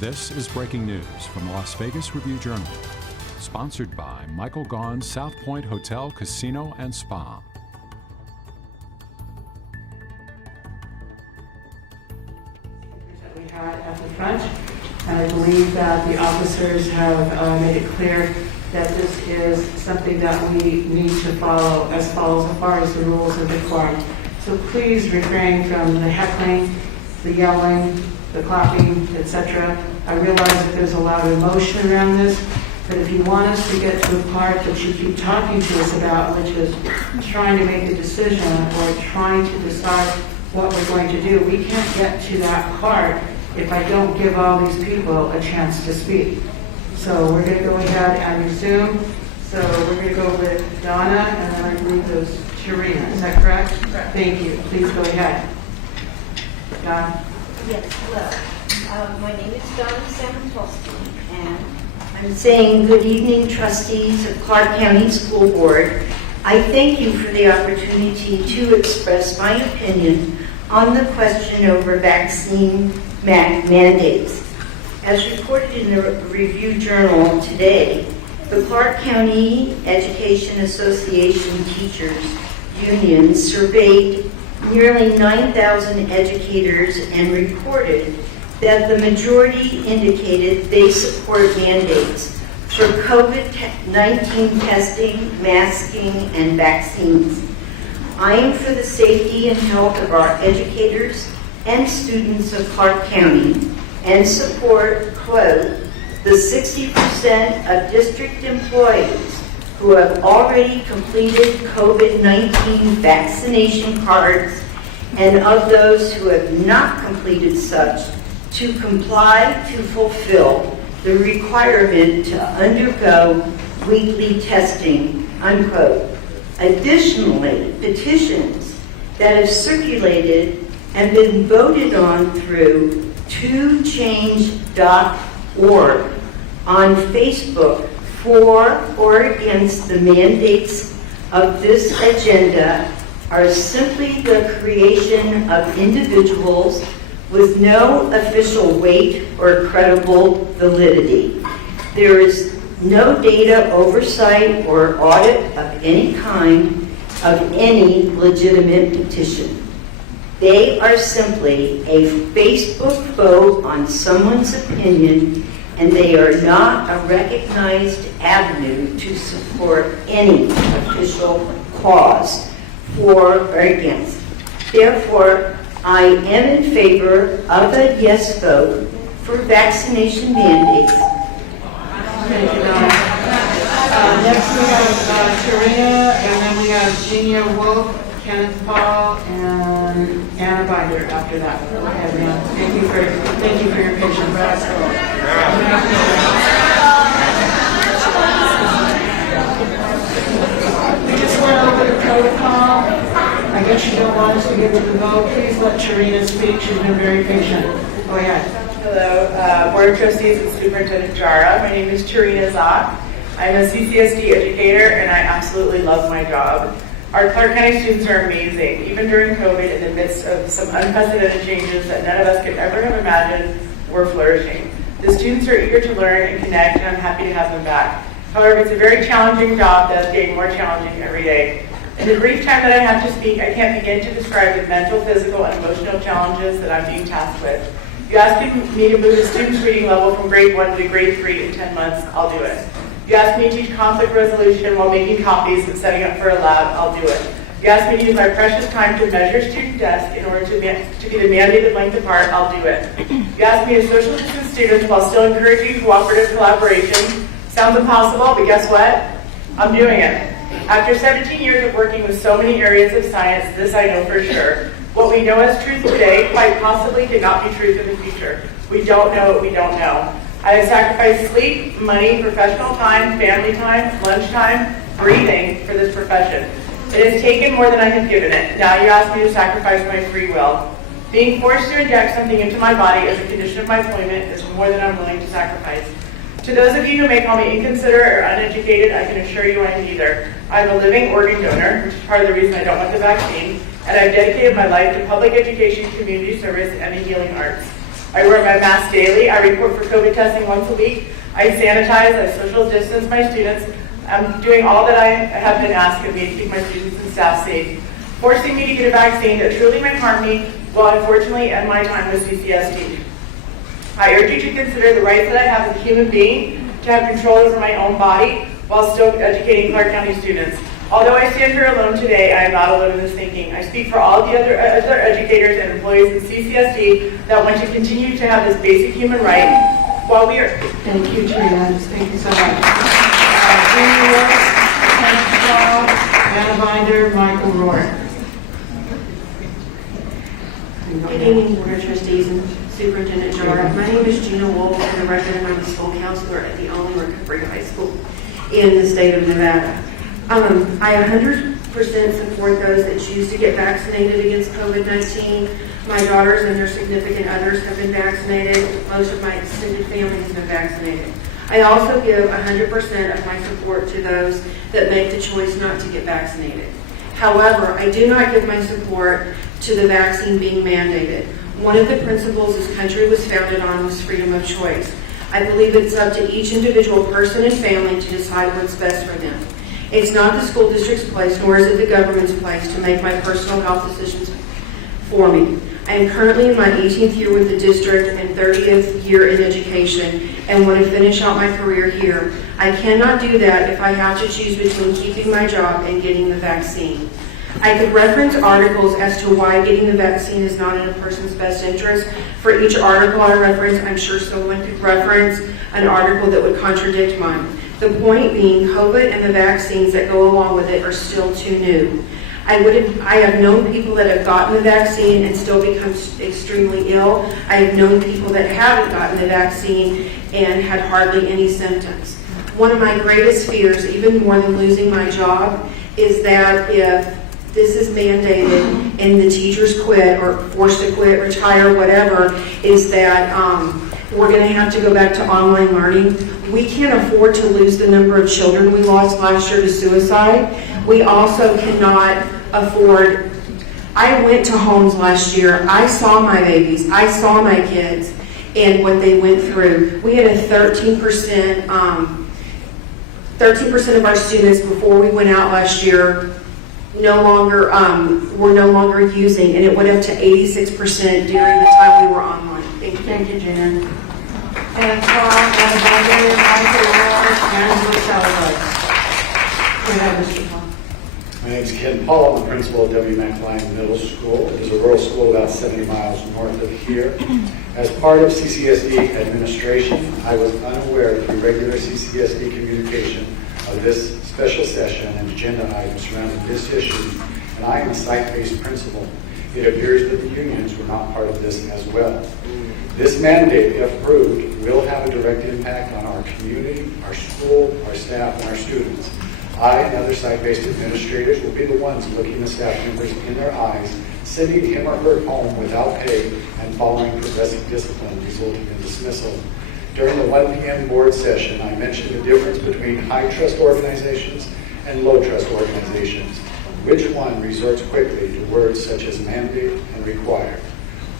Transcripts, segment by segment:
This is breaking news from the Las Vegas Review-Journal, sponsored by Michael Gaughan's South Point Hotel, Casino, and Spa. That we had at the front, and I believe that the officers have made it clear that this is something that we need to follow as far as the rules of decorum. So please refrain from the heckling, the yelling, the clapping, etc. I realize that there's a lot of emotion around this, but if you want us to get to the part that you keep talking to us about, which is trying to make a decision or trying to decide what we're going to do, we can't get to that part if I don't give all these people a chance to speak. So we're going to go ahead and resume. So we're going to go with Donna, and then I believe it was Sharina. Is that correct? Correct. Thank you. Please go ahead. Donna? Yes, hello. My name is Donna Samatolsky, and I'm saying good evening, trustees of Clark County School Board. I thank you for the opportunity to express my opinion on the question over vaccine mandates. As reported in the Review-Journal today, the Clark County Education Association Teachers Union surveyed nearly 9,000 educators and reported that the majority indicated they support mandates for COVID-19 testing, masking, and vaccines. I am for the safety and health of our educators and students of Clark County and support, quote, the 60% of district employees who have already completed COVID-19 vaccination cards and of those who have not completed such to comply to fulfill the requirement to undergo weekly testing, unquote. Additionally, petitions that have circulated and been voted on through tochange.org on Facebook for or against the mandates of this agenda are simply the creation of individuals with no official weight or credible validity. There is no data oversight or audit of any kind of any legitimate petition. They are simply a Facebook vote on someone's opinion, and they are not a recognized avenue to support any official cause for or against. Therefore, I am in favor of a yes vote for vaccination mandates. Thank you, Donna. Next we have Sharina, and then we have Genia Wolf, Kenneth Paul, and Anna Binder after that. Go ahead, Anna. Thank you for your patience. We just went over the protocol. I guess you don't want us to give it the vote. Please let Sharina speak. She's been very patient. Go ahead. Hello, Board of Trustees and Superintendent Jara. My name is Tarina Zock. I'm a CCSD educator, and I absolutely love my job. Our Clark County students are amazing. Even during COVID, in the midst of some unprecedented changes that none of us could ever have imagined, we're flourishing. The students are eager to learn and connect, and I'm happy to have them back. However, it's a very challenging job that is getting more challenging every day. In the brief time that I have to speak, I can't begin to describe the mental, physical, and emotional challenges that I'm being tasked with. You ask me to move the student's reading level from grade 1 to grade 3 in 10 months, I'll do it. You ask me to teach conflict resolution while making copies and setting up for a lab, I'll do it. You ask me to use my precious time to measure student desks in order to be the mandated length apart, I'll do it. You ask me to social distance students while still encouraging cooperative collaboration. Sounds impossible, but guess what? I'm doing it. After 17 years of working with so many areas of science, this I know for sure. What we know as truth today quite possibly cannot be truth in the future. We don't know what we don't know. I have sacrificed sleep, money, professional time, family time, lunchtime, breathing for this profession. It has taken more than I have given it. Now you ask me to sacrifice my free will. Being forced to inject something into my body as a condition of my employment is more than I'm willing to sacrifice. To those of you who may call me inconsiderate or uneducated, I can assure you I am neither. I'm a living organ donor, which is part of the reason I don't want the vaccine, and I've dedicated my life to public education, community service, and the healing arts. I wear my mask daily. I report for COVID testing once a week. I sanitize, I social distance my students. I'm doing all that I have been asked of me to keep my students and staff safe. Forcing me to get a vaccine that truly might harm me will unfortunately end my time with CCSD. I urge you to consider the rights that I have as a human being to have control over my own body while still educating Clark County students. Although I stand here alone today, I am not alone in this thinking. I speak for all the other educators and employees in CCSD that want to continue to have this basic human right while we are... Thank you, Trina. Thank you so much. Jamie Lewis, Ken Shaw, Anna Binder, Michael Rohr. Good evening, Board of Trustees and Superintendent Jarrett. My name is Gina Wolf, for the record, and I'm a school counselor at the only recovery high school in the state of Nevada. I 100% support those that choose to get vaccinated against COVID-19. My daughters and their significant others have been vaccinated. Most of my extended family has been vaccinated. I also give 100% of my support to those that make the choice not to get vaccinated. However, I do not give my support to the vaccine being mandated. One of the principles this country was founded on was freedom of choice. I believe it's up to each individual person and family to decide what's best for them. It's not the school district's place, nor is it the government's place to make my personal health decisions for me. I am currently in my 18th year with the district and 30th year in education and want to finish out my career here. I cannot do that if I have to choose between keeping my job and getting the vaccine. I could reference articles as to why getting the vaccine is not in a person's best interest. For each article I reference, I'm sure someone could reference an article that would contradict mine. The point being, COVID and the vaccines that go along with it are still too new. I have known people that have gotten the vaccine and still become extremely ill. I have known people that haven't gotten the vaccine and had hardly any symptoms. One of my greatest fears, even more than losing my job, is that if this is mandated and the teachers quit or forced to quit, retire, whatever, is that we're going to have to go back to online learning. We can't afford to lose the number of children we lost last year to suicide. We also cannot afford... I went to homes last year. I saw my babies. I saw my kids and what they went through. We had a 13% of our students before we went out last year were no longer using, and it went up to 86% during the time we were online. Thank you. Thank you, Jan. And Anna Binder, Michael Rohr, Angela Salazar. Go ahead, Mr. Paul. My name is Ken Paul. I'm the principal of W. McLean Middle School. It is a rural school about 70 miles north of here. As part of CCSD administration, I was unaware through regular CCSD communication of this special session and agenda items surrounding this issue, and I am a site-based principal. It appears that the unions were not part of this as well. This mandate, if approved, will have a direct impact on our community, our school, our staff, and our students. I and other site-based administrators will be the ones looking the staff members in their eyes, sending him or her home without pay, and following progressive discipline resulting in dismissal. During the 1 p.m. board session, I mentioned the difference between high-trust organizations and low-trust organizations. Which one resorts quickly to words such as mandate and require?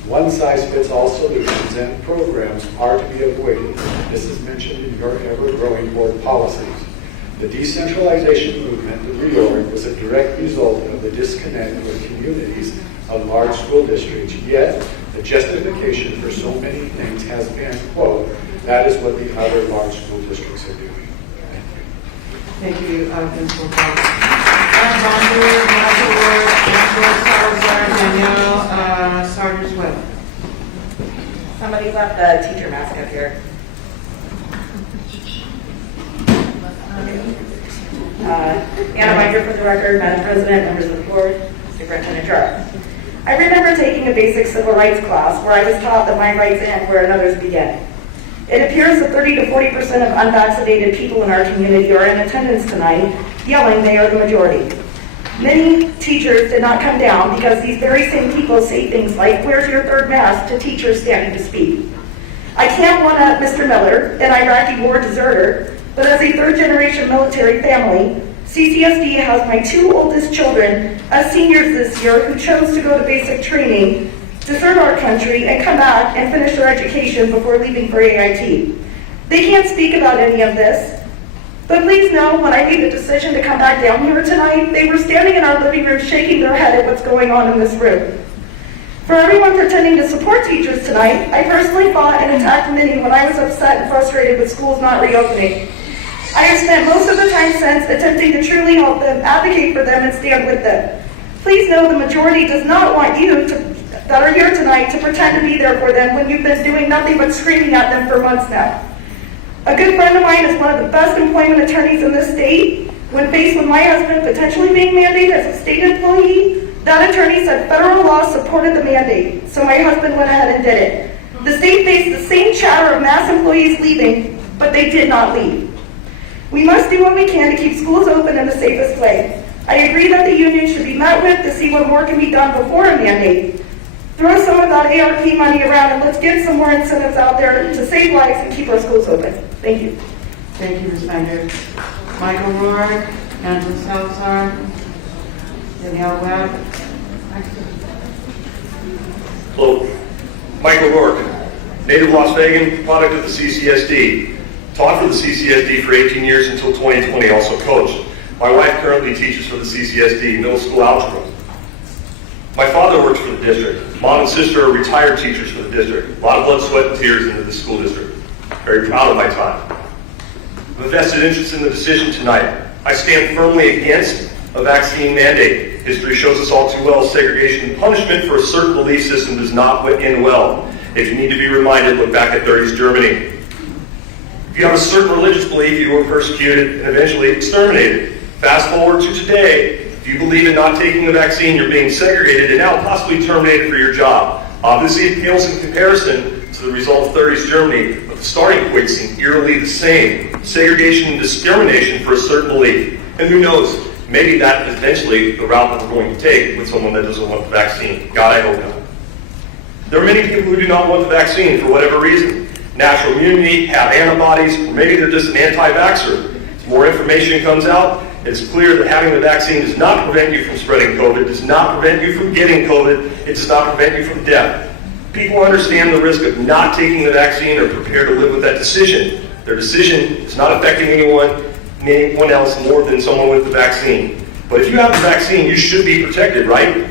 One-size-fits-all solutions and programs are to be avoided. This is mentioned in your ever-growing board policies. The decentralization movement, the reorg, was a direct result of the disconnect with communities of large school districts, yet the justification for so many things has been, quote, that is what the other large school districts are doing. Thank you. Thank you, Principal Paul. Anna Binder, Michael Rohr, Angela Salazar, Danielle Sarders-Webb. Somebody left the teacher mask up here. Anna Binder for the record, Madam President, members of the board, Superintendent Jarrett. I remember taking a basic civil rights class where I was taught that my rights end where another's begin. It appears that 30 to 40% of unvaccinated people in our community are in attendance tonight, yelling they are the majority. Many teachers did not come down because these very same people say things like, "Where's your third mask?" to teachers standing to speak. I can't one-up Mr. Miller, an Iraqi war deserter, but as a third-generation military family, CCSD has my two oldest children as seniors this year who chose to go to basic training to serve our country and come back and finish their education before leaving for AIT. They can't speak about any of this, but please know when I made the decision to come back down here tonight, they were standing in our living room shaking their head at what's going on in this room. For everyone pretending to support teachers tonight, I personally fought and attacked many when I was upset and frustrated with schools not reopening. I have spent most of the time since attempting to truly help them, advocate for them, and stand with them. Please know the majority does not want you that are here tonight to pretend to be there for them when you've been doing nothing but screaming at them for months now. A good friend of mine is one of the best employment attorneys in this state. When faced with my husband potentially being mandated as a state employee, that attorney said federal law supported the mandate, so my husband went ahead and did it. The state faced the same chatter of mass employees leaving, but they did not leave. We must do what we can to keep schools open in the safest way. I agree that the union should be met with to see what more can be done before a mandate. Throw some of that ARP money around and let's get some more incentives out there to save lives and keep our schools open. Thank you. Thank you, Ms. Bender. Michael Rourke, Angela Salazar, Danielle Webb. Hello, Michael Rourke, native Las Vegan, product of the CCSD. Taught for the CCSD for 18 years until 2020, also coached. My wife currently teaches for the CCSD middle school algebra. My father works for the district. Mom and sister are retired teachers for the district. A lot of blood, sweat, and tears into the school district. Very proud of my time. I'm a vested interest in the decision tonight. I stand firmly against a vaccine mandate. History shows us all too well segregation and punishment for a certain belief system does not end well. If you need to be reminded, look back at 30s Germany. If you have a certain religious belief, you were persecuted and eventually exterminated. Fast forward to today, if you believe in not taking the vaccine, you're being segregated and now possibly terminated for your job. Obviously, it pales in comparison to the result of 30s Germany, but the starting point seems eerily the same. Segregation and discrimination for a certain belief. And who knows, maybe that is eventually the route that we're going to take with someone that doesn't want the vaccine. God, I hope not. There are many people who do not want the vaccine for whatever reason. Natural immunity, have antibodies, or maybe they're just an anti-vaxxer. As more information comes out, it's clear that having the vaccine does not prevent you from spreading COVID, does not prevent you from getting COVID, it does not prevent you from death. People understand the risk of not taking the vaccine or prepared to live with that decision. Their decision is not affecting anyone else more than someone with the vaccine. But if you have the vaccine, you should be protected, right?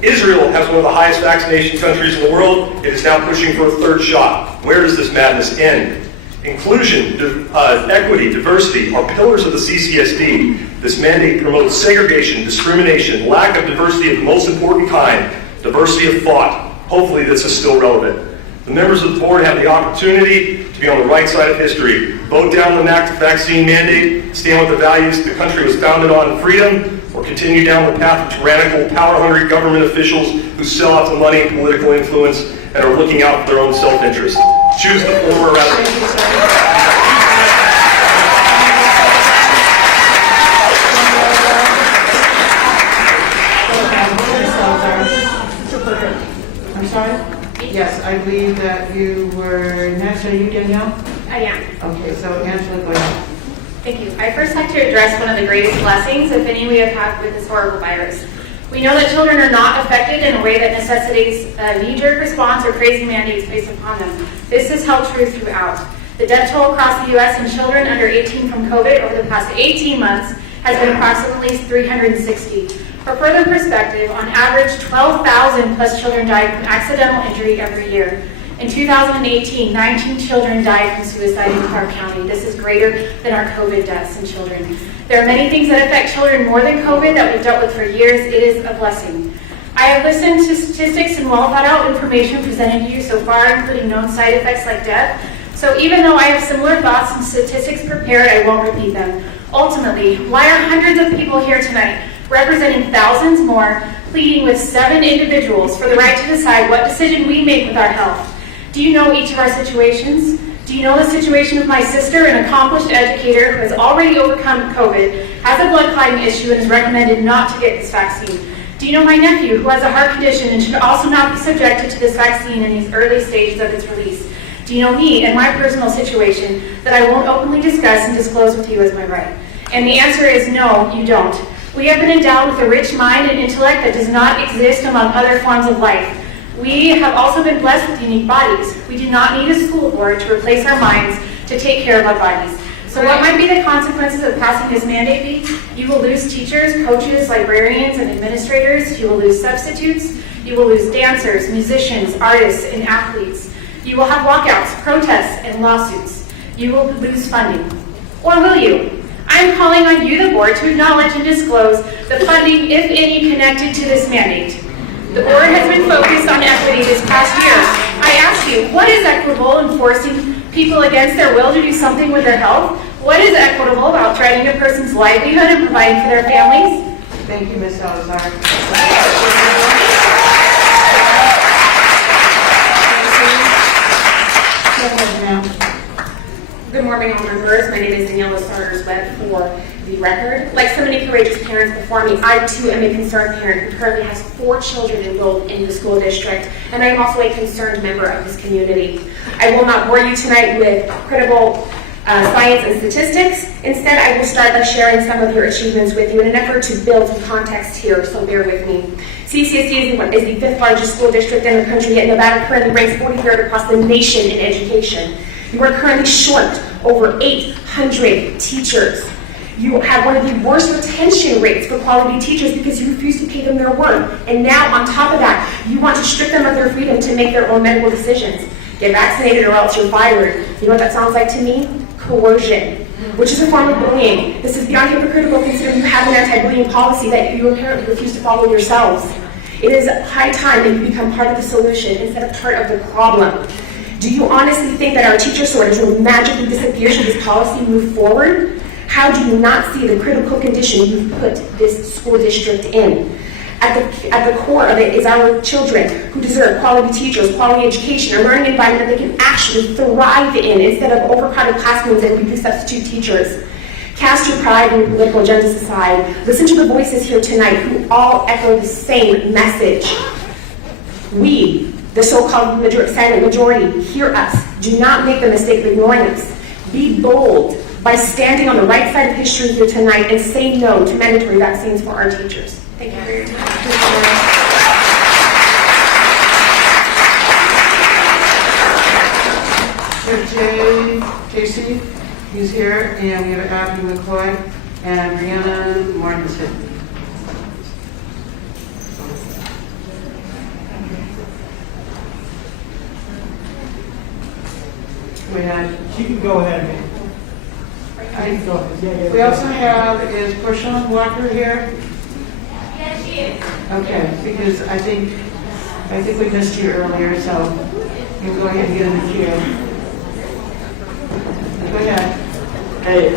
Israel has one of the highest vaccination countries in the world. It is now pushing for a third shot. Where does this madness end? Inclusion, equity, diversity are pillars of the CCSD. This mandate promotes segregation, discrimination, lack of diversity of the most important kind, diversity of thought. Hopefully this is still relevant. The members of the board have the opportunity to be on the right side of history. Vote down the vaccine mandate, stand with the values the country was founded on, freedom, or continue down the path of tyrannical, power-hungry government officials who sell out to money and political influence and are looking out for their own self-interest. Choose the former rather than... I'm sorry? Yes, I believe that you were next. Are you Danielle? I am. Okay, so Angela, go ahead. Thank you. I first like to address one of the greatest blessings, if any, we have had with this horrible virus. We know that children are not affected in a way that necessitates a knee-jerk response or crazy mandates based upon them. This is held true throughout. The death toll across the U.S. in children under 18 from COVID over the past 18 months has been approximately 360. For further perspective, on average, 12,000 plus children died from accidental injury every year. In 2018, 19 children died from suicide in Clark County. This is greater than our COVID deaths in children. There are many things that affect children more than COVID that we've dealt with for years. It is a blessing. I have listened to statistics and well thought out information presented to you so far, including known side effects like death. So even though I have similar thoughts and statistics prepared, I won't repeat them. Ultimately, why are hundreds of people here tonight, representing thousands more, pleading with 7 individuals for the right to decide what decision we make with our health? Do you know each of our situations? Do you know the situation of my sister, an accomplished educator who has already overcome COVID, has a blood clotting issue and is recommended not to get this vaccine? Do you know my nephew who has a heart condition and should also not be subjected to this vaccine in these early stages of its release? Do you know me and my personal situation that I won't openly discuss and disclose with you as my right? And the answer is no, you don't. We have been endowed with a rich mind and intellect that does not exist among other forms of life. We have also been blessed with unique bodies. We do not need a school board to replace our minds to take care of our bodies. So what might be the consequences of passing this mandate be? You will lose teachers, coaches, librarians, and administrators. You will lose substitutes. You will lose dancers, musicians, artists, and athletes. You will have walkouts, protests, and lawsuits. You will lose funding. Or will you? I am calling on you, the board, to acknowledge and disclose the funding, if any, connected to this mandate. The board has been focused on equity this past year. I ask you, what is equitable in forcing people against their will to do something with their health? What is equitable about threatening a person's livelihood and providing for their families? Thank you, Ms. Salazar. Good morning, all members. My name is Daniela Starters-Webb for the record. Like so many courageous parents before me, I too am a concerned parent who currently has 4 children enrolled in the school district, and I am also a concerned member of this community. I will not bore you tonight with credible science and statistics. Instead, I will start by sharing some of your achievements with you in an effort to build some context here, so bear with me. CCSD is the 5th largest school district in the country, yet Nevada currently ranks 43rd across the nation in education. You are currently short over 800 teachers. You have one of the worst retention rates for quality teachers because you refuse to pay them their worth. And now, on top of that, you want to strip them of their freedom to make their own medical decisions. Get vaccinated or else you're fired. You know what that sounds like to me? Coercion, which is a form of bullying. This is beyond hypocritical considering you have an anti-bullying policy that you apparently refuse to follow yourselves. It is high time that you become part of the solution instead of part of the problem. Do you honestly think that our teacher shortage will magically disappear should this policy move forward? How do you not see the critical condition you've put this school district in? At the core of it is our children who deserve quality teachers, quality education, a learning environment that they can actually thrive in instead of overcrowded classrooms and weekly substitute teachers. Cast your pride and your political agendas aside. Listen to the voices here tonight who all echo the same message. We, the so-called silent majority, hear us. Do not make the mistake of ignoring us. Be bold by standing on the right side of history here tonight and say no to mandatory vaccines for our teachers. Thank you for your time. JC, he's here, and we have Abby McCoy and Brianna Mortensen. We had. She can go ahead. We also have, is Porshon Walker here? Yes, she is. Okay, because I think we missed you earlier, so you can go ahead and get in the queue. Go ahead. Hey,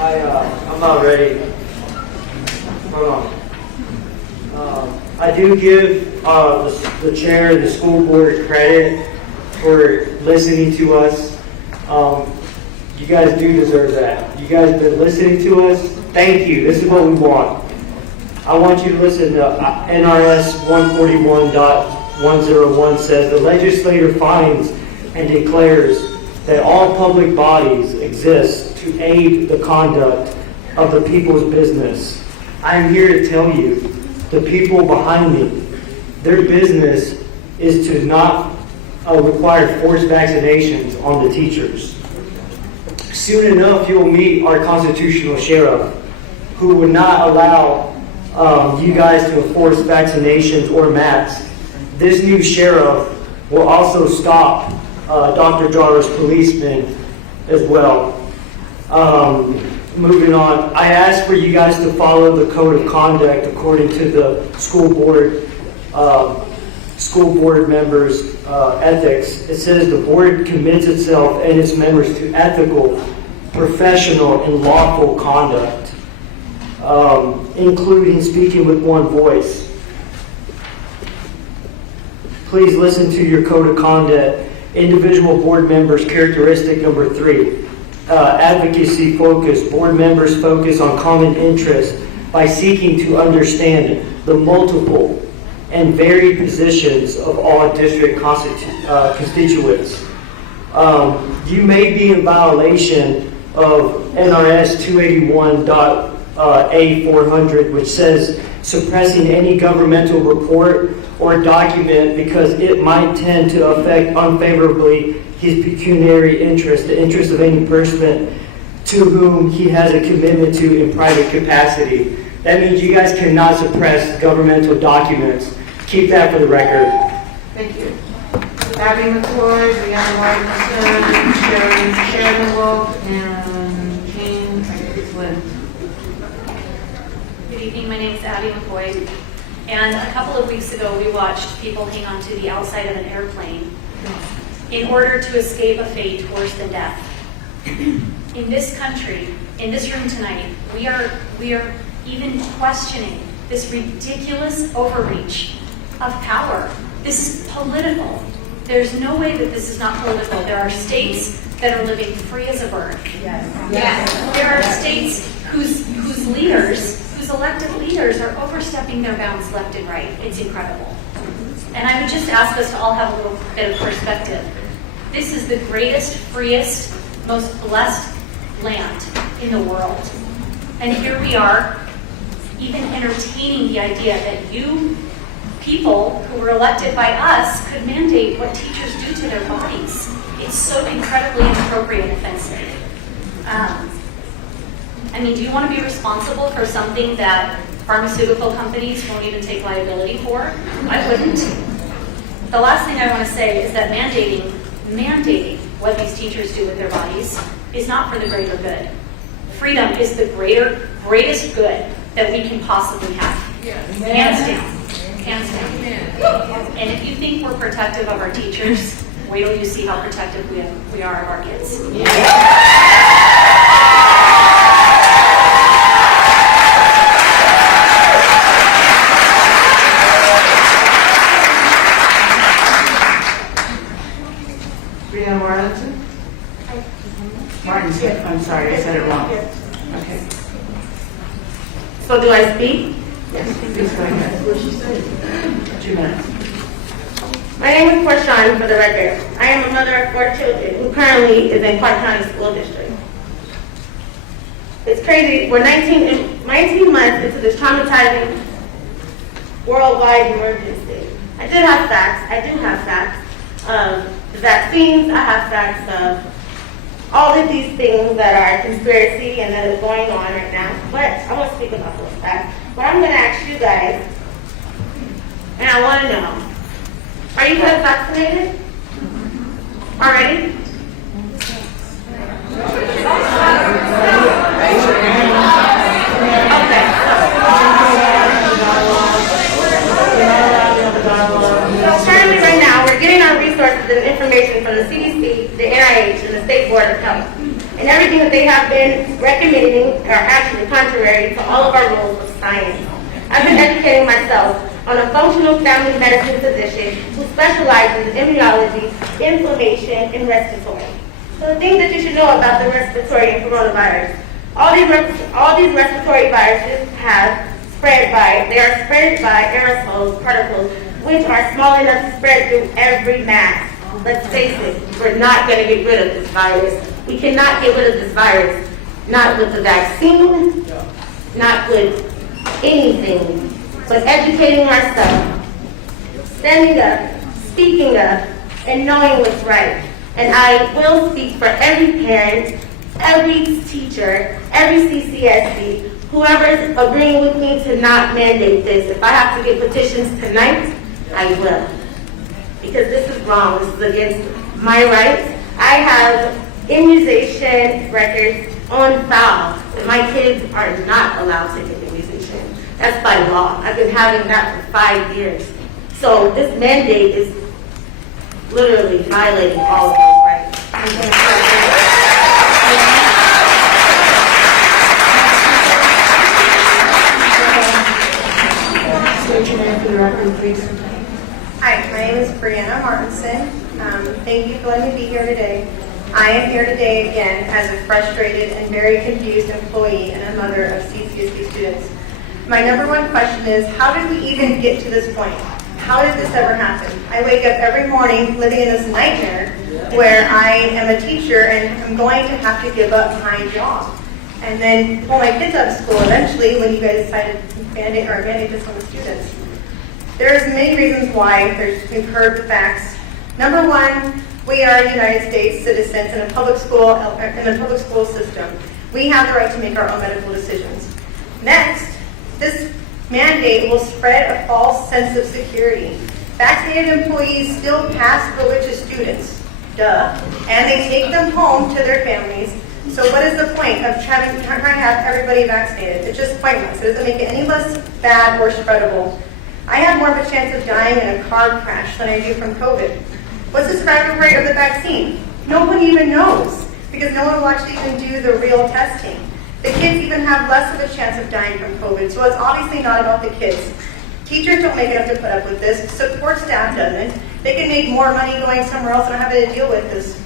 I'm not ready. Hold on. I do give the chair and the school board credit for listening to us. You guys do deserve that. You guys have been listening to us. Thank you. This is what we want. I want you to listen to NRS 141.101 says the legislator finds and declares that all public bodies exist to aid the conduct of the people's business. I am here to tell you, the people behind me, their business is to not require forced vaccinations on the teachers. Soon enough, you'll meet our constitutional sheriff, who would not allow you guys to enforce vaccinations or masks. This new sheriff will also stop Dr. Jara's policemen as well. Moving on, I asked for you guys to follow the code of conduct according to the school board members' ethics. It says the board commits itself and its members to ethical, professional, and lawful conduct, including speaking with one voice. Please listen to your code of conduct. Individual board members, characteristic number 3. Advocacy focus. Board members focus on common interests by seeking to understand the multiple and varied positions of all district constituents. You may be in violation of NRS 281.A400, which says suppressing any governmental report or document because it might tend to affect unfavorably his pecuniary interest, the interest of any person to whom he has a commitment to in private capacity. That means you guys cannot suppress governmental documents. Keep that for the record. Thank you. Abby McCoy, Brianna Martinson, Sharon Wolf, and Jane, I think it's Lynn. Good evening, my name is Abby McCoy, and a couple of weeks ago we watched people hang onto the outside of an airplane in order to escape a fate worse than death. In this country, in this room tonight, we are even questioning this ridiculous overreach of power. This is political. There's no way that this is not political. There are states that are living free as a bird. Yes. There are states whose leaders, whose elected leaders are overstepping their bounds left and right. It's incredible. And I would just ask us to all have a little bit of perspective. This is the greatest, freest, most blessed land in the world. And here we are, even entertaining the idea that you people who were elected by us could mandate what teachers do to their bodies. It's so incredibly inappropriate and offensive. I mean, do you want to be responsible for something that pharmaceutical companies won't even take liability for? I wouldn't. The last thing I want to say is that mandating what these teachers do with their bodies is not for the greater good. Freedom is the greatest good that we can possibly have. Hands down. Hands down. And if you think we're protective of our teachers, wait till you see how protective we are of our kids. Brianna Martinson? Martinson, I'm sorry, I said it wrong. Okay. So do I speak? Yes, please go ahead. 2 minutes. My name is Porshon, for the record. I am a mother of 4 children who currently is in Clark County School District. It's crazy. We're 19 months into this traumatizing worldwide emergency. I do have facts of the vaccines. I have facts of all of these things that are conspiracy and that is going on right now. But I want to speak about those facts. But I'm going to ask you guys, and I want to know, are you guys vaccinated? Already? Okay. So currently right now, we're getting our resources and information from the CDC, the NIH, and the State Board of Health. And everything that they have been recommending are actually contrary to all of our rules of science. I've been educating myself on a functional family medicine physician who specializes in immunology, inflammation, and respiratory. So the things that you should know about the respiratory and coronavirus. All these respiratory viruses they are spread by aerosols, particles, which are small enough to spread through every mass. Let's face it, we're not going to get rid of this virus. We cannot get rid of this virus, not with the vaccine, not with anything, but educating ourselves, standing up, speaking up, and knowing what's right. And I will speak for every parent, every teacher, every CCSD, whoever's agreeing with me to not mandate this. If I have to get petitions tonight, I will. Because this is wrong. This is against my rights. I have immunization records on file. And my kids are not allowed to get immunization. That's by law. I've been having that for 5 years. So this mandate is literally violating all of those rights. State your name for the record, please. Hi, my name is Brianna Martinson. Thank you for letting me be here today. I am here today again as a frustrated and very confused employee and a mother of CCSD students. My number one question is, how did we even get to this point? How did this ever happen? I wake up every morning living in this nightmare where I am a teacher and I'm going to have to give up my job. and then pull my kids out of school eventually when you guys decided to mandate this on the students. There's many reasons why. We've heard the facts. Number one, we are United States citizens in a public school system. We have the right to make our own medical decisions. Next, this mandate will spread a false sense of security. Vaccinated employees still pass COVID to students, duh, and they take them home to their families. So what is the point of trying to have everybody vaccinated? It's just pointless. It doesn't make it any less bad or spreadable. I have more of a chance of dying in a car crash than I do from COVID. What's the survival rate of the vaccine? No one even knows, because no one will actually even do the real testing. The kids even have less of a chance of dying from COVID, so it's obviously not about the kids. Teachers don't make enough to put up with this. Support staff doesn't. They can make more money going somewhere else and not having to deal with this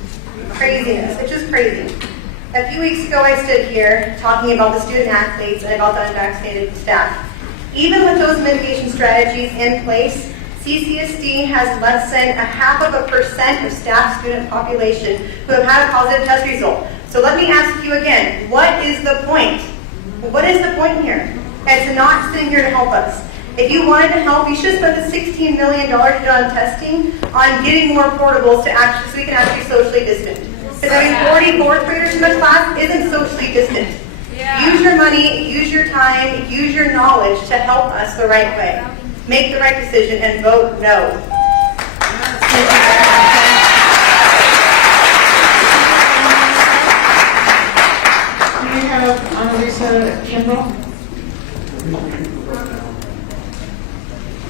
craziness. It's just crazy. A few weeks ago, I stood here talking about the student athletes and about the unvaccinated staff. Even with those mitigation strategies in place, CCSD has less than 0.5% of staff student population who have had a positive test result. So let me ask you again, what is the point? What is the point here? It's not sitting here to help us. If you wanted to help, you should spend the $16 million on testing on getting more portables so we can actually socially distant. Because having 40 fourth graders in the class isn't socially distant. Yeah. Use your money, use your time, use your knowledge to help us the right way. Make the right decision and vote no. Do you have Annalisa Kimball?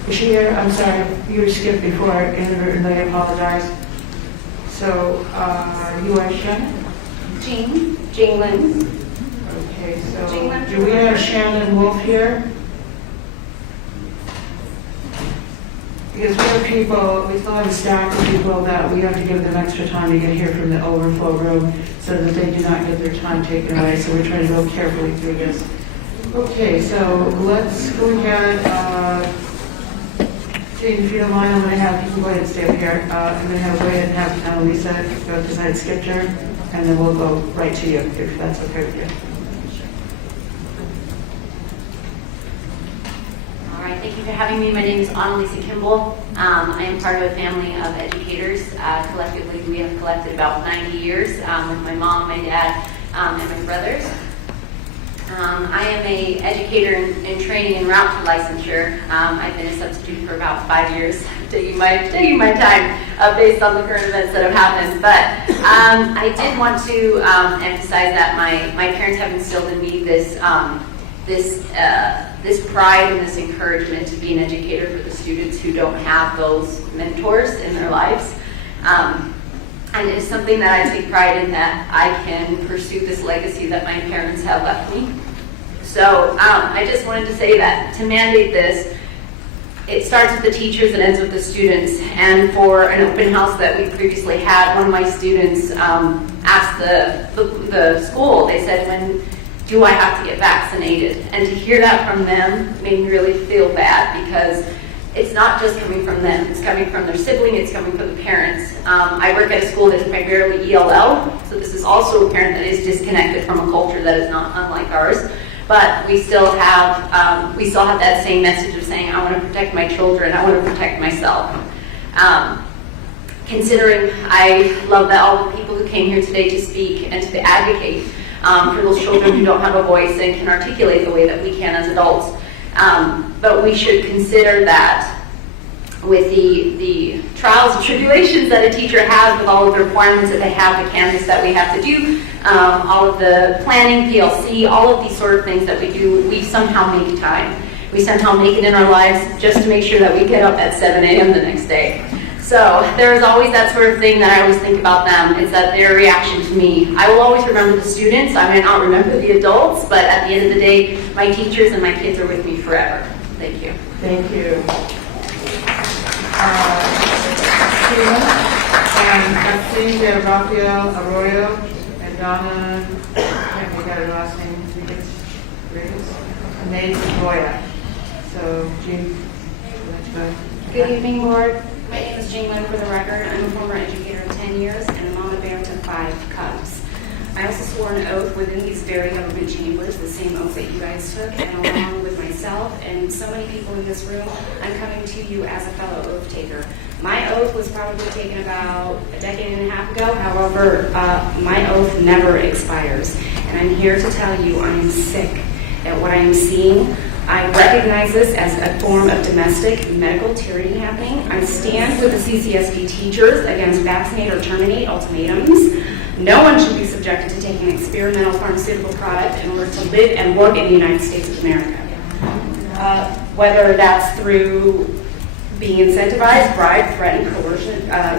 Is she here? I'm sorry, you were skipped before inadvertently. I apologize. So, you are Shannon? Jean Lynn. Okay, so do we have Shannon Wolf here? Because we have people, we still have a stack of people that we have to give them extra time to get here from the overflow room so that they do not get their time taken away. So we're trying to go carefully through this. Okay, so let's go ahead. Jane, if you don't mind, I'm going to have you can go ahead and stay up here. I'm going to go ahead and have Annalisa go because I had skipped her, and then we'll go right to you if that's okay with you. All right, thank you for having me. My name is Annalisa Kimball. I am part of a family of educators. Collectively, we have collected about 90 years with my mom, my dad, and my brothers. I am an educator in training en route to licensure. I've been a substitute for about 5 years, taking my time based on the current events that have happened. But I did want to emphasize that my parents have instilled in me this pride and this encouragement to be an educator for the students who don't have those mentors in their lives. And it's something that I take pride in, that I can pursue this legacy that my parents have left me. So I just wanted to say that to mandate this, it starts with the teachers and ends with the students. And for an open house that we previously had, one of my students asked the school, they said, when do I have to get vaccinated? And to hear that from them made me really feel bad, because it's not just coming from them. It's coming from their sibling. It's coming from the parents. I work at a school that's primarily ELL, so this is also a parent that is disconnected from a culture that is not unlike ours. But we still have that same message of saying, I want to protect my children. I want to protect myself. Considering I love that all the people who came here today to speak and to advocate for those children who don't have a voice and can articulate the way that we can as adults. But we should consider that with the trials and tribulations that a teacher has, with all of the requirements that they have, the canvas that we have to do, all of the planning, PLC, all of these sort of things that we do, we somehow make time. We somehow make it in our lives just to make sure that we get up at 7 a.m. the next day. So there is always that sort of thing that I always think about them, is that their reaction to me. I will always remember the students. I may not remember the adults, but at the end of the day, my teachers and my kids are with me forever. Thank you. Thank you. Sheila, and I think we have Rafael Arroyo and Donna, I can't make out her last name, and Nate Goya. So, Jean, let's go. Good evening, board. My name is Jean Lynn, for the record. I'm a former educator of 10 years and a mama bear to 5 cubs. I also swore an oath within these very government chambers, the same oath that you guys took, and along with myself and so many people in this room, I'm coming to you as a fellow oath taker. My oath was probably taken about a decade and a half ago. However, my oath never expires. And I'm here to tell you I'm sick at what I am seeing. I recognize this as a form of domestic medical tyranny happening. I stand with the CCSD teachers against vaccinate or terminate ultimatums. No one should be subjected to taking an experimental pharmaceutical product in order to live and work in the United States of America. Whether that's through being incentivized, bribed, threatened,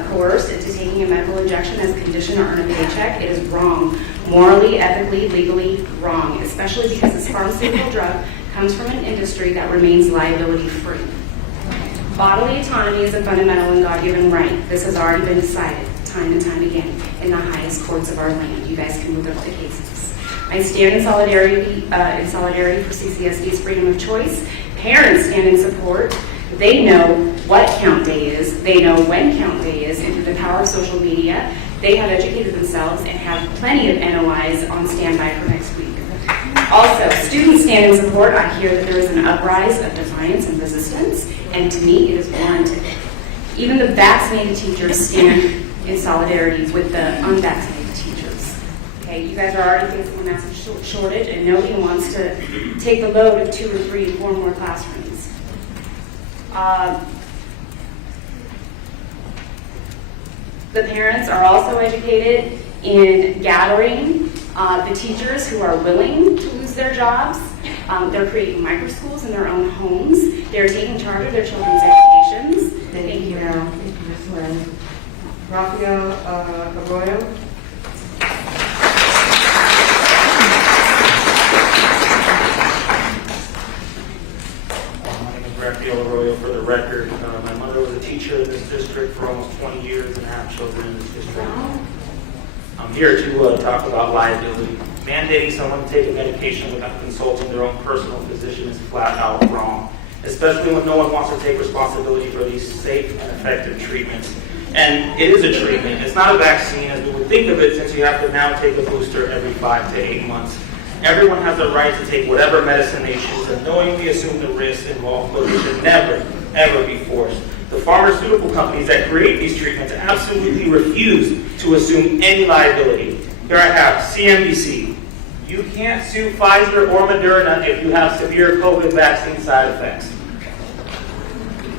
coerced into taking a medical injection as a condition or earn a paycheck, it is wrong. Morally, ethically, legally wrong, especially because this pharmaceutical drug comes from an industry that remains liability-free. Bodily autonomy is a fundamental and God-given right. This has already been decided time and time again in the highest courts of our land. You guys can move up the cases. I stand in solidarity for CCSD's freedom of choice. Parents stand in support. They know what count day is. They know when count day is, and through the power of social media, they have educated themselves and have plenty of NOIs on standby for next week. Also, students stand in support. I hear that there is an uprise of defiance and resistance, and to me, it is warranted. Even the vaccinated teachers stand in solidarity with the unvaccinated teachers. Okay, you guys are already facing a massive shortage, and nobody wants to take the load of 2 or 3 or 4 more classrooms. The parents are also educated in gathering the teachers who are willing to lose their jobs. They're creating micro-schools in their own homes. They're taking charge of their children's educations. Thank you, Carol. Thank you, Ms. Lynn. Rafael Arroyo. My name is Rafael Arroyo, for the record. My mother was a teacher in this district for almost 20 years and I have children in this district. I'm here to talk about liability. Mandating someone to take a medication without consulting their own personal physician is flat out wrong, especially when no one wants to take responsibility for these safe and effective treatments. And it is a treatment. It's not a vaccine as we would think of it, since you have to now take a booster every 5 to 8 months. Everyone has the right to take whatever medicine they choose and knowingly assume the risks involved, but it should never, ever be forced. The pharmaceutical companies that create these treatments absolutely refuse to assume any liability. Here I have CNBC. You can't sue Pfizer or Moderna if you have severe COVID vaccine side effects.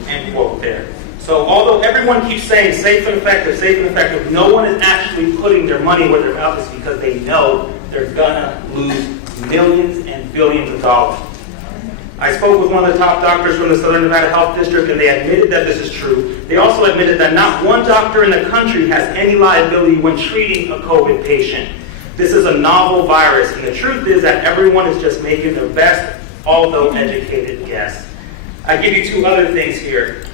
End quote there. So although everyone keeps saying safe and effective, no one is actually putting their money where their mouth is because they know they're gonna lose millions and billions of dollars. I spoke with one of the top doctors from the Southern Nevada Health District, and they admitted that this is true. They also admitted that not one doctor in the country has any liability when treating a COVID patient. This is a novel virus, and the truth is that everyone is just making their best, although educated guess. I give you 2 other things here.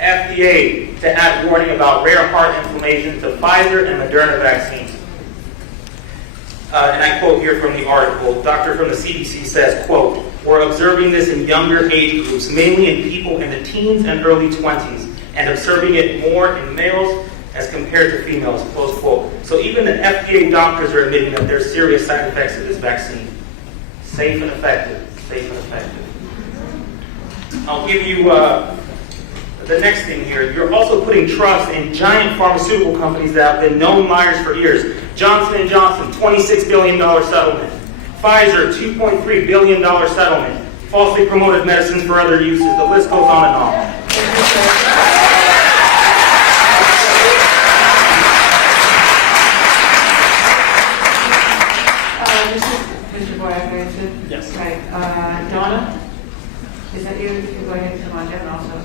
FDA to add warning about rare heart inflammation to Pfizer and Moderna vaccines. And I quote here from the article, doctor from the CDC says, quote, "We're observing this in younger age groups, mainly in people in the teens and early 20s, and observing it more in males as compared to females," close quote. So even the FDA doctors are admitting that there's serious side effects of this vaccine. Safe and effective, safe and effective. I'll give you the next thing here. You're also putting trust in giant pharmaceutical companies that have been known liars for years. Johnson & Johnson, $26 billion settlement. Pfizer, $2.3 billion settlement. Falsely promoted medicines for other uses. The list goes on and on. Mr. Boyack, Yes. Right. Donna, is that you? You can go ahead and come on down also.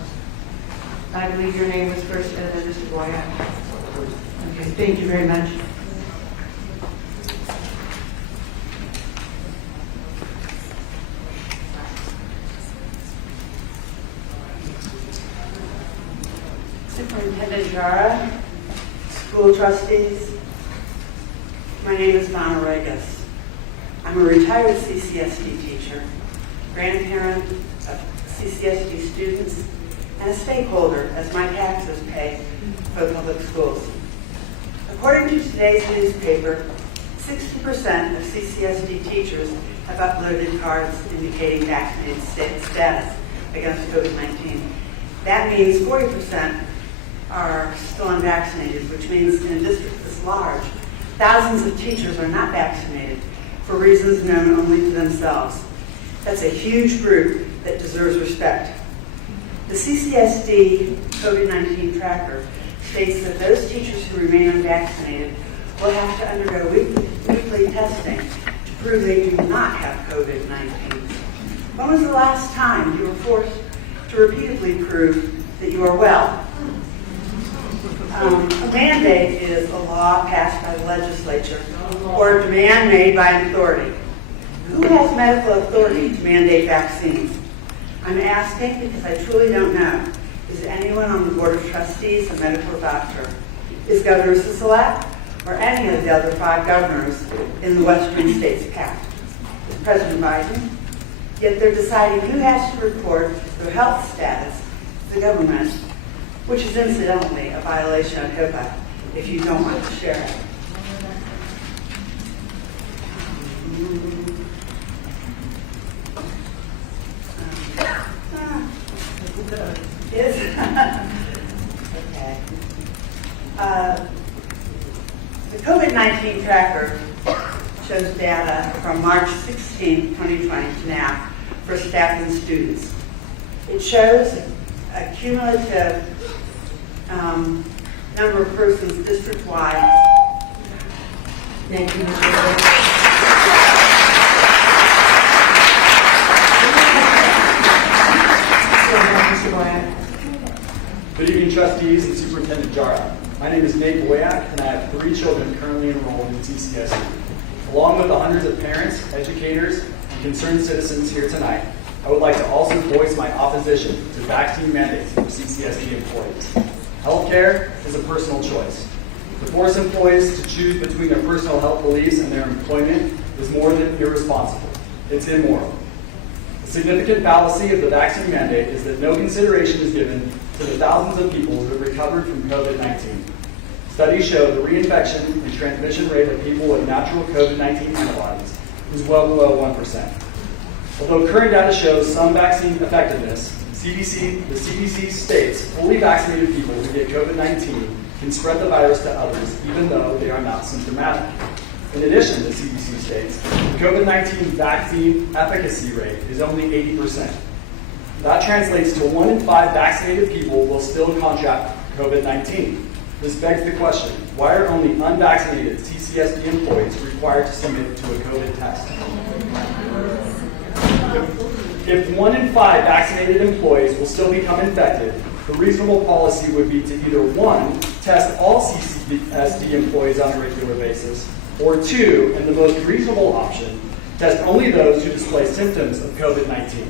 I believe your name was first, and then Mr. Boyack. Okay, thank you very much. Superintendent Jara, school trustees, my name is Donna Regas. I'm a retired CCSD teacher, grandparent of CCSD students, and a stakeholder as my taxes pay for the public schools. According to today's newspaper, 60% of CCSD teachers have uploaded cards indicating vaccinated status against COVID-19. That means 40% are still unvaccinated, which means in a district this large, thousands of teachers are not vaccinated for reasons known only to themselves. That's a huge group that deserves respect. The CCSD COVID-19 tracker states that those teachers who remain unvaccinated will have to undergo weekly testing to prove they do not have COVID-19. When was the last time you were forced to repeatedly prove that you are well? A mandate is a law passed by the legislature or a demand made by an authority. Who has medical authority to mandate vaccines? I'm asking because I truly don't know. Is anyone on the Board of Trustees a medical doctor? Is Governor Sisolak or any of the other 5 governors in the western states capped? Is President Biden? Yet they're deciding who has to report their health status to the government, which is incidentally a violation of HIPAA if you don't want to share it. The COVID-19 tracker shows data from March 16, 2020 to now for staff and students. It shows a cumulative number of persons district-wide. Thank you, Mr. Good evening, trustees and Superintendent Jara. My name is Nate Boyack, and I have 3 children currently enrolled in CCSD. Along with the hundreds of parents, educators, and concerned citizens here tonight, I would like to also voice my opposition to vaccine mandates for CCSD employees. Healthcare is a personal choice. To force employees to choose between their personal health beliefs and their employment is more than irresponsible. It's immoral. A significant fallacy of the vaccine mandate is that no consideration is given to the thousands of people who have recovered from COVID-19. Studies show the reinfection and transmission rate of people with natural COVID-19 antibodies is well below 1%. Although current data shows some vaccine effectiveness, the CDC states fully vaccinated people who get COVID-19 can spread the virus to others even though they are not symptomatic. In addition, the CDC states the COVID-19 vaccine efficacy rate is only 80%. That translates to 1 in 5 vaccinated people will still contract COVID-19. This begs the question, why are only unvaccinated CCSD employees required to submit to a COVID test? If 1 in 5 vaccinated employees will still become infected, the reasonable policy would be to either 1, test all CCSD employees on a regular basis, or 2, and the most reasonable option, test only those who display symptoms of COVID-19.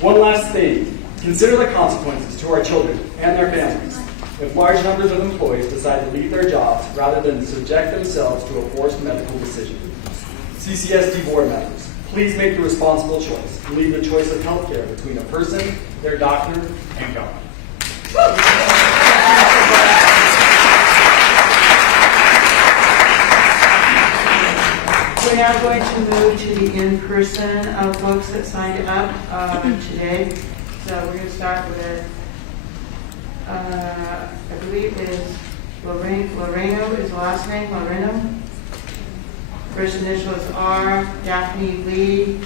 One last thing, consider the consequences to our children and their families if large numbers of employees decide to leave their jobs rather than subject themselves to a forced medical decision. CCSD board members, please make the responsible choice and leave the choice of healthcare between a person, their doctor, and God. We're now going to move to the in-person folks that signed up today. So we're going to start with, I believe is Loreno is the last name, Loreno. First initial is R, Daphne Lee,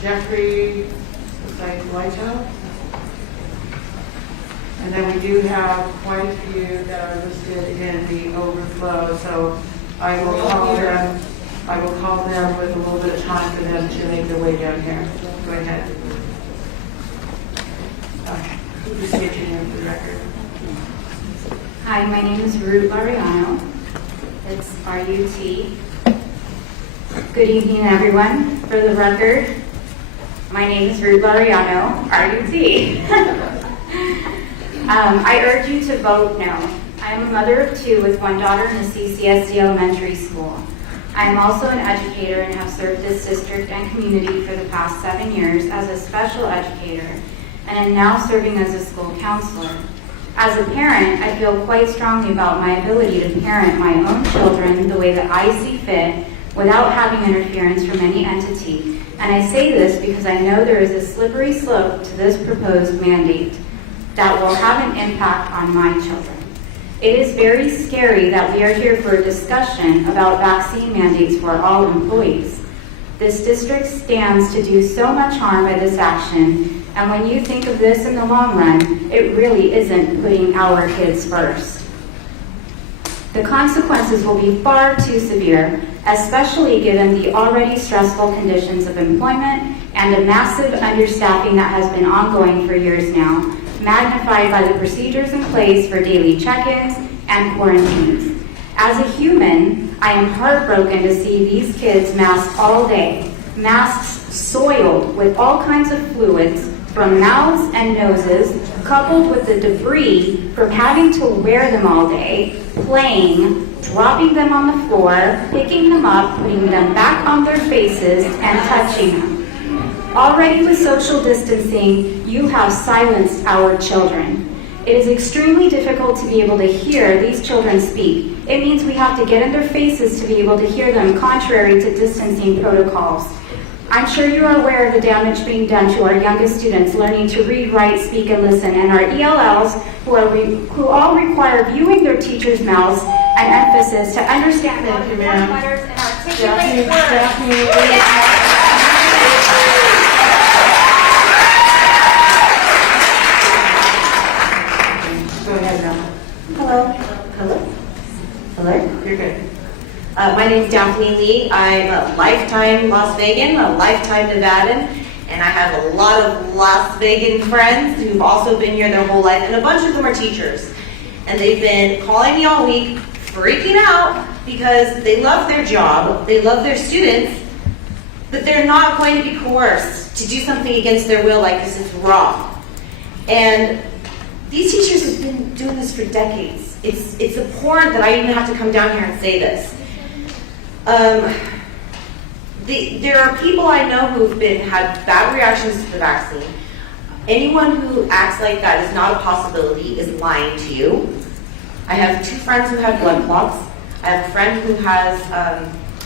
Jeffrey Lito. And then we do have quite a few that are listed in the overflow, so I will call them with a little bit of time for them to make their way down here. Go ahead. Okay. Just get your name for the record. Hi, my name is Ruth Mariano. It's R-U-T. Good evening, everyone. For the record, my name is Ruth Mariano, R-U-T. I urge you to vote no. I am a mother of 2 with 1 daughter in a CCSD elementary school. I am also an educator and have served this district and community for the past 7 years as a special educator and am now serving as a school counselor. As a parent, I feel quite strongly about my ability to parent my own children the way that I see fit without having interference from any entity. And I say this because I know there is a slippery slope to this proposed mandate that will have an impact on my children. It is very scary that we are here for a discussion about vaccine mandates for all employees. This district stands to do so much harm by this action, and when you think of this in the long run, it really isn't putting our kids first. The consequences will be far too severe, especially given the already stressful conditions of employment and a massive understaffing that has been ongoing for years now, magnified by the procedures in place for daily check-ins and quarantines. As a human, I am heartbroken to see these kids masked all day, masks soiled with all kinds of fluids from mouths and noses, coupled with the debris from having to wear them all day, playing, dropping them on the floor, picking them up, putting them back on their faces, and touching them. Already with social distancing, you have silenced our children. It is extremely difficult to be able to hear these children speak. It means we have to get in their faces to be able to hear them, contrary to distancing protocols. I'm sure you are aware of the damage being done to our youngest students learning to read, write, speak, and listen, and our ELLs who all require viewing their teachers' mouths and emphasis to understand the letters and articulate words. Go ahead now. Hello. Hello. Hello. You're good. My name is Daphne Lee. I'm a lifetime Las Vegan, a lifetime Nevadan, and I have a lot of Las Vegan friends who've also been here their whole life, and a bunch of them are teachers. And they've been calling me all week, freaking out because they love their job, they love their students, but they're not going to be coerced to do something against their will like this is wrong. And these teachers have been doing this for decades. It's abhorrent that I even have to come down here and say this. There are people I know who've had bad reactions to the vaccine. Anyone who acts like that is not a possibility is lying to you. I have 2 friends who have blood clots. I have a friend who has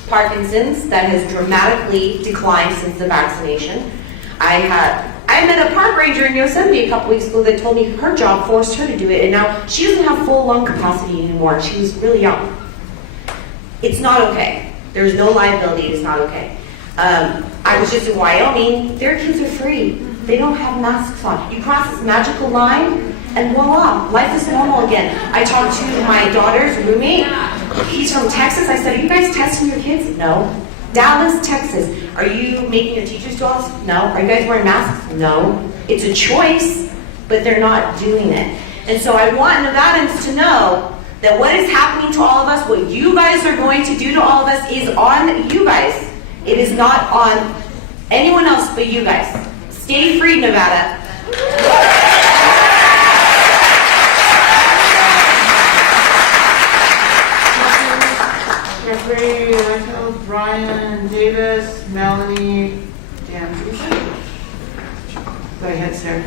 Parkinson's that has dramatically declined since the vaccination. I met a park ranger in Yosemite a couple weeks ago that told me her job forced her to do it, and now she doesn't have full lung capacity anymore. She was really young. It's not okay. There's no liability. It's not okay. I was just in Wyoming. Their kids are free. They don't have masks on. You cross this magical line, and voila, life is normal again. I talked to my daughter's roommate. He's from Texas. I said, are you guys testing your kids? No. Dallas, Texas. Are you making your teachers do all this? No. Are you guys wearing masks? No. It's a choice, but they're not doing it. And so I want Nevadans to know that what is happening to all of us, what you guys are going to do to all of us is on you guys. It is not on anyone else but you guys. Stay free, Nevada. Jeffrey, Rachel, Brian, Davis, Melanie, Dan. Go ahead, sir.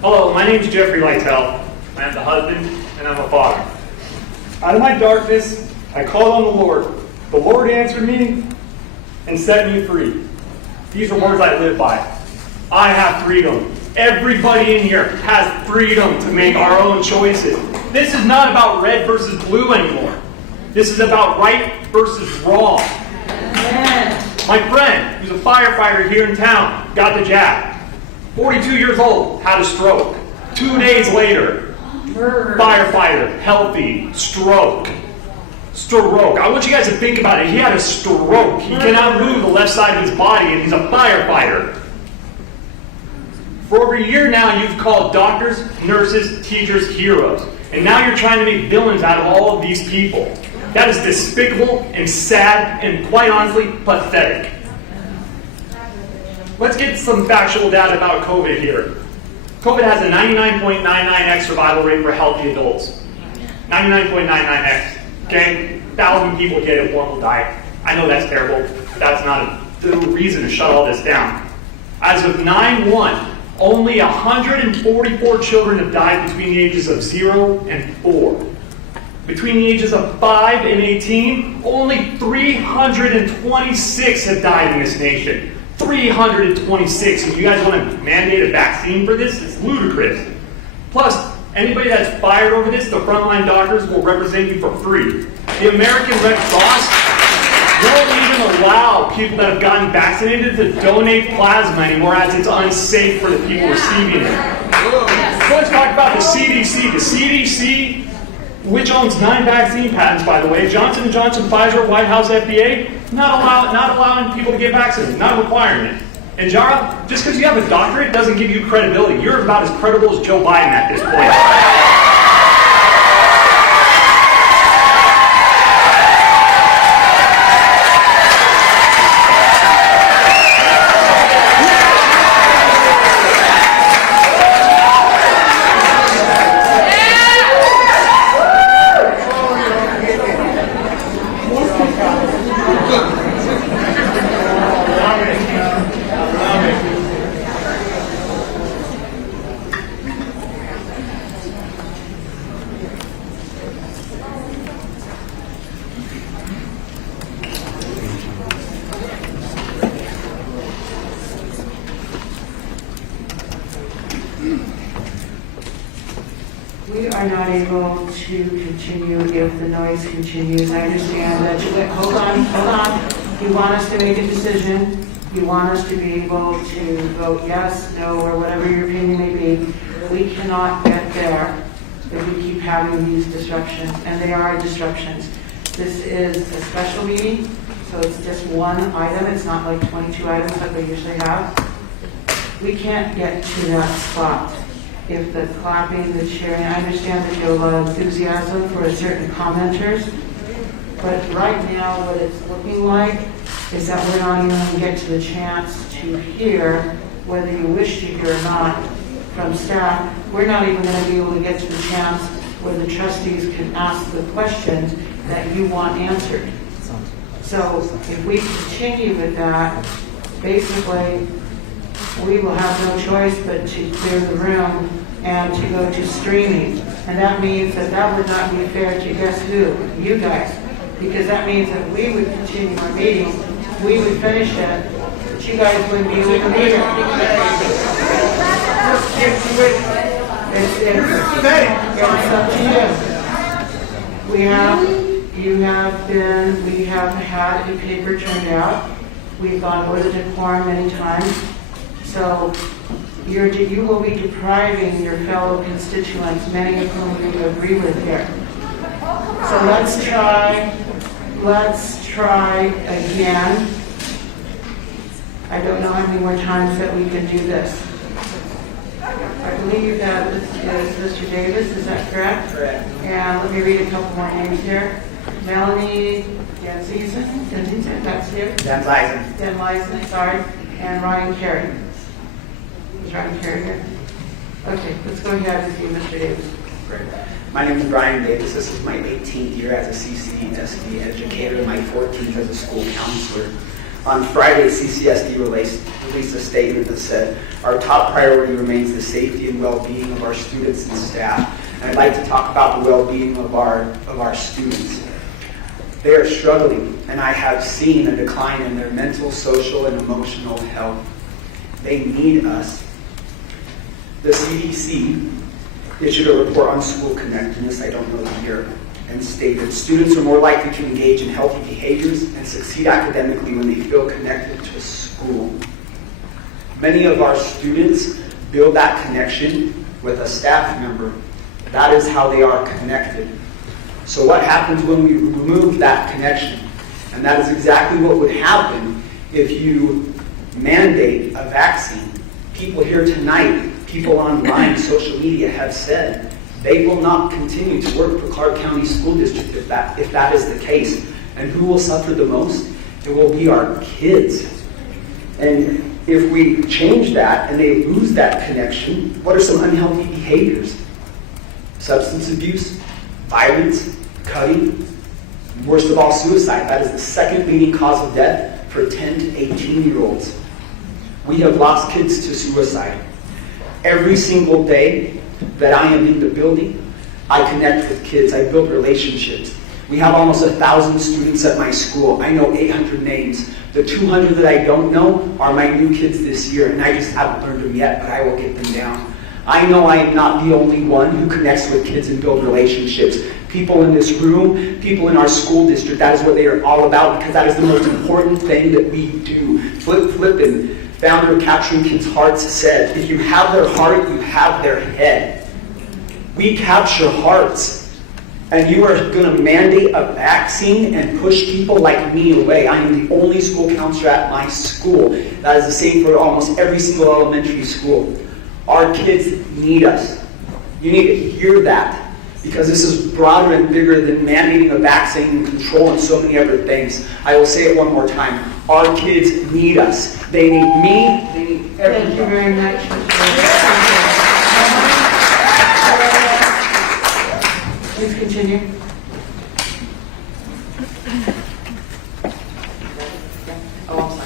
Hello, my name is Jeffrey Lytell. I am the husband and I'm a father. Out of my darkness, I called on the Lord. The Lord answered me and set me free. These are words I live by. I have freedom. Everybody in here has freedom to make our own choices. This is not about red versus blue anymore. This is about right versus wrong. My friend, who's a firefighter here in town, got the jab. 42 years old, had a stroke. 2 days later, firefighter, healthy, stroke. I want you guys to think about it. He had a stroke. He cannot move the left side of his body, and he's a firefighter. For over a year now, you've called doctors, nurses, teachers, heroes. And now you're trying to make villains out of all of these people. That is despicable and sad and, quite honestly, pathetic. Let's get some factual data about COVID here. COVID has a 99.99x survival rate for healthy adults. 99.99x. Okay? 1,000 people get it, 1 will die. I know that's terrible, but that's not the reason to shut all this down. As of 9/1, Only 144 children have died between the ages of 0 and 4. Between the ages of 5 and 18, only 326 have died in this nation. 326. And you guys want to mandate a vaccine for this? It's ludicrous. Plus, anybody that's fired over this, the frontline doctors will represent you for free. The American Red Cross won't even allow people that have gotten vaccinated to donate plasma anymore, as it's unsafe for the people receiving it. Let's talk about the CDC. The CDC, which owns 9 vaccine patents, by the way, Johnson & Johnson, Pfizer, White House, FDA, not allowing people to get vaccinated, not requiring it. And Jara, just because you have a doctorate doesn't give you credibility. You're about as credible as Joe Biden at this point. We are not able to continue if the noise continues. I understand that hold on. You want us to make a decision. You want us to be able to vote yes, no, or whatever your opinion may be. We cannot get there if we keep having these disruptions, and they are disruptions. This is a special meeting, so it's just one item. It's not like 22 items like we usually have. We can't get to that spot. If the clapping, the cheering, I understand that you have a lot of enthusiasm for certain commenters, but right now what it's looking like is that we're not even going to get to the chance to hear, whether you wish to hear or not, from staff. We're not even going to be able to get to the chance where the trustees can ask the questions that you want answered. So if we continue with that, basically, we will have no choice but to clear the room and to go to streaming. And that means that that would not be fair to guess who? You guys. Because that means that we would continue our meeting, we would finish it, but you guys wouldn't be able to meet it. It's up to you. We have had a paper turned out. We've gone over the decorum many times. So you will be depriving your fellow constituents, many of whom you agree with here. So let's try again. I don't know how many more times that we can do this. I believe that this is Mr. Davis, is that correct? Correct. And let me read a couple more names here. Melanie Danzizen, that's you? Danzizen, sorry. And Ryan Carey. Is Ryan Carey here? Okay, let's go ahead and see Mr. Davis. Great. My name is Brian Davis. This is my 18th year as a CCSD educator and my 14th as a school counselor. On Friday, CCSD released a statement that said, our top priority remains the safety and well-being of our students and staff. And I'd like to talk about the well-being of our students. They are struggling, and I have seen a decline in their mental, social, and emotional health. They need us. The CDC issued a report on school connectedness, I don't know the year, and stated students are more likely to engage in healthy behaviors and succeed academically when they feel connected to school. Many of our students build that connection with a staff member. That is how they are connected. So what happens when we remove that connection? And that is exactly what would happen if you mandate a vaccine. People here tonight, people online, social media have said they will not continue to work for Clark County School District if that is the case. And who will suffer the most? It will be our kids. And if we change that and they lose that connection, what are some unhealthy behaviors? Substance abuse, violence, cutting, worst of all, suicide. That is the second leading cause of death for 10 to 18-year-olds. We have lost kids to suicide. Every single day that I am in the building, I connect with kids. I build relationships. We have almost 1,000 students at my school. I know 800 names. The 200 that I don't know are my new kids this year, and I just haven't learned them yet, but I will get them down. I know I am not the only one who connects with kids and build relationships. People in this room, people in our school district, that is what they are all about, because that is the most important thing that we do. Flip Flippin, founder of Capturing Kids' Hearts, said, if you have their heart, you have their head. We capture hearts. And you are going to mandate a vaccine and push people like me away. I am the only school counselor at my school. That is the same for almost every single elementary school. Our kids need us. You need to hear that, because this is broader and bigger than mandating a vaccine and control and so many other things. I will say it one more time. Our kids need us. They need me. They need everyone. Thank you very much. Please continue. Oh,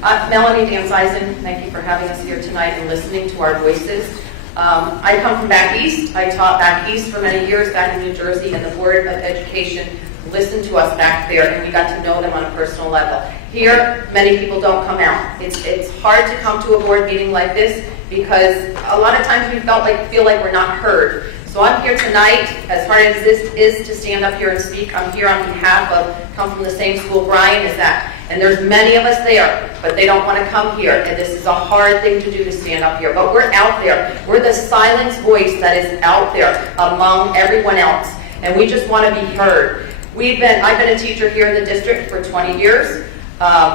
I'm sorry. Melanie Dan Zeisen, thank you for having us here tonight and listening to our voices. I come from back east. I taught back east for many years back in New Jersey, and the Board of Education listened to us back there, and we got to know them on a personal level. Here, many people don't come out. It's hard to come to a board meeting like this because a lot of times we feel like we're not heard. So I'm here tonight, as hard as this is to stand up here and speak. I'm here on behalf of, come from the same school Brian is at. And there's many of us there, but they don't want to come here. And this is a hard thing to do, to stand up here. But we're out there. We're the silenced voice that is out there among everyone else. And we just want to be heard. I've been a teacher here in the district for 20 years.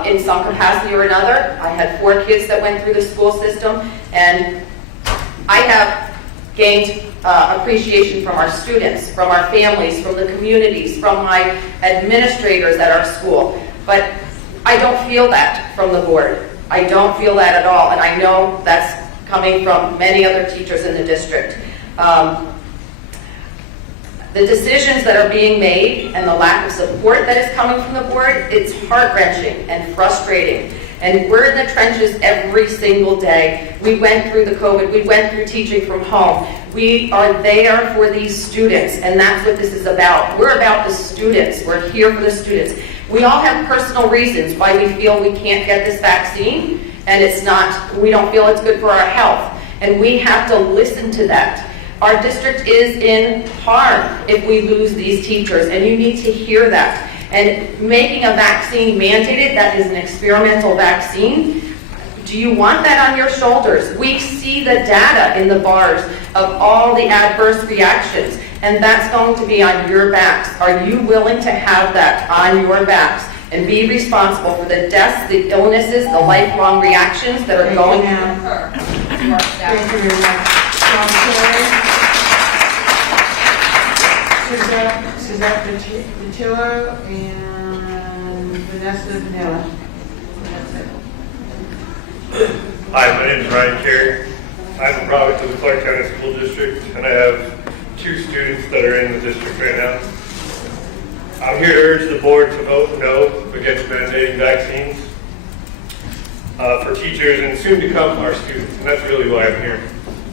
In some capacity or another. I had 4 kids that went through the school system. And I have gained appreciation from our students, from our families, from the communities, from my administrators at our school. But I don't feel that from the board. I don't feel that at all, and I know that's coming from many other teachers in the district. The decisions that are being made and the lack of support that is coming from the board, it's heart-wrenching and frustrating. And we're in the trenches every single day. We went through the COVID. We went through teaching from home. We are there for these students, and that's what this is about. We're about the students. We're here for the students. We all have personal reasons why we feel we can't get this vaccine, and we don't feel it's good for our health. And we have to listen to that. Our district is in harm if we lose these teachers, and you need to hear that. And making a vaccine mandated, that is an experimental vaccine, do you want that on your shoulders? We see the data in the bars of all the adverse reactions, and that's going to be on your backs. Are you willing to have that on your backs and be responsible for the deaths, the illnesses, the lifelong reactions that are going to occur? Thank you very much. Suzette Patillo and Vanessa Vanilla. Hi, my name is Ryan Carey. I'm a product of the Clark County School District, and I have 2 students that are in the district right now. I'm here to urge the board to vote no against mandating vaccines for teachers and soon to come our students, and that's really why I'm here.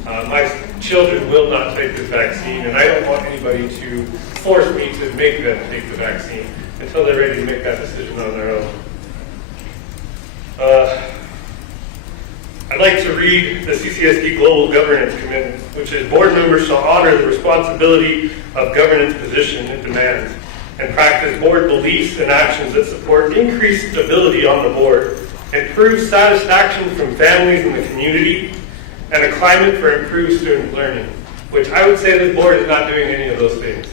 My children will not take this vaccine, and I don't want anybody to force me to make them take the vaccine until they're ready to make that decision on their own. I'd like to read the CCSD Global Governance Commitment, which is board members shall honor the responsibility of governance position it demands and practice board beliefs and actions that support increased stability on the board, improve satisfaction from families in the community, and a climate for improved student learning, which I would say this board is not doing any of those things.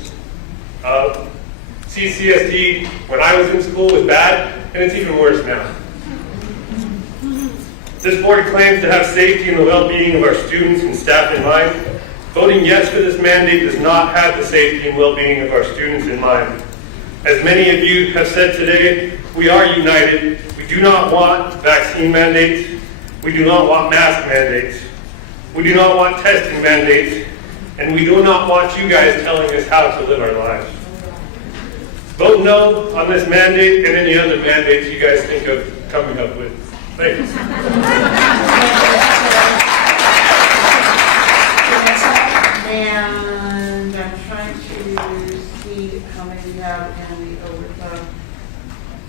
CCSD, when I was in school, was bad, and it's even worse now. This board claims to have safety and the well-being of our students and staff in mind. Voting yes for this mandate does not have the safety and well-being of our students in mind. As many of you have said today, we are united. We do not want vaccine mandates. We do not want mask mandates. We do not want testing mandates. And we do not want you guys telling us how to live our lives. Vote no on this mandate and any other mandates you guys think of coming up with. Thanks.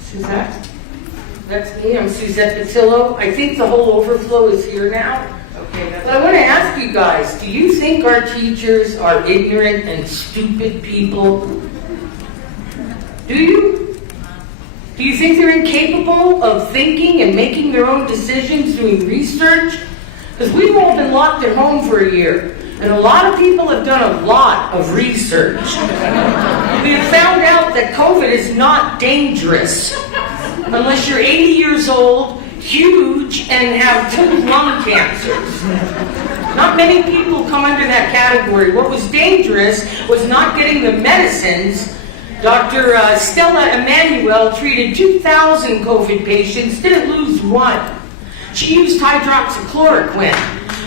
Suzette? That's me, I'm Suzette Patillo. I think the whole overflow is here now. Okay, But I want to ask you guys, do you think our teachers are ignorant and stupid people? Do you? Do you think they're incapable of thinking and making their own decisions, doing research? Because we've all been locked at home for a year, and a lot of people have done a lot of research. We have found out that COVID is not dangerous unless you're 80 years old, huge, and have 2 lung cancers. Not many people come under that category. What was dangerous was not getting the medicines. Dr. Stella Emanuel treated 2,000 COVID patients, didn't lose one. She used hydroxychloroquine,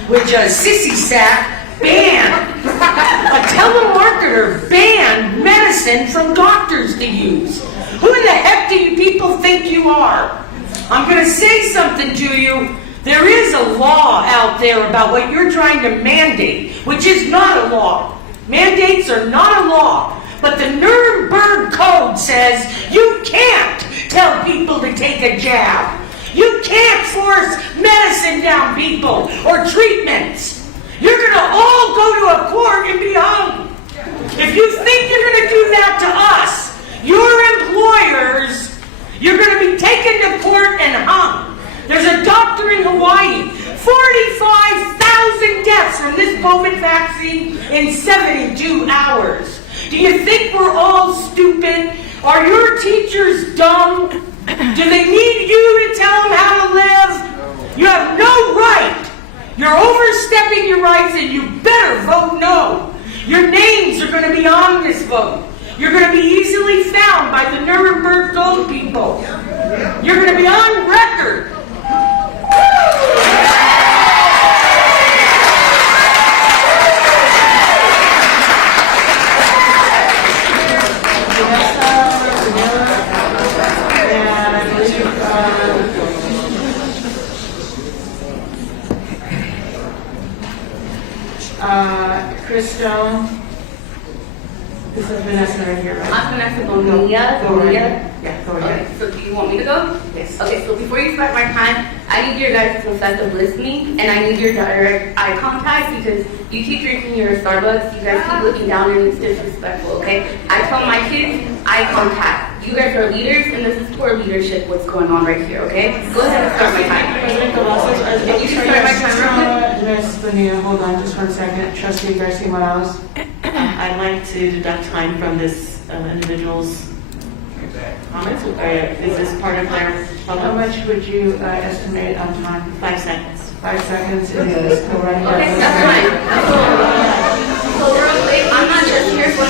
which Sissy Sack banned. A telemarketer banned medicine from doctors to use. Who in the heck do you people think you are? I'm going to say something to you. There is a law out there about what you're trying to mandate, which is not a law. Mandates are not a law. But the Nuremberg Code says you can't tell people to take a jab. You can't force medicine down people or treatments. You're going to all go to a court and be hung. If you think you're going to do that to us, your employers, you're going to be taken to court and hung. There's a doctor in Hawaii, 45,000 deaths from this COVID vaccine in 72 hours. Do you think we're all stupid? Are your teachers dumb? Do they need you to tell them how to live? You have no right. You're overstepping your rights, and you better vote no. Your names are going to be on this vote. You're going to be easily found by the Nuremberg Code people. You're going to be on record. Chris Stone. This is Vanessa right here, right? I'm Vanessa Bonilla. Go right ahead. Yeah, go ahead. Okay, so do you want me to go? Yes. Okay, so before you start my time, I need your guys' consent of listening, and I need your direct eye contact because you keep drinking your Starbucks, you guys keep looking down, and it's disrespectful, okay? I tell my kids, eye contact. You guys are leaders, and this is poor leadership, what's going on right here, okay? Go ahead and start my time. President Cavazos, If you can start my time real quick. Ms. Bonilla, hold on just 1 second. Trustee Garcia Morales. I'd like to deduct time from this individual's comments. Is this part of their How much would you estimate on time? 5 seconds? 5 seconds it is. Go right ahead. Okay, that's fine. So real quick, I'm not just here for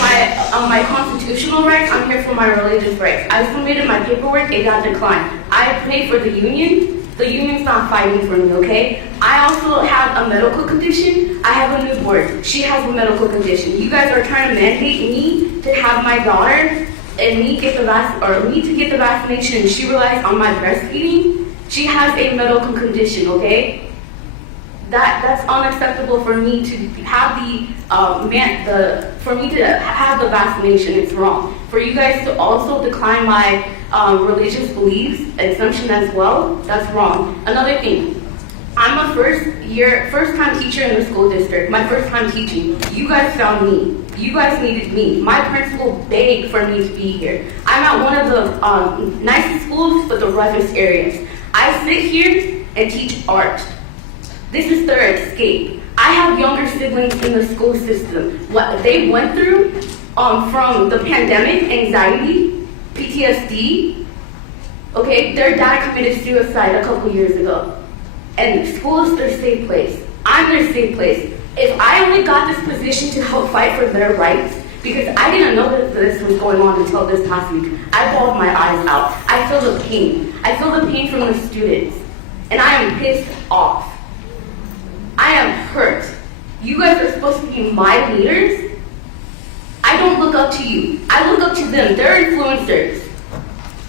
my constitutional rights, I'm here for my religious rights. I submitted my paperwork, it got declined. I paid for the union. The union's not fighting for me, okay? I also have a medical condition. I have a newborn. She has a medical condition. You guys are trying to mandate me to have my daughter and me to get the vaccination, and she relies on my breastfeeding. She has a medical condition, okay? That's unacceptable for me to have the vaccination. It's wrong. For you guys to also decline my religious beliefs exemption as well, that's wrong. Another thing, I'm a first-time teacher in the school district. My first time teaching. You guys found me. You guys needed me. My principal begged for me to be here. I'm at one of the nicest schools, but the roughest areas. I sit here and teach art. This is their escape. I have younger siblings in the school system. What they went through from the pandemic, anxiety, PTSD, okay, their dad committed suicide a couple years ago. And school is their safe place. I'm their safe place. If I only got this position to help fight for their rights, because I didn't know that this was going on until this past week, I bawled my eyes out. I feel the pain. I feel the pain from the students. And I am pissed off. I am hurt. You guys are supposed to be my leaders. I don't look up to you. I look up to them. They're influencers.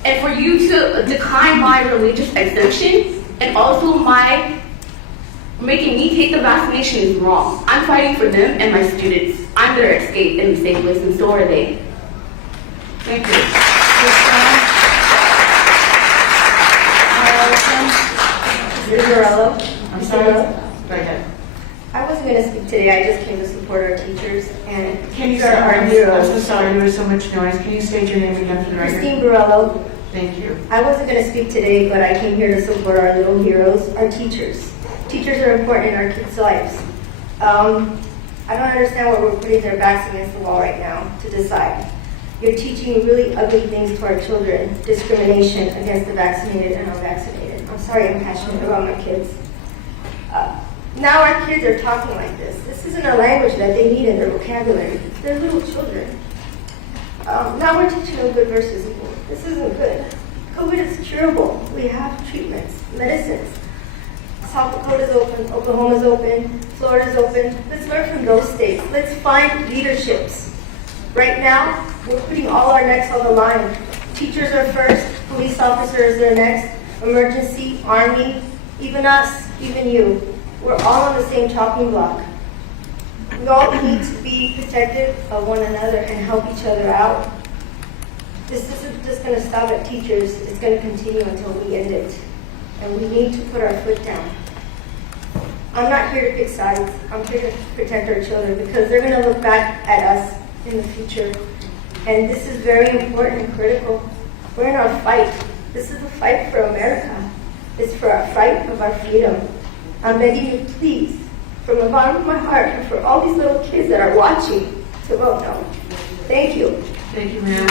And for you to decline my religious exemption and also my making me take the vaccination is wrong. I'm fighting for them and my students. I'm their escape and the safe place, and so are they. Thank you. Ms. Morello? I'm Mr. sorry. Morello? Go ahead. I wasn't going to speak today. I just came to support our teachers and Can you these are our I'm heroes. so sorry, there was so much noise. Can you state your name again for the record? Christine Borello. Thank you. I wasn't going to speak today, but I came here to support our little heroes, our teachers. Teachers are important in our kids' lives. I don't understand why we're putting their backs against the wall right now to decide. You're teaching really ugly things to our children, discrimination against the vaccinated and unvaccinated. I'm sorry, I'm passionate about my kids. Now our kids are talking like this. This isn't a language that they need in their vocabulary. They're little children. Now we're teaching them good versus evil. This isn't good. COVID is curable. We have treatments, medicines. South Dakota's open, Oklahoma's open, Florida's open. Let's learn from those states. Let's find leaderships. Right now, we're putting all our necks on the line. Teachers are first, police officers are next, emergency, army, even us, even you. We're all on the same chopping block. We all need to be protective of one another and help each other out. This isn't just going to stop at teachers. It's going to continue until we end it. And we need to put our foot down. I'm not here to pick sides. I'm here to protect our children because they're going to look back at us in the future. And this is very important and critical. We're in our fight. This is a fight for America. It's for our fight of our freedom. I'm begging you, please, from the bottom of my heart, and for all these little kids that are watching, to vote no. Thank you. Thank you, ma'am.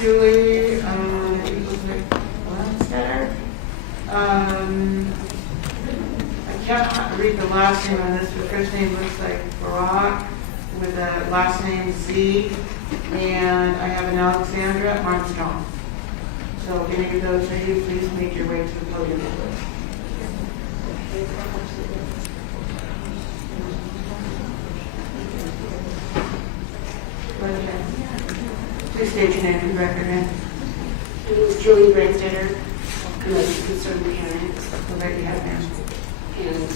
Julie, I can't read the last name on this, but first name looks like Barack with a last name Z, and I have an Alexandra Armstrong. So if any of those are you, please make your way to the podium. Please state your name for the record, ma'am. My name is Julie Brandstetter. I'm a concerned parent. Go right ahead, ma'am. And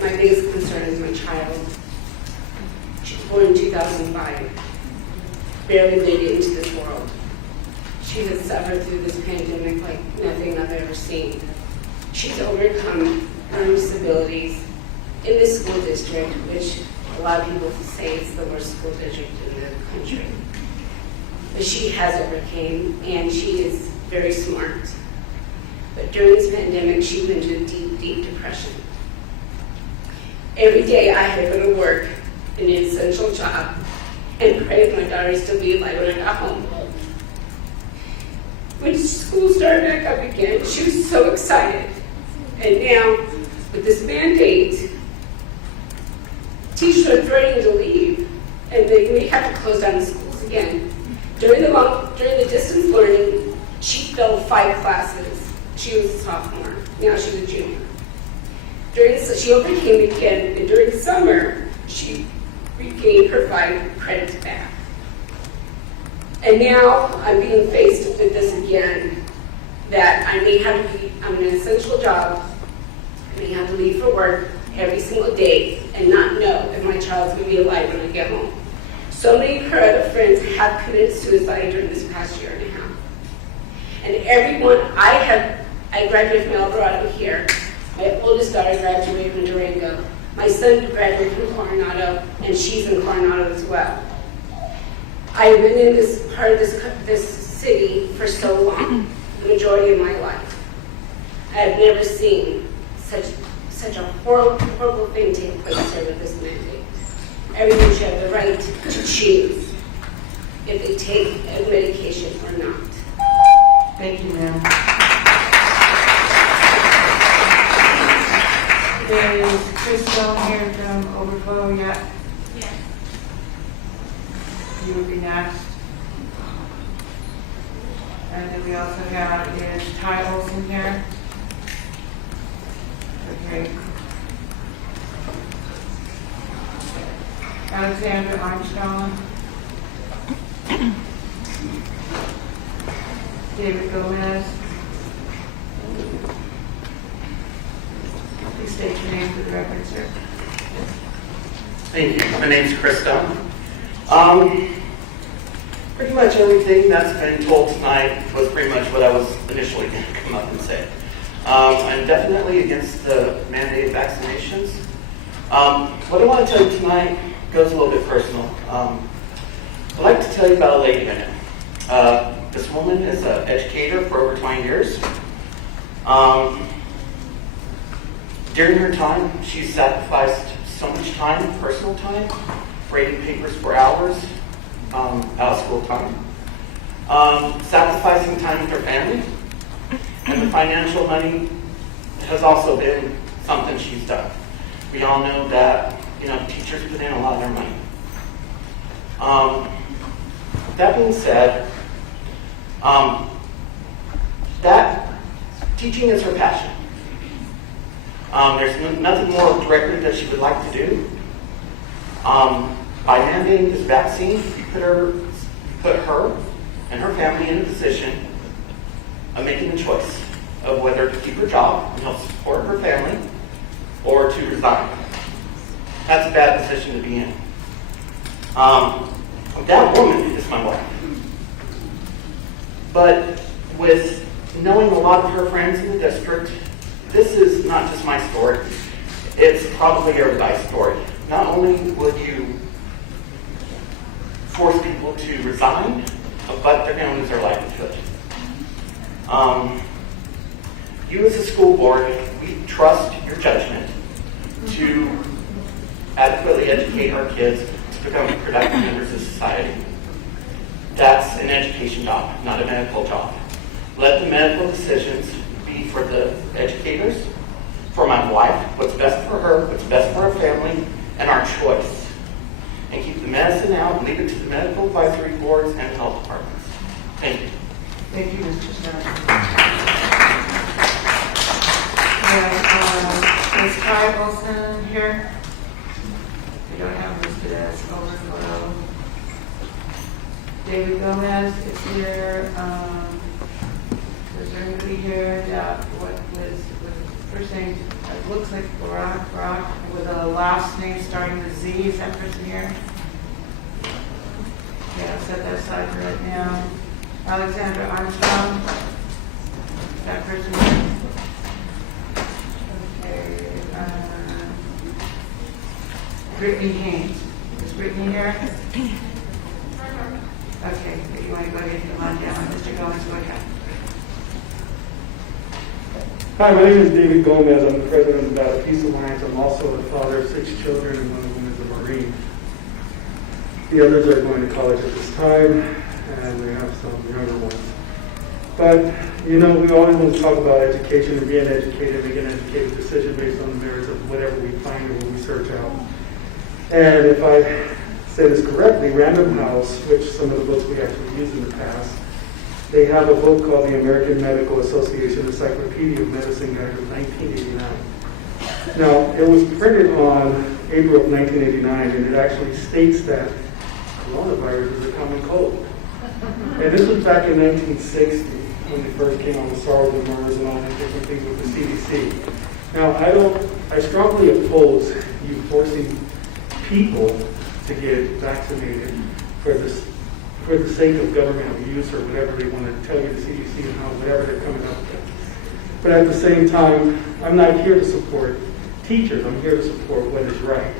my biggest concern is my child. She was born in 2005. Barely made it into this world. She has suffered through this pandemic like nothing I've ever seen. She's overcome learning disabilities in this school district, which a lot of people say is the worst school district in the country. But she has overcame, and she is very smart. But during this pandemic, she went into a deep, deep depression. Every day I had to go to work in an essential job and pray for my daughter to be alive when I got home. When school started back up again, she was so excited. And now, with this mandate, teachers are threatening to leave, and they may have to close down the schools again. During the distance learning, she failed 5 classes. She was a sophomore. Now she's a junior. She overcame again, and during the summer, she regained her 5 credits back. And now I'm being faced with this again, that I may have to I'm in an essential job, I may have to leave for work every single day and not know if my child's going to be alive when I get home. So many of her other friends have committed suicide during this past year and a half. And everyone, I graduated from El Dorado here. My oldest daughter graduated from Durango. My son graduated from Coronado, and she's in Coronado as well. I've been in this part of this city for so long, the majority of my life. I've never seen such a horrible thing take place here with this mandate. Everyone should have the right to choose if they take a medication or not. Thank you, ma'am. Is Crystal here from Overflow yet? Yeah. You would be next. And then we also have, is Ty Olson here? Okay. Alexandra Armstrong. David Gomez. Please state your name for the record, sir. Thank you. My name's Chris Dunn. Pretty much everything that's been told tonight was pretty much what I was initially going to come up and say. I'm definitely against the mandated vaccinations. What I want to tell you tonight goes a little bit personal. I'd like to tell you about a lady I know. This woman is an educator for over 20 years. During her time, she sacrificed so much time, personal time, grading papers for hours, out of school time, sacrificing time with her family, and the financial money has also been something she's done. We all know that, teachers put in a lot of their money. That being said, that teaching is her passion. There's nothing more directly that she would like to do. By mandating this vaccine, you put her and her family in a position of making a choice of whether to keep her job and help support her family or to resign. That's a bad position to be in. That woman is my wife. But with knowing a lot of her friends in the district, this is not just my story. It's probably everybody's story. Not only would you force people to resign, but they're going to lose their livelihood. You as a school board, we trust your judgment to adequately educate our kids to become productive members of society. That's an education job, not a medical job. Let the medical decisions be for the educators, for my wife, what's best for her, what's best for her family, and our choice. And keep the medicine out and leave it to the medical advisory boards and health departments. Thank you. Thank you, Mr. Schneider. Is Ty Wilson here? We don't have listed as overflow. David Gomez is here. Is there anybody here that was first name, it looks like Brock, with a last name starting with Z? Is that person here? Okay, I'll set that aside for right now. Alexander Armstrong, is that person here? Okay. Brittany Haynes. Is Brittany here? Okay, if you want to go ahead and come on down. Mr. Gomez, go ahead. Hi, my name is David Gomez. I'm the president of the Peace Alliance. I'm also the father of 6 children, and one of them is a Marine. The others are going to college at this time, and we have some younger ones. But, we always want to talk about education and being educated, make an educated decision based on the merits of whatever we find or what we search out. And if I say this correctly, Random House, which some of the books we actually used in the past, they have a book called the American Medical Association Encyclopedia of Medicine Guide of 1989. Now, it was printed on April of 1989, and it actually states that coronavirus is a common cold. And this was back in 1960 when they first came on with SARS and MERS and all these different things with the CDC. Now, I strongly oppose you forcing people to get vaccinated for the sake of government abuse or whatever they want to tell you, the CDC and how, whatever they're coming up with. But at the same time, I'm not here to support teachers. I'm here to support what is right.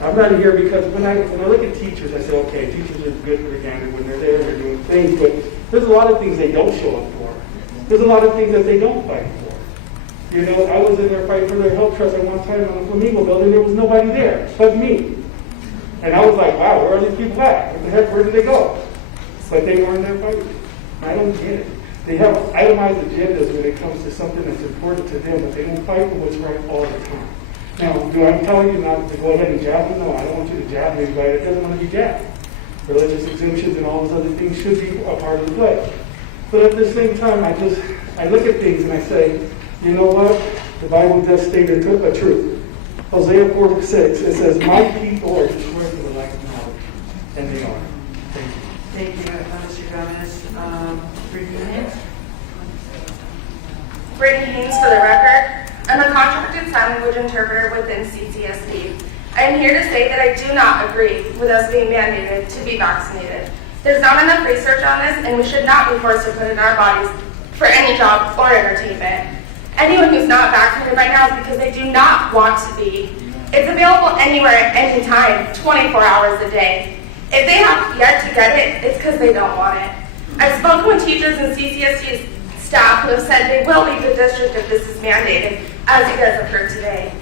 I'm not here because when I look at teachers, I say, okay, teachers are good for the gander when they're there, they're doing things, but there's a lot of things they don't show up for. There's a lot of things that they don't fight for. I was in there fighting for their health trust at one time on the Flamingo building. There was nobody there but me. And I was like, wow, where are these people at? What the heck, where did they go? But they weren't there fighting. I don't get it. They have itemized agendas when it comes to something that's important to them, but they don't fight for what's right all the time. Now, do I tell you not to go ahead and jab them? No, I don't want you to jab anybody that doesn't want to be jabbed. Religious exemptions and all those other things should be a part of the play. But at the same time, I look at things and I say, you know what? The Bible does state a truth. Hosea 4:6, it says, my people are destroyed for the lack of knowledge. And they are. Thank you. Thank you, Mr. Gomez. Brittany Haynes? Brittany Haynes for the record. I'm a contracted sign language interpreter within CCSD. I am here to say that I do not agree with us being mandated to be vaccinated. There's not enough research on this, and we should not be forced to put in our bodies for any job or entertainment. Anyone who's not vaccinated right now is because they do not want to be. It's available anywhere at any time, 24 hours a day. If they have yet to get it, it's because they don't want it. I've spoken with teachers and CCSD staff who have said they will leave the district if this is mandated, as you guys have heard today.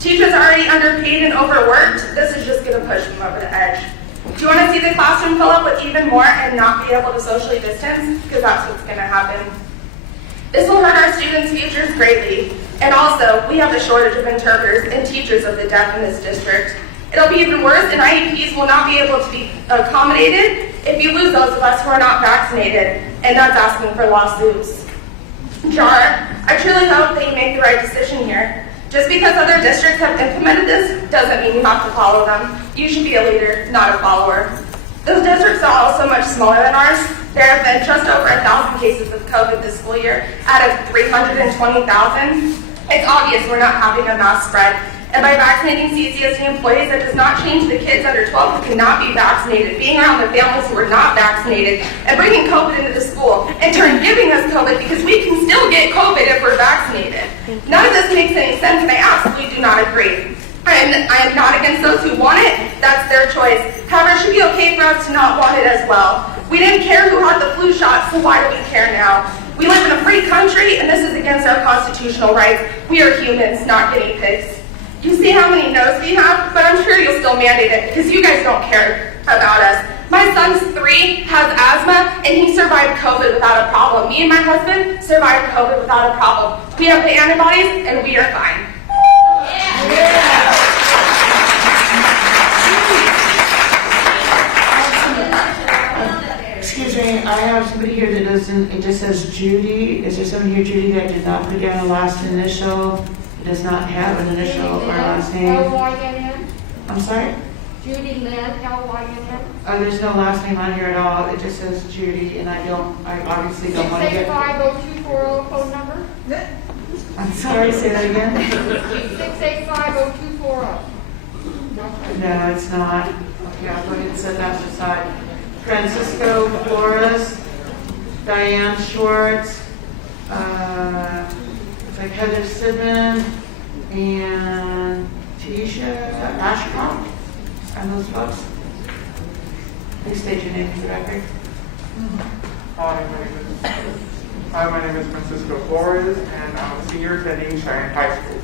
Teachers are already underpaid and overworked. This is just going to push them over the edge. Do you want to see the classroom fill up with even more and not be able to socially distance? Because that's what's going to happen. This will hurt our students' futures greatly. And also, we have a shortage of interpreters and teachers of the deaf in this district. It'll be even worse, and IEPs will not be able to be accommodated if you lose those of us who are not vaccinated, and that's asking for lawsuits. JAR, I truly hope that you make the right decision here. Just because other districts have implemented this doesn't mean you have to follow them. You should be a leader, not a follower. Those districts are all so much smaller than ours. There have been just over 1,000 cases of COVID this school year out of 320,000. It's obvious we're not having a mass spread. And by vaccinating CCSD employees, that does not change the kids under 12 who cannot be vaccinated, being around their families who are not vaccinated, and bringing COVID into the school, in turn giving us COVID because we can still get COVID if we're vaccinated. None of this makes any sense, and I absolutely do not agree. I am not against those who want it. That's their choice. However, it should be okay for us to not want it as well. We didn't care who had the flu shot, so why do we care now? We live in a free country, and this is against our constitutional rights. We are humans, not guinea pigs. You see how many no's we have, but I'm sure you'll still mandate it because you guys don't care about us. My son's 3, has asthma, and he survived COVID without a problem. Me and my husband survived COVID without a problem. We have the antibodies, and we are fine. Excuse me, I have somebody here that doesn't, it just says Judy. Is there somebody here, Judy, that did not put down a last initial? It does not have an initial or last name. L-Y-N-N? I'm sorry? Judy Lynn, L-Y-N-N? There's no last name on here at all. It just says Judy, and I obviously don't want to get. 685-0240 phone number? I'm sorry, say that again? 685-0240. No, it's not. Okay, I'll go ahead and set that aside. Francisco Flores, Diane Schwartz, it's like Heather Sidman, and Tisha Ashcroft. And those folks. Please state your name for the record. Hi, my name is Francisco Flores, and I'm a senior attending Cheyenne High School.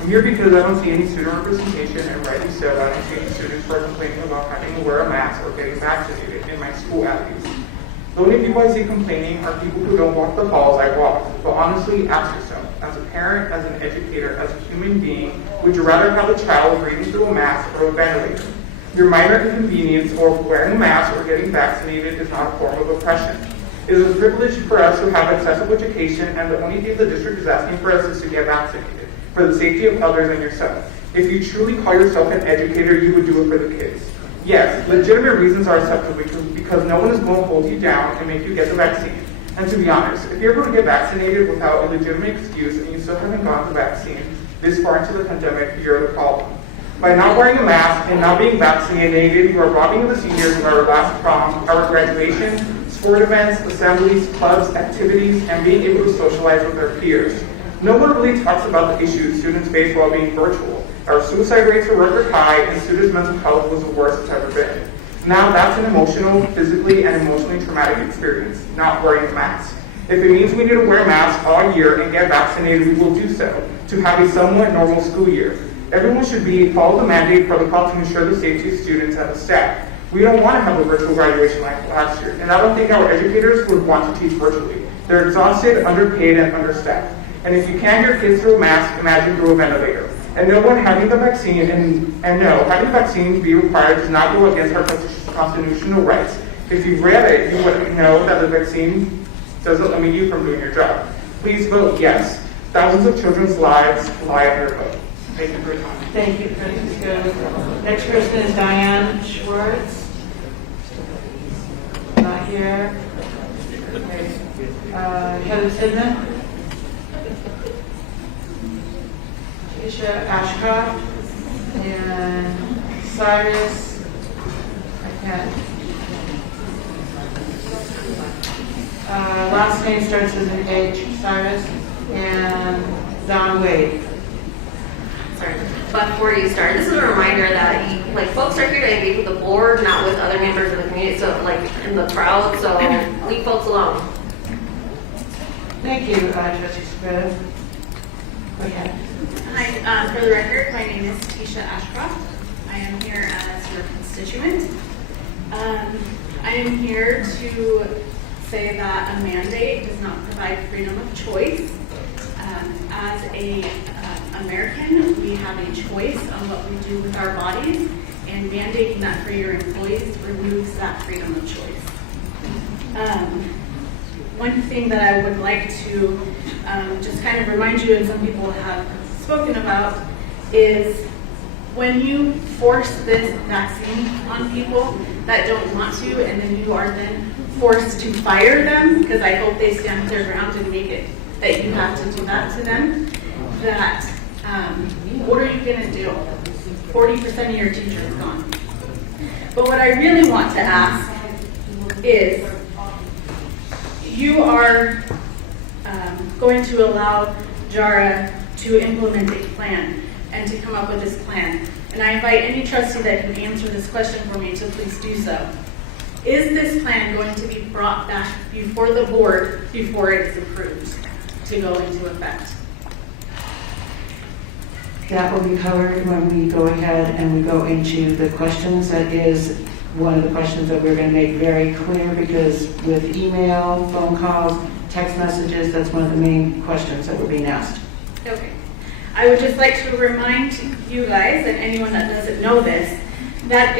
I'm here because I don't see any student representation, and rightly so, I don't see any students who are complaining about having to wear a mask or getting vaccinated in my school at least. The only people I see complaining are people who don't walk the halls I walk. But honestly, ask yourself, as a parent, as an educator, as a human being, would you rather have a child breathing through a mask or a ventilator? Your minor inconvenience or wearing a mask or getting vaccinated is not a form of oppression. It is a privilege for us to have accessible education, and the only thing the district is asking for us is to get vaccinated, for the safety of others and yourself. If you truly call yourself an educator, you would do it for the kids. Yes, legitimate reasons are acceptable because no one is going to hold you down and make you get the vaccine. And to be honest, if you're going to get vaccinated without a legitimate excuse and you still haven't gotten the vaccine this far into the pandemic, you're the problem. By not wearing a mask and not being vaccinated, you are robbing the seniors of our last prom, our graduation, sport events, assemblies, clubs, activities, and being able to socialize with their peers. No one really talks about the issues students face while being virtual. Our suicide rates are record high, and students' mental health was the worst it's ever been. Now that's an emotional, physically, and emotionally traumatic experience, not wearing a mask. If it means we need to wear masks all year and get vaccinated, we will do so, to have a somewhat normal school year. Everyone should follow the mandate protocol to ensure the safety of students and the staff. We don't want to have a virtual graduation like last year, and I don't think our educators would want to teach virtually. They're exhausted, underpaid, and understaffed. And if you can't get kids through a mask, imagine through a ventilator. And no one having the vaccine, and no, having vaccines be required does not go against our constitutional rights. If you've read it, you would know that the vaccine doesn't limit you from doing your job. Please vote yes. Thousands of children's lives lie on your vote. Thank you for your time. Thank you, Francisco. Next person is Diane Schwartz. Not here. Okay. Heather Sidman. Tisha Ashcroft. And Cyrus. I can't. Last name starts with an H, Cyrus, and Don Wade. Sorry, but before you start, this is a reminder that folks are here to engage with the board, not with other members of the community, so in the crowd, so leave folks alone. Thank you, Trustee Smith. Go ahead. Hi, for the record, my name is Tisha Ashcroft. I am here as your constituent. I am here to say that a mandate does not provide freedom of choice. As a American, we have a choice on what we do with our bodies, and mandating that for your employees removes that freedom of choice. One thing that I would like to just kind of remind you, and some people have spoken about, is when you force this vaccine on people that don't want to, and then you are then forced to fire them, because I hope they stand their ground and make it that you have to do that to them, that what are you going to do? 40% of your teacher is gone. But what I really want to ask is, you are going to allow JARA to implement a plan and to come up with this plan. And I invite any trustee that can answer this question for me to please do so. Is this plan going to be brought back before the board before it is approved to go into effect? That will be covered when we go ahead and we go into the questions. That is one of the questions that we're going to make very clear, because with email, phone calls, text messages, that's one of the main questions that were being asked. Okay. I would just like to remind you guys, and anyone that doesn't know this, that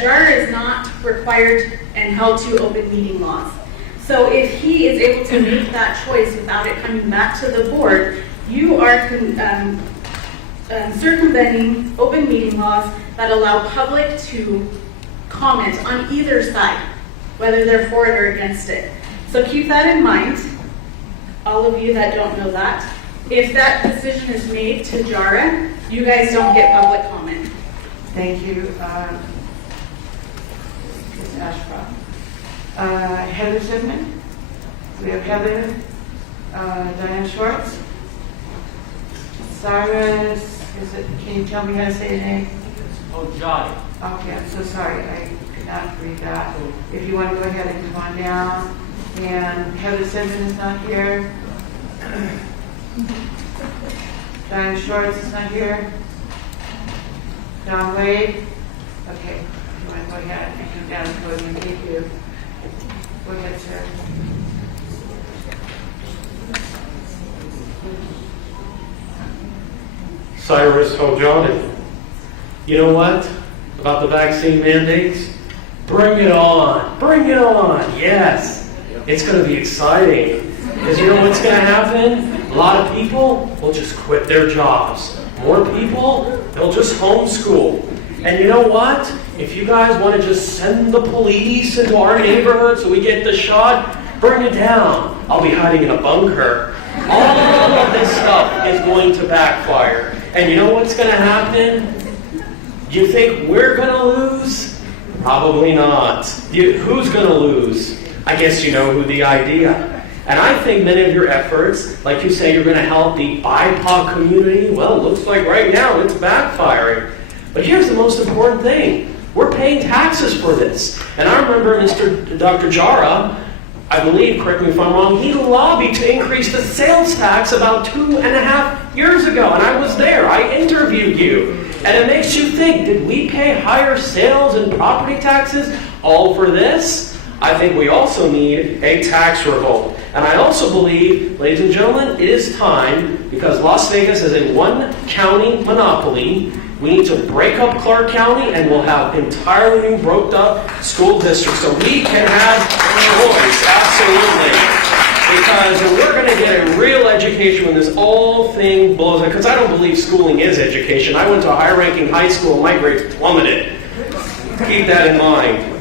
JARA is not required and held to open meeting laws. So if he is able to make that choice without it coming back to the board, you are circumventing open meeting laws that allow public to comment on either side, whether they're for it or against it. So keep that in mind, all of you that don't know that. If that decision is made to JARA, you guys don't get public comment. Thank you, Ms. Ashcroft. Heather Sidman. We have Heather, Diane Schwartz. Cyrus, can you tell me how to say your name? Oh, Jai. Okay, I'm so sorry, I could not read that. If you want to go ahead and come on down. And Heather Sidman is not here. Diane Schwartz is not here. Don Wade. Okay, you want to go ahead and come down and podium. Thank you. Go ahead, sir. Cyrus Hojonin. You know what? About the vaccine mandates? Bring it on. Bring it on. Yes. It's going to be exciting. Because you know what's going to happen? A lot of people will just quit their jobs. More people, they'll just homeschool. And you know what? If you guys want to just send the police into our neighborhood so we get the shot, bring it down. I'll be hiding in a bunker. All of this stuff is going to backfire. And you know what's going to happen? You think we're going to lose? Probably not. Who's going to lose? I guess you know who the idea. And I think many of your efforts, like you say you're going to help the BIPOC community, well, it looks like right now it's backfiring. But here's the most important thing. We're paying taxes for this. And I remember Dr. Jara, I believe, correct me if I'm wrong, he lobbied to increase the sales tax about 2.5 years ago. And I was there. I interviewed you. And it makes you think, did we pay higher sales and property taxes all for this? I think we also need a tax revolt. And I also believe, ladies and gentlemen, it is time, because Las Vegas is a one-county monopoly, we need to break up Clark County and we'll have entirely new broke up school districts so we can have choice, absolutely. Because we're going to get a real education when this whole thing blows up. Because I don't believe schooling is education. I went to a high-ranking high school and my grades plummeted. Keep that in mind.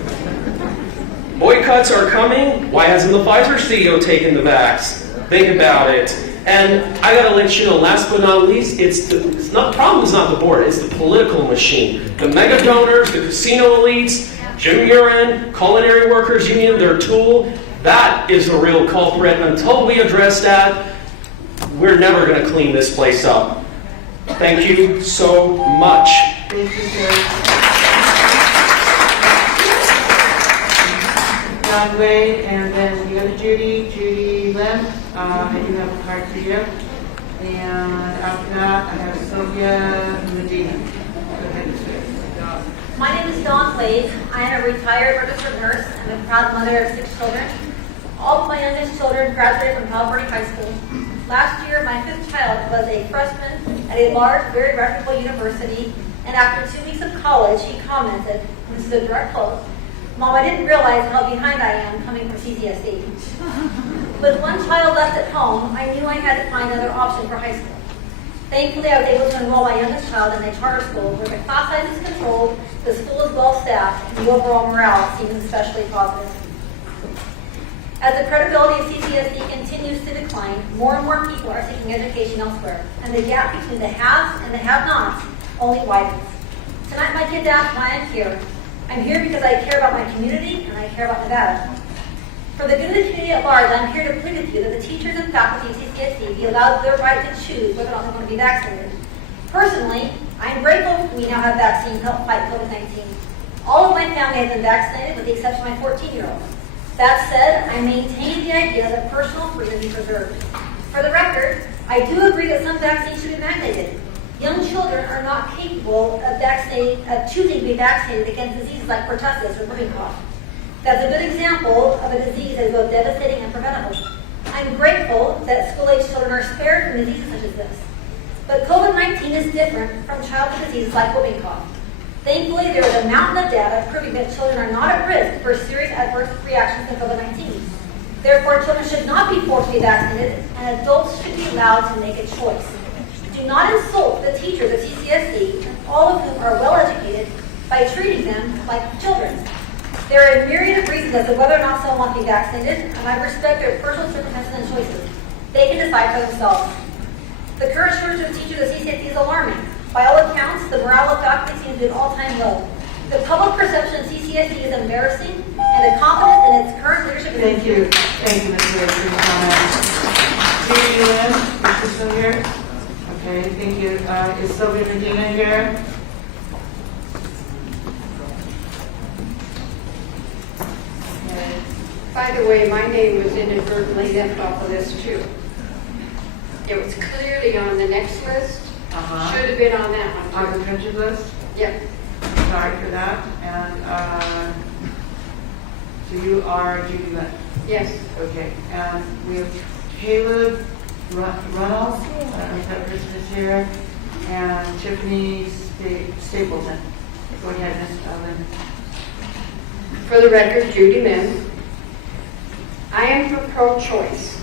Boycotts are coming. Why hasn't the Pfizer CEO taken the vax? Think about it. And I got to let you know, last but not least, the problem is not the board, it's the political machine. The mega donors, the casino elites, Jim Uren, Culinary Workers Union, their tool, That is the real culprit. Until we address that, we're never going to clean this place up. Thank you so much. Thank you, sir. John Wade, and then the other Judy Lim. I do have a card for you. And after that, I have Sylvia Medina. Go ahead, sir. My name is Dawn Wade. I am a retired registered nurse and a proud mother of 6 children. All of my youngest children graduated from California High School. Last year, my 5th child was a freshman at a large, very reputable university, and after 2 weeks of college, he commented, and this is a direct quote, "Mom, I didn't realize how behind I am coming from CCSD." With one child left at home, I knew I had to find another option for high school. Thankfully, I was able to enroll my youngest child in a charter school where the class size is controlled, the school is well staffed, and the overall morale seems especially positive. As the credibility of CCSD continues to decline, more and more people are seeking education elsewhere, and the gap between the haves and the have-nots only widens. Tonight, my kids asked why I'm here. I'm here because I care about my community and I care about Nevada. For the good of the community at large, I'm here to plead with you that the teachers and faculty of CCSD be allowed their right to choose whether or not they want to be vaccinated. Personally, I'm grateful we now have vaccines to help fight COVID-19. All of my family has been vaccinated with the exception of my 14-year-old. That said, I maintain the idea that personal freedom be preserved. For the record, I do agree that some vaccines should be mandated. Young children are not capable of choosing to be vaccinated against diseases like pertussis or whooping cough. That's a good example of a disease that is both devastating and preventable. I'm grateful that school-age children are spared from diseases such as this. But COVID-19 is different from childhood diseases like whooping cough. Thankfully, there is a mountain of data proving that children are not at risk for serious adverse reactions to COVID-19. Therefore, children should not be forced to be vaccinated, and adults should be allowed to make a choice. Do not insult the teachers of CCSD, all of whom are well educated, by treating them like children. There are a myriad of reasons as to whether or not someone wants to be vaccinated, and I respect their personal circumstances and choices. They can decide for themselves. The current shortage of teachers at CCSD is alarming. By all accounts, the morale of faculty seems to be at an all-time low. The public perception of CCSD is embarrassing, and the confidence in its current leadership is Thank you. Thank you, Ms. Wade, for your comments. Judy Lynn, is she still here? Okay, thank you. Is Sylvia Medina here? By the way, my name was inadvertently left off of this too. It was clearly on the next list. Should have been on that one too. On the printed list? Yep. Sorry for that. And so you are Judy Lynn? Yes. Okay. And we have Caleb Runnels, if that person is here, and Tiffany Stapleton. Go ahead, Ms. Lynn. For the record, Judy Lynn. I am for pro-choice.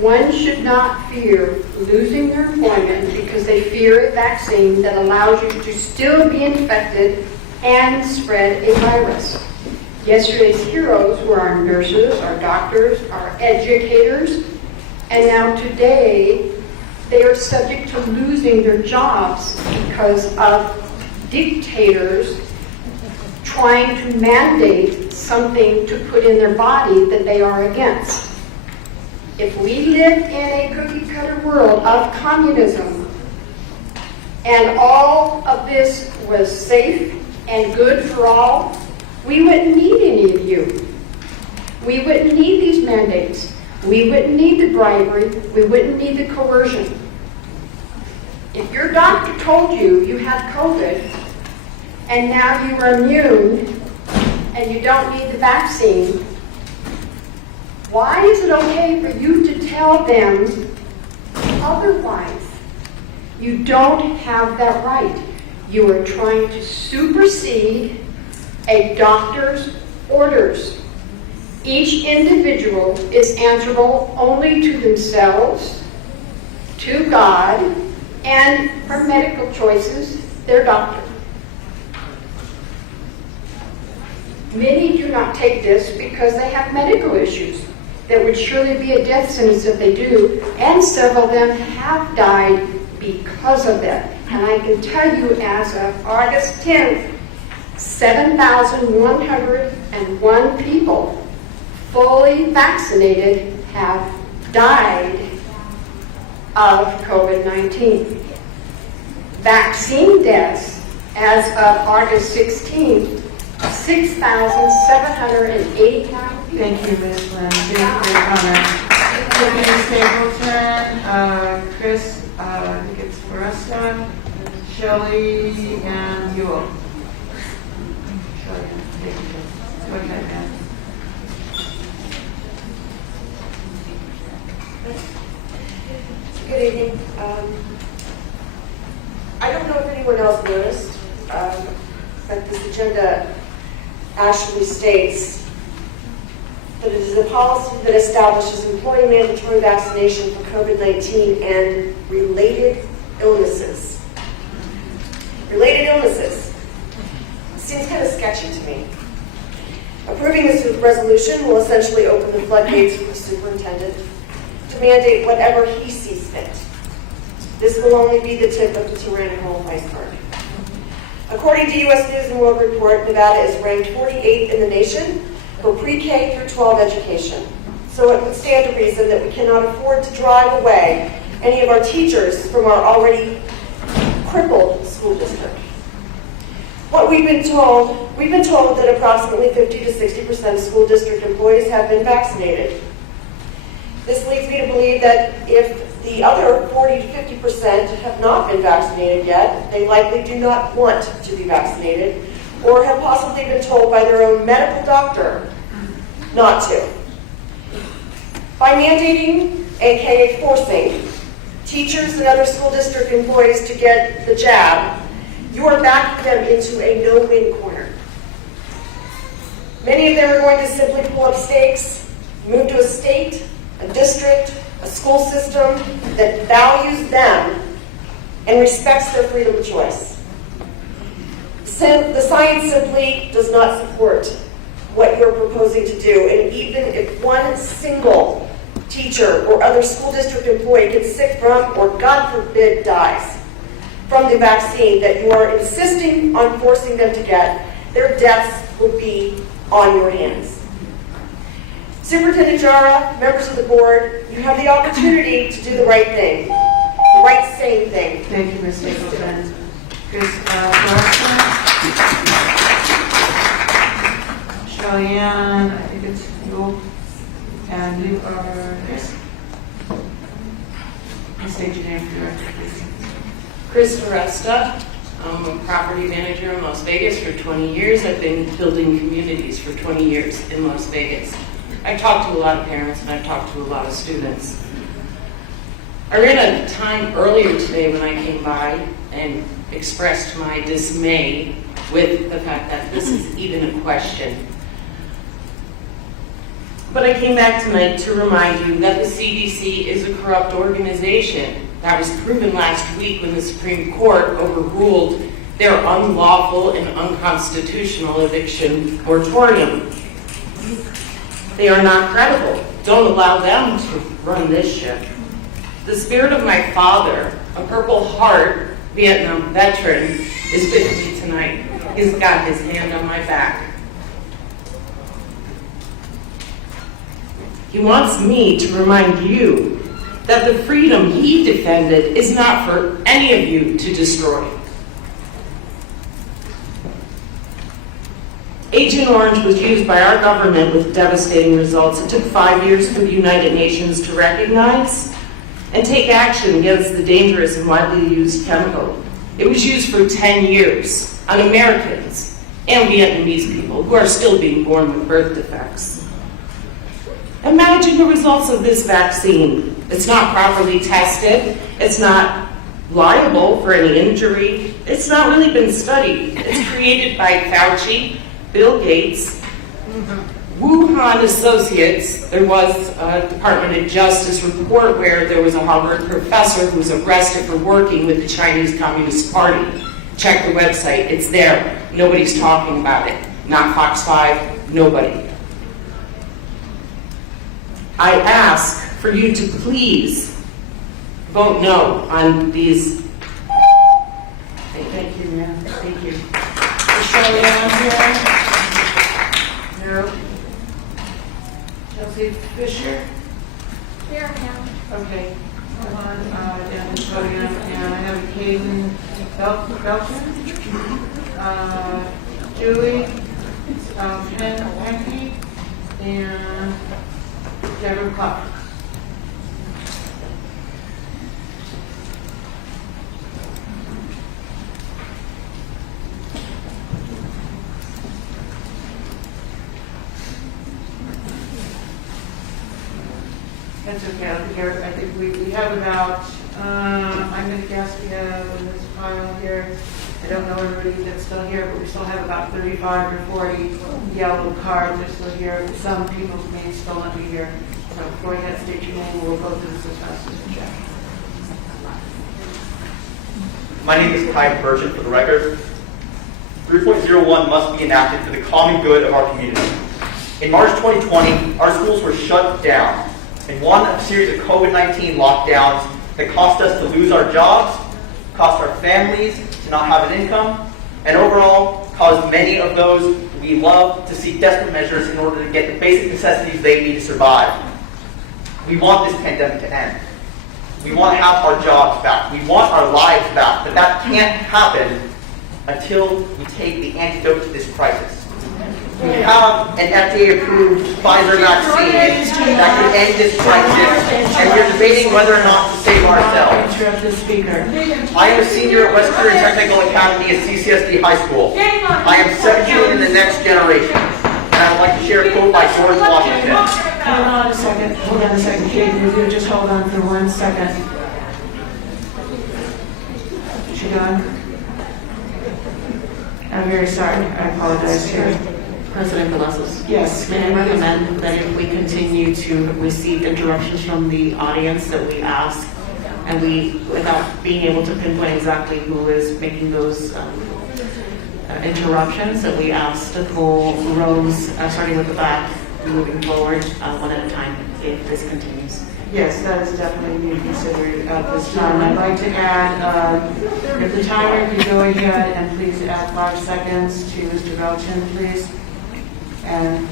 One should not fear losing their employment because they fear a vaccine that allows you to still be infected and spread a virus. Yesterday's heroes were our nurses, our doctors, our educators, and now today they are subject to losing their jobs because of dictators trying to mandate something to put in their body that they are against. If we lived in a cookie-cutter world of communism and all of this was safe and good for all, we wouldn't need any of you. We wouldn't need these mandates. We wouldn't need the bribery. We wouldn't need the coercion. If your doctor told you you had COVID and now you are immune and you don't need the vaccine, why is it okay for you to tell them otherwise? You don't have that right. You are trying to supersede a doctor's orders. Each individual is answerable only to themselves, to God, and for medical choices, their doctor. Many do not take this because they have medical issues. There would surely be a death sentence if they do, and several of them have died because of that. And I can tell you as of August 10th, 7,101 people fully vaccinated have died of COVID-19. Vaccine deaths as of August 16th, 6,789. Thank you, Ms. Lindsay, for your comment. Tiffany Stapleton, Chris, I think it's Foresta, Shelley, and Yule. Shelley, thank you. Go ahead, man. Good evening. I don't know if anyone else noticed, but this agenda actually states that it is a policy that establishes employee mandatory vaccination for COVID-19 and related illnesses. Related illnesses. Seems kind of sketchy to me. Approving this resolution will essentially open the floodgates for the superintendent to mandate whatever he sees fit. This will only be the tip of the tyrannical iceberg. According to U.S. News and World Report, Nevada is ranked 48th in the nation for pre-K through 12 education. So it would stand to reason that we cannot afford to drive away any of our teachers from our already crippled school district. What we've been told that approximately 50 to 60% of school district employees have been vaccinated. This leads me to believe that if the other 40 to 50% have not been vaccinated yet, they likely do not want to be vaccinated or have possibly been told by their own medical doctor not to. By mandating, aka forcing, teachers and other school district employees to get the jab, you are backing them into a no-win corner. Many of them are going to simply pull up stakes, move to a state, a district, a school system that values them and respects their freedom of choice. The science simply does not support what you're proposing to do, and even if one single teacher or other school district employee gets sick from, or God forbid, dies from the vaccine that you are insisting on forcing them to get, their deaths will be on your hands. Superintendent Jara, members of the board, you have the opportunity to do the right thing, the right sane thing. Thank you, Ms. Stapleton. Shelley-Ann, I think it's you, and you are Chris. Please state your name for the record, please. Chris Foresta. I'm a property manager in Las Vegas for 20 years. I've been building communities for 20 years in Las Vegas. I talked to a lot of parents and I've talked to a lot of students. I ran a time earlier today when I came by and expressed my dismay with the fact that this is even a question. But I came back tonight to remind you that the CDC is a corrupt organization. That was proven last week when the Supreme Court overruled their unlawful and unconstitutional eviction moratorium. They are not credible. Don't allow them to run this ship. The spirit of my father, a Purple Heart Vietnam veteran, is with me tonight. He's got his hand on my back. He wants me to remind you that the freedom he defended is not for any of you to destroy. Agent Orange was used by our government with devastating results. It took 5 years for the United Nations to recognize and take action against the dangerous and widely used chemical. It was used for 10 years on Americans and Vietnamese people who are still being born with birth defects. Imagine the results of this vaccine. It's not properly tested. It's not liable for any injury. It's not really been studied. It's created by Fauci, Bill Gates, Wuhan Associates. There was a Department of Justice report where there was a Harvard professor who was arrested for working with the Chinese Communist Party. Check the website. It's there. Nobody's talking about it. Not Fox 5, nobody. I ask for you to please vote no on these. Thank you, ma'am. Thank you. Is Shelley-Ann here? No. Chelsea Fisher? Here, ma'am. Okay. Hold on, down the podium, and I have Kaden Belton, Julie Penke, and Deborah Clark. That's okay, I think we have about, I'm going to guess we have in this pile here, I don't know everybody that's still here, but we still have about 35 or 40 yellow cards that are still here. Some people may still not be here. So go ahead, state your name, we'll go through this as fast as we can. My name is Kai Burchett, for the record. 3.01 must be enacted for the common good of our community. In March 2020, our schools were shut down. In one series of COVID-19 lockdowns that cost us to lose our jobs, cost our families to not have an income, and overall caused many of those we love to seek desperate measures in order to get the basic necessities they need to survive. We want this pandemic to end. We want to have our jobs back. We want our lives back, but that can't happen until we take the antidote to this crisis. We have an FDA-approved Pfizer vaccine that could end this crisis, and we're debating whether or not to save ourselves. I am a senior at West Korea Technical Academy at CCSD High School. I am 17 in the next generation, and I would like to share a quote by George Washington. Hold on a second, Kate, would you just hold on for 1 second? Is she done? I'm very sorry, I apologize too. President Velazquez. Yes. May I recommend that if we continue to receive interruptions from the audience, that we ask, and we, without being able to pinpoint exactly who is making those interruptions, that we ask to pull rows, starting with the back, moving forward, one at a time, if this continues. Yes, that is definitely being considered at this time. I'd like to add, if the timer could go ahead and please add 5 seconds to Mr. Belton, please. And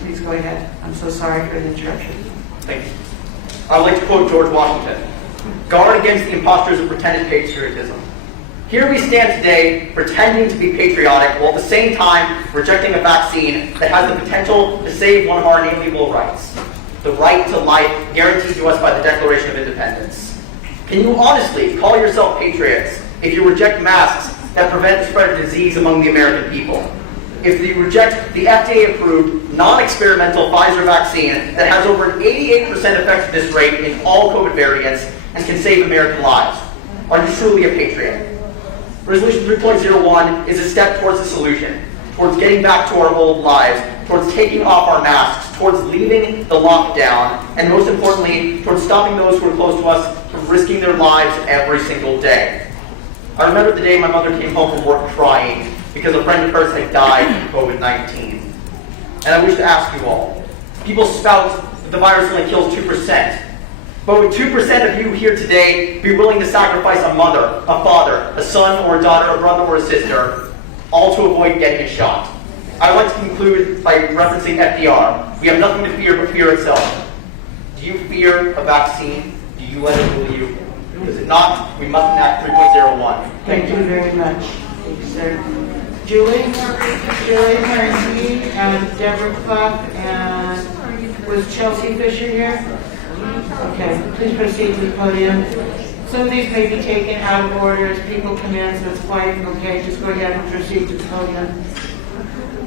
please go ahead. I'm so sorry for the interruption. Thank you. I would like to quote George Washington. Guard against the imposters of pretended patriotism. Here we stand today pretending to be patriotic while at the same time rejecting a vaccine that has the potential to save one of our inalienable rights. The right to life guaranteed to us by the Declaration of Independence. Can you honestly call yourself patriots if you reject masks that prevent the spread of disease among the American people? If you reject the FDA-approved, non-experimental Pfizer vaccine that has over an 88% effectiveness rate in all COVID variants and can save American lives, are you truly a patriot? Resolution 3.01 is a step towards the solution, towards getting back to our old lives, towards taking off our masks, towards leaving the lockdown, and most importantly, towards stopping those who are close to us from risking their lives every single day. I remember the day my mother came home from work crying because a friend of hers had died from COVID-19. And I wish to ask you all, people spout that the virus only kills 2%. But would 2% of you here today be willing to sacrifice a mother, a father, a son or a daughter, a brother or a sister, all to avoid getting a shot? I would like to conclude by referencing FDR. We have nothing to fear but fear itself. Do you fear a vaccine? Do you let it rule you? Because if not, we must enact 3.01. Thank you very much. Thank you, sir. Julie Murphy, and Deborah Cluck, and was Chelsea Fisher here? Okay, please proceed to the podium. Some of these may be taken out of order as people come in, so it's quite okay. Just go ahead and proceed to the podium.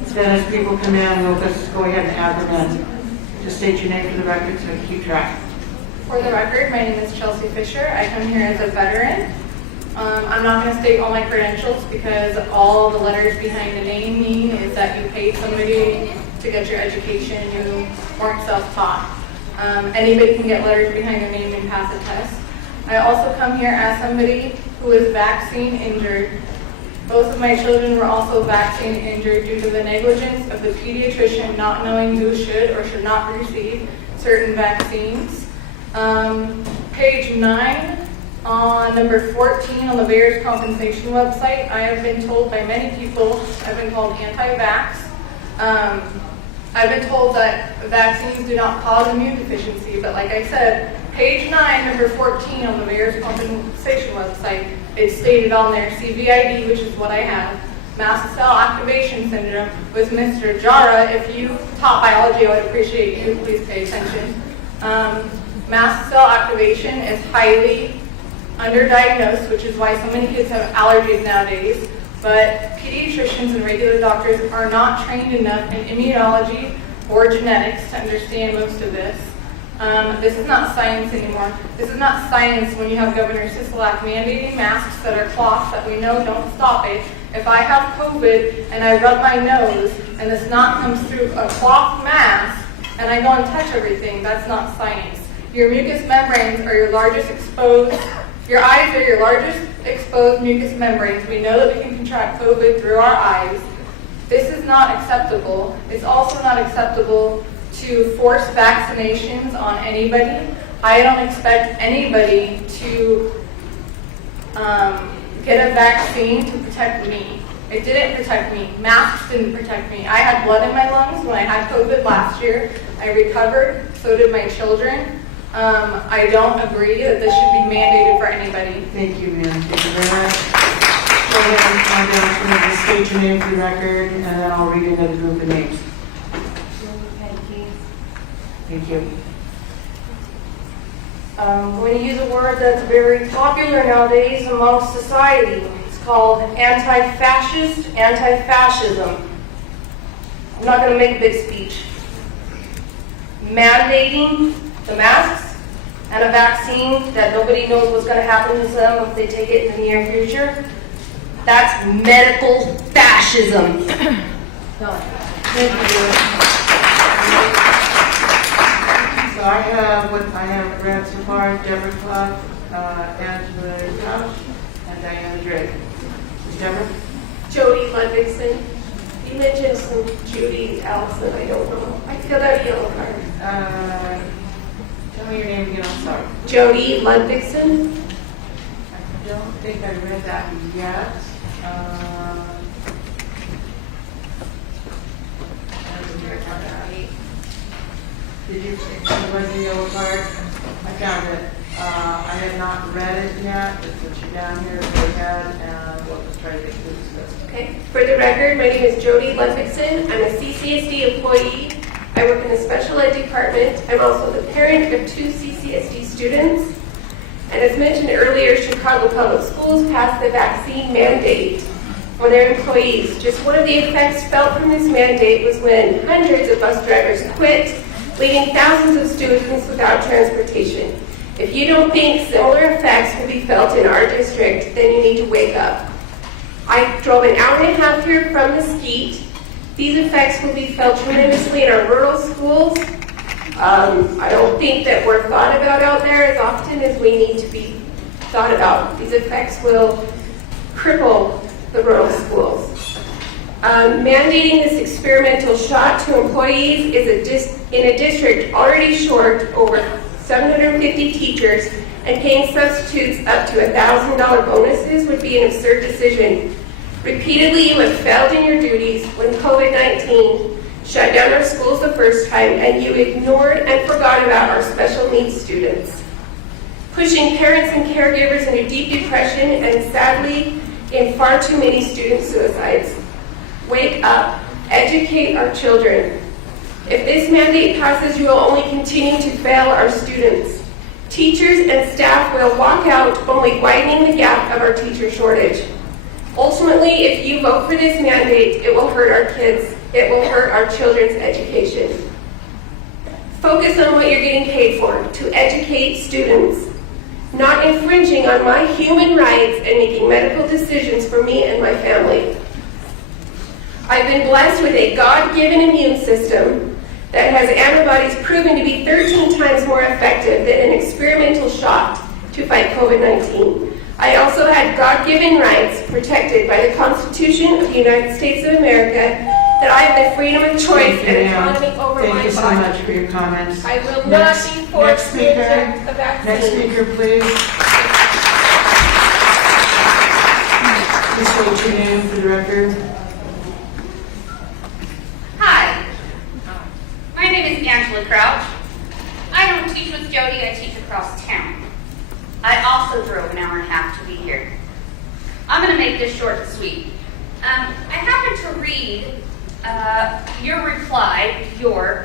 Then as people come in, we'll just go ahead and add them in. Just state your name for the record so we can keep track. For the record, my name is Chelsea Fisher. I come here as a veteran. I'm not going to state all my credentials because all the letters behind the name mean is that you paid somebody to get your education. You weren't self-taught. Anybody can get letters behind their name and pass a test. I also come here as somebody who is vaccine injured. Both of my children were also vaccine injured due to the negligence of the pediatrician not knowing who should or should not receive certain vaccines. Page 9 on number 14 on the VAERS compensation website, I have been told by many people, I've been called anti-vax. I've been told that vaccines do not cause immune deficiency, but like I said, page 9, number 14 on the mayor's compensation website, it's stated on there, CVID, which is what I have, mast cell activation syndrome with Mr. Jara. If you taught biology, I would appreciate you, please pay attention. Mast cell activation is highly underdiagnosed, which is why so many kids have allergies nowadays. But pediatricians and regular doctors are not trained enough in immunology or genetics to understand most of this. This is not science anymore. This is not science when you have Governor Sisolak mandating masks that are cloth that we know don't stop it. If I have COVID and I rub my nose and the snot comes through a cloth mask and I go and touch everything, that's not science. Your mucous membranes are your largest exposed, your eyes are your largest exposed mucous membranes. We know that we can contract COVID through our eyes. This is not acceptable. It's also not acceptable to force vaccinations on anybody. I don't expect anybody to get a vaccine to protect me. It didn't protect me. Masks didn't protect me. I had blood in my lungs when I had COVID last year. I recovered, so did my children. I don't agree that this should be mandated for anybody. Thank you, ma'am. Thank you very much. Children, state your name for the record, and then I'll read another group of names. Thank you. I'm going to use a word that's very popular nowadays amongst society. It's called anti-fascist, anti-fascism. I'm not going to make a big speech. Mandating the masks and a vaccine that nobody knows what's going to happen to them if they take it in the near future, that's medical fascism. Thank you. So I have read so far Deborah Clark, Angela Couch, and Diana Drake. Deborah? Jody Ludwigson. You mentioned some Judy Allison, I don't know. I filled out a yellow card. Tell me your name again, I'm sorry. Jody Ludwigson. I don't think I read that yet. Did you, it was a yellow card? I found it. I have not read it yet. Let's put you down here, go ahead, and we'll try to get through this. Okay. For the record, my name is Jody Ludwigson. I'm a CCSD employee. I work in the special ed department. I'm also the parent of 2 CCSD students. And as mentioned earlier, Chicago Public Schools passed the vaccine mandate for their employees. Just one of the effects felt from this mandate was when hundreds of bus drivers quit, leaving thousands of students without transportation. If you don't think similar effects will be felt in our district, then you need to wake up. I drove an hour and a half here from Mesquite. These effects will be felt tremendously in our rural schools. I don't think that we're thought about out there as often as we need to be thought about. These effects will cripple the rural schools. Mandating this experimental shot to employees is in a district already short over 750 teachers, and paying substitutes up to $1,000 bonuses would be an absurd decision. Repeatedly, you have failed in your duties when COVID-19 shut down our schools the first time, and you ignored and forgot about our special needs students, pushing parents and caregivers into deep depression and, sadly, in far too many student suicides. Wake up, educate our children. If this mandate passes, you will only continue to fail our students. Teachers and staff will walk out, only widening the gap of our teacher shortage. Ultimately, if you vote for this mandate, it will hurt our kids. It will hurt our children's education. Focus on what you're getting paid for, to educate students, not infringing on my human rights and making medical decisions for me and my family. I've been blessed with a God-given immune system that has antibodies proven to be 13 times more effective than an experimental shot to fight COVID-19. I also had God-given rights protected by the Constitution of the United States of America, that I have the freedom of choice and autonomy over my body. Thank you so much for your comments. I will not be forced to inject the vaccine. Next speaker, please. Please state your name for the record. Hi, Angela Crouch. I don't teach with Jody, I teach across town. I also drove an hour and a half to be here. I'm going to make this short and sweet. I happened to read your reply,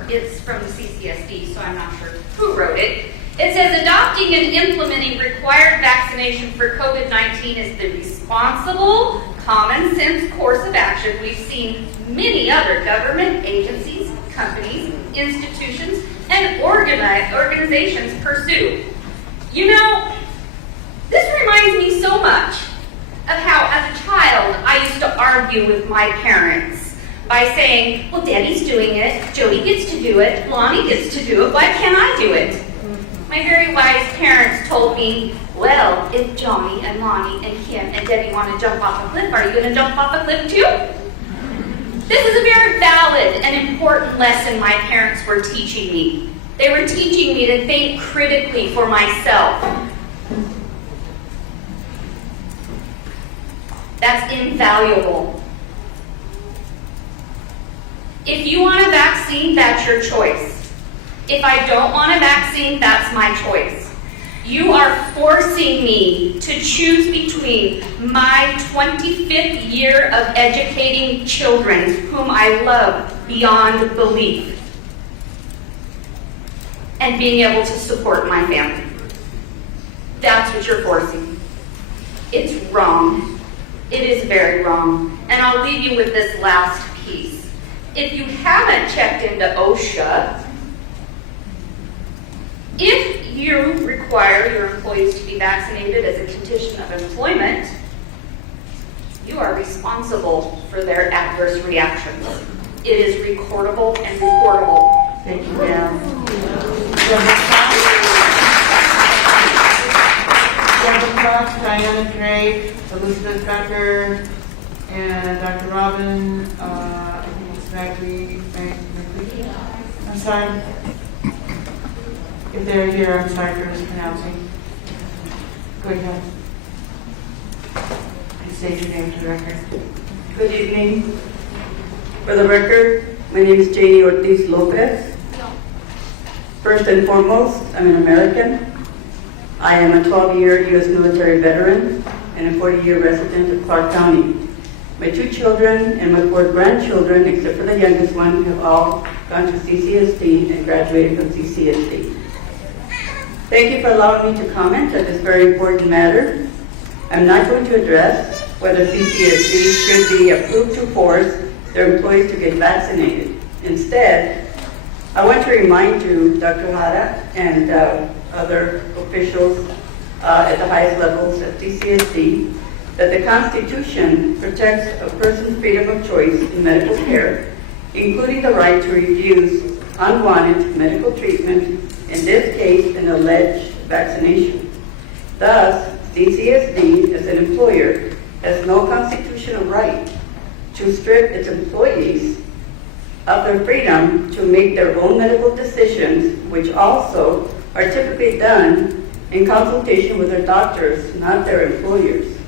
it's from the CCSD, so I'm not sure who wrote it. It says, adopting and implementing required vaccination for COVID-19 is the responsible, common sense course of action we've seen many other government agencies, companies, institutions, and organizations pursue. You know, this reminds me so much of how, as a child, I used to argue with my parents by saying, well, Daddy's doing it, Jody gets to do it, Lonnie gets to do it, why can't I do it? My very wise parents told me, well, if Johnny and Lonnie and Kim and Debbie want to jump off a cliff, are you going to jump off a cliff too? This is a very valid and important lesson my parents were teaching me. They were teaching me to think critically for myself. That's invaluable. If you want a vaccine, that's your choice. If I don't want a vaccine, that's my choice. You are forcing me to choose between my 25th year of educating children, whom I love beyond belief, and being able to support my family. That's what you're forcing. It's wrong. It is very wrong. And I'll leave you with this last piece. If you haven't checked into OSHA, if you require your employees to be vaccinated as a condition of employment, you are responsible for their adverse reactions. It is recordable and reportable. Thank you, ma'am. Deborah Fox, Diana Drake, Elizabeth Becker, and Dr. Robin, I think it's Maggie. I'm sorry. If they're here, I'm sorry for mispronouncing. Go ahead. Please state your name to the record. Good evening. For the record, my name is Janie Ortiz Lopez. First and foremost, I'm an American. I am a 12-year U.S. military veteran and a 40-year resident of Clark County. My 2 children and my 4 grandchildren, except for the youngest one, have all gone to CCSD and graduated from CCSD. Thank you for allowing me to comment on this very important matter. I'm not going to address whether CCSD should be approved to force their employees to get vaccinated. Instead, I want to remind you, Dr. Hara, and other officials at the highest levels at CCSD, that the Constitution protects a person's freedom of choice in medical care, including the right to refuse unwanted medical treatment, in this case, an alleged vaccination. Thus, CCSD, as an employer, has no constitutional right to strip its employees of their freedom to make their own medical decisions, which also are typically done in consultation with their doctors, not their employers.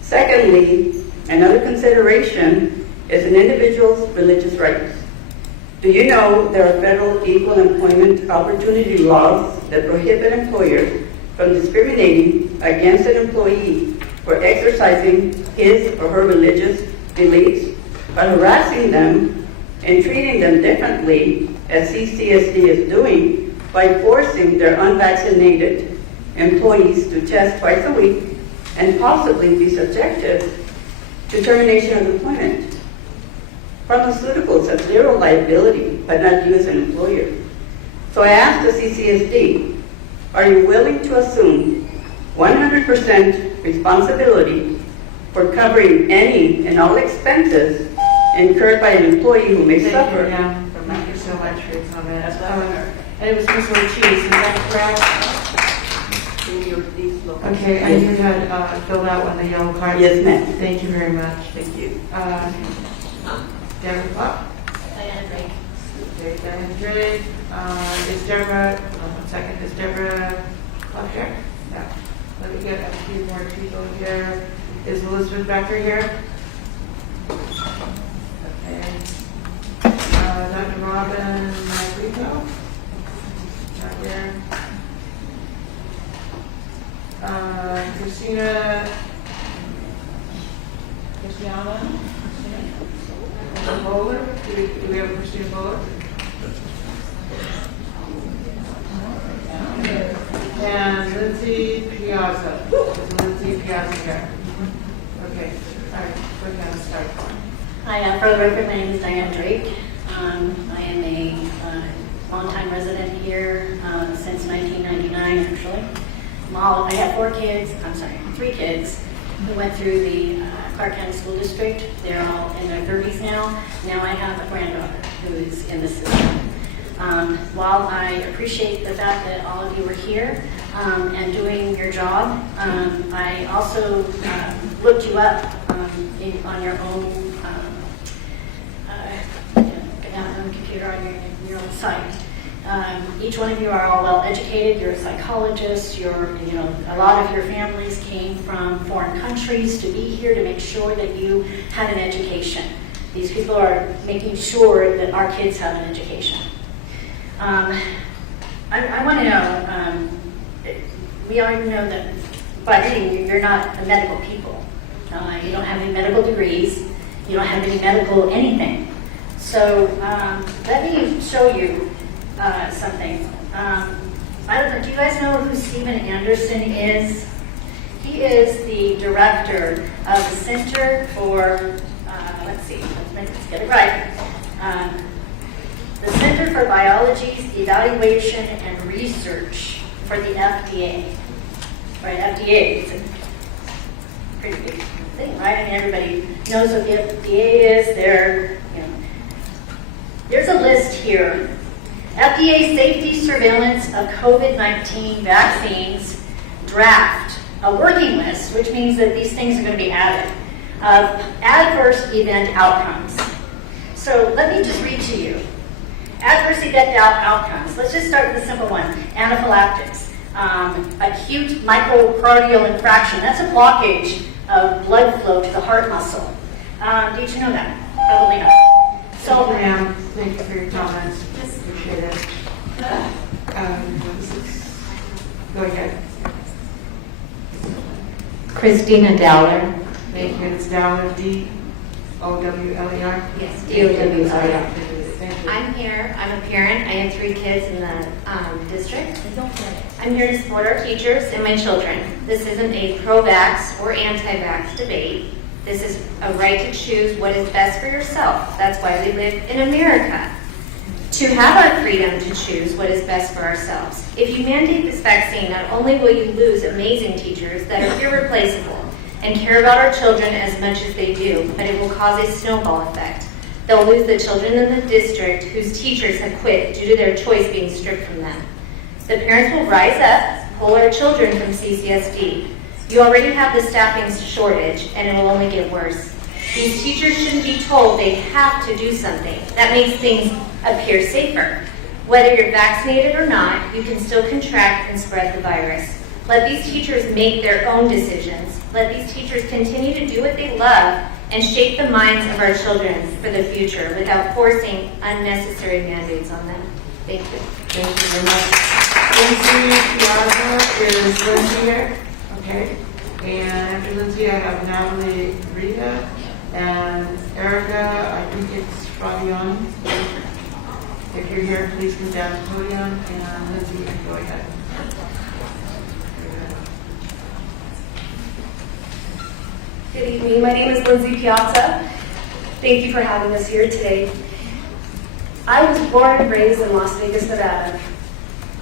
Secondly, another consideration is an individual's religious rights. Do you know there are federal equal employment opportunity laws that prohibit employers from discriminating against an employee for exercising his or her religious beliefs by harassing them and treating them differently, as CCSD is doing, by forcing their unvaccinated employees to test twice a week and possibly be subjected to termination of employment? Pharmaceuticals have zero liability, but not you as an employer. So I asked the CCSD, are you willing to assume 100% responsibility for covering any and all expenses incurred by an employee who may suffer? Thank you so much for your comment. And it was Ms. Ortiz, is that correct? Okay, and you had filled out one of the yellow cards? Yes, ma'am. Thank you very much. Thank you. Deborah Fox? Diana Drake. Diana Drake. Is Deborah, one second, is Deborah up here? No. Let me get a few more people here. Is Elizabeth Becker here? Okay. Dr. Robin Rico? Christiana Bowler. Do we have a Christina Bowler? And Lindsay Piazza. Is Lindsay Piazza here? Okay. All right. Go ahead and start. Hi, for the record, my name is Diane Drake. I am a longtime resident here since 1999, actually. I have 3 kids who went through the Clark County School District. They're all in their 30s now. Now I have a granddaughter who is in the system. While I appreciate the fact that all of you are here and doing your job, I also looked you up on your own computer on your own site. Each one of you are all well educated. You're a psychologist. A lot of your families came from foreign countries to be here to make sure that you had an education. These people are making sure that our kids have an education. I want to know, we already know that, but you're not a medical people. You don't have any medical degrees. You don't have any medical anything. So let me show you something. I don't know, do you guys know who Stephen Anderson is? He is the director of the Center for, let's get it right. The Center for Biology's Evaluation and Research for the FDA. Right, FDA, it's a pretty big thing, right? I mean, everybody knows what the FDA is. There's a list here. FDA Safety Surveillance of COVID-19 Vaccines Draft, a working list, which means that these things are going to be added, of adverse event outcomes. So let me just read to you. Adverse event outcomes. Let's just start with a simple one. Anaphylaxis, acute myocardial infarction. That's a blockage of blood flow to the heart muscle. Did you know that? Probably not. So, ma'am, thank you for your comments. Appreciate it. Go ahead. Christina Dowler. Thank you. It's Dowler, D-O-W-L-E-R? Yes, D-O-W-L-E-R. Thank you. I'm here. I'm a parent. I have 3 kids in the district. I'm here to support our teachers and my children. This isn't a pro-vax or anti-vax debate. This is a right to choose what is best for yourself. That's why we live in America. To have our freedom to choose what is best for ourselves. If you mandate this vaccine, not only will you lose amazing teachers that are irreplaceable and care about our children as much as they do, but it will cause a snowball effect. They'll lose the children in the district whose teachers have quit due to their choice being stripped from them. The parents will rise up, pull our children from CCSD. You already have the staffing shortage, and it will only get worse. These teachers shouldn't be told they have to do something. That makes things appear safer. Whether you're vaccinated or not, you can still contract and spread the virus. Let these teachers make their own decisions. Let these teachers continue to do what they love and shape the minds of our children for the future without forcing unnecessary mandates on them. Thank you. Thank you very much. Lindsay Piazza, is Lindsay here? Okay. And after Lindsay, I have Natalie Rita and Erica, I think it's Fabian. If you're here, please come down to the podium, and Lindsay, you can go ahead. Good evening. My name is Lindsay Piazza. Thank you for having us here today. I was born and raised in Las Vegas, Nevada.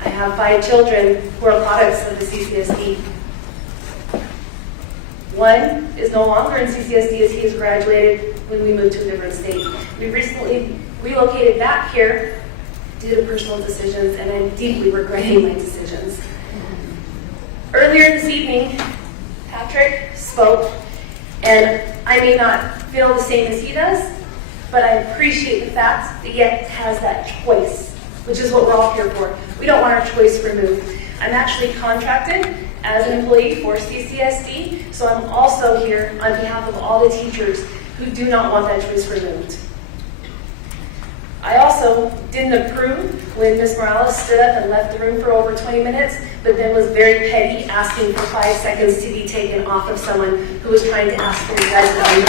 I have 5 children who are products of the CCSD. One is no longer in CCSD as he has graduated when we moved to a different state. We recently relocated back here due to personal decisions, and I'm deeply regretting my decisions. Earlier this evening, Patrick spoke, and I may not feel the same as he does, but I appreciate the fact that he has that choice, which is what we're all here for. We don't want our choice removed. I'm actually contracted as an employee for CCSD, so I'm also here on behalf of all the teachers who do not want that choice removed. I also didn't approve when Ms. Morales stood up and left the room for over 20 minutes, but then was very petty, asking for 5 seconds to be taken off of someone who was trying to ask for you guys to be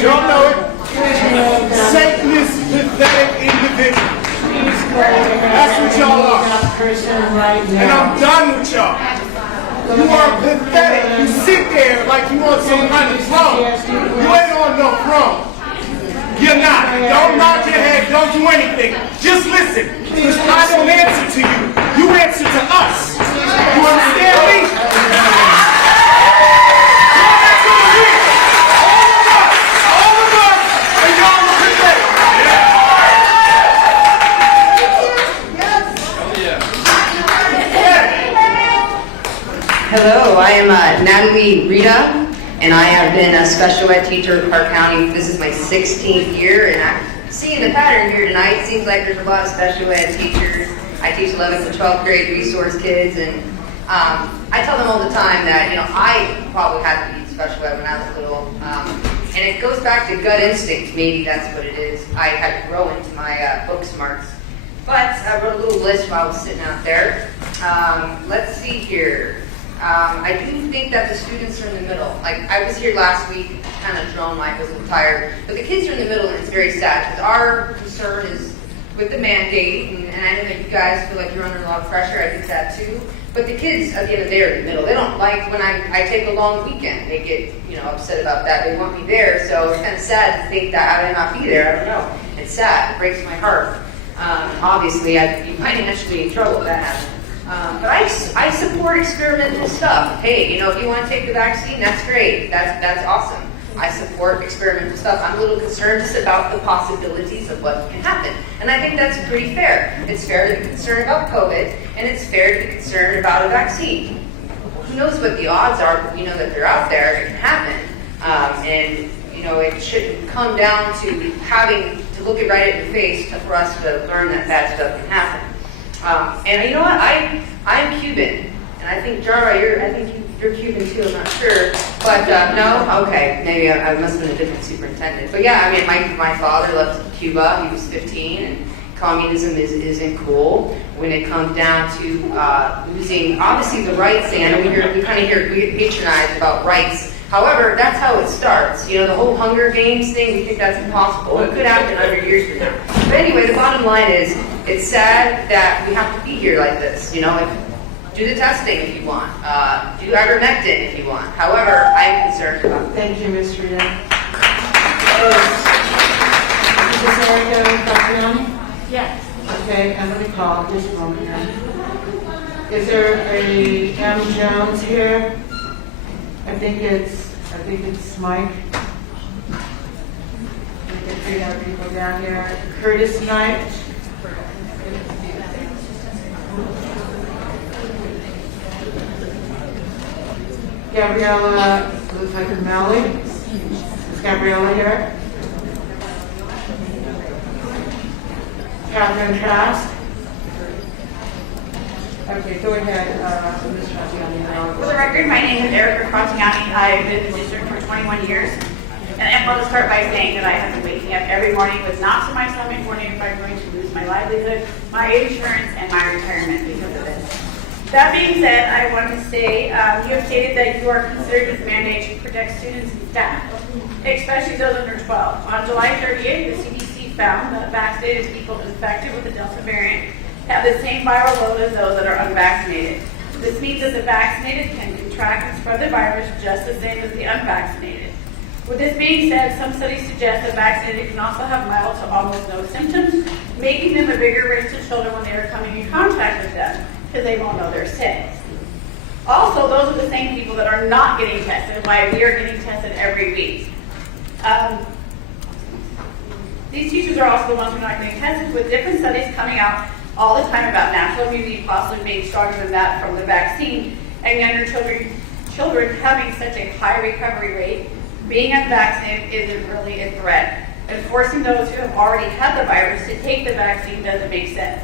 Y'all know it. Satanist, pathetic individual. That's what y'all are. And I'm done with y'all. You are pathetic. You sit there like you on some kind of throne. You ain't on no throne. You're not. Don't nod your head. Don't do anything. Just listen. Because I don't answer to you. You answer to us. You understand me? Hello, I am Natalie Rita, and I have been a special ed teacher in Clark County. This is my 16th year, and I'm seeing the pattern here tonight. It seems like there's a lot of special ed teachers. I teach 11th to 12th grade resource kids, and I tell them all the time that, I probably had to be special ed when I was little, and it goes back to gut instinct. Maybe that's what it is. I had to grow into my book smarts. But I wrote a little list while I was sitting out there. Let's see here. I do think that the students are in the middle. Like, I was here last week, kind of drone-like, I was a little tired. But the kids are in the middle, and it's very sad, because our concern is with the mandate, and I know that you guys feel like you're under a lot of pressure. I get that too. But the kids, at the end of the day, are in the middle. They don't like when I take a long weekend. They get, upset about that. They want me there, so it's kind of sad to think that I may not be there. I don't know. It's sad. It breaks my heart. Obviously, I'd be financially in trouble if that happened. But I support experimental stuff. Hey, if you want to take the vaccine, that's great. That's awesome. I support experimental stuff. I'm a little concerned just about the possibilities of what can happen. And I think that's pretty fair. It's fair to be concerned about COVID, and it's fair to be concerned about a vaccine. Who knows what the odds are, but we know that they're out there, it can happen. And it shouldn't come down to having to look it right in the face for us to learn that bad stuff can happen. And you know what? I'm Cuban, and I think Jara, you're Cuban too. I'm not sure, but no, okay, maybe I must have been a different superintendent. But yeah, I mean, my father left Cuba. He was 15, and communism isn't cool when it comes down to losing obviously the rights. And I know we kind of hear patronized about rights. However, that's how it starts. The whole Hunger Games thing, we think that's impossible. It could happen 100 years from now. But anyway, the bottom line is, it's sad that we have to be here like this. Do the testing if you want. Do ivermectin if you want. However, I'm concerned about it. Thank you, Ms. Rita. Is Erica Vaccinations? Yes. Okay, and let me call this one here. Is there a M. Jones here? I think it's Mike. Let me get 3 other people down here. Curtis Knight. Gabriella, looks like a Melly. Is Gabriella here? Catherine Trask. Okay, go ahead, Ms. Trasiani. For the record, my name is Erica Crottiani. I've been in the district for 21 years. And I want to start by saying that I have been waking up every morning with knots in my stomach, wondering if I'm going to lose my livelihood, my insurance, and my retirement because of this. That being said, I want to say you have stated that you are considered this mandate to protect students and staff, especially those under 12. On July 30th, the CDC found that vaccinated people infected with the Delta variant have the same viral load as those that are unvaccinated. This means that the vaccinated can contract and spread the virus just the same as the unvaccinated. With this being said, some studies suggest that vaccinated can also have mild to almost no symptoms, making them a bigger risk to children when they are coming in contact with them, because they won't know they're sick. Also, those are the same people that are not getting tested, why we are getting tested every week. These teachers are also the ones who are not getting tested, with different studies coming out all the time about natural immunity possibly being stronger than that from the vaccine, and younger children having such a high recovery rate being unvaccinated isn't really a threat, and forcing those who have already had the virus to take the vaccine doesn't make sense.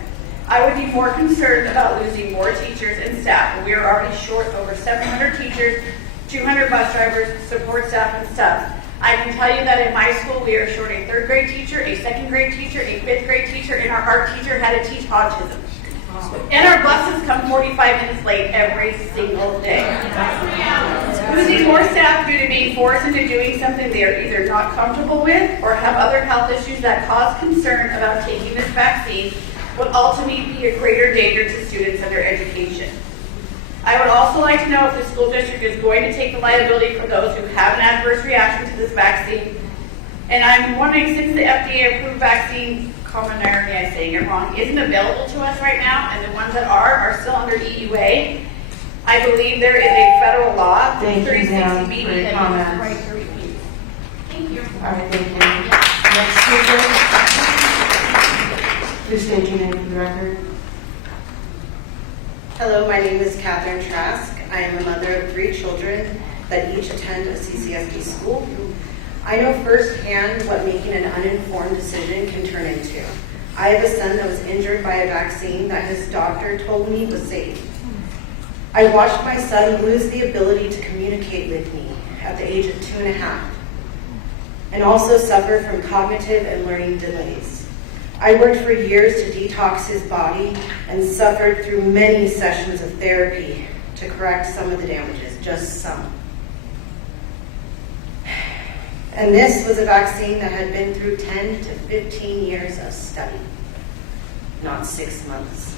I would be more concerned about losing more teachers and staff. We are already short over 700 teachers, 200 bus drivers, support staff, and subs. I can tell you that in my school, we are short a 3rd grade teacher, a 2nd grade teacher, a 5th grade teacher, and our art teacher had to teach autism. And our buses come 45 minutes late every single day. Losing more staff due to being forced into doing something they are either not comfortable with or have other health issues that cause concern about taking this vaccine would ultimately be a greater danger to students and their education. I would also like to know if the school district is going to take the liability for those who have an adverse reaction to this vaccine. And I'm wondering, since the FDA-approved vaccine, Comirnaty, I'm saying it wrong, isn't available to us right now, and the ones that are still under EUA, I believe there is a federal law, 360B, for your that comments. right to refuse. Thank you. All right, thank you. Next speaker. Please state your name for the record. Hello, my name is Catherine Trask. I am a mother of 3 children that each attend a CCSD school. I know firsthand what making an uninformed decision can turn into. I have a son that was injured by a vaccine that his doctor told me was safe. I watched my son lose the ability to communicate with me at the age of 2.5, and also suffer from cognitive and learning delays. I worked for years to detox his body and suffered through many sessions of therapy to correct some of the damages, just some. And this was a vaccine that had been through 10 to 15 years of study, not 6 months.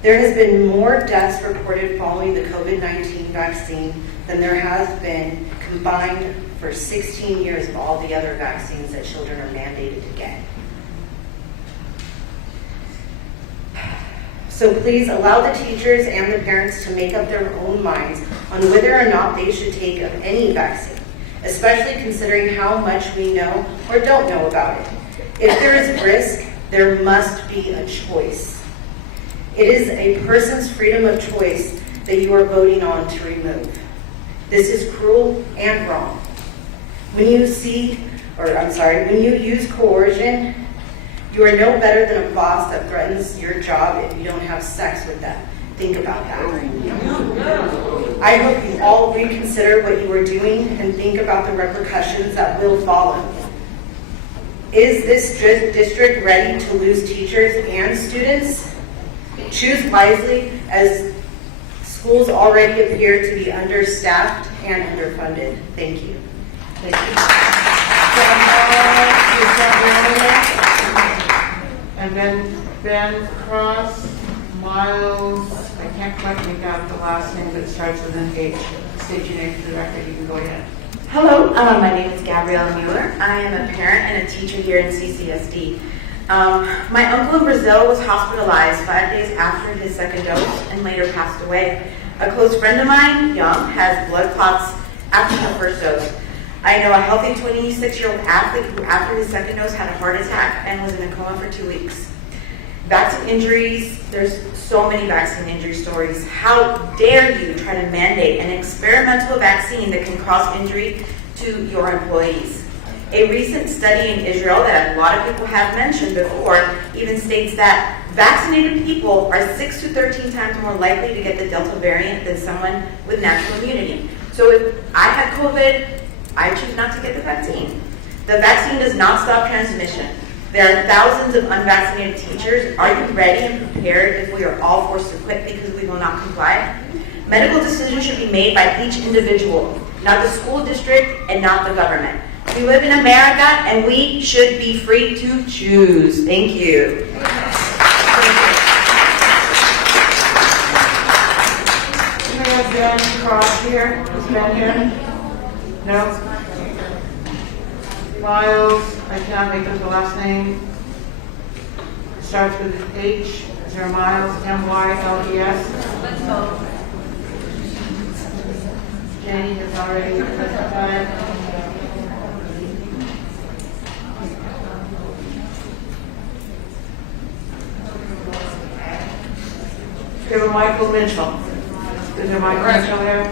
There has been more deaths reported following the COVID-19 vaccine than there has been combined for 16 years of all the other vaccines that children are mandated to get. So please allow the teachers and the parents to make up their own minds on whether or not they should take of any vaccine, especially considering how much we know or don't know about it. If there is risk, there must be a choice. It is a person's freedom of choice that you are voting on to remove. This is cruel and wrong. When you use coercion, you are no better than a boss that threatens your job if you don't have sex with them. Think about that. I hope you all reconsider what you are doing and think about the repercussions that will follow. Is this district ready to lose teachers and students? Choose wisely, as schools already appear to be understaffed and underfunded. Thank you. Thank you. And then Ben Cross, Miles, I can't quite make out the last name, but it starts with an H. State your name for the record, you can go ahead. Hello, my name is Gabrielle Mueller. I am a parent and a teacher here in CCSD. My uncle in Brazil was hospitalized 5 days after his 2nd dose and later passed away. A close friend of mine, Young, has blood clots after the 1st dose. I know a healthy 26-year-old athlete who after his 2nd dose had a heart attack and was in a coma for 2 weeks. Vaccine injuries, there's so many vaccine injury stories. How dare you try to mandate an experimental vaccine that can cause injury to your employees? A recent study in Israel that a lot of people have mentioned before even states that vaccinated people are 6 to 13 times more likely to get the Delta variant than someone with natural immunity. So if I had COVID, I choose not to get the vaccine. The vaccine does not stop transmission. There are thousands of unvaccinated teachers. Are you ready and prepared if we are all forced to quit because we will not comply? Medical decisions should be made by each individual, not the school district and not the government. We live in America and we should be free to choose. Thank you. We have Ben Cross here. Is Ben here? No? Miles, I cannot make up the last name. It starts with an H. Is there a Miles? M-Y-L-E-S? Let's go. Jenny has already testified. We have a Michael Mitchell. Is there Michael Mitchell here?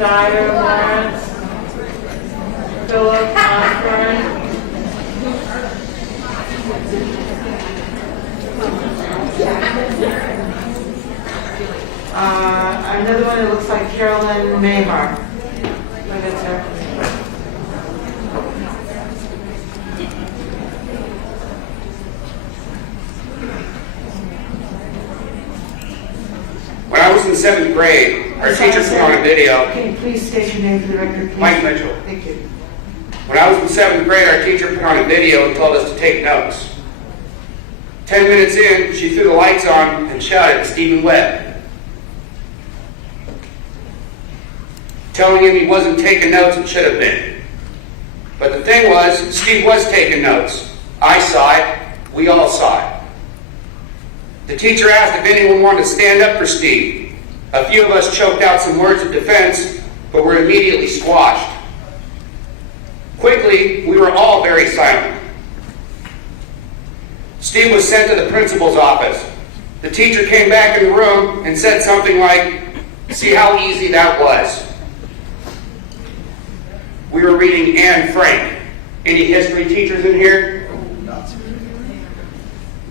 Dyer Lawrence, Philip Osborne, another one that looks like Carolyn Mayhar. Go ahead, sir. When I was in 7th grade, our teacher put on a video. Can you please state your name for the record, please? Mike Mitchell. Thank you. When I was in 7th grade, our teacher put on a video and told us to take notes. 10 minutes in, she threw the lights on and shouted at Stephen Webb, telling him he wasn't taking notes and should have been. But the thing was, Steve was taking notes. I saw it. We all saw it. The teacher asked if anyone wanted to stand up for Steve. A few of us choked out some words of defense, but were immediately squashed. Quickly, we were all very silent. Steve was sent to the principal's office. The teacher came back in the room and said something like, "See how easy that was." We were reading Anne Frank. Any history teachers in here?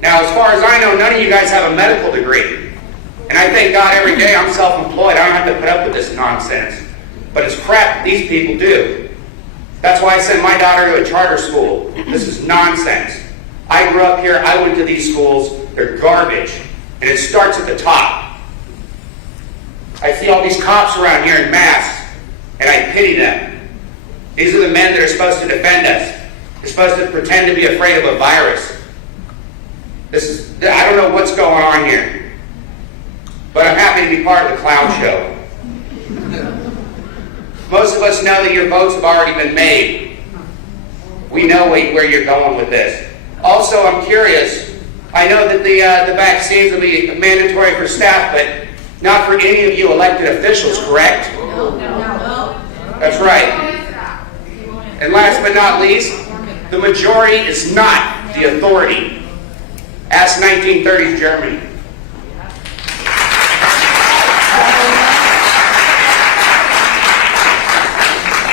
Now, as far as I know, none of you guys have a medical degree. And I thank God every day I'm self-employed. I don't have to put up with this nonsense. But it's crap these people do. That's why I sent my daughter to a charter school. This is nonsense. I grew up here. I went to these schools. They're garbage. And it starts at the top. I see all these cops around here in masks, and I pity them. These are the men that are supposed to defend us. They're supposed to pretend to be afraid of a virus. I don't know what's going on here. But I'm happy to be part of the clown show. Most of us know that your votes have already been made. We know where you're going with this. Also, I'm curious. I know that the vaccines will be mandatory for staff, but not for any of you elected officials, correct? No. That's right. And last but not least, the majority is not the authority. Ask 1930s Germany.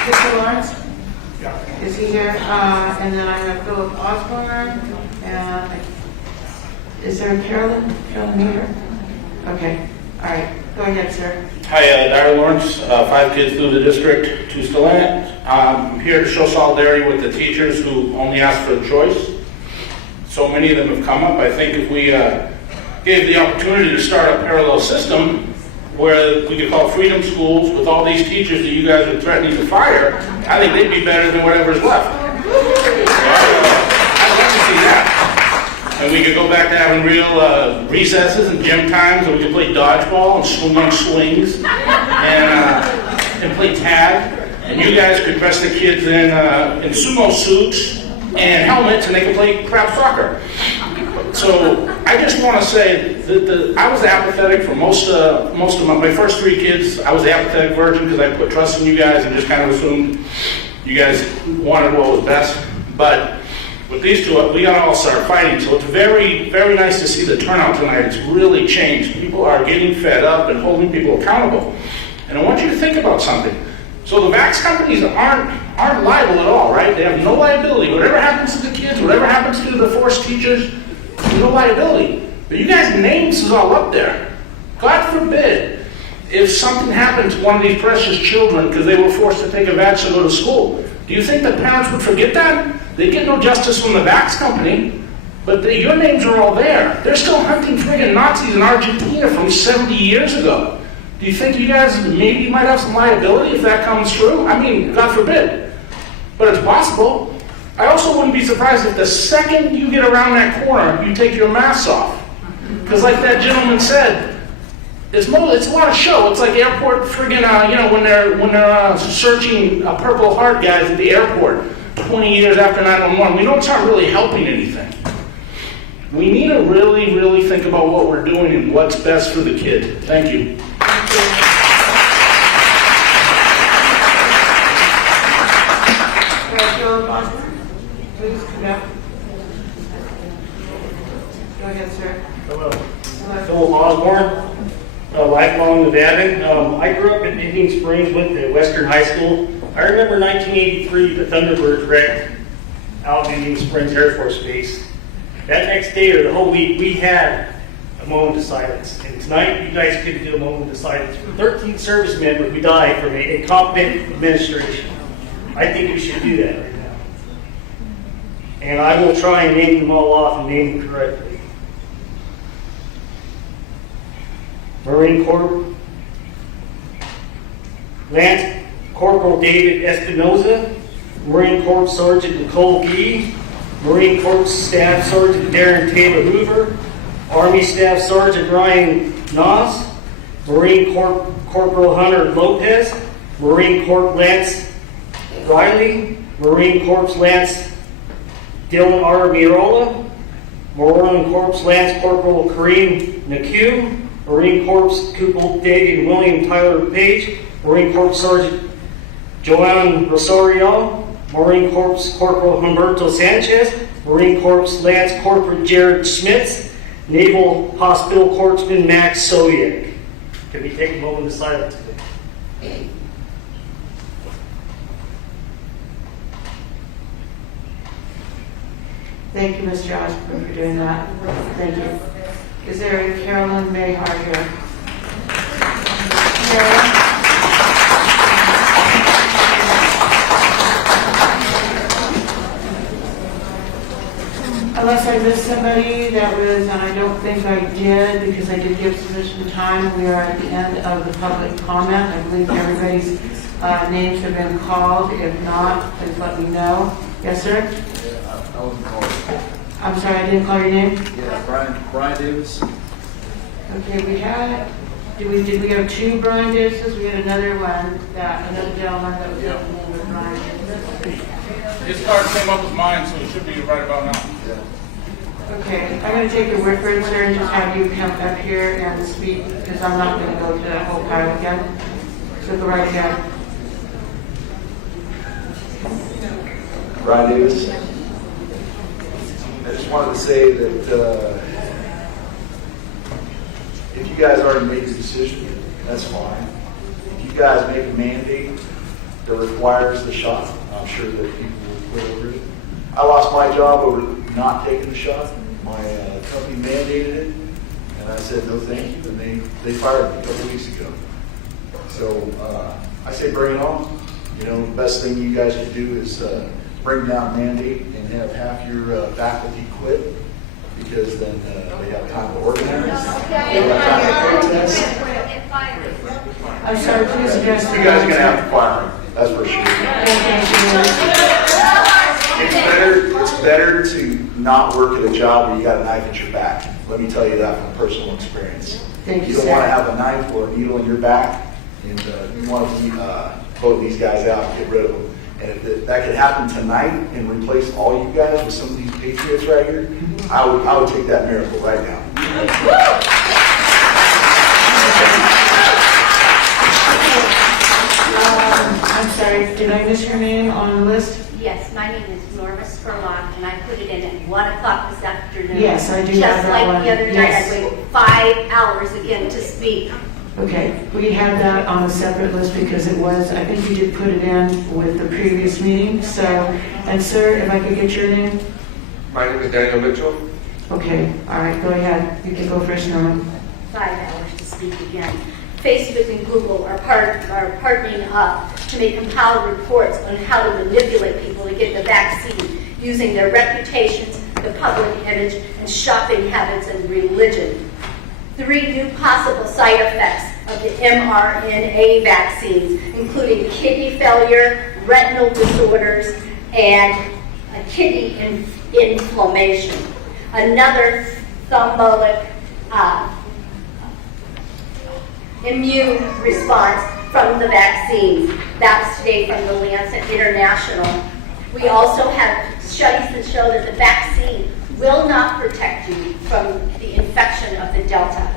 Mr. Lawrence? Is he here? And then I have Philip Osborne. And is there a Carolyn? Carolyn here? Okay. All right. Go ahead, sir. Hi, Dyer Lawrence, 5 kids through the district, 2 still in it. I'm here to show solidarity with the teachers who only ask for a choice. So many of them have come up. I think if we gave the opportunity to start a parallel system where we could call freedom schools with all these teachers that you guys are threatening to fire, I think they'd be better than whatever's left. I'd love to see that. And we could go back to having real recesses and gym times, and we could play dodgeball and swing on swings and play tag. And you guys could dress the kids in sumo suits and helmets, and they could play crap soccer. So I just want to say that I was apathetic for most of my first 3 kids. I was the apathetic version because I put trust in you guys and just kind of assumed you guys wanted what was best. But with these 2, we got to all start fighting. So it's very, very nice to see the turnout tonight. It's really changed. People are getting fed up and holding people accountable. And I want you to think about something. So the vax companies aren't liable at all, right? They have no liability. Whatever happens to the kids, whatever happens to the forced teachers, there's no liability. But you guys' names is all up there. God forbid if something happened to one of these precious children because they were forced to take a vax to go to school. Do you think the parents would forget that? They get no justice from the vax company, but your names are all there. They're still hunting friggin' Nazis in Argentina from 70 years ago. Do you think you guys maybe might have some liability if that comes true? I mean, God forbid. But it's possible. I also wouldn't be surprised if the second you get around that corner, you take your mask off. Because like that gentleman said, it's a lot of show. It's like airport friggin', when they're searching Purple Heart guys at the airport 20 years after 9/11. We know it's not really helping anything. We need to really, really think about what we're doing and what's best for the kid. Thank you. Please come up. Go ahead, sir. Hello. Philip Osborne. a lifelong Nevadan. I grew up in Indian Springs, went to Western High School. I remember 1983, the Thunderbirds wrecked out in Indian Springs Air Force Base. That next day or the whole week, we had a moment of silence. And tonight, you guys could do a moment of silence for 13 service members who died from a incompetent administration. I think we should do that right now. And I will try and name them all off and name them correctly. Marine Corps, Lance Corporal David Espinoza, Marine Corps Sergeant Nicole Gee, Marine Corps Staff Sergeant Darren Taylor Hoover, Army Staff Sergeant Ryan Noss, Marine Corps Corporal Hunter Lopez, Marine Corps Lance Riley, Marine Corps Lance Dylan R. Mirola, Marine Corps Lance Corporal Kareem Naku, Marine Corps Corporal David William Tyler Page, Marine Corps Sergeant Joanne Rosario, Marine Corps Corporal Humberto Sanchez, Marine Corps Lance Corporal Jared Schmitz, Naval Hospital Corpsman Max Soviet. Can we take a moment of silence, please? Thank you, Mr. Osborne, for doing that. Thank you. Is there a Carolyn Mayhart here? Carolyn? Unless I missed somebody that was, and I don't think I did because I did give sufficient time, we are at the end of the public comment. I believe everybody's names have been called. If not, please let me know. Yes, sir? I wasn't called. I'm sorry, I didn't call your name? Yeah, Brian Davis. Okay, we had, did we have two Brian Davises? We had another one, another gentleman that was up with Brian. His card came up with mine, so it should be right about now. Okay, I'm going to take your word for it, sir, and just have you come up here and speak, because I'm not going to go to that whole pile again. So go right ahead. Brian Davis. I just wanted to say that if you guys already made the decision, that's fine. If you guys make a mandate that requires the shot, I'm sure that people will put over it. I lost my job over not taking the shot. My company mandated it, and I said no thank you, and they fired me a couple weeks ago. So I say bring it on. You know, the best thing you guys can do is bring down mandate and have half your faculty quit, because then they have time to organize. They have time to protest. I'm sorry, please address You guys are going to have to fire me, that's for sure. It's better to not work at a job where you got a knife at your back. Let me tell you that from personal experience. Thank you, don't sir. want to have a knife or a needle in your back, and you want to vote these guys out and get rid of them. And if that could happen tonight and replace all you guys with some of these patriots right here, I would take that miracle right now. I'm sorry, did I miss your name on the list? Yes, my name is Norma Spurlock, and I put it in at 1 o'clock this afternoon. Yes, I do have Just that like one. the other night, Yes. I waited 5 hours again to speak. Okay, we had that on a separate list because it was, I think you did put it in with the previous meeting, so, and sir, if I could get your name? My name is Daniel Mitchell. Okay, all right, go ahead, you can go first, Norman. 5 hours to speak again. Facebook and Google are partnering up to make compiled reports on how to manipulate people to get the vaccine using their reputations, the public image, and shopping habits and religion. 3 new possible side effects of the mRNA vaccines, including kidney failure, retinal disorders, and a kidney inflammation. Another thrombotic immune response from the vaccines. That's today from the Lancet International. We also have studies that show that the vaccine will not protect you from the infection of the Delta.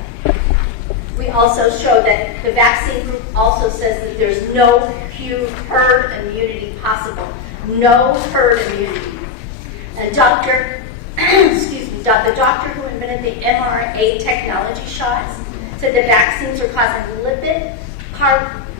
We also show that the vaccine group also says that there's no herd immunity possible. No herd immunity. And the doctor who invented the mRNA technology shots said the vaccines are causing lipid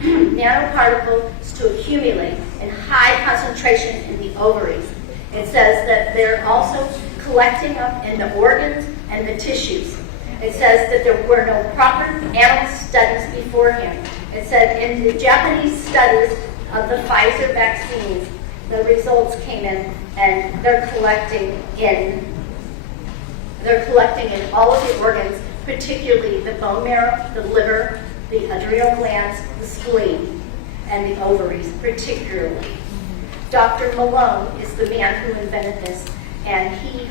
nanoparticles to accumulate in high concentration in the ovaries. It says that they're also collecting up in the organs and the tissues. It says that there were no proper animal studies beforehand. It said in the Japanese studies of the Pfizer vaccines, the results came in and they're collecting in all of the organs, particularly the bone marrow, the liver, the adrenal glands, the spleen, and the ovaries particularly. Dr. Malone is the man who invented this, and he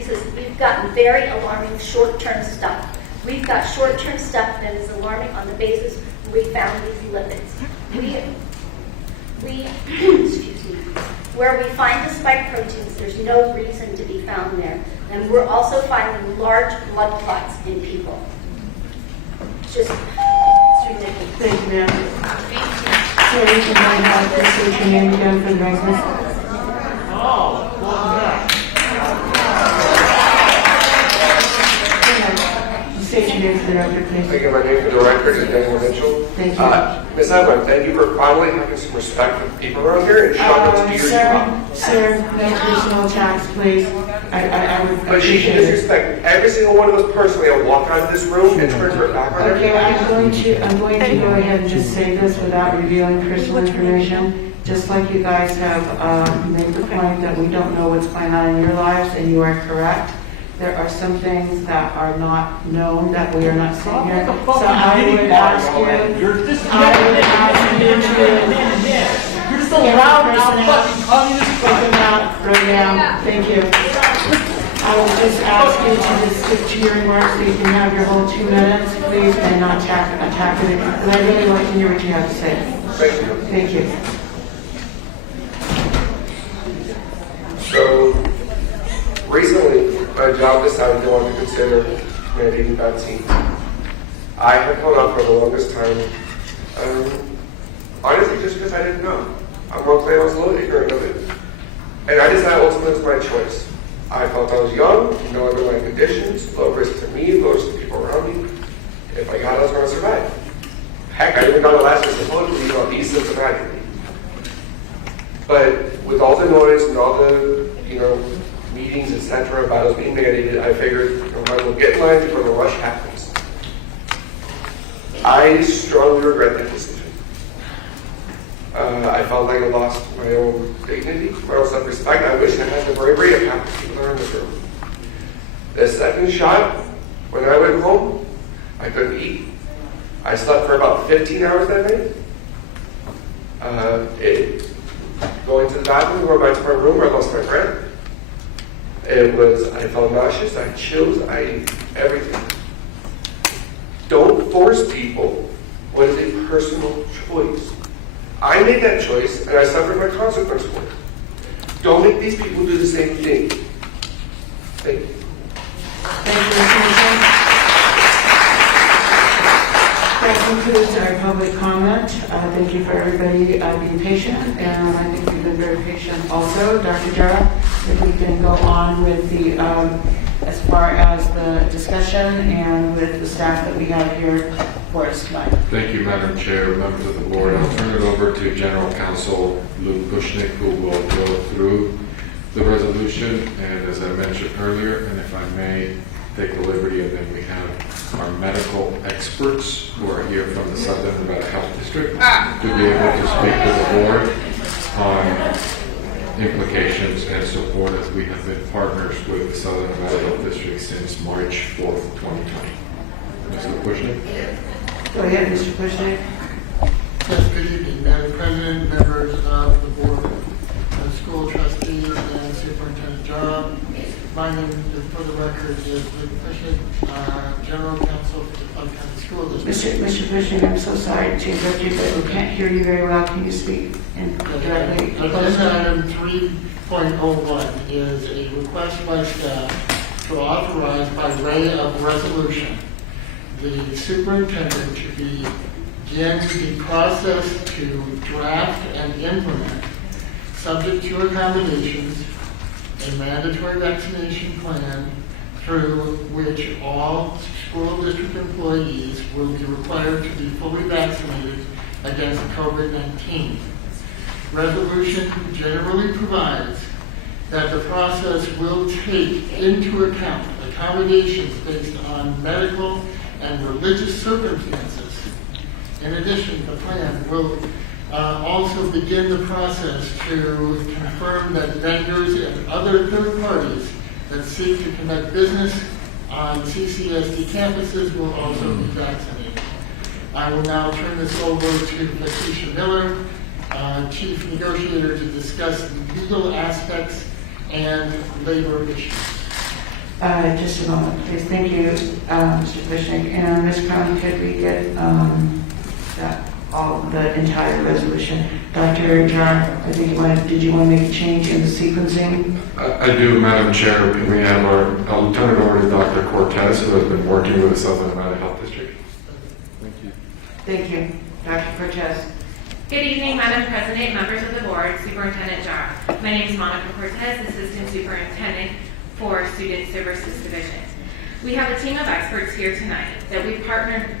says, we've gotten very alarming short-term stuff. We've got short-term stuff that is alarming on the basis we found these lipids. Excuse me, where we find the spike proteins, there's no reason to be found there. And we're also finding large blood clots in people. It's ridiculous. Thank you, ma'am. So we can find out this is your name again for the record. State your name for the record, please. Thank you. My name for the record is Daniel Mitchell. Thank you. Ms. Evelyn, thank you for finally having some respect for the people around here and showing us to do your job. Sir, no personal attacks, please. I would But she should appreciate it. disrespect every single one of us personally and walk out of this room and turn her back on Okay, everybody. I'm going to go ahead and just say this without revealing personal information. Just like you guys have made the point that we don't know what's going on in your lives, and you are correct. There are some things that are not known that we are not seeing here. So I would ask you, You're just a loud, fucking communist. Thank you. I would just ask you to just stick to your remarks so you can have your whole 2 minutes, please, and not attack it. And I really want to hear what you have to say. Thank you. Thank you. So, recently, my job decided they wanted to consider mandating vaccines. I have held up for the longest time, honestly, just because I didn't know. I'm going to claim I was a little ignorant of it. And I decided ultimately it was my choice. I felt I was young, no underlying conditions, low risk to me, low risk to people around me. If I got it, I was going to survive. Heck, I even got it last year supposedly, asymptomatically. But with all the noise and all the, meetings, etc., about us being mandated, I figured, I will get in line before the rush happens. I strongly regret that decision. I felt like I lost my own dignity, my own self-respect. I wish I had the bravery of half the people that are in this room. The second shot, when I went home, I couldn't eat. I slept for about 15 hours that night. Going to the bathroom, going back to my room where I lost my breath. I felt nauseous, I had chills, everything. Don't force people what is a personal choice. I made that choice and I suffered my consequence for it. Don't make these people do the same thing. Thank you. That concludes our public comment. Thank you for everybody being patient, and I think you've been very patient also. Dr. Jara, if we can go on with the, as far as the discussion and with the staff that we have here for us tonight. Thank you, Madam Chair, members of the board. I'll turn it over to General Counsel Luke Bushnick, who will go through the resolution, and as I mentioned earlier, and if I may take the liberty, and then we have our medical experts who are here from the Southern Nevada Health District to be able to speak to the board on implications and support, as we have been partners with the Southern Nevada Health District since March 4th, 2020. Mr. Bushnick? Go ahead, Mr. Bushnick. Yes, good evening, Madam President, members of the board, school trustees, and Superintendent Job. My name, for the record, is Luke Bushnick, General Counsel for the Plum County School District. Mr. Bushnick, I'm so sorry to interrupt you, but we can't hear you very well. Can you speak directly? Agenda item 3.01 is a request by staff to authorize by way of resolution the superintendent to begin the process to draft and implement, subject to accommodations, a mandatory vaccination plan through which all school district employees will be required to be fully vaccinated against COVID-19. Resolution generally provides that the process will take into account accommodations based on medical and religious circumstances. In addition, the plan will also begin the process to confirm that vendors and other third parties that seek to conduct business on CCSD campuses will also be vaccinated. I will now turn this over to Letitia Miller, Chief Negotiator, to discuss legal aspects and labor issues. Just a moment, please. Thank you, Mr. Kushnick. And Ms. Crown, could we get the entire resolution? Dr. Jar, I think did you want to make a change in the sequencing? I do, Madam Chair. Can we have I'll turn it over to Dr. Cortez, who has been working with the Southern Nevada Health District. Thank you. Thank you. Dr. Cortez. Good evening, Madam President, members of the board, Superintendent Jar. My name is Monica Cortez, Assistant Superintendent for Student Services Division. We have a team of experts here tonight that we've partnered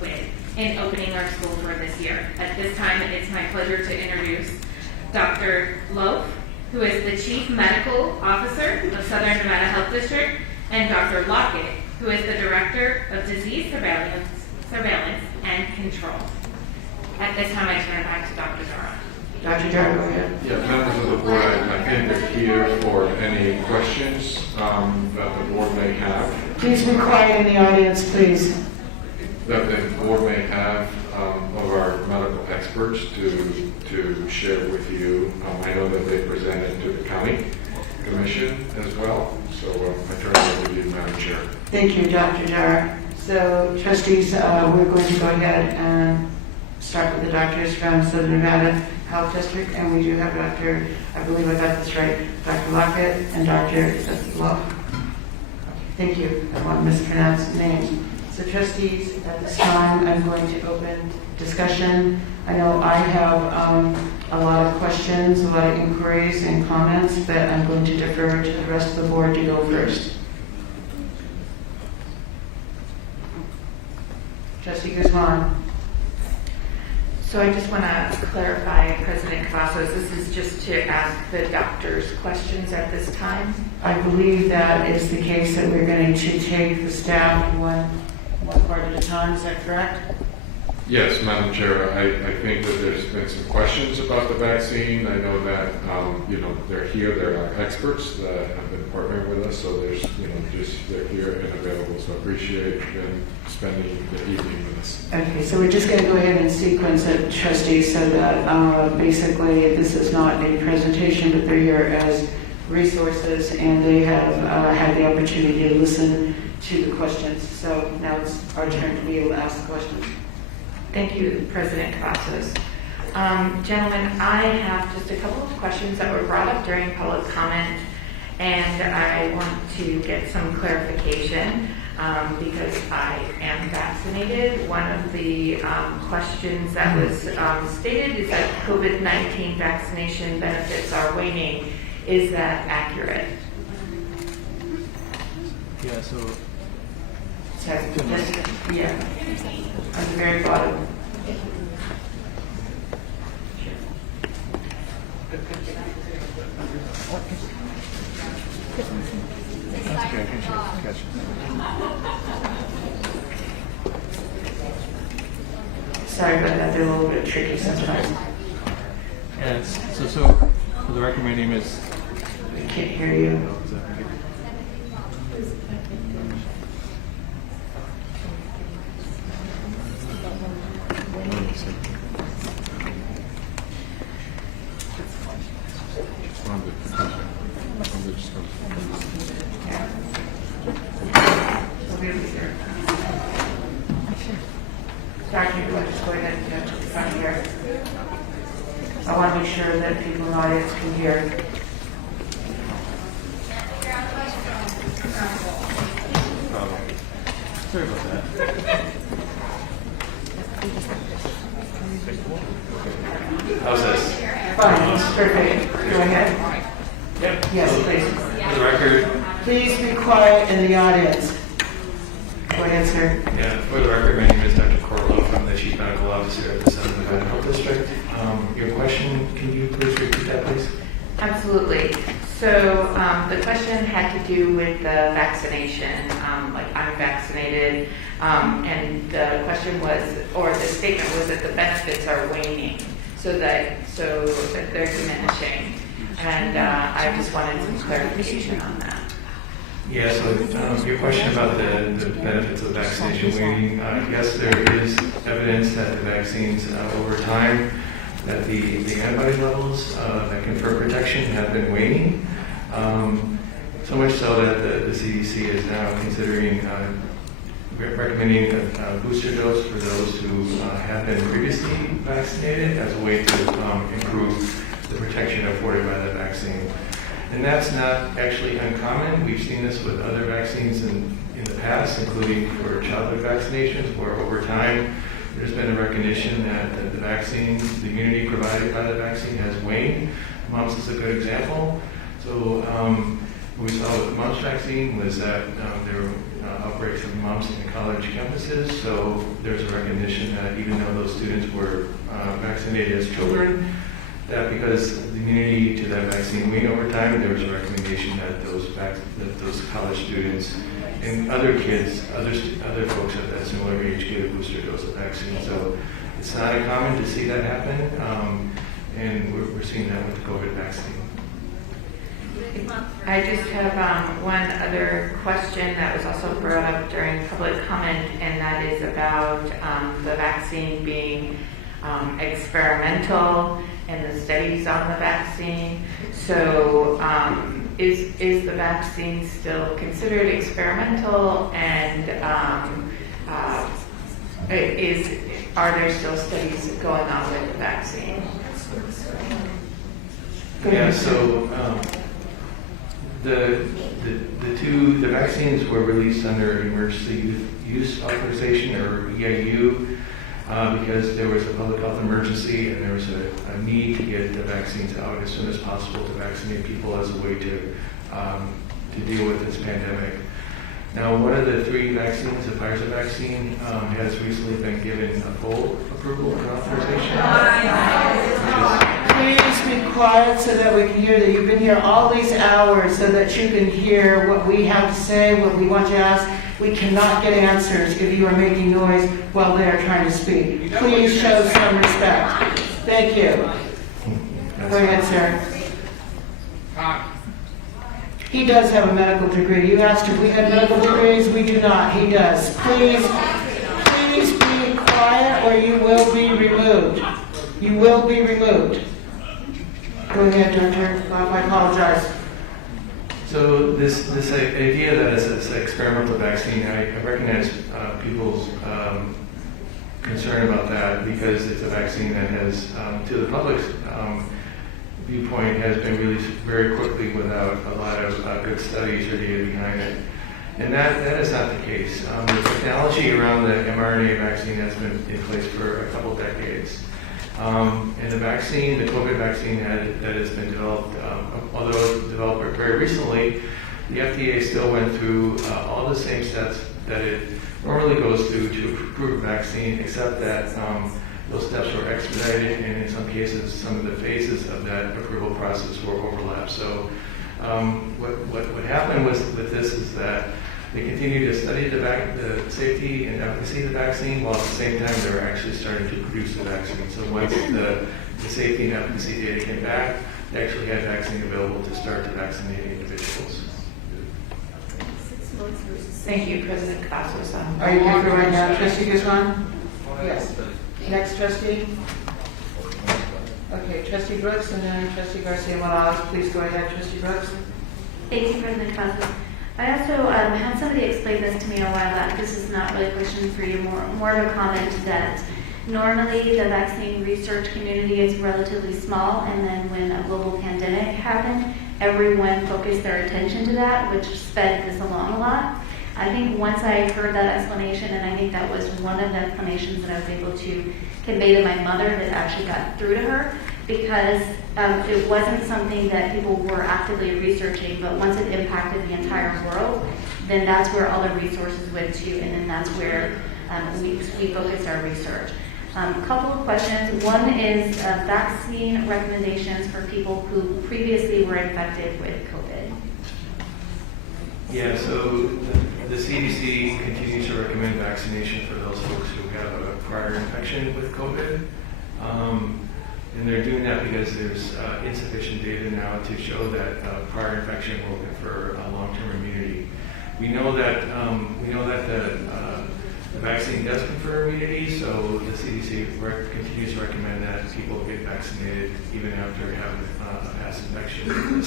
with in opening our school for this year. At this time, it's my pleasure to introduce Dr. Loaf, who is the Chief Medical Officer of Southern Nevada Health District, and Dr. Lockett, who is the Director of Disease Surveillance and Control. At this time, I turn it back to Dr. Jar. Dr. Jar, go ahead. Yeah, members of the board, I think they're here for any questions that the board may have. Please be quiet in the audience, please. That the board may have of our medical experts to share with you. I know that they presented to the county commission as well. So I turn it over to you, Madam Chair. Thank you, Dr. Jar. So, trustees, we're going to go ahead and start with the doctors from Southern Nevada Health District, and we do have Dr. I believe I got this right, Dr. Lockett and Dr. Love. Thank you. I want to mispronounce the name. So, trustees, at this time, I'm going to open discussion. I know I have a lot of questions, a lot of inquiries and comments, but I'm going to defer to the rest of the board to go first. Trustee Guzman. So I just want to clarify, President Cavazos, this is just to ask the doctors questions at this time? I believe that is the case, that we're going to take the staff one part at a time. Is that correct? Yes, Madam Chair. I think that there's been some questions about the vaccine. I know that they're here. They're our experts that have been partnering with us. So there's they're here and available. So I appreciate them spending the evening with us. Okay, so we're just going to go ahead and sequence it, trustees, so that basically this is not a presentation, but they're here as resources, and they have had the opportunity to listen to the questions. So now it's our turn to be able to ask the questions. Thank you, President Cavazos. Gentlemen, I have just a couple of questions that were brought up during public comment, and I want to get some clarification because I am vaccinated. One of the questions that was stated is that COVID-19 vaccination benefits are waning. Is that accurate? Yeah, so yeah, at the very bottom. That's okay, I can catch it. Sorry about that, they're a little bit tricky sometimes. Yeah, so for the record, my name is... I can't hear you. Dr. Wood, just go ahead and go to the front here. I want to make sure that people in the audience can hear. Sorry about that. How's this? Fine, it's perfect. Go ahead. Yep. Yes, please. For the record, Please be quiet in the audience. Go ahead, sir. Yeah, for the record, my name is Dr. Korloff. I'm the Chief Medical Officer at the Southern Nevada Health District. Your question, can you please repeat that, please? Absolutely. So the question had to do with the vaccination, like I'm vaccinated, and the question was, or the statement was that the benefits are waning, so that they're diminishing. And I just wanted some clarification on that. Yeah, so your question about the benefits of vaccination waning, yes, there is evidence that the vaccines over time, that the antibody levels that confer protection have been waning. So much so that the CDC is now considering recommending a booster dose for those who have been previously vaccinated as a way to improve the protection afforded by the vaccine. And that's not actually uncommon. We've seen this with other vaccines in the past, including for childhood vaccinations, where over time there's been a recognition that the vaccine, the immunity provided by the vaccine has waned. Mumps is a good example. So what we saw with the mumps vaccine was that there were outbreaks of mumps in college campuses. So there's a recognition that even though those students were vaccinated as children, that because the immunity to that vaccine waned over time, there was a recommendation that those college students and other kids, other folks at that similar age get a booster dose of vaccine. So it's not uncommon to see that happen, and we're seeing that with the COVID vaccine. I just have one other question that was also brought up during public comment, and that is about the vaccine being experimental and the studies on the vaccine. So is the vaccine still considered experimental, and are there still studies going on with the vaccine? Yeah, so the vaccines were released under emergency use authorization, or EIU, because there was a public health emergency and there was a need to get the vaccines out as soon as possible to vaccinate people as a way to deal with this pandemic. Now, one of the three vaccines, the Pfizer vaccine, has recently been given a full approval and authorization. Please be quiet so that we can hear that you've been here all these hours so that you can hear what we have to say, what we want to ask. We cannot get answers if you are making noise while they are trying to speak. Please show some respect. Thank you. Go ahead, sir. He does have a medical degree. You asked if we had medical degrees. We do not. He does. Please be quiet or you will be removed. You will be removed. Go ahead, Doctor. I apologize. So this idea that it's an experimental vaccine, I recognize people's concern about that, because it's a vaccine that has, to the public's viewpoint, has been released very quickly without a lot of good studies or data behind it. And that is not the case. The technology around the mRNA vaccine has been in place for a couple decades. And the vaccine, the COVID vaccine that has been developed, although it was developed very recently, the FDA still went through all the same steps that it normally goes through to approve a vaccine, except that those steps were expedited, and in some cases, some of the phases of that approval process were overlapped. So what happened with this is that they continued to study the safety and efficacy of the vaccine, while at the same time they were actually starting to produce the vaccine. So once the safety and efficacy data came back, they actually had vaccine available to start to vaccinating individuals. Thank you, President Cavazos. Are you here for right now, Trustee Guzman? Yes. Next trustee. Okay, Trustee Brooks and then Trustee Garcia Morales. Please go ahead, Trustee Brooks. Thank you, President Cavazos. I also had somebody explain this to me a while back. This is not really a question for you, more of a comment that normally the vaccine research community is relatively small, and then when a global pandemic happened, everyone focused their attention to that, which sped this along a lot. I think once I heard that explanation, and I think that was one of the explanations that I was able to convey to my mother that actually got through to her, because it wasn't something that people were actively researching, but once it impacted the entire world, then that's where all the resources went to, and then that's where we focused our research. A couple of questions. One is vaccine recommendations for people who previously were infected with COVID. Yeah, so the CDC continues to recommend vaccination for those folks who have a prior infection with COVID. And they're doing that because there's insufficient data now to show that prior infection will confer long-term immunity. We know that the vaccine does confer immunity, so the CDC continues to recommend that people get vaccinated even after having a past infection.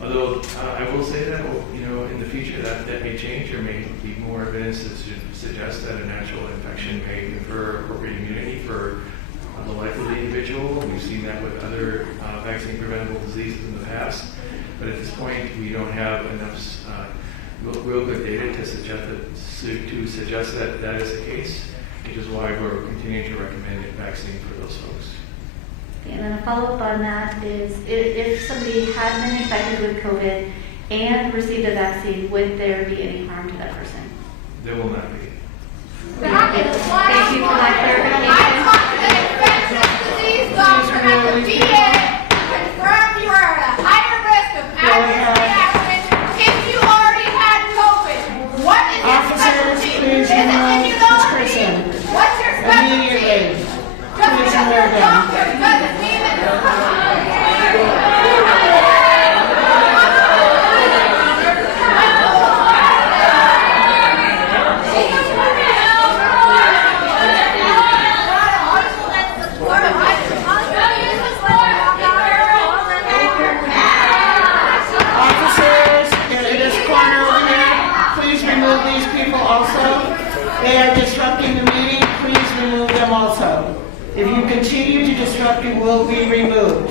Although I will say that in the future that may change. There may be more evidence that suggests that a natural infection may confer appropriate immunity for the life of the individual. We've seen that with other vaccine preventable diseases in the past, but at this point we don't have enough real good data to suggest that that is the case, which is why we're continuing to recommend a vaccine for those folks. And then a follow-up on that is, if somebody had been infected with COVID and received a vaccine, would there be any harm to that person? There will not be. Thank you for that clarification. Disease doctor at the VA confirmed you are at a higher risk of adverse reaction if you already had COVID. What is your specialty? Is it immunology? What's your specialty? Just because you're a doctor doesn't mean that they are disrupting the meeting. Please remove them also. If you continue to disrupt, you will be removed.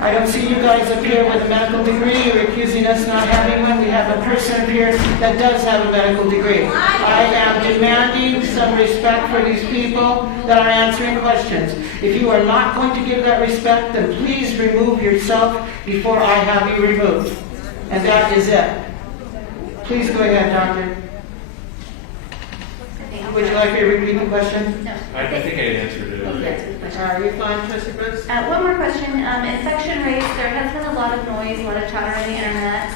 I don't see you guys up here with a medical degree. You're accusing us not having one. We have a person up here that does have a medical degree. I am demanding some respect for these people that are answering questions. If you are not going to give that respect, then please remove yourself before I have you removed. And that is it. Please go ahead, doctor. Would you like me to repeat the question? No. I think I answered it. Are you fine, Trustee Brooks? One more question. Infection rates, there has been a lot of noise, a lot of chatter on the internet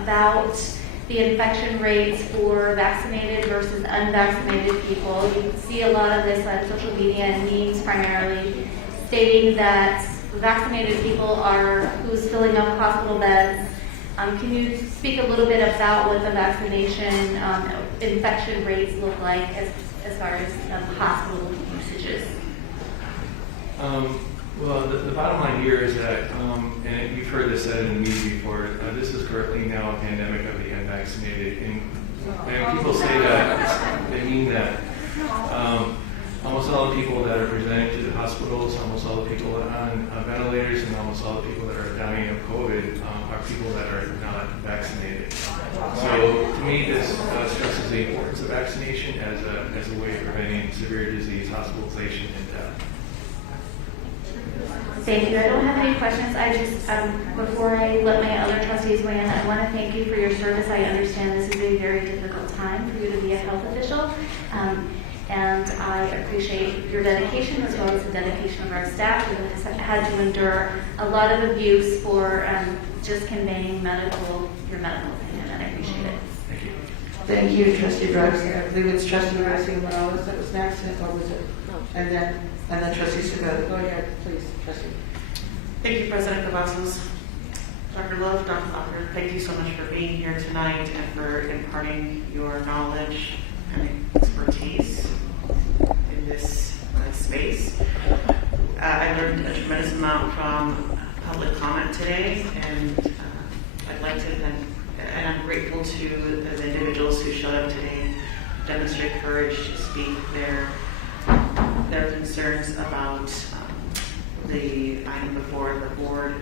about the infection rates for vaccinated versus unvaccinated people. You see a lot of this on social media and memes primarily, stating that vaccinated people are who's filling up hospital beds. Can you speak a little bit about what the vaccination infection rates look like as far as hospital usages? Well, the bottom line here is that, and you've heard this said in the media before, this is currently now a pandemic of the unvaccinated. And people say that, they mean that almost all the people that are presenting to the hospitals, almost all the people on ventilators, and almost all the people that are dying of COVID are people that are not vaccinated. So to me, this stresses the importance of vaccination as a way of preventing severe disease, hospitalization, and death. Thank you. I don't have any questions. I just, before I let my other trustees weigh in, I want to thank you for your service. I understand this is a very difficult time for you to be a health official. And I appreciate your dedication as well as the dedication of our staff who has had to endure a lot of abuse for just conveying your medical opinion, and I appreciate it. Thank you. Thank you, Trustee Brooks. I believe it's Trustee Morales that was next, or was it? And then Trustee Segovia. Go ahead, please, Trustee. Thank you, President Cavazos. Dr. Love, Dr. Locker, thank you so much for being here tonight and for imparting your knowledge and expertise in this space. I learned a tremendous amount from public comment today, and I'd like to thank, and I'm grateful to the individuals who showed up today and demonstrate courage to speak their concerns about the item before the board.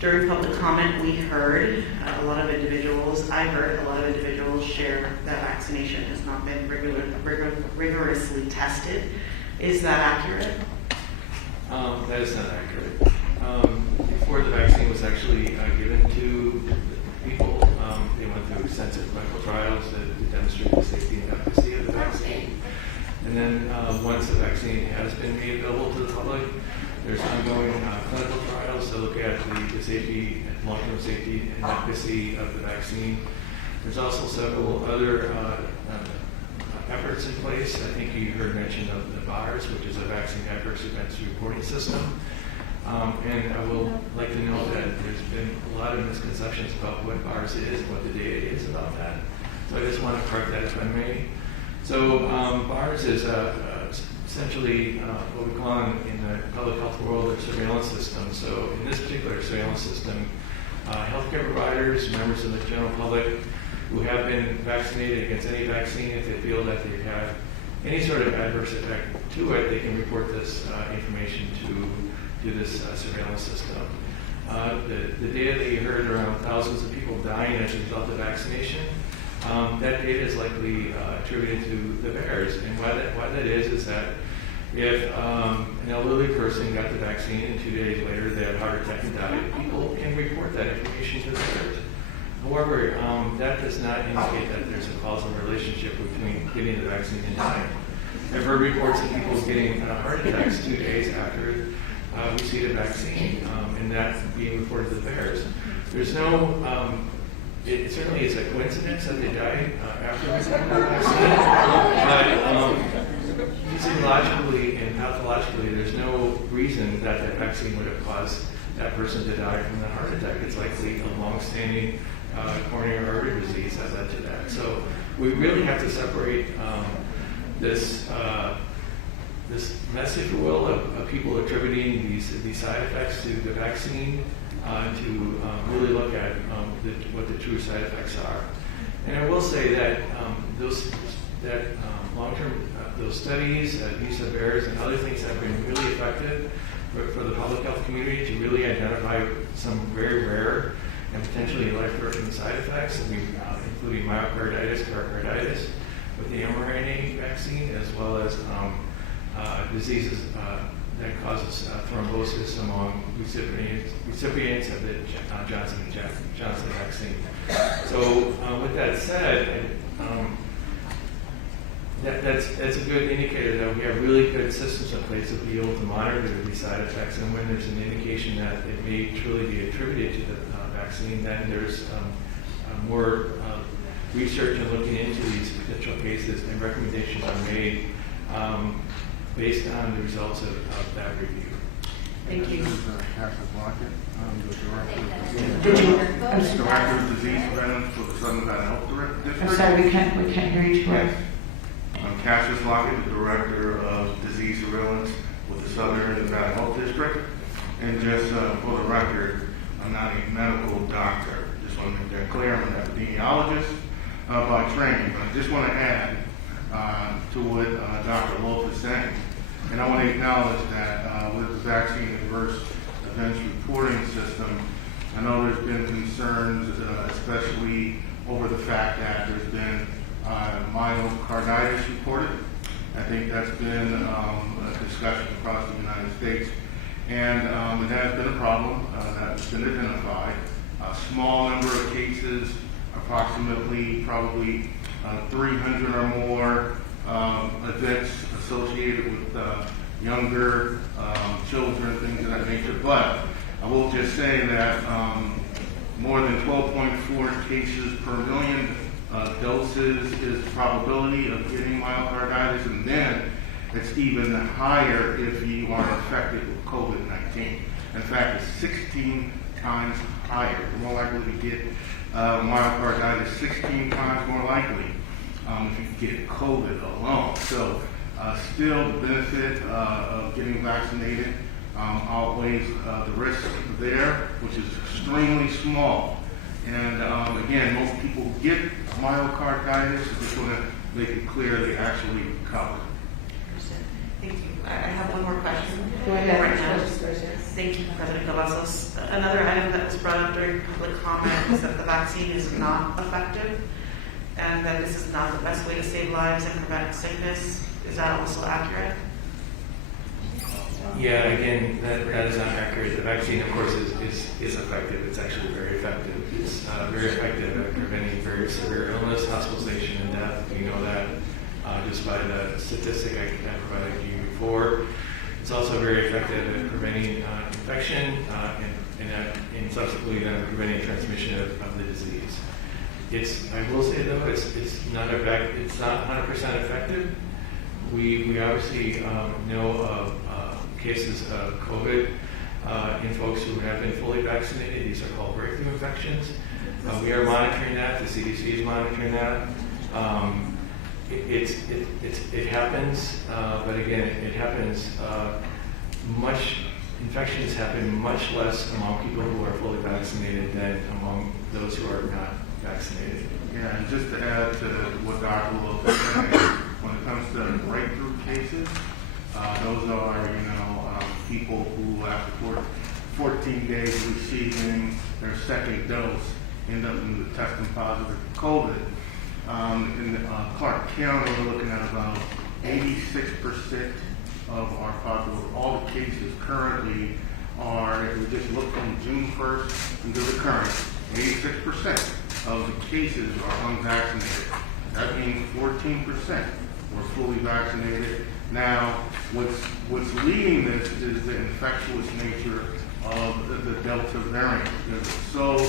During public comment, we heard a lot of individuals, I heard a lot of individuals share that vaccination has not been rigorously tested. Is that accurate? That is not accurate. Before the vaccine was actually given to people, they went through extensive clinical trials that demonstrated the safety and efficacy of the vaccine. And then once the vaccine has been made available to the public, there's ongoing clinical trials to look at the safety, long-term safety and efficacy of the vaccine. There's also several other efforts in place. I think you heard mention of the VAERS, which is a Vaccine Adverse Events Reporting System. And I will like to note that there's been a lot of misconceptions about what VAERS is, what the data is about that. So I just want to correct that if I may. So VAERS is essentially what we call in the public health world a surveillance system. So in this particular surveillance system, healthcare providers, members of the general public who have been vaccinated against any vaccine, if they feel that they have any sort of adverse effect to it, they can report this information to this surveillance system. The data that you heard around thousands of people dying as a result of vaccination, that data is likely attributed to the VAERS. And why that is that if an elderly person got the vaccine and 2 days later they had a heart attack and died, people can report that information to the VAERS. However, that does not indicate that there's a causal relationship between getting the vaccine and dying. I've heard reports of people getting heart attacks 2 days after received a vaccine, and that being reported to the VAERS. There's no, it certainly is a coincidence that they died after receiving the vaccine, but physiologically and pathologically, there's no reason that the vaccine would have caused that person to die from the heart attack. It's likely a long-standing coronary artery disease that led to that. So we really have to separate this mess, if you will, of people attributing these side effects to the vaccine to really look at what the true side effects are. And I will say that long-term those studies, use of VAERS and other things have been really effective for the public health community to really identify some very rare and potentially life-threatening side effects, including myocarditis, pericarditis with the mRNA vaccine, as well as diseases that causes thrombosis among recipients of the Johnson vaccine. So with that said, that's a good indicator that we have really good systems in place to be able to monitor these side effects, and when there's an indication that it may truly be attributed to the vaccine, then there's more research and looking into these potential cases, and recommendations are made based on the results of that review. Thank you. Director of Disease Surveillance for the Southern Nevada Health District. I'm sorry, we can't hear you. Yes. I'm Cassius Lockett, the Director of Disease Surveillance with the Southern Nevada Health District. And just for the record, I'm not a medical doctor. Just want to make that clear. I'm an epidemiologist by training. But I just want to add to what Dr. Wolf is saying. And I want to acknowledge that with the Vaccine Adverse Events Reporting System, I know there's been concerns, especially over the fact that there's been myocarditis reported. I think that's been a discussion across the United States. And it has been a problem that's been identified. A small number of cases, approximately probably 300 or more events associated with younger children, things of that nature. But I will just say that more than 12.4 cases per million doses is probability of getting myocarditis, and then it's even higher if you are infected with COVID-19. In fact, it's 16 times higher. You're more likely to get myocarditis 16 times more likely if you get COVID alone. So still the benefit of getting vaccinated outweighs the risk there, which is extremely small. And again, most people get myocarditis. I just want to make it clear they actually recover. Thank you. I have one more question. Go ahead. Right now. Thank you, President Cavazos. Another item that was brought up during public comment is that the vaccine is not effective and that this is not the best way to save lives and prevent sickness. Is that also accurate? Yeah, again, that is not accurate. The vaccine, of course, is effective. It's actually very effective. It's very effective at preventing very severe illness, hospitalization, and death. We know that just by the statistic I provided you before. It's also very effective at preventing infection and subsequently then preventing transmission of the disease. I will say though, it's not 100% effective. We obviously know of cases of COVID in folks who have been fully vaccinated. These are called breakthrough infections. We are monitoring that. The CDC is monitoring that. It happens, but again, it happens infections happen much less among people who are fully vaccinated than among those who are not vaccinated. Yeah, and just to add to what Dr. Wolf is saying, when it comes to breakthrough cases, those are, people who after 14 days receiving their second dose end up testing positive for COVID. In Clark County, we're looking at about 86% of our population, all the cases currently are, if we just look from June 1st into the current, 86% of the cases are unvaccinated. That means 14% were fully vaccinated. Now, what's leading this is the infectious nature of the Delta variant. It's so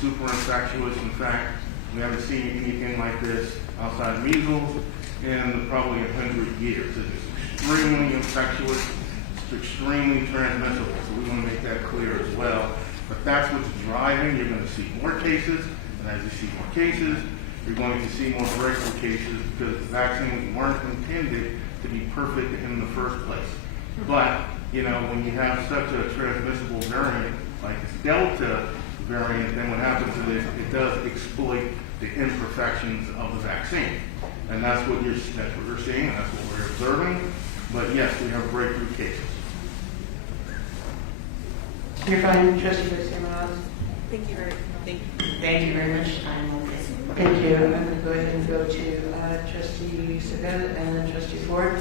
super infectious. In fact, we haven't seen anything like this outside of measles in probably 100 years. It's extremely infectious. It's extremely transmissible. So we want to make that clear as well. But that's what's driving. You're going to see more cases, and as you see more cases, you're going to see more breakthrough cases because the vaccines weren't intended to be perfect in the first place. But, when you have such a transmissible variant like this Delta variant, then what happens is it does exploit the imperfections of the vaccine. And that's what we're seeing, and that's what we're observing. But yes, we have breakthrough cases. You're fine, Trustee Garcia. Thank you very much. I'm okay. Thank you. I'm going to go ahead and go to Trustee Seville and then Trustee Ford.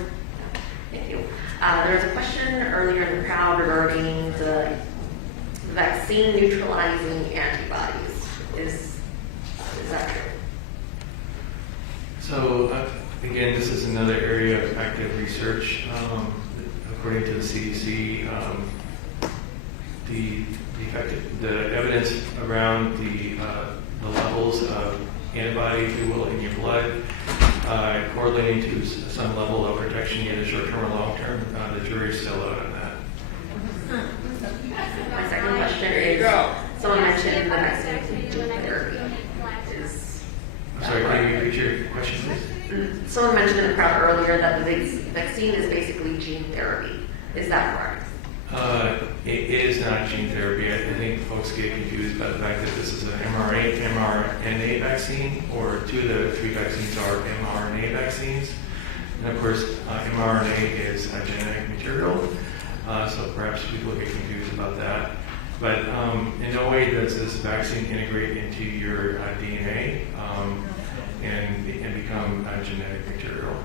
Thank you. There was a question earlier in the crowd regarding the vaccine neutralizing antibodies. Is that true? So again, this is another area of active research. According to the CDC, the evidence around the levels of antibody, if you will, in your blood, correlating to some level of protection, either short-term or long-term. The jury's still out on that. My second question is, someone mentioned the vaccine gene therapy. I'm sorry, can you repeat your question, please? Someone mentioned in the crowd earlier that the vaccine is basically gene therapy. Is that correct? It is not gene therapy. I think folks get confused by the fact that this is an mRNA vaccine, or 2 of the 3 vaccines are mRNA vaccines. And of course, mRNA is a genetic material, so perhaps people get confused about that. But in no way does this vaccine integrate into your DNA and become a genetic material.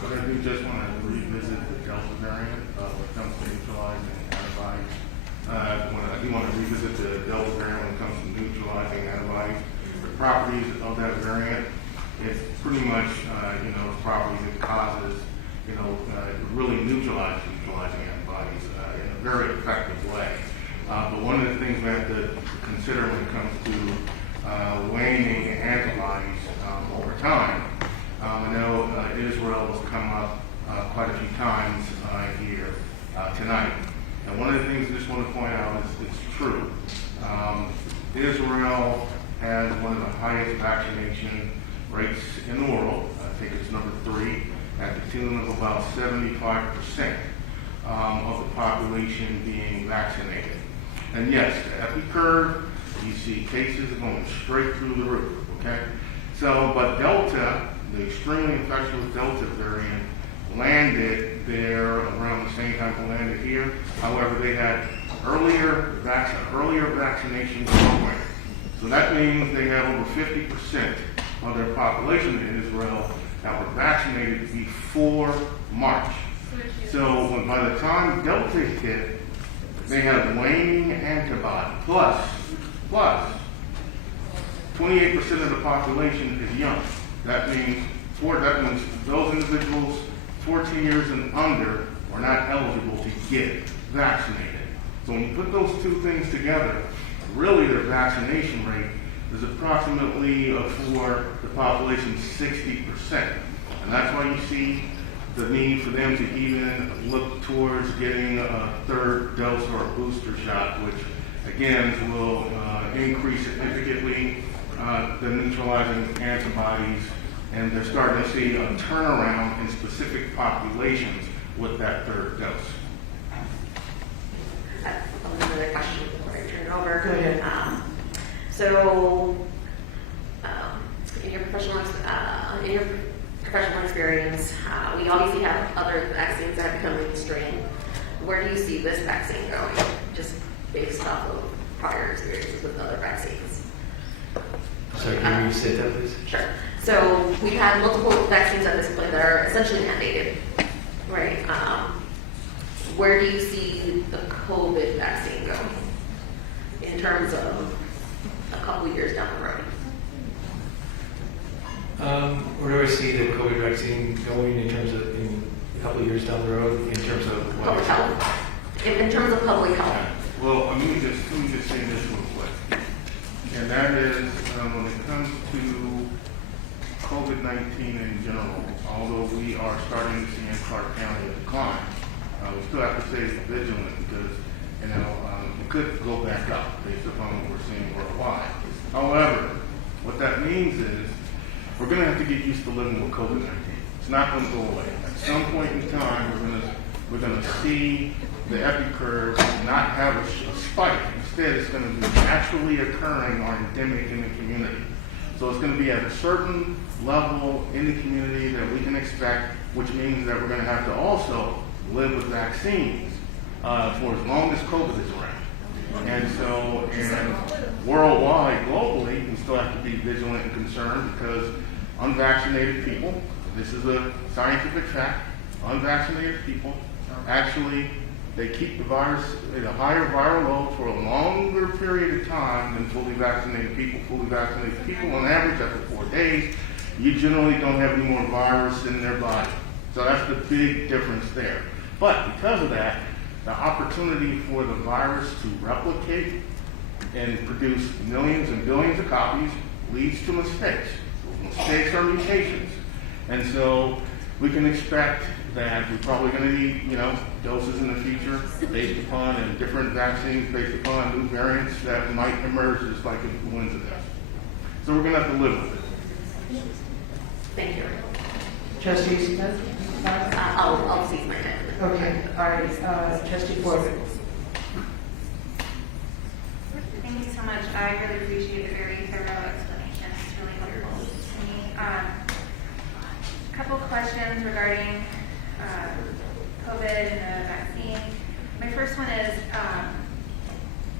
But I do just want to revisit the Delta variant when it comes to neutralizing antibodies. I do want to revisit the Delta variant when it comes to neutralizing antibodies. The properties of that variant, it's pretty much, the properties it causes, really neutralizing antibodies in a very effective way. But one of the things we have to consider when it comes to waning antibodies over time, I know Israel has come up quite a few times here tonight. And one of the things I just want to point out is it's true. Israel has one of the highest vaccination rates in the world. I think it's number 3, at the tune of about 75% of the population being vaccinated. And yes, the epi curve, you see cases going straight through the roof, okay? So, but Delta, the extremely infectious Delta variant, landed there around the same time it landed here. However, they had earlier vaccination program. So that means they had over 50% of their population in Israel that were vaccinated before March. So by the time Delta hit, they have waning antibody. Plus, 28% of the population is young. That means those individuals 14 years and under are not eligible to get vaccinated. So when you put those two things together, really their vaccination rate is approximately for the population 60%. And that's why you see the need for them to even look towards getting a third dose or a booster shot, which again will increase significantly the neutralizing antibodies, and they're starting to see a turnaround in specific populations with that third dose. Another question before I turn it over. Go ahead. In your professional experience, we obviously have other vaccines that have become mainstream. Where do you see this vaccine going, just based off of prior experiences with other vaccines? Sorry, can you say that, please? Sure. So we've had multiple vaccines at this point that are essentially mandated, right? Where do you see the COVID vaccine going in terms of a couple years down the road? Where do I see the COVID vaccine going in terms of in a couple of years down the road in terms of what? Public health. In terms of public health. Well, let me just say this real quick. And that is, when it comes to COVID-19 in general, although we are starting to see in Clark County a decline, we still have to stay vigilant because, it could go back up based upon what we're seeing worldwide. However, what that means is we're going to have to get used to living with COVID-19. It's not going to go away. At some point in time, we're going to see the epi curve not have a spike. Instead, it's going to be naturally occurring or endemic in the community. So it's going to be at a certain level in the community that we can expect, which means that we're going to have to also live with vaccines for as long as COVID is around. And so, worldwide, globally, we still have to be vigilant and concerned because unvaccinated people, this is a scientific fact, unvaccinated people actually, they keep the virus at a higher viral load for a longer period of time than fully vaccinated people. Fully vaccinated people, on average, after 4 days, you generally don't have any more virus in their body. So that's the big difference there. But because of that, the opportunity for the virus to replicate and produce millions and billions of copies leads to mistakes. Mistakes are mutations. And so we can expect that we're probably going to need, doses in the future based upon and different vaccines based upon new variants that might emerge just like influenza does. So we're going to have to live with it. Thank you. Trustee Smith? I'll seize my time. Okay, all right, Trustee Ford. Thank you so much. I really appreciate a very thorough explanation. It's really helpful to me. A couple questions regarding COVID and the vaccine. My first one is,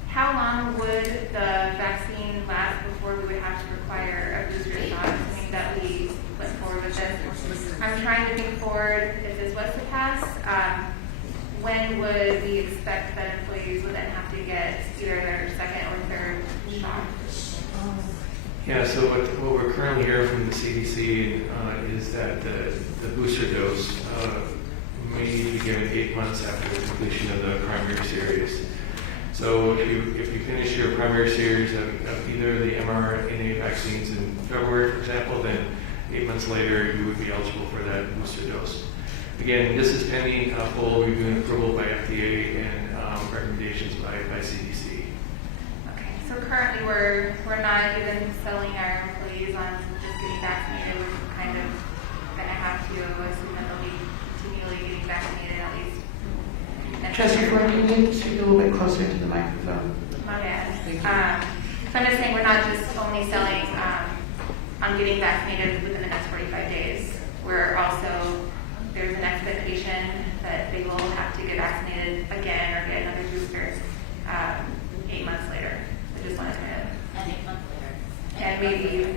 how long would the vaccine last before we would have to require a booster shot, assuming that we went forward with this? I'm trying to think forward, if this was to pass, when would we expect that employees would then have to get either their second or third shot? Yeah, so what we're currently hearing from the CDC is that the booster dose may be given 8 months after the completion of the primary series. So if you finish your primary series of either the mRNA vaccines in February, for example, then 8 months later you would be eligible for that booster dose. Again, this is pending full review and approval by FDA and recommendations by CDC. Okay, so currently we're not even selling our employees on just getting vaccinated. We're kind of going to have to assume that they'll be continually getting vaccinated at least. Trustee Ford, you need to speak a little bit closer to the microphone. My bad. So I'm just saying we're not just only selling on getting vaccinated within the next 45 days. We're also, there's an expectation that they will have to get vaccinated again or get another booster 8 months later. I just wanted to know. And 8 months later. And maybe.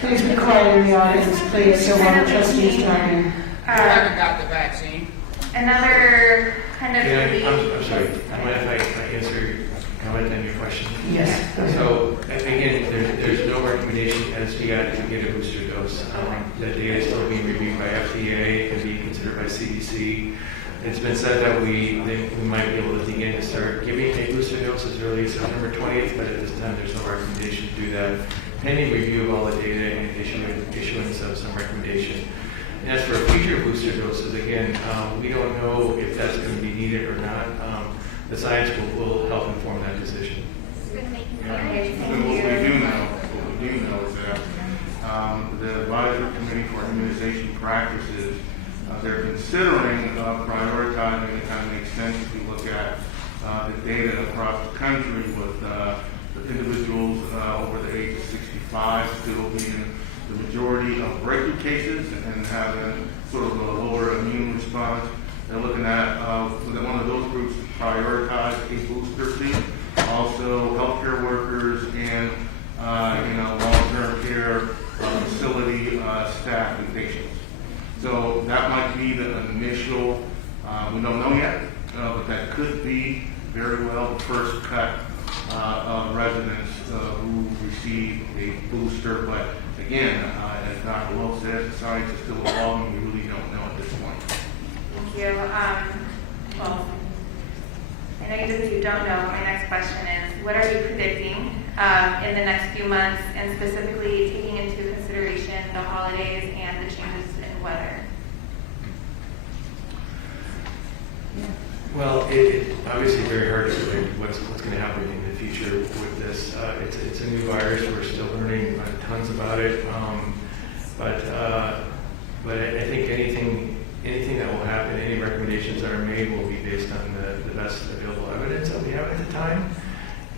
Please be quiet in the audience, please, so while the trustees talking. You haven't got the vaccine. Another kind of. I'm sorry. I mind if I answer your comment on your question? Yes. Go ahead. So again, there's no recommendation as to yet to get a booster dose. The data is still being reviewed by FDA and being considered by CDC. It's been said that we might be able to begin to start giving a booster dose as early as September 20th, but at this time there's no recommendation to do that. Pending review of all the data and issuance of some recommendation. And as for future booster doses, again, we don't know if that's going to be needed or not. The science will help inform that decision. What we do know is that the Advisory Committee for Immunization Practices, they're considering prioritizing, it kind of makes sense if you look at the data across the country with the individuals over the age of 65 still being the majority of breakthrough cases and having sort of a lower immune response. They're looking at one of those groups to prioritize a booster seat. Also, healthcare workers and long-term care facility staff and patients. So that might be the initial. We don't know yet, but that could be very well the first cut of residents who receive a booster. But again, as Dr. Lowe said, the science is still evolving. We really don't know at this point. Thank you. Well, I know you said you don't know, but my next question is, what are you predicting in the next few months, and specifically taking into consideration the holidays and the changes in weather? Well, it's obviously very hard to predict what's going to happen in the future with this. It's a new virus. We're still learning tons about it. But I think anything that will happen, any recommendations that are made will be based on the best available evidence that we have at the time.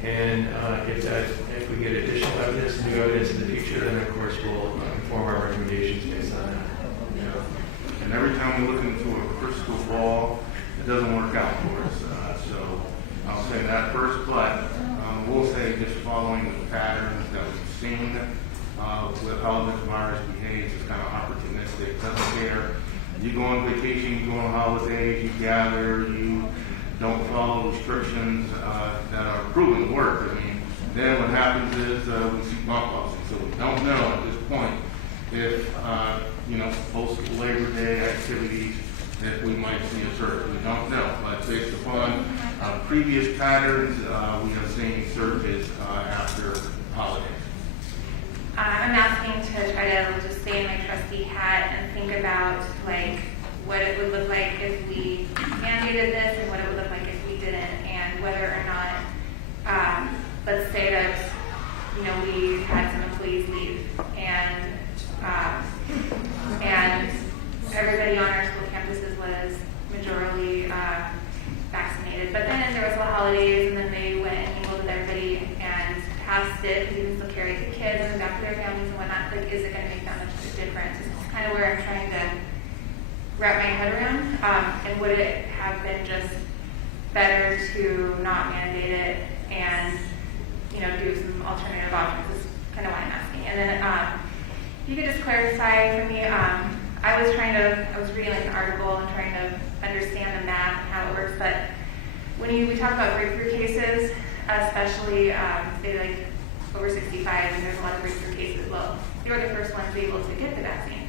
And if we get additional evidence, new evidence in the future, then of course we'll inform our recommendations based on that. Yeah. And every time we look into a crystal ball, it doesn't work out for us. So I'll say that first, but we'll say just following the patterns that we've seen with how this virus behaves is kind of opportunistic. Doesn't care. You go on vacation, you go on holidays, you gather, you don't follow restrictions that are proven to work. I mean, then what happens is we see bump ups. So we don't know at this point if post-Labor Day activities that we might see a surge. We don't know, but based upon previous patterns, we have seen surges after holidays. I'm asking to try to just stay in my trustee hat and think about what it would look like if we mandated this and what it would look like if we didn't, and whether or not, let's say that we had some employees leave and everybody on our school campuses was majorly vaccinated. But then there was the holidays, and then they went and mingled with everybody and passed it. They can still carry the kids and back to their families and whatnot. Is it going to make that much of a difference? It's kind of where I'm trying to wrap my head around. And would it have been just better to not mandate it and do some alternative options? Is kind of what I'm asking. And then if you could just clarify for me. I was reading an article and trying to understand the math and how it works, but when we talk about breakthrough cases, especially say over 65, and there's a lot of breakthrough cases, well, they were the first ones able to get the vaccine.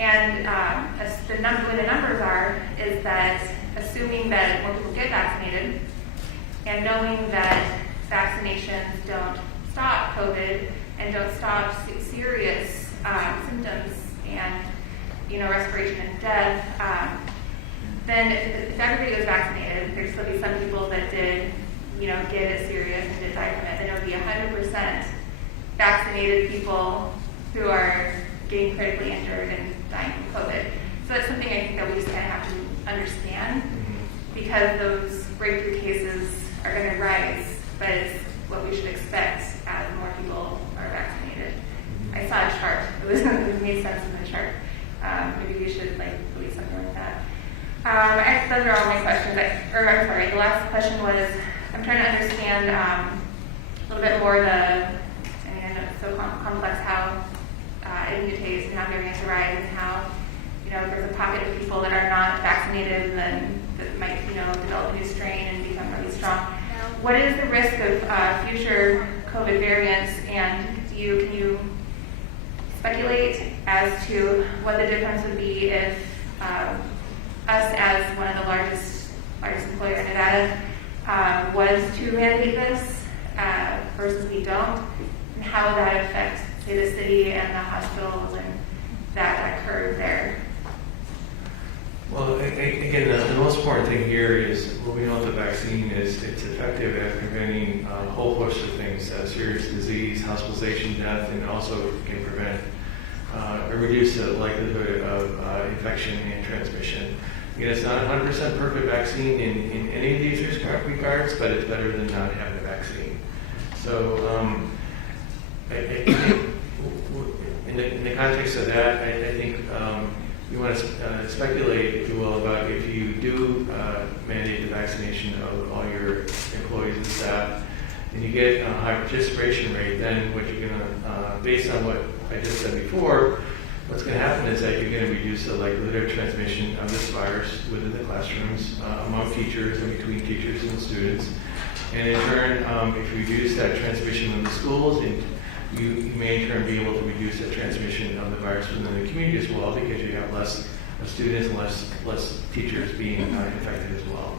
And the way the numbers are is that assuming that more people get vaccinated and knowing that vaccinations don't stop COVID and don't stop serious symptoms and respiration and death, then if everybody was vaccinated, there'd still be some people that did, get it serious and did die from it. Then it would be 100% vaccinated people who are getting critically injured and dying from COVID. So that's something I think that we just kind of have to understand, because those breakthrough cases are going to rise, but it's what we should expect as more people are vaccinated. I saw a chart. It made sense in the chart. Maybe we should believe something like that. Those are all my questions. The last question was, I'm trying to understand a little bit more I know it's so complex how it mutates and how variants arise and how there's a pocket of people that are not vaccinated and then that might, develop a new strain and become really strong. What is the risk of future COVID variants, and can you speculate as to what the difference would be if us, as one of the largest employers in Nevada, was to mandate this versus we don't, and how that affects, say, the city and the hospitals and that occurred there? Well, again, the most important thing here is what we know with the vaccine is it's effective at preventing a whole host of things, serious disease, hospitalization, death, and also can prevent or reduce the likelihood of infection and transmission. Again, it's not a 100% perfect vaccine in any of these regards, but it's better than not having a vaccine. So I think in the context of that, I think you want to speculate, if you will, about if you do mandate the vaccination of all your employees and staff, and you get a high participation rate, then what you're going to, based on what I just said before, what's going to happen is that you're going to reduce the likelihood of transmission of this virus within the classrooms, among teachers and between teachers and students. And in turn, if you reduce that transmission in the schools, you may in turn be able to reduce the transmission of the virus within the community as well, because you have less students and less teachers being infected as well.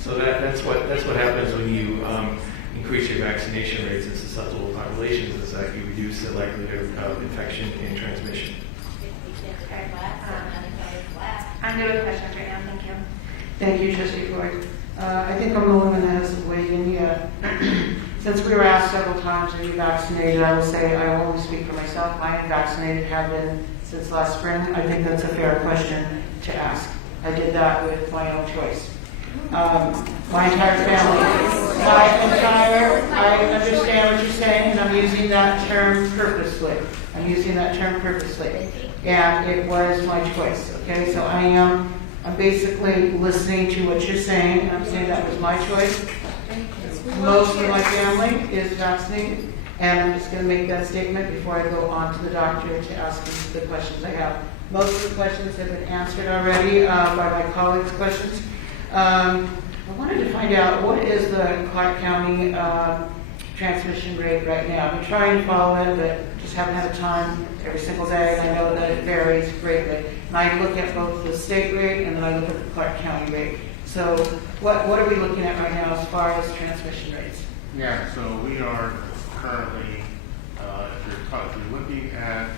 So that's what happens when you increase your vaccination rates in susceptible populations, is that you reduce the likelihood of infection and transmission. I'm good with questions right now, thank you. Thank you, Trustee Floyd. I think I'm the one that hasn't weighed in yet. Since we were asked several times, are you vaccinated? I will say I will only speak for myself. I am vaccinated, have been since last spring. I think that's a fair question to ask. I did that with my own choice. My entire family. I understand what you're saying, and I'm using that term purposely. And it was my choice, okay? So I'm basically listening to what you're saying, and I'm saying that was my choice. Most of my family is vaccinated, and I'm just going to make that statement before I go on to the doctor to ask him the questions I have. Most of the questions have been answered already by my colleagues' questions. I wanted to find out, what is the Clark County transmission rate right now? I've been trying to follow it, but just haven't had time every single day, and I know that it varies greatly. And I look at both the state rate and then I look at the Clark County rate. So what are we looking at right now as far as transmission rates? Yeah, so we are currently, if you're looking at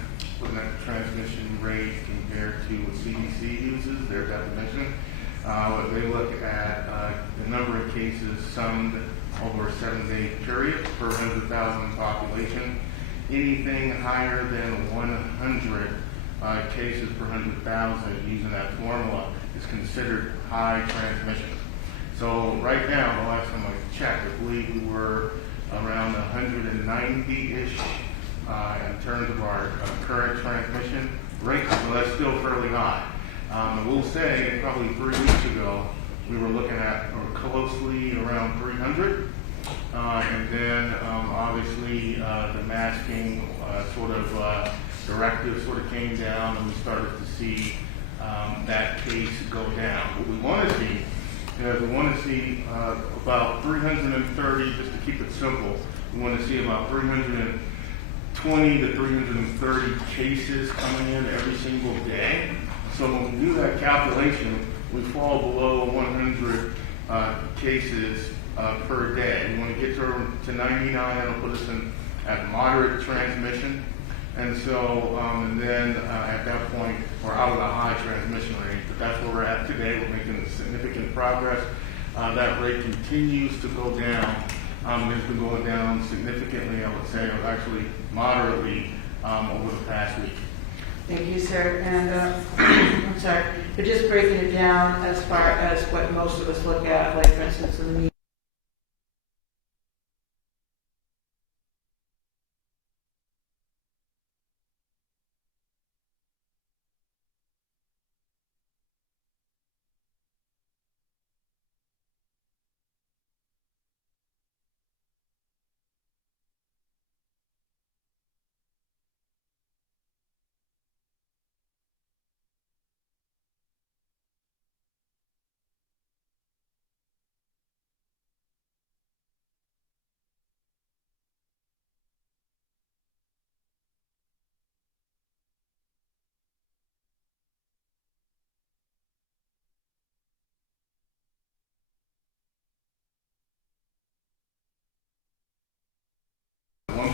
looking at the transmission rate compared to what CDC uses, their definition, they look at the number of cases summed over a 7-day period per 100,000 population. Anything higher than 100 cases per 100,000 using that formula is considered high transmission. So right now, the last time I checked, I believe we were around 190-ish in terms of our current transmission rate, so that's still fairly high. I will say, probably 3 weeks ago, we were looking at closely around 300. And then obviously the masking directive sort of came down, and we started to see that case go down. What we want to see is about 330, just to keep it simple, we want to see about 320 to 330 cases coming in every single day. So when we do that calculation, we fall below 100 cases per day. We want to get to 99. That'll put us at moderate transmission. And so, and then at that point, we're out of the high transmission rate. But that's where we're at today. We're making significant progress. That rate continues to go down. It's been going down significantly, I would say, or actually moderately over the past week. Thank you, sir. And I'm sorry, but just breaking it down as far as what most of us look at, like for instance, in the media.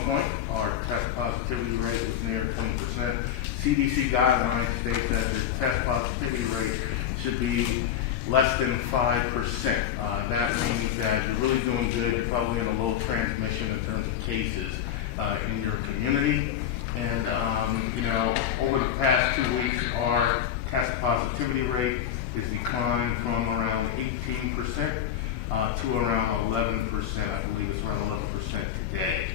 point. Our test positivity rate was near 20%. CDC guidelines state that the test positivity rate should be less than 5%. That means that you're really doing good. You're probably in a low transmission in terms of cases in your community. And, over the past 2 weeks, our test positivity rate is declined from around 18% to around 11%. I believe it's around 11% today.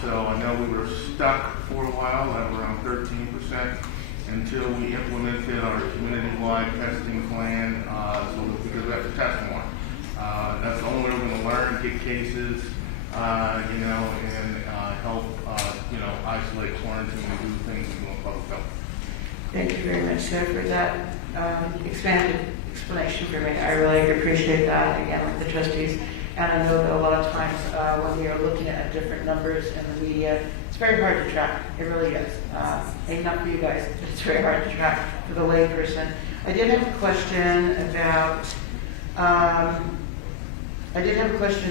So I know we were stuck for a while at around 13% until we implemented our community-wide testing plan, because we have to test more. That's the only way we're going to learn, get cases, and help, isolate, quarantine, and do things in public health. Thank you very much, sir, for that expanded explanation for me. I really appreciate that, again, with the trustees. And I know that a lot of times when we are looking at different numbers in the media, it's very hard to track. It really is. Maybe not for you guys, but it's very hard to track for the layperson. I did have a question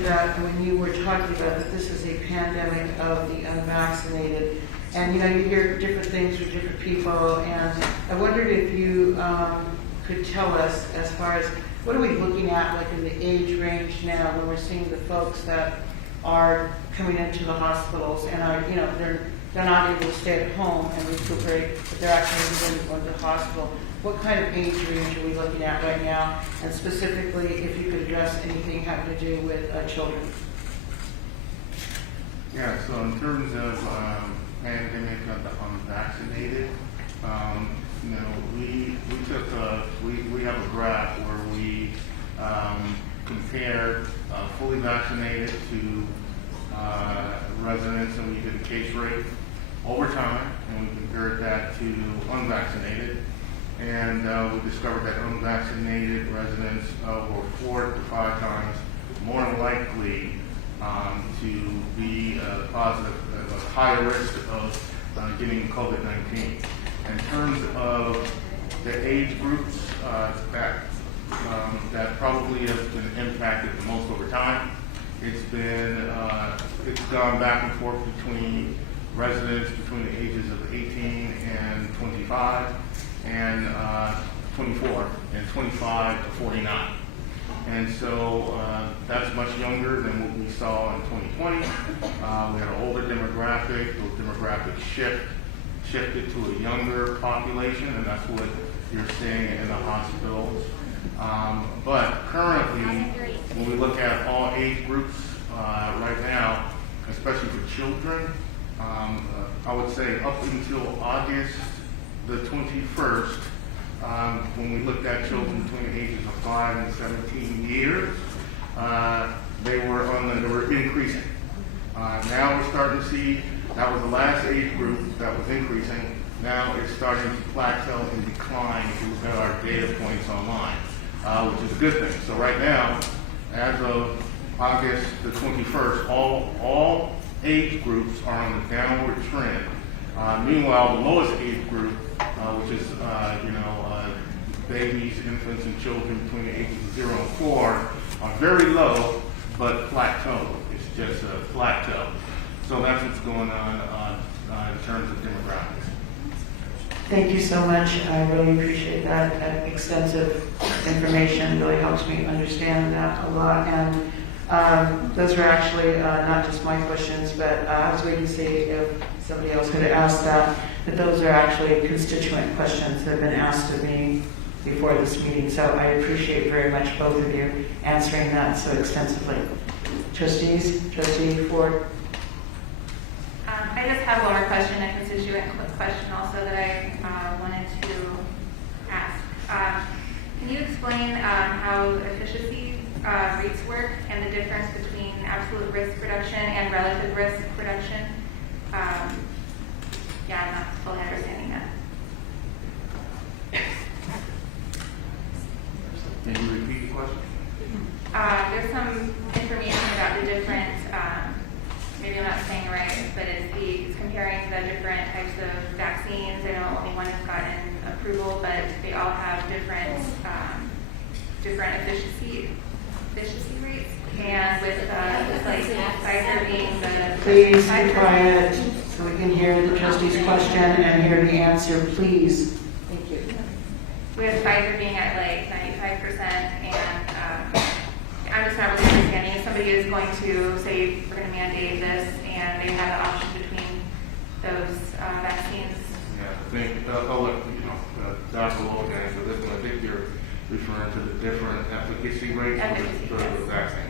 about when you were talking about that this is a pandemic of the unvaccinated. And, you hear different things from different people. And I wondered if you could tell us as far as what are we looking at, like in the age range now, when we're seeing the folks that are coming into the hospitals and are, they're not able to stay at home and recuperate, but they're actually going to the hospital. What kind of age range are we looking at right now? And specifically, if you could address anything having to do with children. Yeah, so in terms of pandemic of the unvaccinated, we have a graph where we compared fully vaccinated to residents, and we did a case rate over time, and we compared that to unvaccinated. And we discovered that unvaccinated residents were 4 to 5 times more likely to be positive, higher risk of getting COVID-19. In terms of the age groups that probably has been impacted the most over time, it's gone back and forth between residents between the ages of 18 and 25, and 24, and 25 to 49. And so that's much younger than what we saw in 2020. We had an older demographic. Those demographics shifted to a younger population, and that's what you're seeing in the hospitals. But currently, when we look at all age groups right now, especially for children, I would say up until August the 21st, when we looked at children between the ages of 5 and 17 years, they were increasing. Now we're starting to see, that was the last age group that was increasing. Now it's starting to plateau and decline if you look at our data points online, which is a good thing. So right now, as of August the 21st, all age groups are on a downward trend. Meanwhile, the lowest age group, which is babies, infants, and children between the ages of 0 and 4, are very low, but plateau. It's just a plateau. So that's what's going on in terms of demographics. Thank you so much. I really appreciate that extensive information. It really helps me understand that a lot. And those were actually not just my questions, but I was waiting to see if somebody else could ask that. But those are actually constituent questions that have been asked of me before this meeting. So I appreciate very much both of you answering that so extensively. Trustees, Trustee Ford. I just have one more question, a constituent question also that I wanted to ask. Can you explain how efficiency rates work and the difference between absolute risk reduction and relative risk reduction? I'm not fully understanding that. Can you repeat the question? There's some information about the different, maybe I'm not saying it right, but it's comparing the different types of vaccines. I know only one has gotten approval, but they all have different efficiency rates. And with like Pfizer being the Please be quiet so we can hear the trustee's question and hear the answer, please. Thank you. We have Pfizer being at like 95%, and I'm just not really understanding if somebody is going to say we're going to mandate this, and they have the option between those vaccines. Yeah, I think I'll let Dr. Logan answer this one. I think you're referring to the different efficacy rates for the vaccines.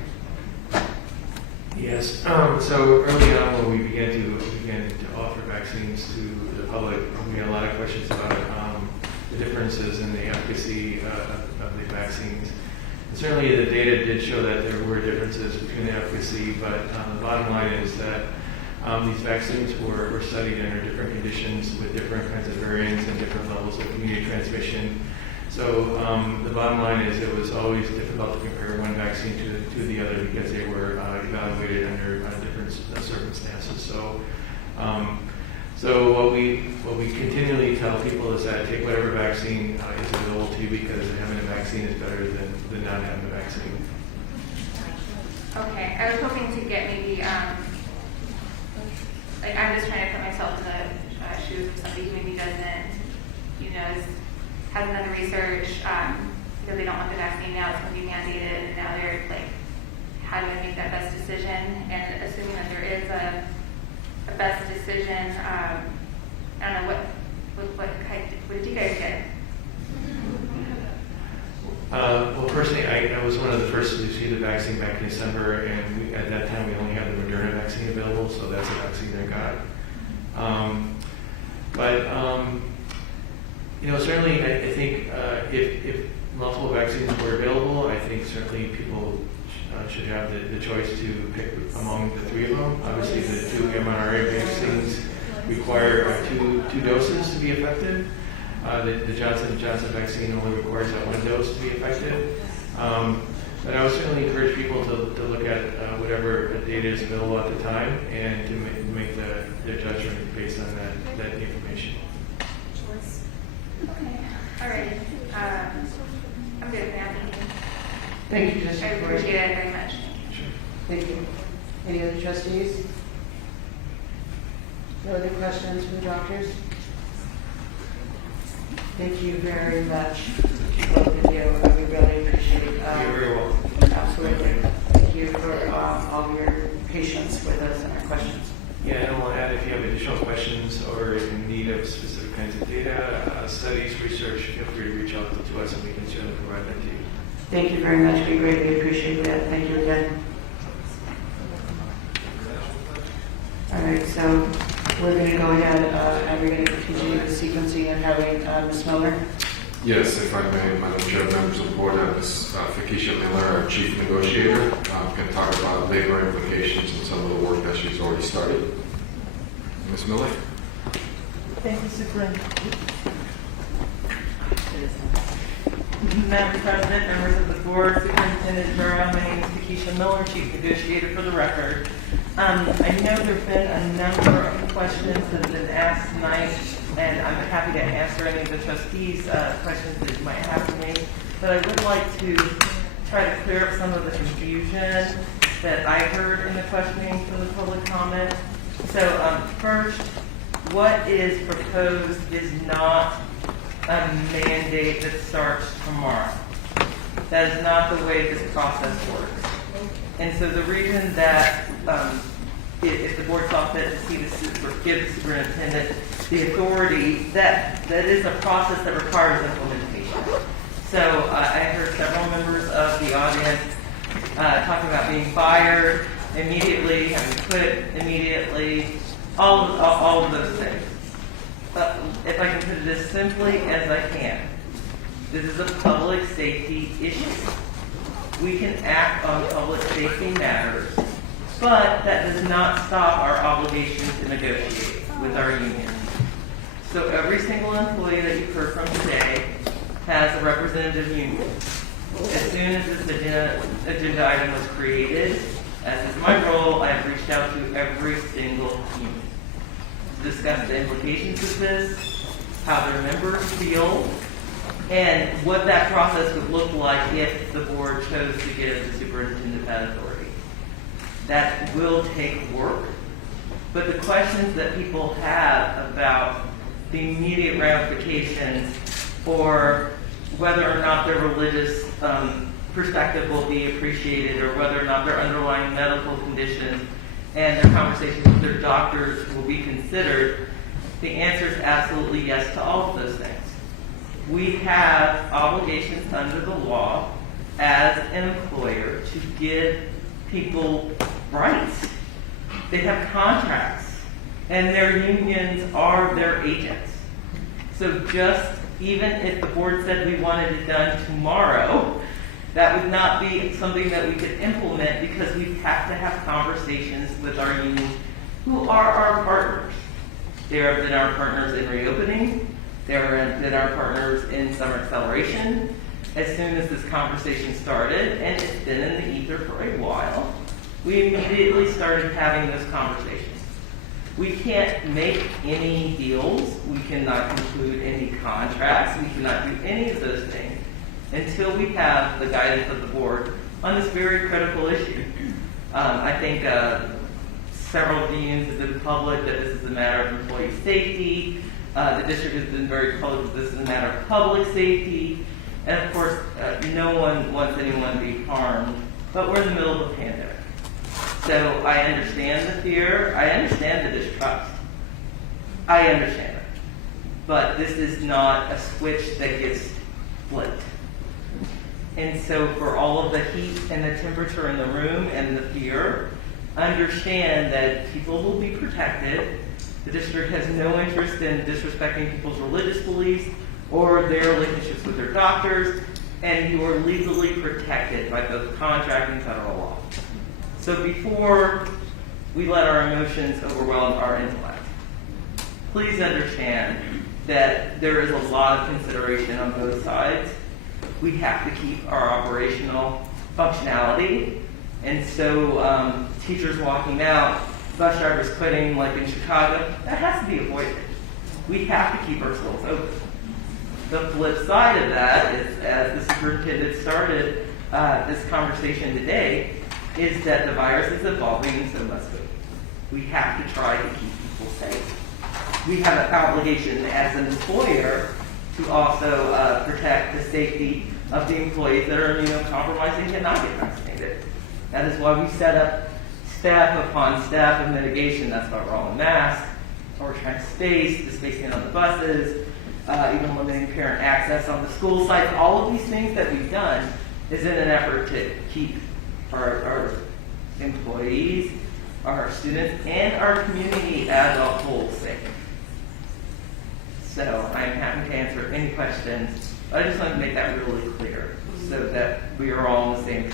Yes. So early on, when we began to offer vaccines to the public, we had a lot of questions about the differences in the efficacy of the vaccines. And certainly, the data did show that there were differences between the efficacy, but the bottom line is that these vaccines were studied under different conditions with different kinds of variants and different levels of community transmission. So the bottom line is it was always difficult to compare one vaccine to the other because they were evaluated under different circumstances. So what we continually tell people is that take whatever vaccine is available to you, because having a vaccine is better than not having a vaccine. Okay, I was hoping to get maybe, like I'm just trying to put myself in the shoes of somebody who maybe doesn't, has another research, because they don't want the vaccine now, it's going to be mandated, and now they're like, how do I make that best decision? And assuming that there is a best decision, I don't know, what did you guys get? Well, personally, I was one of the first to receive the vaccine back in December, and at that time we only had the Moderna vaccine available, so that's the vaccine I got. Certainly I think if multiple vaccines were available, I think certainly people should have the choice to pick among the three of them. Obviously, the two mRNA vaccines require two doses to be effective. The Johnson & Johnson vaccine only requires that one dose to be effective. But I would certainly encourage people to look at whatever data is available at the time and to make their judgment based on that information. Okay, all right. I'm good now, thank you. Thank you, Justice. I appreciate it very much. Thank you. Any other trustees? No other questions from the doctors? Thank you very much, both of you. We really appreciate it. You're very welcome. Absolutely. Thank you for all your patience with us and our questions. Yeah, and I'll add, if you have additional questions or in need of specific kinds of data, studies, research, feel free to reach out to us and we can certainly provide that to you. Thank you very much. We greatly appreciate that. Thank you again. All right, so we're going to go ahead and we're going to continue the sequencing and having Ms. Miller. Yes, if I may, Madam Chair, members of the board, Ms. Fakisha Miller, our chief negotiator, can talk about labor implications and some of the work that she's already started. Ms. Miller? Thank you, Superintendent. Madam President, members of the board, Superintendent Burrow, my name is Fakisha Miller, chief negotiator for the record. I know there have been a number of questions that have been asked tonight, and I'm happy to answer any of the trustees' questions that you might have for me. But I would like to try to clear up some of the confusion that I heard in the questioning for the public comment. So first, what is proposed is not a mandate that starts tomorrow. That is not the way this process works. And so the reason that if the board saw fit to see give the superintendent the authority, that is a process that requires implementation. So I heard several members of the audience talking about being fired immediately, having quit immediately, all of those things. If I can put it as simply as I can, this is a public safety issue. We can act on public safety matters, but that does not stop our obligation to negotiate with our union. So every single employee that you've heard from today has a representative union. As soon as this agenda item was created, as is my role, I have reached out to every single union to discuss the implications of this, how their members feel, and what that process would look like if the board chose to give the superintendent that authority. That will take work. But the questions that people have about the immediate ramifications or whether or not their religious perspective will be appreciated or whether or not their underlying medical conditions and their conversations with their doctors will be considered, the answer is absolutely yes to all of those things. We have obligations under the law as an employer to give people rights. They have contracts, and their unions are their agents. So just even if the board said we wanted it done tomorrow, that would not be something that we could implement because we have to have conversations with our unions who are our partners. They have been our partners in reopening. They have been our partners in summer acceleration. As soon as this conversation started, and it's been in the ether for a while, we immediately started having those conversations. We can't make any deals. We cannot conclude any contracts. We cannot do any of those things until we have the guidance of the board on this very critical issue. I think several of the unions have been public that this is a matter of employee safety. The district has been very public that this is a matter of public safety. And of course, no one wants anyone to be harmed, but we're in the middle of a pandemic. So I understand the fear. I understand the distrust. I understand it. But this is not a switch that gets flipped. And so for all of the heat and the temperature in the room and the fear, understand that people will be protected. The district has no interest in disrespecting people's religious beliefs or their relationships with their doctors, and you are legally protected by both contract and federal law. So before we let our emotions overwhelm our intellect, please understand that there is a lot of consideration on both sides. We have to keep our operational functionality, and so teachers walking out, bus drivers quitting like in Chicago, that has to be avoided. We have to keep our schools open. The flip side of that is, as the superintendent started this conversation today, is that the virus is evolving and so must we. We have to try to keep people safe. We have an obligation as an employer to also protect the safety of the employees that are immunocompromised and cannot get vaccinated. That is why we set up staff upon staff of mitigation. That's why we're all in masks, or we're trying to space, the spacing on the buses, even limiting parent access on the school sites. All of these things that we've done is in an effort to keep our employees, our students, and our community as a whole safe. So I'm happy to answer any questions. I just want to make that really clear so that we are all on the same page.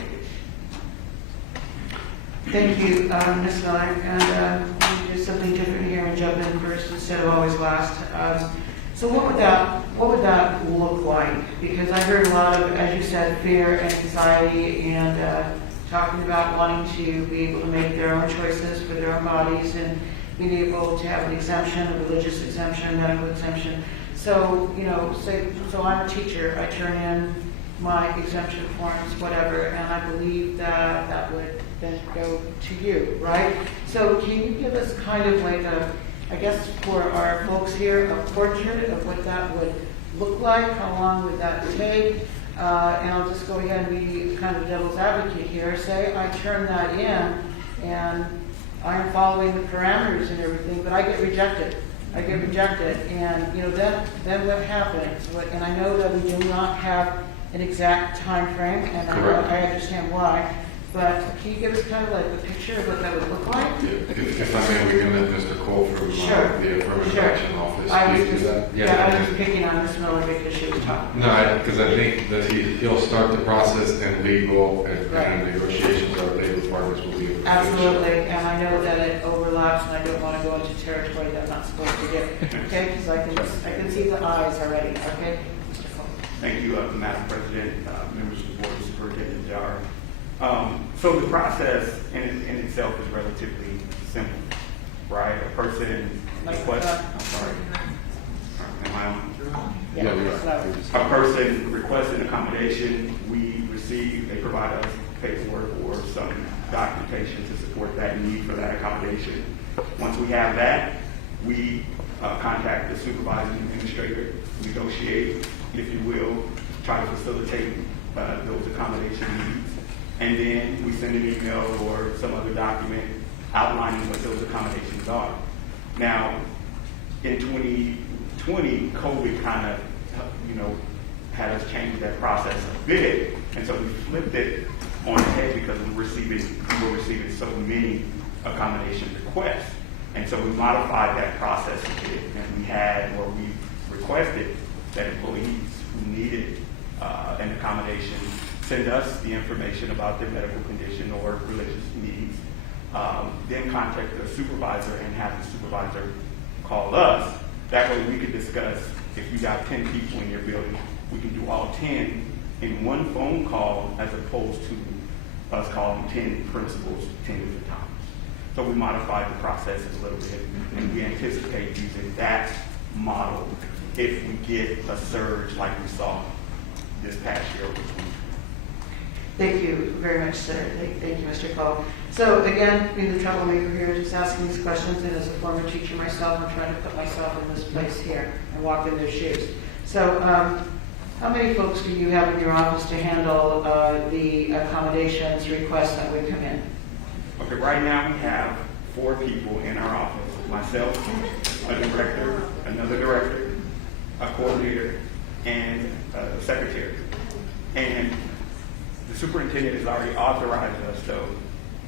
Thank you, Ms. Miller. And let me do something different here and jump in first instead of always last. So what would that look like? Because I heard a lot of, as you said, fear and anxiety and talking about wanting to be able to make their own choices for their own bodies and being able to have an exemption, a religious exemption, a medical exemption. So, so I'm a teacher. I turn in my exemption forms, whatever, and I believe that that would then go to you, right? So can you give us kind of like I guess for our folks here, a portrait of what that would look like? How long would that take? And I'll just go ahead and be kind of devil's advocate here. Say I turn that in and I'm following the parameters and everything, but I get rejected. And then what happens? And I know that we do not have an exact time frame, and I understand why. But can you give us kind of like a picture of what that would look like? If I may, we can let Mr. Cole from the Affirmative Action Office speak to that. I was just picking on Ms. Miller because she was talking. No, because I think that he'll start the process and legal and negotiations of labor departments will be. Absolutely, and I know that it overlaps, and I don't want to go into territory that I'm not supposed to get. Okay, because I can see the eyes already. Okay. Thank you, Madam President, members of the board, Superintendent Jar. So the process in itself is relatively simple, right? A person requests, am I on? A person requests an accommodation, they provide us paperwork or some documentation to support that need for that accommodation. Once we have that, we contact the supervising administrator, negotiate, if you will, try to facilitate those accommodation needs. And then we send an email or some other document outlining what those accommodations are. Now, in 2020, COVID kind of, had us change that process a bit, and so we flipped it on its head because we were receiving so many accommodation requests. And so we modified that process a bit, and we requested that employees who needed an accommodation send us the information about their medical condition or religious needs, then contact their supervisor and have the supervisor call us. That way we could discuss, if you got 10 people in your building, we can do all 10 in one phone call as opposed to us calling 10 principals 10 different times. So we modified the process a little bit, and we anticipate using that model if we get a surge like we saw this past year. Thank you very much, sir. Thank you, Mr. Cole. So again, being the troublemaker here, just asking these questions, and as a former teacher myself, I'm trying to put myself in this place here and walk in their shoes. So how many folks do you have in your office to handle the accommodations requests that would come in? Okay, right now we have 4 people in our office. Myself, a director, another director, a coordinator, and a secretary. And the superintendent has already authorized us, though,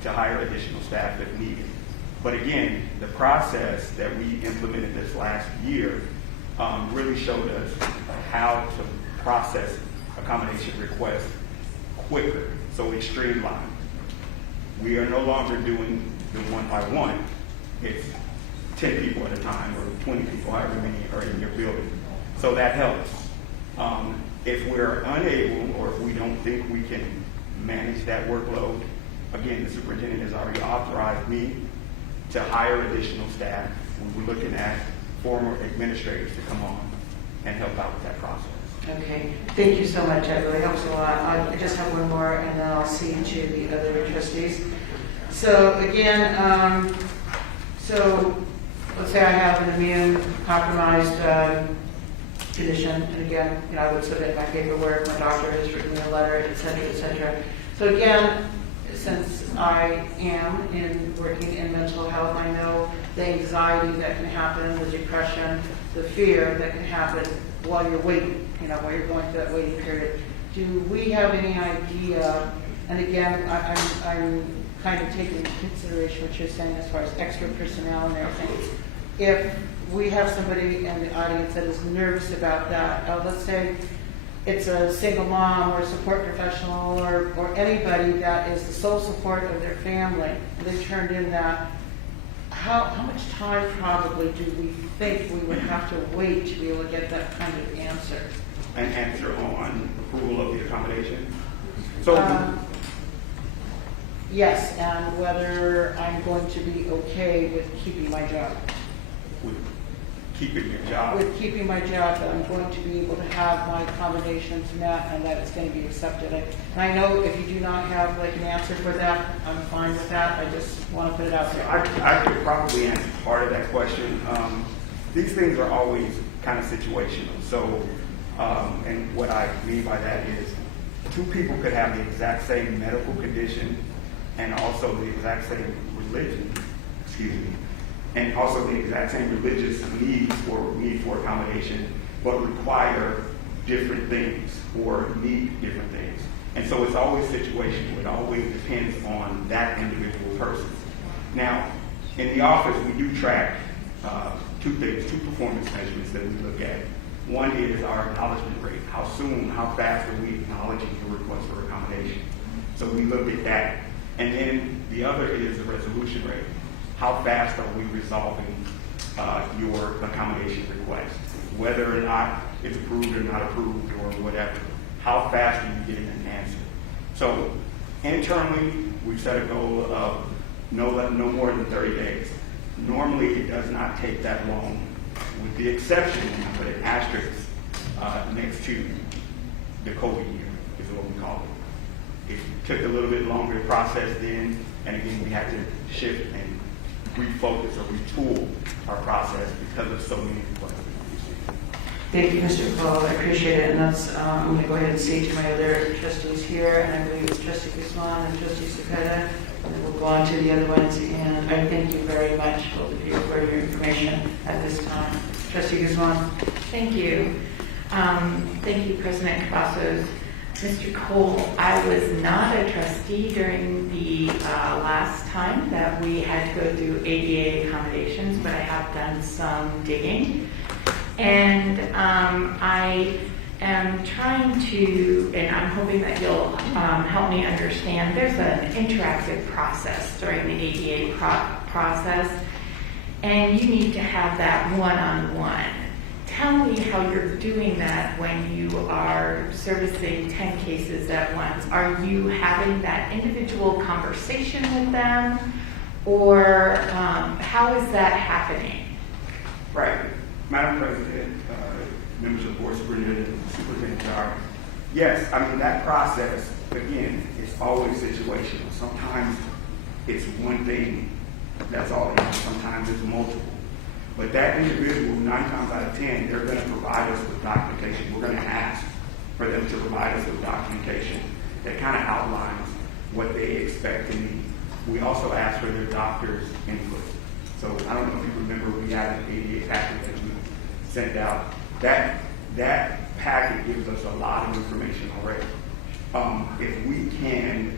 to hire additional staff if needed. But again, the process that we implemented this last year really showed us how to process accommodation requests quicker, so it's streamlined. We are no longer doing the 1 by 1. It's 10 people at a time, or 20 people, however many are in your building. So that helps. If we're unable, or if we don't think we can manage that workload, again, the superintendent has already authorized me to hire additional staff. We're looking at former administrators to come on and help out with that process. Okay, thank you so much. That really helps a lot. I just have one more, and then I'll see to the other trustees. So again, so let's say I have an immune compromised condition, and again, I would submit my paperwork, my doctor has written me a letter, et cetera, et cetera. So again, since I am working in mental health, I know the anxiety that can happen, the depression, the fear that can happen while you're waiting, while you're going through that waiting period. Do we have any idea, and again, I'm kind of taking into consideration what you're saying as far as extra personnel and everything. If we have somebody in the audience that is nervous about that, let's say it's a single mom or a support professional or anybody that is the sole support of their family, and they turned in that, how much time probably do we think we would have to wait to be able to get that kind of answer? An answer on approval of the accommodation? So, yes, and whether I'm going to be okay with keeping my job. With keeping your job? With keeping my job, that I'm going to be able to have my accommodations met and that it's going to be accepted. And I know if you do not have like an answer for that, I'm fine with that. I just want to put it out there. I could probably answer part of that question. These things are always kind of situational. So, and what I mean by that is 2 people could have the exact same medical condition and also the exact same religion, and also the exact same religious needs or need for accommodation, but require different things or need different things. And so it's always situational. It always depends on that individual person. Now, in the office, we do track 2 things, 2 performance measurements that we look at. One is our acknowledgement rate. How soon, how fast are we acknowledging the request for accommodation? So we look at that. And then the other is the resolution rate. How fast are we resolving your accommodation request? Whether or not it's approved or not approved or whatever. How fast are you getting an answer? So internally, we've set a goal of no more than 30 days. Normally, it does not take that long, with the exception, and I put an asterisk next to the COVID year, is what we call it. It took a little bit longer to process then, and again, we had to shift and refocus or retool our process because of so many requests. Thank you, Mr. Cole. I appreciate it. And that's, I'm going to go ahead and say to my other trustees here, and I believe it's Trustee Guzman and Trustee Cepeda, and then we'll go on to the other ones. And I thank you very much, both of you, for your information at this time. Trustee Guzman. Thank you. Thank you, President Cavazos. Mr. Cole, I was not a trustee during the last time that we had to go through ADA accommodations, but I have done some digging. And I am trying to, and I'm hoping that you'll help me understand, there's an interactive process during the ADA process, and you need to have that one-on-one. Tell me how you're doing that when you are servicing 10 cases at once. Are you having that individual conversation with them, or how is that happening? Right. Madam President, members of the Board, Superintendent, Jar, yes, I mean, that process, again, is always situational. Sometimes it's one thing, that's all it is. Sometimes it's multiple. But that individual, 9 times out of 10, they're going to provide us with documentation. We're going to ask for them to provide us with documentation that kind of outlines what they expect to need. We also ask for their doctor's input. So I don't know if you remember, we had an ADA packet that we sent out. That packet gives us a lot of information already. If we can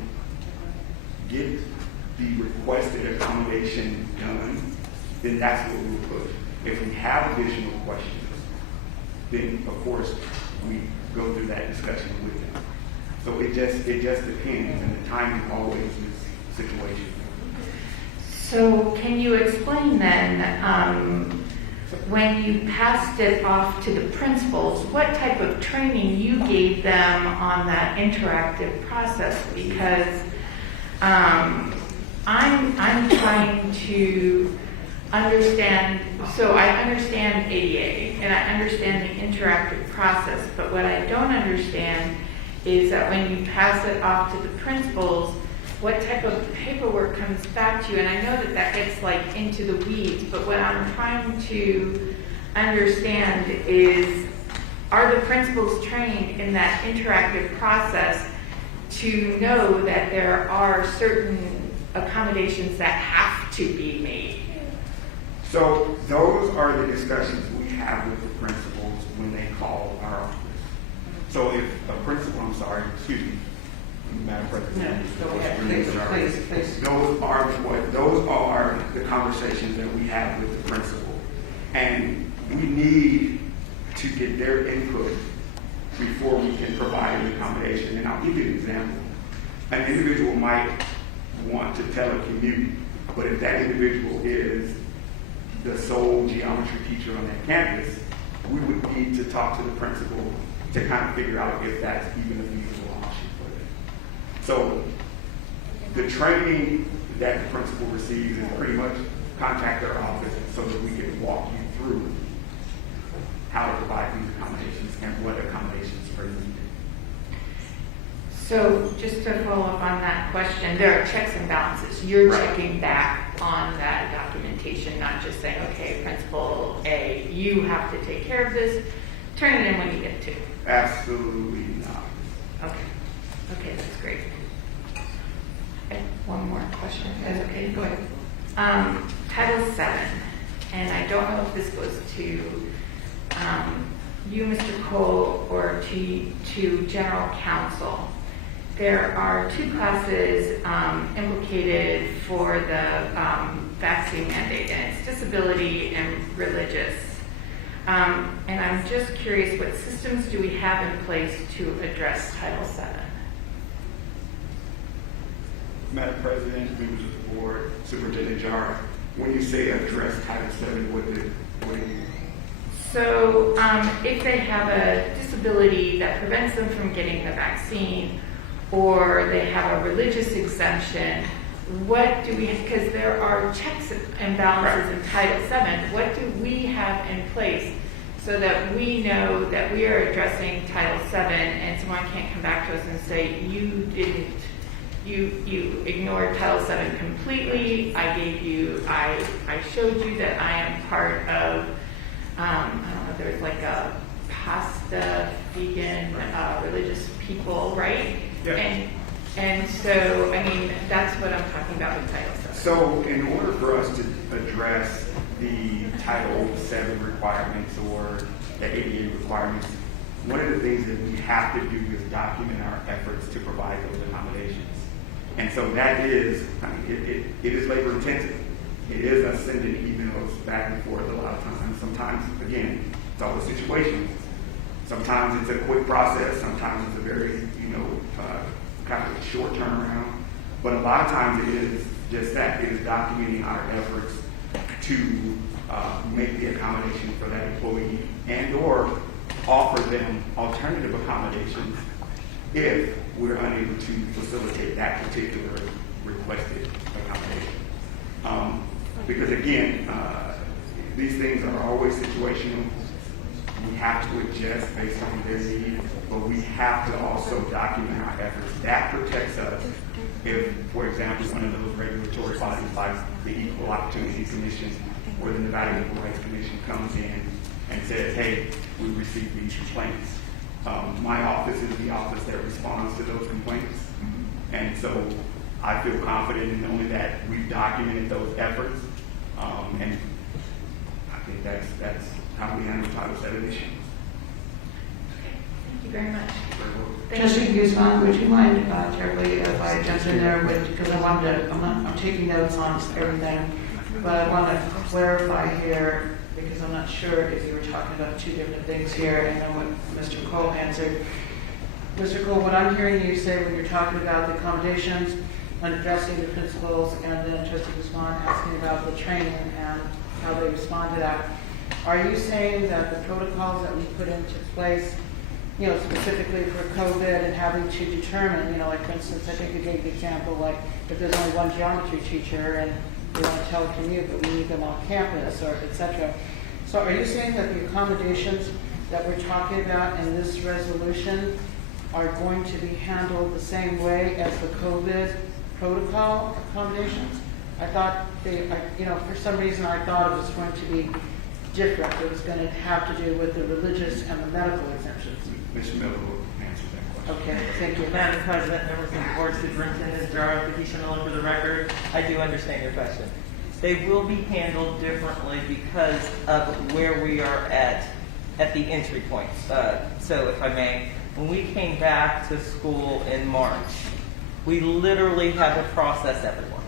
get the requested accommodation done, then that's what we'll push. If we have additional questions, then of course we go through that discussion with them. So it just depends, and the timing always is situational. So can you explain then, when you passed it off to the principals, what type of training you gave them on that interactive process? Because I'm trying to understand, so I understand ADA and I understand the interactive process, but what I don't understand is that when you pass it off to the principals, what type of paperwork comes back to you? And I know that that gets like into the weeds, but what I'm trying to understand is, are the principals trained in that interactive process to know that there are certain accommodations that have to be made? So those are the discussions we have with the principals when they call our office. So if a principal, excuse me, Madam President. No, go ahead, please. Those are the conversations that we have with the principal. And we need to get their input before we can provide an accommodation. And I'll give you an example. An individual might want to telecommute, but if that individual is the sole geometry teacher on that campus, we would need to talk to the principal to kind of figure out if that's even a feasible option for them. So the training that the principal receives is pretty much contact our office so that we can walk you through how to provide these accommodations and what accommodations are needed. So just to follow up on that question, there are checks and balances. You're checking back on that documentation, not just saying, okay, Principal A, you have to take care of this, turn it in when you get to. Absolutely not. Okay. Okay, that's great. Okay, one more question. That's okay, go ahead. Title VII, and I don't know if this goes to you, Mr. Cole, or to General Counsel. There are 2 classes implicated for the vaccine mandate, and it's disability and religious. And I'm just curious, what systems do we have in place to address Title VII? Madam President, members of the board, Superintendent Jar, when you say address Title VII, what do you mean? So if they have a disability that prevents them from getting the vaccine, or they have a religious exemption, what do we, because there are checks and balances in Title VII, what do we have in place so that we know that we are addressing Title VII and someone can't come back to us and say, you you ignored Title VII completely. I showed you that I am part of, I don't know, there's like a pasta vegan religious people, right? Yeah. And so, I mean, that's what I'm talking about with Title VII. So in order for us to address the Title VII requirements or the ADA requirements, one of the things that we have to do is document our efforts to provide those accommodations. And so that is, I mean, it is labor intensive. It is us sending emails back and forth a lot of times. Sometimes, again, it's all the situations. Sometimes it's a quick process. Sometimes it's a very, kind of a short turnaround. But a lot of times it is just that. It is documenting our efforts to make the accommodation for that employee and or offer them alternative accommodations if we're unable to facilitate that particular requested accommodation. Because again, these things are always situational. We have to adjust based on their need, but we have to also document our efforts. That protects us if, for example, one of those regulatory bodies like the Equal Opportunity Commission or the Nevada Equal Rights Commission comes in and says, hey, we received these complaints. My office is the office that responds to those complaints. And so I feel confident in knowing that we've documented those efforts. And I think that's how we handle Title VII issues. Thank you very much. Trustee Guzman, would you mind terribly if I jump in there because I'm taking notes on everything, but I want to clarify here because I'm not sure if you were talking about two different things here and then what Mr. Cole answered. Mr. Cole, what I'm hearing you say when you're talking about the accommodations and addressing the principals and then Trustee Guzman asking about the training and how they respond to that, are you saying that the protocols that we put into place, specifically for COVID and having to determine, like for instance, I think you gave the example, like if there's only one geometry teacher and we want to telecommute, but we need them on campus or et cetera. So are you saying that the accommodations that we're talking about in this resolution are going to be handled the same way as the COVID protocol accommodations? I thought for some reason I thought it was going to be different. It was going to have to do with the religious and the medical exemptions. Ms. Miller will answer that question. Okay, thank you. Madam President, members of the board, Superintendent Jar, Keisha Miller for the record, I do understand your question. They will be handled differently because of where we are at the entry points. So if I may, when we came back to school in March, we literally had to process everyone.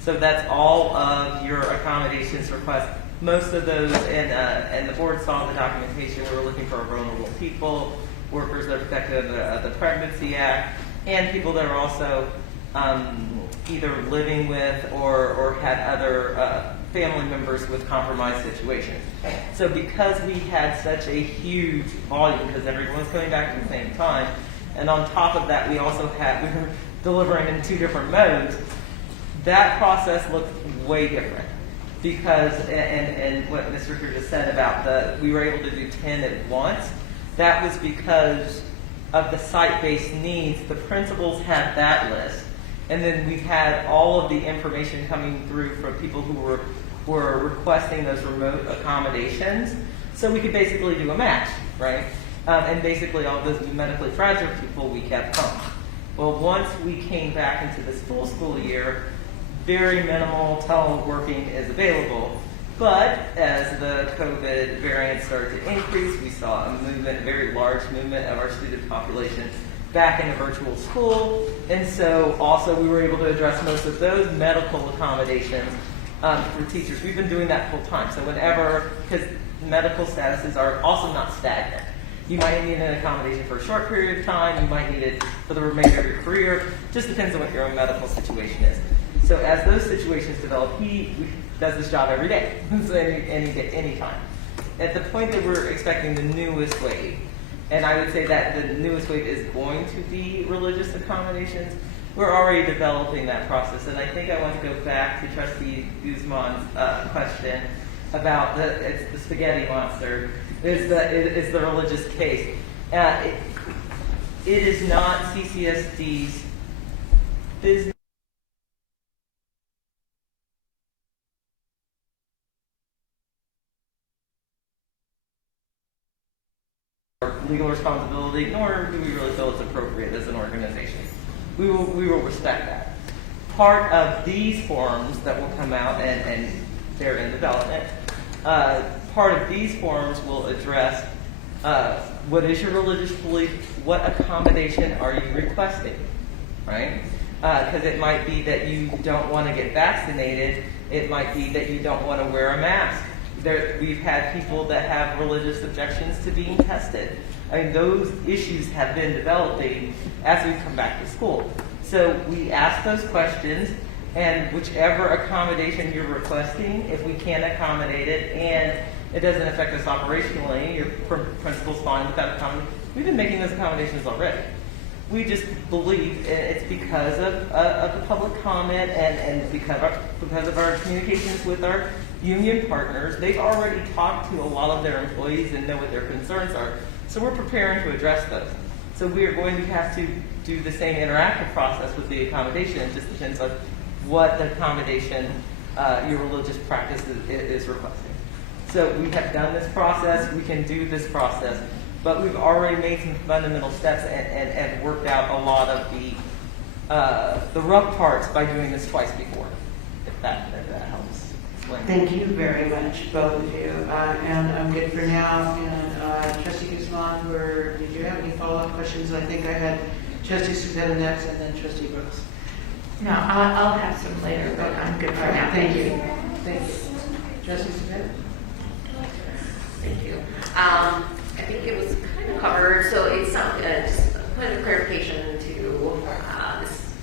So that's all of your accommodations requests. Most of those, and the board saw the documentation, we were looking for vulnerable people, workers that are protected under the Pregnancy Act, and people that are also either living with or had other family members with compromised situations. So because we had such a huge volume, because everyone was coming back at the same time, and on top of that we also we were delivering in two different modes, that process looked way different. Because, and what Ms. Ricker just said about we were able to do 10 at once, that was because of the site-based needs. The principals had that list. And then we had all of the information coming through from people who were requesting those remote accommodations. So we could basically do a match, right? And basically all those medically fragile people we kept home. Well, once we came back into this full school year, very minimal teleworking is available. But as the COVID variants started to increase, we saw a very large movement of our student population back into virtual school. And so also we were able to address most of those medical accommodations for teachers. We've been doing that full time. So because medical statuses are also not stagnant. You might need an accommodation for a short period of time. You might need it for the remainder of your career. Just depends on what your own medical situation is. So as those situations develop, he does this job every day, so any time. At the point that we're expecting the newest wave, and I would say that the newest wave is going to be religious accommodations, we're already developing that process. And I think I want to go back to Trustee Guzman's question about it's the spaghetti monster, is the religious case. It is not CCSD's business legal responsibility, nor do we really feel it's appropriate as an organization. We will respect that. Part of these forms that will come out, and they're in development, part of these forms will address what is your religious belief, what accommodation are you requesting, right? Because it might be that you don't want to get vaccinated, it might be that you don't want to wear a mask. We've had people that have religious objections to being tested. I mean, those issues have been developing as we come back to school. So we ask those questions, and whichever accommodation you're requesting, if we can accommodate it, and it doesn't affect us operationally, your principal's fine with that accommodation. We've been making those accommodations already. We just believe it's because of the public comment and because of our communications with our union partners. They've already talked to a lot of their employees and know what their concerns are. So we're preparing to address those. So we are going to have to do the same interactive process with the accommodation. It just depends on what the accommodation your religious practice is requesting. So we have done this process. We can do this process. But we've already made some fundamental steps and worked out a lot of the rough parts by doing this twice before, if that helps explain. Thank you very much, both of you. And I'm good for now. And Trustee Guzman, did you have any follow-up questions? I think I had Trustee Suzanne next and then Trustee Brooks. No, I'll have some later, but I'm good for now. Thank you. Thank you. Trustee Suzanne? Thank you. I think it was kind of covered, so it's just a point of clarification to this.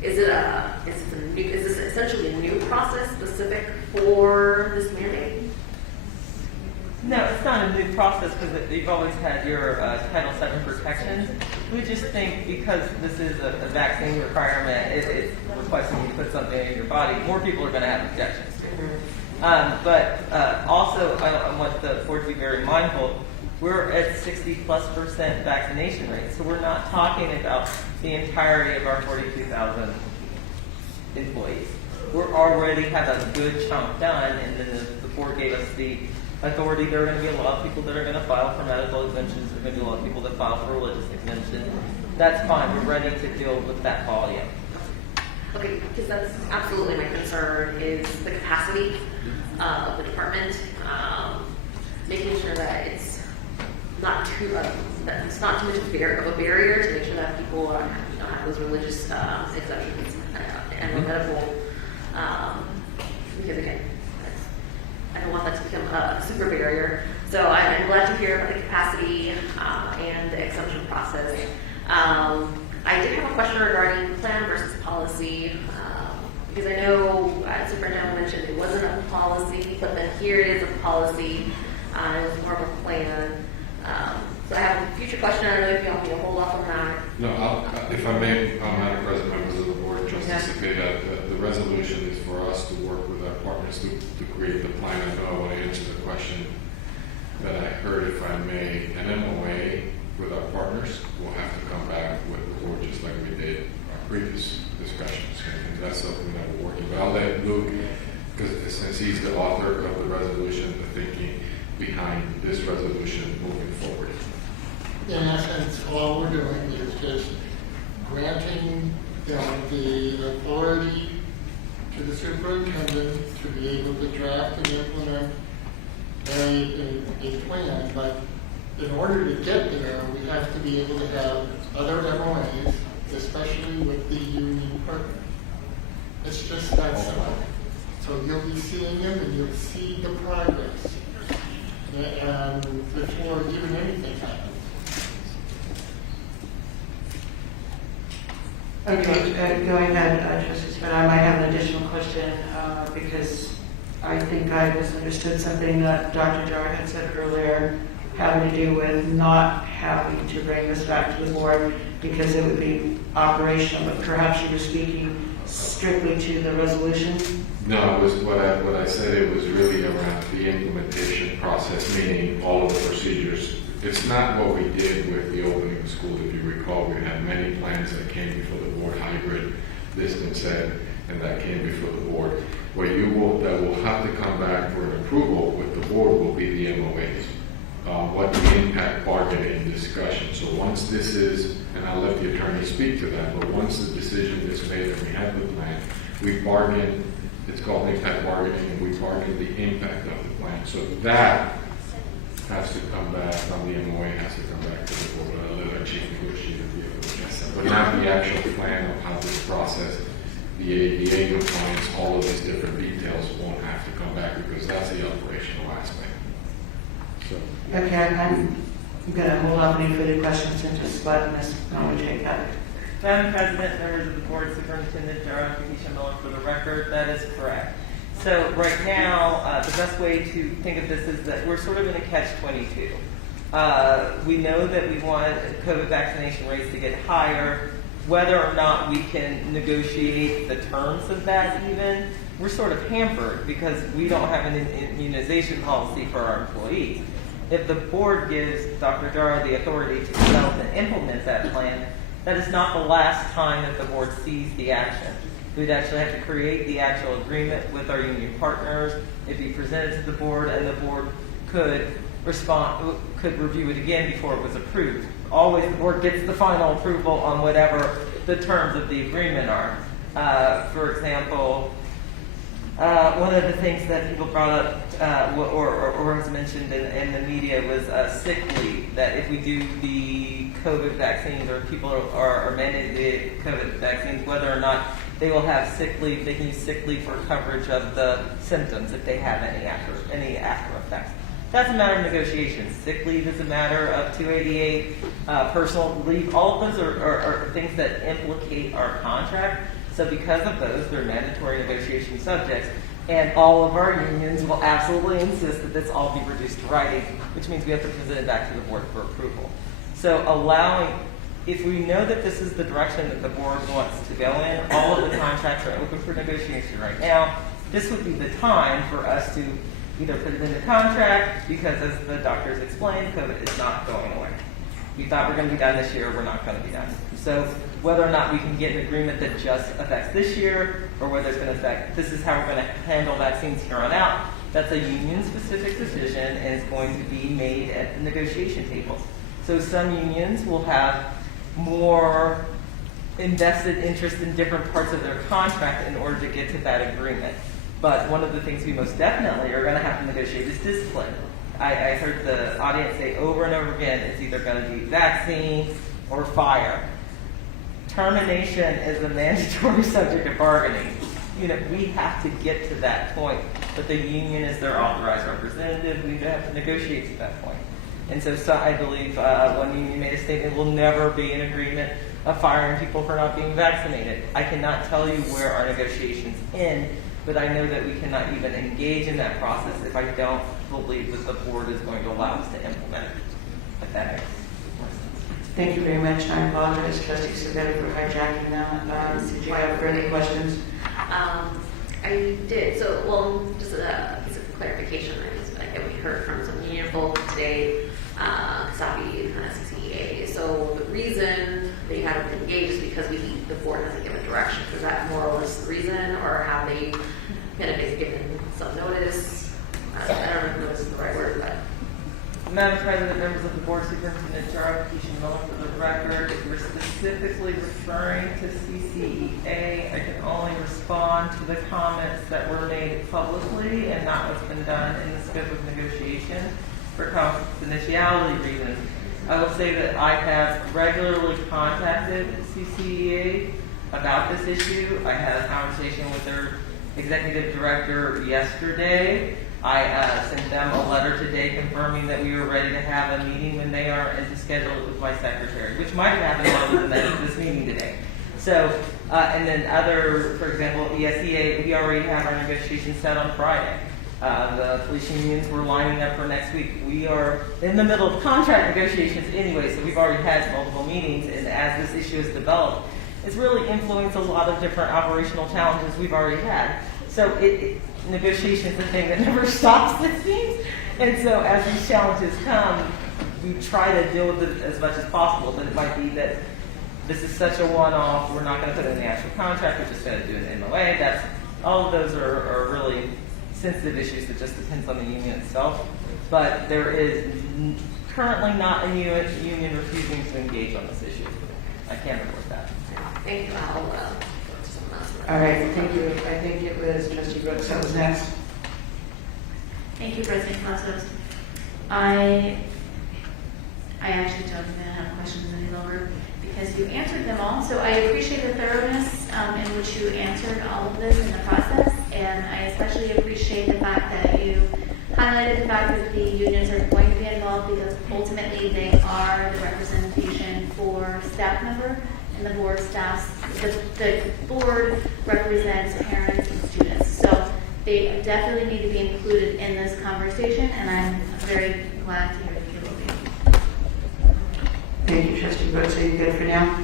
Is this essentially a new process specific for this mandate? No, it's not a new process because you've always had your Title VII protections. We just think because this is a vaccine requirement, it's requesting you to put something in your body, more people are going to have objections. But also, I want the board to be very mindful, we're at 60+% vaccination rate. So we're not talking about the entirety of our 42,000 employees. We're already have a good chunk done, and then the board gave us the authority. There are going to be a lot of people that are going to file for medical exemptions. There are going to be a lot of people that file for religious exemptions. That's fine. We're ready to deal with that volume. Okay, because that's absolutely my concern is the capacity of the department, making sure that it's not too much of a barrier to make sure that people have those religious exemptions and medical, because again, I don't want that to become a super barrier. So I'm glad to hear about the capacity and the exemption process. I did have a question regarding plan versus policy, because I know Superintendent mentioned it wasn't a policy, but then here it is a policy. It was more of a plan. So I have a future question. I don't know if you want me to hold off on that. No, if I may, Madam President, members of the board, Justice Cepeda, the resolution is for us to work with our partners to create the plan. I know I want to answer the question that I heard, if I may. An MOA with our partners, we'll have to come back with the board just like we did our previous discussions. And that's something that we're working with. I'll let Luke, because since he's the author of the resolution, the thinking behind this resolution moving forward. In essence, all we're doing is just granting them the authority to the superintendent to be able to draft and implement a plan. But in order to get there, we have to be able to have other MOAs, especially with the union partner. It's just that simple. So you'll be seeing them and you'll see the progress. And before even anything happens. Okay, go ahead, Trustee Smith. I might have an additional question because I think I misunderstood something that Dr. Jar had said earlier, having to do with not having to bring this back to the board because it would be operational, but perhaps you were speaking strictly to the resolution? No, it was what I said. It was really around the implementation process, meaning all of the procedures. It's not what we did with the opening of school. If you recall, we had many plans that came before the board, hybrid this been said, and that came before the board. That will have to come back for an approval with the board will be the MOAs. What the impact bargaining discussion. So once this is, and I'll let the attorney speak to that, but once the decision is made and we have the plan, we bargain, it's called impact bargaining, and we bargain the impact of the plan. So that has to come back, from the MOA has to come back to the board. I'll let our chief negotiator be able to address that. But not the actual plan of how this process, the ADA compliance, all of these different details won't have to come back because that's the operational aspect. So. Okay, I'm going to hold off any further questions and just let Ms. Miller take that. Madam President, members of the board, Superintendent Jar, Keisha Miller for the record, that is correct. So right now, the best way to think of this is that we're sort of in a catch-22. We know that we want COVID vaccination rates to get higher. Whether or not we can negotiate the terms of that even, we're sort of hampered because we don't have an immunization policy for our employees. If the board gives Dr. Jara the authority to develop and implement that plan, that is not the last time that the board sees the action. We'd actually have to create the actual agreement with our union partners. It'd be presented to the board, and the board could review it again before it was approved. Always the board gets the final approval on whatever the terms of the agreement are. For example, one of the things that people brought up or was mentioned in the media was sick leave, that if we do the COVID vaccines or people are mandated the COVID vaccines, whether or not they will have sick leave, they can use sick leave for coverage of the symptoms if they have any after effects. That's a matter of negotiation. Sick leave is a matter of 288, personal leave. All of those are things that implicate our contract. So because of those, they're mandatory negotiation subjects. And all of our unions will absolutely insist that this all be reduced to writing, which means we have to present it back to the board for approval. So if we know that this is the direction that the board wants to go in, all of the contracts are open for negotiation right now. This would be the time for us to either put it in the contract, because as the doctors explained, COVID is not going away. We thought we're going to be done this year, we're not going to be done. So whether or not we can get an agreement that just affects this year, or whether it's going to affect, this is how we're going to handle vaccines here on out, that's a union-specific decision, and it's going to be made at the negotiation table. So some unions will have more invested interest in different parts of their contract in order to get to that agreement. But one of the things we most definitely are going to have to negotiate is discipline. I heard the audience say over and over again, it's either going to be vaccine or fire. Termination is a mandatory subject of bargaining. We have to get to that point, but the union is their authorized representative. We have to negotiate to that point. And so I believe one union made a statement, will never be an agreement of firing people for not being vaccinated. I cannot tell you where our negotiations end, but I know that we cannot even engage in that process if I don't believe that the board is going to allow us to implement it. If that makes more sense. Thank you very much. I apologize, Trustee Savetti, for hijacking that. Did you have further questions? I did. So, just a piece of clarification. We heard from some union folk today, Kasabi and CCEA. So the reason they haven't engaged is because the board hasn't given direction. Is that more or less the reason, or have they kind of been given some notice? I don't know if notice is the right word, but. Madam President, members of the board, Superintendent Jar, Keisha Miller for the record, if you're specifically referring to CCEA, I can only respond to the comments that were made publicly and not what's been done in the scope of negotiation for confidentiality reasons. I will say that I have regularly contacted CCEA about this issue. I had a conversation with their executive director yesterday. I sent them a letter today confirming that we were ready to have a meeting when they are, and to schedule it with my secretary, which might have happened other than this meeting today. So, and then for example, ESEA, we already have our negotiations set on Friday. The police unions were lining up for next week. We are in the middle of contract negotiations anyway, so we've already had multiple meetings, and as this issue has developed, it's really influenced a lot of different operational challenges we've already had. So negotiation is the thing that never stops, it seems. And so as these challenges come, we try to deal with it as much as possible, but it might be that this is such a one-off, we're not going to put it in the actual contract, we're just going to do an MOA. That's, all of those are really sensitive issues that just depends on the union itself. But there is currently not a union refusing to engage on this issue. I can't report that. Thank you. I'll go to someone else. All right, thank you. I think it was Trustee Brooks that was next. Thank you, President Cavazos. I actually don't even have questions any longer because you answered them all. So I appreciate the thoroughness in which you answered all of this in the process, and I especially appreciate the fact that you highlighted the fact that the unions are going to be involved because ultimately they are the representation for staff member and the board staffs. The board represents parents and students, so they definitely need to be included in this conversation, and I'm very glad to hear that you will be. Thank you, Trustee Brooks. Are you good for now?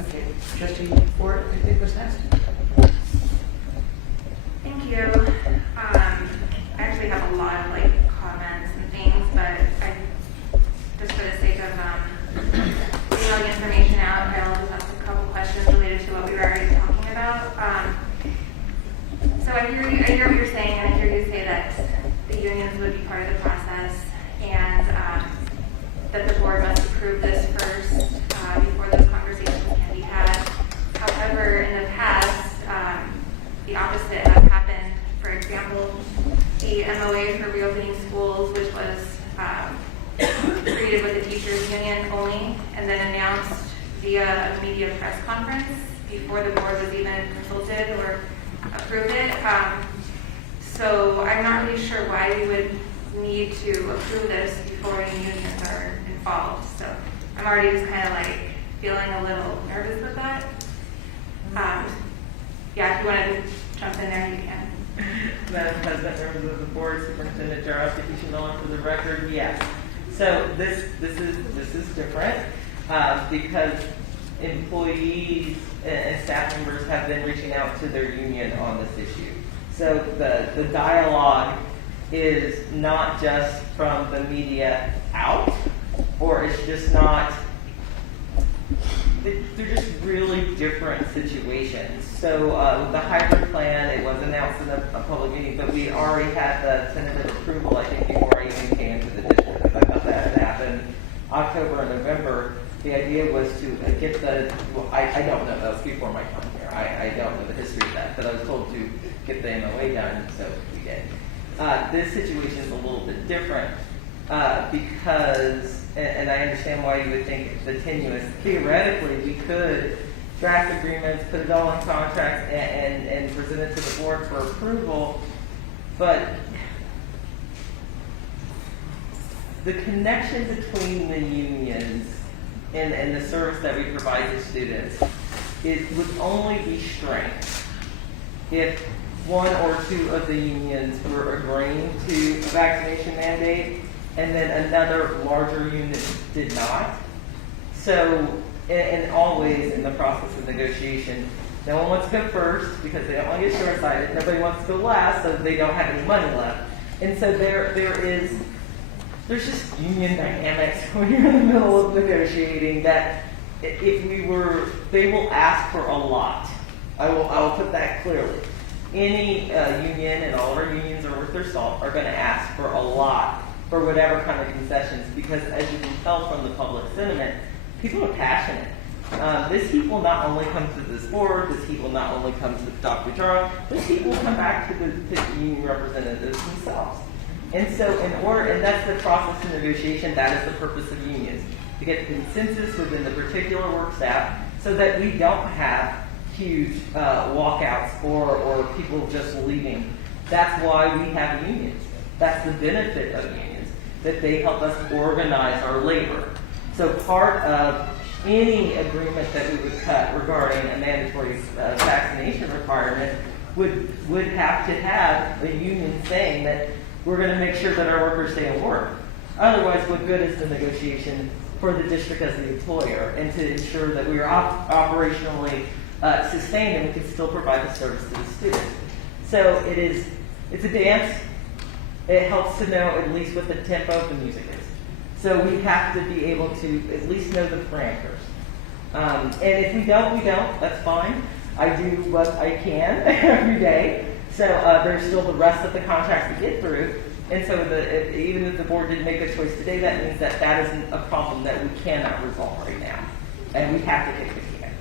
Okay, Trustee Ford, I think was next. Thank you. I actually have a lot of comments and things, but I just for the sake of getting information out, I'll just ask a couple questions related to what we were already talking about. So I hear what you're saying, and I hear you say that the unions would be part of the process, and that the board must approve this first before those conversations can be had. However, in the past, the opposite has happened. For example, the MOA for reopening schools, which was created with the teachers union only, and then announced via a media press conference before the board was even consulted or approved it. So I'm not really sure why we would need to approve this before any unions are involved. So I'm already just kind of feeling a little nervous with that. Yeah, if you want to jump in there, you can. Madam President, members of the board, Superintendent Jar, Miller, for the record, yes. So this is different because employees and staff members have been reaching out to their union on this issue. So the dialogue is not just from the media out, or it's just not. They're just really different situations. So the hybrid plan, it was announced in a public meeting, but we already had the tentative approval, I think, before I even came to the district. I thought that had happened October and November. The idea was to get I don't know, that was before my time here. I don't know the history of that, but I was told to get the MOA done, so we did. This situation is a little bit different because, and I understand why you would think it's tenuous. Theoretically, we could draft agreements, put it all in contracts, and present it to the board for approval, but the connection between the unions and the service that we provide to students, it would only be strength if one or two of the unions were agreeing to a vaccination mandate and then another larger unit did not. So, and always in the process of negotiation, no one wants to go first because they don't want to get short-sighted. Nobody wants to go last so they don't have any money left. And so there's just union dynamics when you're in the middle of negotiating that they will ask for a lot. I will put that clearly. Any union, and all of our unions are worth their salt, are going to ask for a lot for whatever kind of concessions, because as you can tell from the public sentiment, people are passionate. This heat will not only come to this board, this heat will not only come to Dr. Jara, this heat will come back to the union representatives themselves. And so and that's the process of negotiation, that is the purpose of unions, to get consensus within the particular work staff so that we don't have huge walkouts or people just leaving. That's why we have unions. That's the benefit of unions, that they help us organize our labor. So part of any agreement that we would cut regarding a mandatory vaccination requirement would have to have a union saying that we're going to make sure that our workers stay at work. Otherwise, what good is the negotiation for the district as the employer, and to ensure that we are operationally sustained and we can still provide the service to the students. So it's a dance. It helps to know at least what the tempo of the music is. So we have to be able to at least know the parameters. And if we don't, we don't. That's fine. I do what I can every day. So there's still the rest of the contracts to get through. And so even if the board didn't make a choice today, that means that that isn't a problem that we cannot resolve right now. And we have to kick the can.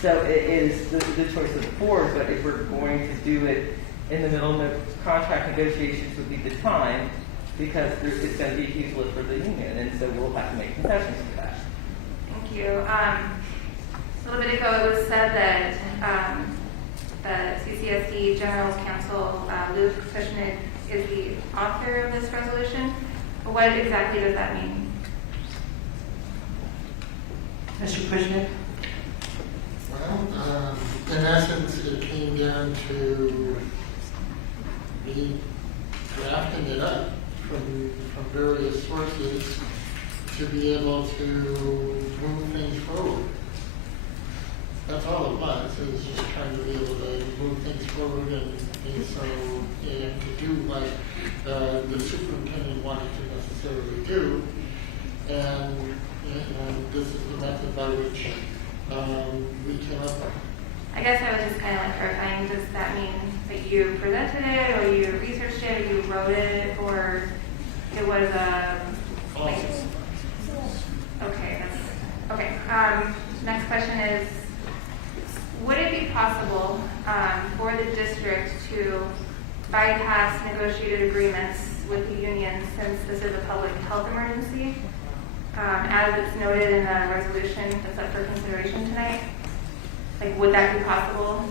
So it is the choice of the board, but if we're going to do it in the middle of contract negotiations would be the time, because it's going to be a huge lift for the union, and so we'll have to make concessions for that. Thank you. A little bit ago, it was said that the CCSD General Counsel, Luke Kushnick, is the author of this resolution. What exactly does that mean? Mr. Kushnick? Well, in essence, it came down to me drafting it up from various sources to be able to move things forward. That's all it was. It was just trying to be able to move things forward and to do what the superintendent wanted to necessarily do. And this is the method by which we came up with. I guess I was just kind of like clarifying, does that mean that you presented it, or you researched it, or you wrote it, or it was like, okay, okay. Next question is, would it be possible for the district to bypass negotiated agreements with the union, since this is a public health emergency, as it's noted in the resolution that's up for consideration tonight? Like, would that be possible?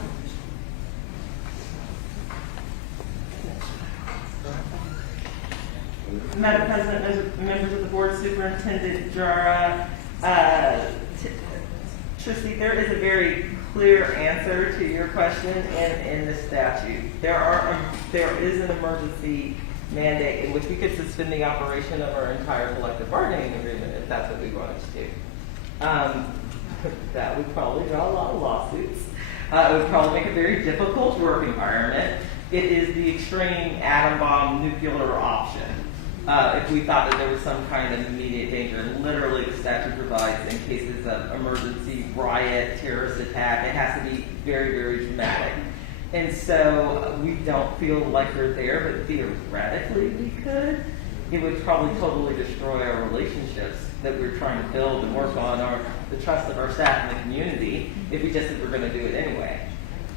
Madam President, members of the board, Superintendent Jara, Trustee, there is a very clear answer to your question in the statute. There is an emergency mandate in which we could suspend the operation of our entire collective bargaining agreement if that's what we wanted to do. That would probably draw a lot of lawsuits. It would probably make a very difficult work environment. It is the extreme atom bomb nuclear option. If we thought that there was some kind of immediate danger, and literally the statute provides in cases of emergency, riot, terrorist attack, it has to be very, very dramatic. And so we don't feel like we're there, but theoretically we could. It would probably totally destroy our relationships that we're trying to build and work on, the trust of our staff and the community, if we just said we're going to do it anyway.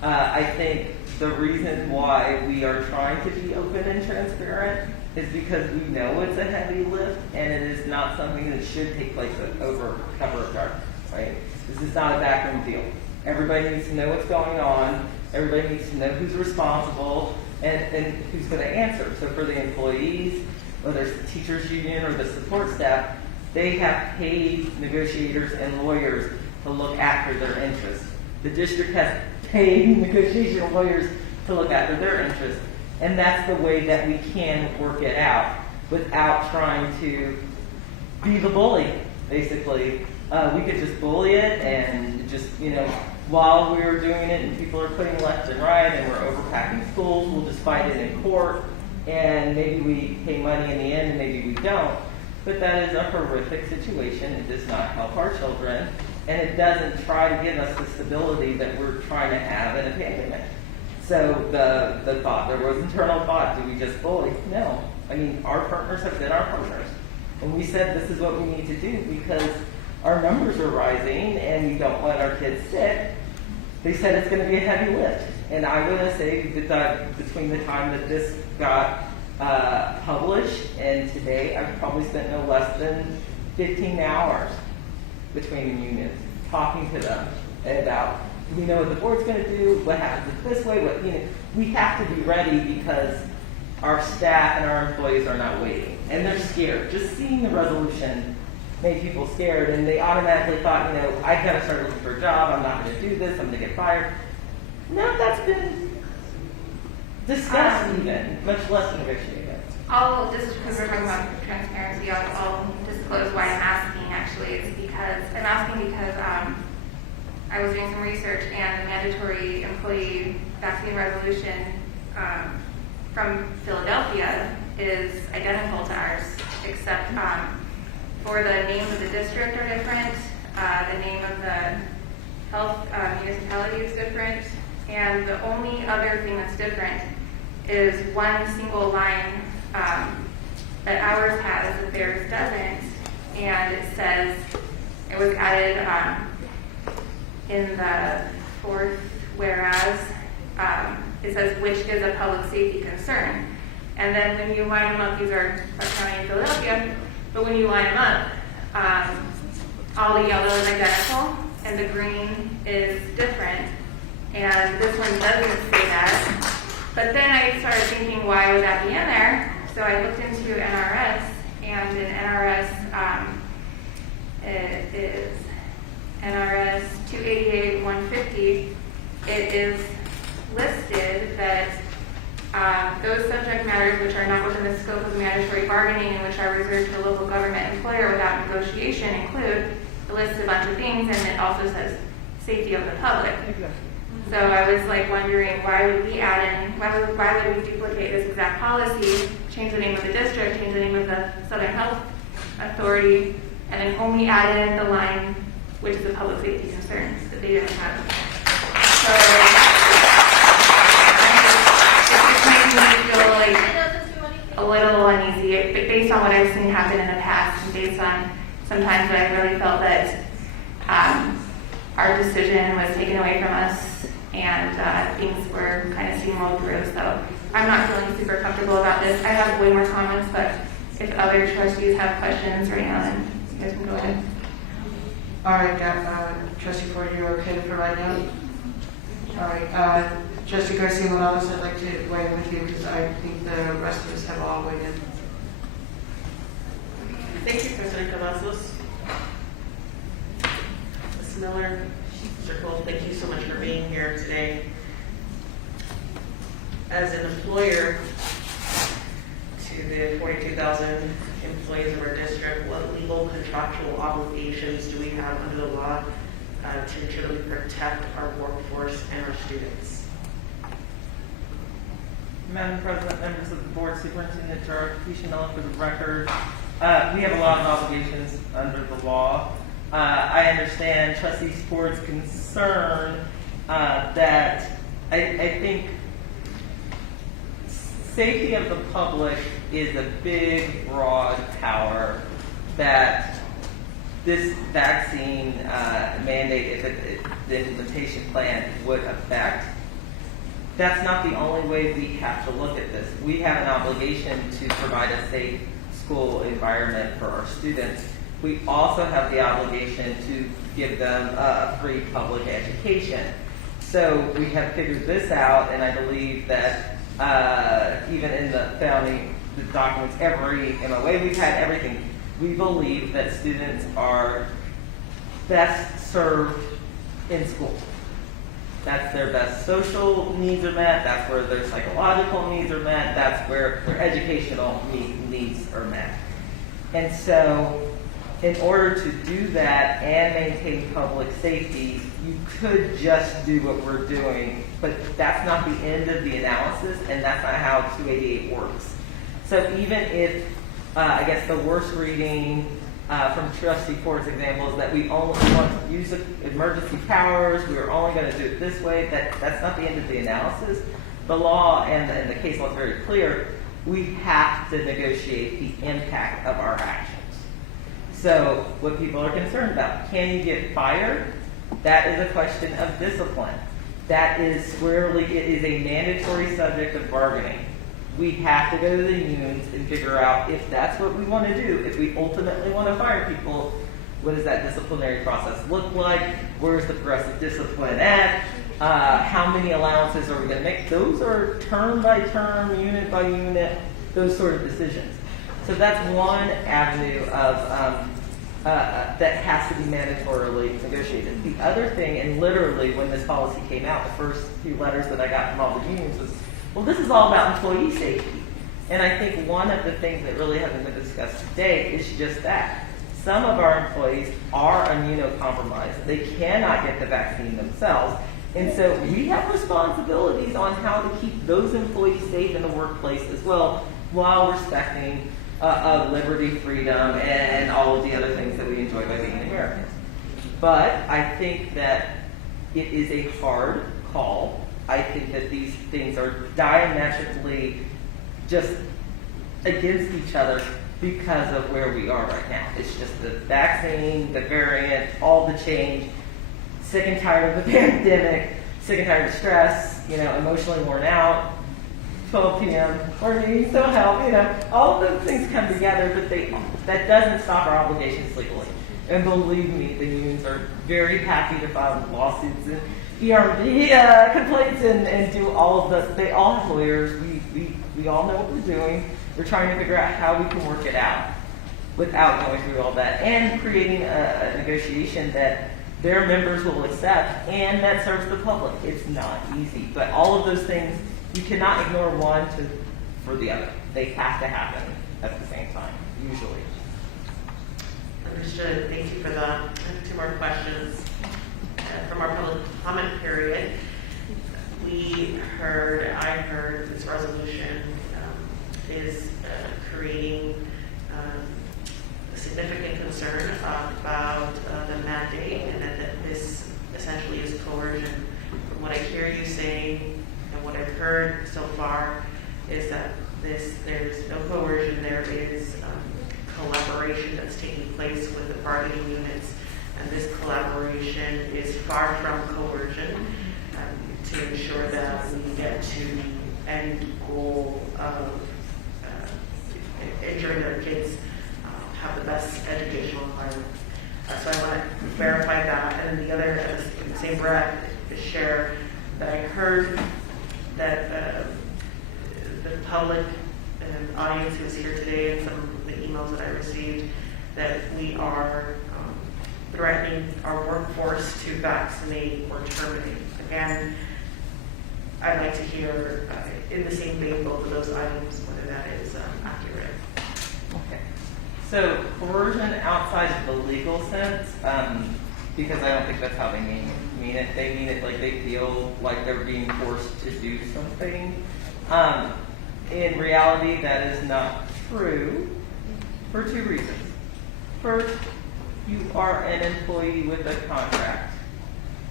I think the reason why we are trying to be open and transparent is because we know it's a heavy lift, and it is not something that should take place over cover of darkness, right? This is not a backroom deal. Everybody needs to know what's going on. Everybody needs to know who's responsible and who's going to answer. So for the employees, whether it's the teachers union or the support staff, they have paid negotiators and lawyers to look after their interests. The district has paid negotiation lawyers to look after their interests. And that's the way that we can work it out without trying to be the bully, basically. We could just bully it and just, while we're doing it and people are putting left and right and we're overpacking schools, we'll just fight it in court. And maybe we pay money in the end and maybe we don't. But that is a horrific situation. It does not help our children. And it doesn't try to give us the stability that we're trying to have in a pandemic. So the thought, there was internal thought, do we just bully? No. I mean, our partners have been our partners. And we said this is what we need to do because our numbers are rising and we don't want our kids sick. They said it's going to be a heavy lift. And I would say that between the time that this got published and today, I've probably spent no less than 15 hours between the unions talking to them about, do we know what the board's going to do? What happens if this way? We have to be ready because our staff and our employees are not waiting. And they're scared. Just seeing the resolution made people scared, and they automatically thought, I've got to start looking for a job. I'm not going to do this. I'm going to get fired. No, that's been discussed even, much less negotiated. This is because we're talking about transparency. I'll disclose why I'm asking, actually. I'm asking because I was doing some research, and the mandatory employee vaccine resolution from Philadelphia is identical to ours, except for the names of the district are different. The name of the health municipality is different. And the only other thing that's different is one single line that ours has that theirs doesn't. And it says, it was added in the fourth whereas, it says, which is a public safety concern. And then when you line them up, these are Clark County and Philadelphia, but when you line them up, all the yellow is identical and the green is different. And this one doesn't say that. But then I started thinking, why would that be in there? So I looked into NRS, and in NRS, it is NRS 288-150. It is listed that those subject matters which are not within the scope of mandatory bargaining and which are reserved to a local government employer without negotiation include, it lists a bunch of things, and it also says safety of the public. So I was like wondering, why would we add in, why would we duplicate this exact policy, change the name of the district, change the name of the Southern Health Authority, and then only add in the line, which is a public safety concern that they didn't have. So it makes me feel like a little uneasy, based on what I've seen happen in the past, and based on sometimes I really felt that our decision was taken away from us, and things were kind of steamrolled through. So I'm not feeling super comfortable about this. I have way more comments, but if other trustees have questions right now, then you guys can go ahead. All right, Trustee Ford, you're okay for right now? All right, Trustee Garcia-Morales, I'd like to weigh in with you because I think the rest of us have all weighed in. Thank you, President Cavazos. Ms. Miller, Mr. Cole, thank you so much for being here today. As an employer to the 42,000 employees of our district, what legal contractual obligations do we have under the law to ensure that we protect our workforce and our students? Madam President, members of the board, Superintendent Jar, Keisha Miller for the record. We have a lot of obligations under the law. I understand Trustee Ford's concern that I think safety of the public is a big, broad tower that this vaccine mandate, if the implementation plan would affect. That's not the only way we have to look at this. We have an obligation to provide a safe school environment for our students. We also have the obligation to give them a free public education. So we have figured this out, and I believe that even in the founding documents, every MOA, we've had everything. We believe that students are best served in school. That's their best social needs are met. That's where their psychological needs are met. That's where their educational needs are met. And so in order to do that and maintain public safety, you could just do what we're doing, but that's not the end of the analysis, and that's not how 288 works. So even if, I guess the worst reading from Trustee Ford's example is that we only want to use emergency powers, we're only going to do it this way, that's not the end of the analysis. The law and the case law is very clear. We have to negotiate the impact of our actions. So what people are concerned about, can you get fired? That is a question of discipline. That is squarely, it is a mandatory subject of bargaining. We have to go to the unions and figure out if that's what we want to do. If we ultimately want to fire people, what does that disciplinary process look like? Where's the progressive discipline at? How many allowances are we going to make? Those are term by term, unit by unit, those sort of decisions. So that's one avenue of that has to be mandatorily negotiated. The other thing, and literally when this policy came out, the first few letters that I got from all the unions was, well, this is all about employee safety. And I think one of the things that really hasn't been discussed today is just that. Some of our employees are immunocompromised. They cannot get the vaccine themselves. And so we have responsibilities on how to keep those employees safe in the workplace as well, while respecting liberty, freedom, and all of the other things that we enjoy by being Americans. But I think that it is a hard call. I think that these things are diametrically just against each other because of where we are right now. It's just the vaccine, the variant, all the change, sick and tired of the pandemic, sick and tired of stress, emotionally worn out, 12 p.m., or needing some help, all of those things come together, but that doesn't stop our obligations legally. And believe me, the unions are very happy to file lawsuits and ERB complaints and do all of this. They all have lawyers. We all know what we're doing. We're trying to figure out how we can work it out without going through all that and creating a negotiation that their members will accept and that serves the public. It's not easy, but all of those things, you cannot ignore one for the other. They have to happen at the same time, usually. Understood. Thank you for that. I have 2 more questions from our public comment period. I heard this resolution is creating a significant concern about the mandate, and that this essentially is coercion. From what I hear you saying and what I've heard so far is that there's no coercion, there is collaboration that's taking place with the bargaining units, and this collaboration is far from coercion, to ensure that we get to the end goal of ensuring that our kids have the best educational environment. So I want to verify that. And the other, in the same breath, is share that I heard that the public and audience who's here today, and some of the emails that I received, that we are threatening our workforce to vaccinate or terminate. Again, I'd like to hear in the same vein both of those items, whether that is accurate. Okay. So coercion outside of the legal sense, because I don't think that's how they mean it. They mean it like they feel like they're being forced to do something. In reality, that is not true for 2 reasons. First, you are an employee with a contract.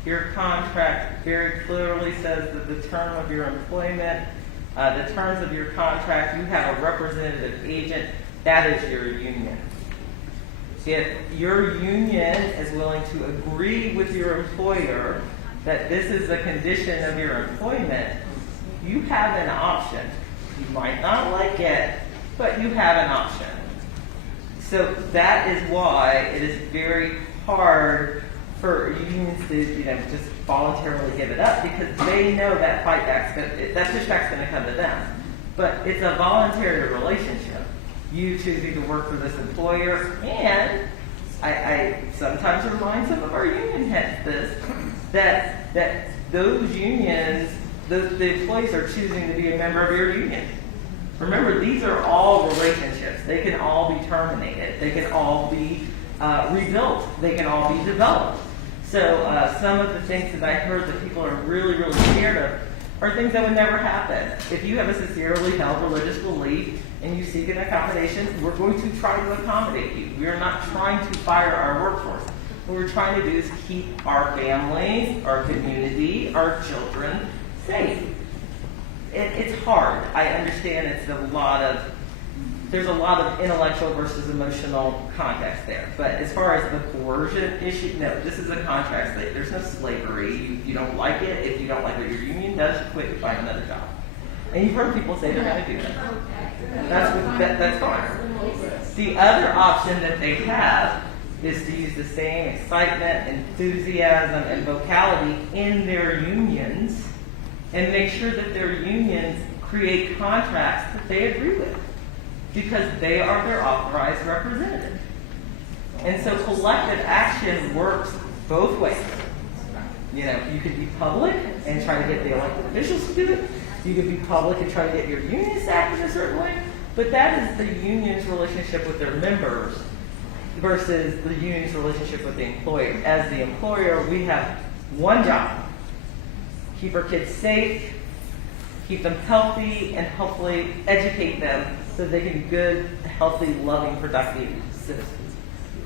Your contract very clearly says that the term of your employment, the terms of your contract, you have a representative agent, that is your union. If your union is willing to agree with your employer that this is a condition of your employment, you have an option. You might not like it, but you have an option. So that is why it is very hard for unions to, just voluntarily give it up, because they know that that pushback's going to come to them. But it's a voluntary relationship. You choosing to work for this employer, and I sometimes remind some of our union heads this, that those unions, the employees are choosing to be a member of your union. Remember, these are all relationships. They can all be terminated. They can all be rebuilt. They can all be developed. So some of the things that I heard that people are really, really scared of are things that would never happen. If you have a sincerely held religious belief and you seek an accommodation, we're going to try to accommodate you. We are not trying to fire our workforce. What we're trying to do is keep our families, our community, our children safe. It's hard. I understand there's a lot of intellectual versus emotional context there. But as far as the coercion issue, no, this is a contract state. There's no slavery. You don't like it. If you don't like what your union does, you quit and find another job. And you've heard people say they're going to do that. That's fine. The other option that they have is to use the same excitement, enthusiasm, and vocality in their unions and make sure that their unions create contracts that they agree with, because they are their authorized representative. And so collective action works both ways. You can be public and try to get the elected officials to do it. You can be public and try to get your union to act in a certain way. But that is the union's relationship with their members versus the union's relationship with the employer. As the employer, we have one job: keep our kids safe, keep them healthy, and hopefully educate them so they can be good, healthy, loving, productive citizens.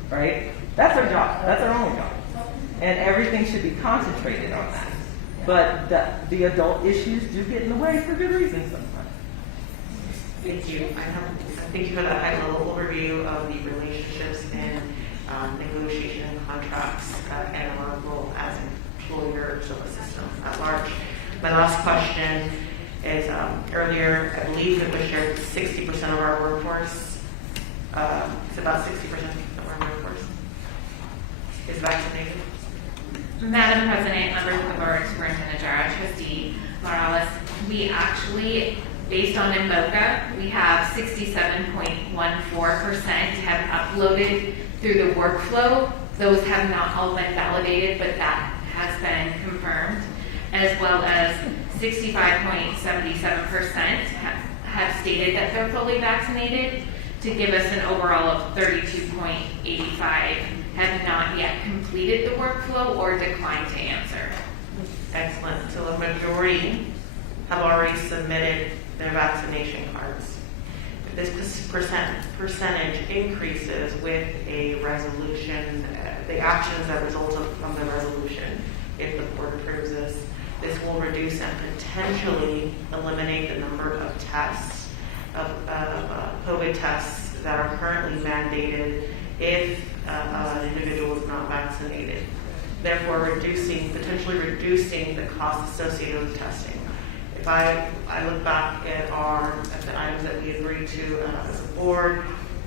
Right? That's our job. That's our only job. and everything should be concentrated on that. But the adult issues do get in the way for good reasons sometimes. Thank you. Thank you for that high-level overview of the relationships and negotiation and contracts and our role as employers of the system at large. My last question is, earlier, I believe it was shared 60% of our workforce, it's about 60% of our workforce is vaccinated. Madam President, members of the board, Superintendent Jara, Trustee Morales, we actually, based on INVOCA, we have 67.14% have uploaded through the workflow. Those have not all been validated, but that has been confirmed, as well as 65.77% have stated that they're fully vaccinated, to give us an overall of 32.85% have not yet completed the workflow or declined to answer. Excellent. So the majority have already submitted their vaccination cards. This percentage increases with a resolution, the actions that result from the resolution. If the board approves this, this will reduce and potentially eliminate the number of tests, of COVID tests that are currently mandated if an individual is not vaccinated. Therefore, potentially reducing the cost associated with testing. If I look back at the items that we agreed to as a board,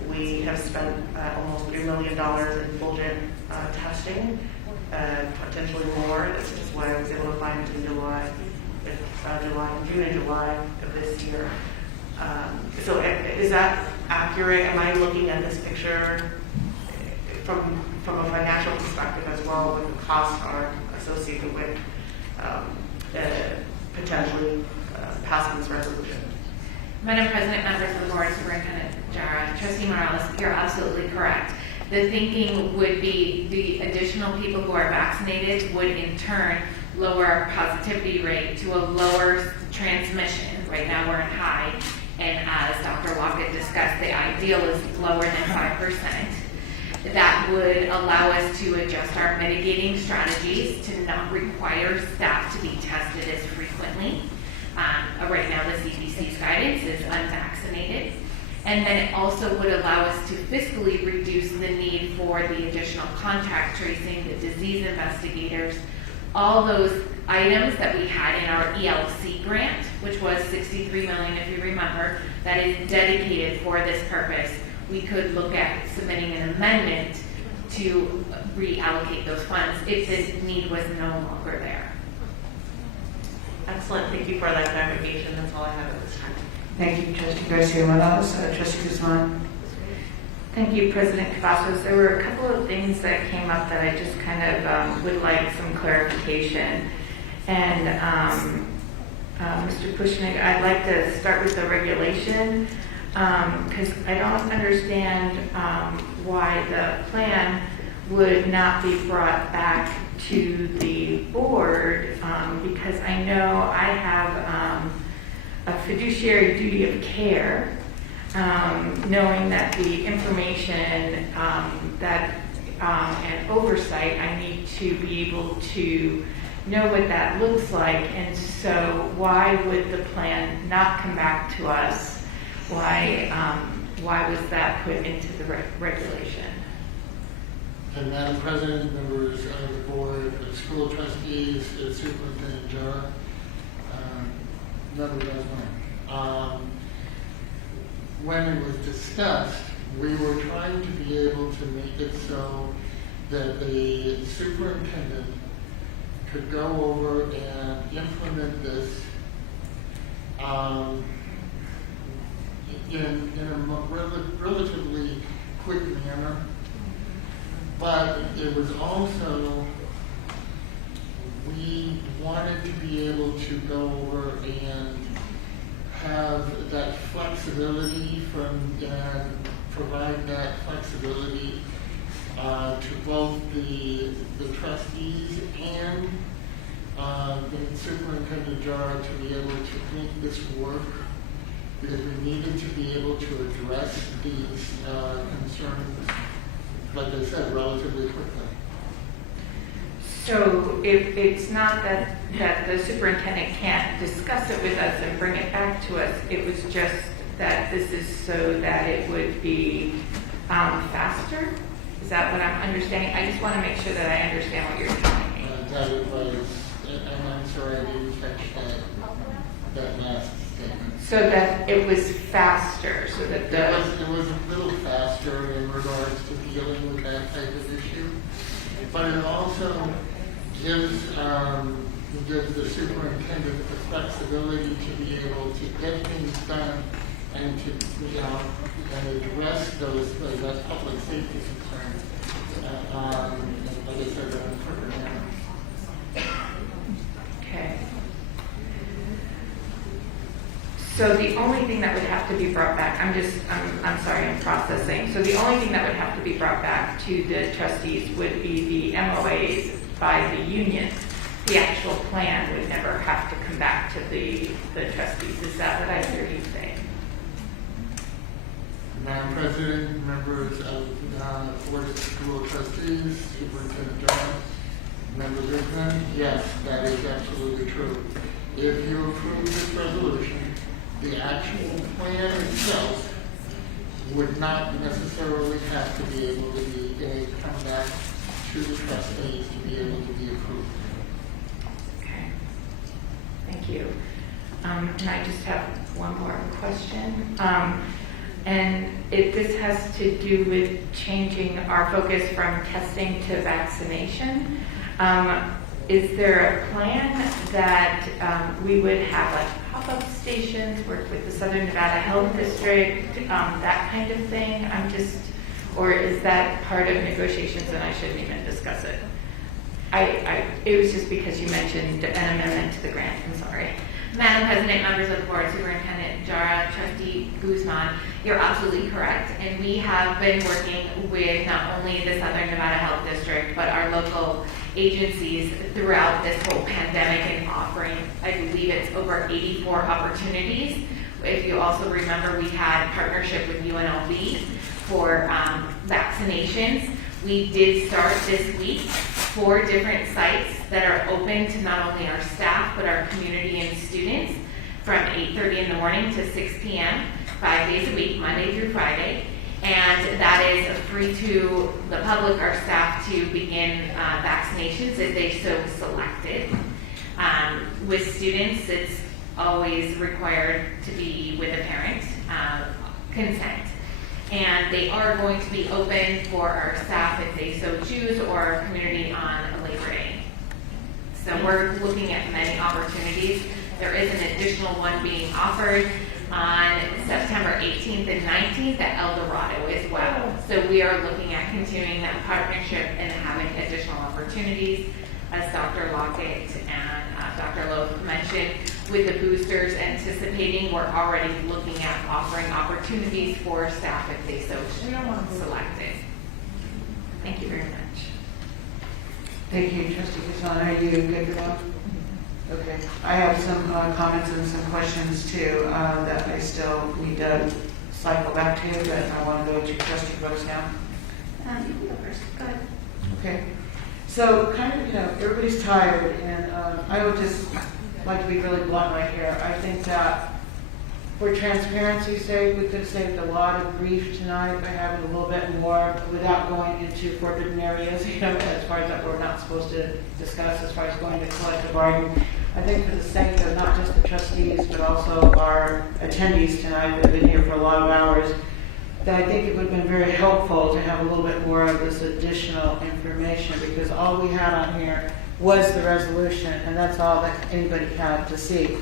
we have spent almost $3 million in Fulgent testing, potentially more. This is what I was able to find in June and July of this year. So is that accurate? Am I looking at this picture from a financial perspective as well, what the costs are associated with potentially passing this resolution? Madam President, members of the board, Superintendent Jara, Trustee Morales, you're absolutely correct. The thinking would be the additional people who are vaccinated would in turn lower our positivity rate to a lower transmission. Right now we're in high, and as Dr. Lockett discussed, the ideal is lower than 5%. That would allow us to adjust our mitigating strategies to not require staff to be tested as frequently. Right now, the CDC's guidance is unvaccinated. And then it also would allow us to fiscally reduce the need for the additional contact tracing, the disease investigators, all those items that we had in our ELC grant, which was $63 million, if you remember, that is dedicated for this purpose. We could look at submitting an amendment to reallocate those funds if the need was no longer there. Excellent. Thank you for that clarification. That's all I have at this time. Thank you, Trustee Garcia Morales. Trustee Guzman. Thank you, President Cavazos. There were a couple of things that came up that I just kind of would like some clarification. And Mr. Pushnik, I'd like to start with the regulation because I don't understand why the plan would not be brought back to the board because I know I have a fiduciary duty of care, knowing that the information and oversight, I need to be able to know what that looks like. And so why would the plan not come back to us? Why was that put into the regulation? And Madam President, members of the board, school trustees, Superintendent Jara, members of when it was discussed, we were trying to be able to make it so that the superintendent could go over and implement this in a relatively quick manner. But it was also, we wanted to be able to go over and have that flexibility and provide that flexibility to both the trustees and the Superintendent Jara to be able to make this work, because we needed to be able to address these concerns, like I said, relatively quickly. So if it's not that the superintendent can't discuss it with us and bring it back to us, it was just that this is so that it would be faster? Is that what I'm understanding? I just want to make sure that I understand what you're telling me. That it was, and I'm sorry I didn't catch that last statement. So that it was faster, so that It was a little faster in regards to dealing with that type of issue, but it also gives the superintendent the flexibility to be able to get things done and to, and address those public safety concerns, like I said, in a quicker manner. Okay. So the only thing that would have to be brought back, I'm sorry, I'm processing. So the only thing that would have to be brought back to the trustees would be the MOAs by the union. The actual plan would never have to come back to the trustees. Is that what I hear you say? Madam President, members of the Board of School Trustees, Superintendent John, Member Goodman, yes, that is absolutely true. If you approve this resolution, the actual plan itself would not necessarily have to be able to come back to the trustees to be able to be approved. Okay. Thank you. And I just have one more question. And this has to do with changing our focus from testing to vaccination. Is there a plan that we would have like pop-up stations, work with the Southern Nevada Health District, that kind of thing? Or is that part of negotiations and I shouldn't even discuss it? It was just because you mentioned an amendment to the grant. I'm sorry. Madam President, members of the board, Superintendent Jara, Trustee Guzman, you're absolutely correct. And we have been working with not only the Southern Nevada Health District, but our local agencies throughout this whole pandemic and offering, I believe it's over 84 opportunities. If you also remember, we had a partnership with UNLV for vaccinations. We did start this week 4 different sites that are open to not only our staff, but our community and students from 8:30 in the morning to 6 p.m., 5 days a week, Monday through Friday. And that is free to the public, our staff, to begin vaccinations if they so selected. With students, it's always required to be with a parent, consent. And they are going to be open for our staff if they so choose, or our community on Labor Day. So we're looking at many opportunities. There is an additional one being offered on September 18th and 19th at El Dorado as well. So we are looking at continuing that partnership and having additional opportunities, as Dr. Lockett and Dr. Lowe mentioned. With the boosters anticipating, we're already looking at offering opportunities for staff if they so select it. Thank you very much. Thank you, Trustee Guzman. Are you good to go? Okay. I have some comments and some questions too that I still need to cycle back to, but I want to go to Trustee Brooks now. You can go first. Go ahead. Okay. So kind of, everybody's tired, and I would just like to be really blunt right here. I think that for transparency's sake, we could have saved a lot of grief tonight by having a little bit more without going into forbidden areas, as far as that we're not supposed to discuss, as far as going to collective bargaining. I think for the sake of not just the trustees, but also our attendees tonight that have been here for a lot of hours, that I think it would have been very helpful to have a little bit more of this additional information, because all we had on here was the resolution, and that's all that anybody had to see.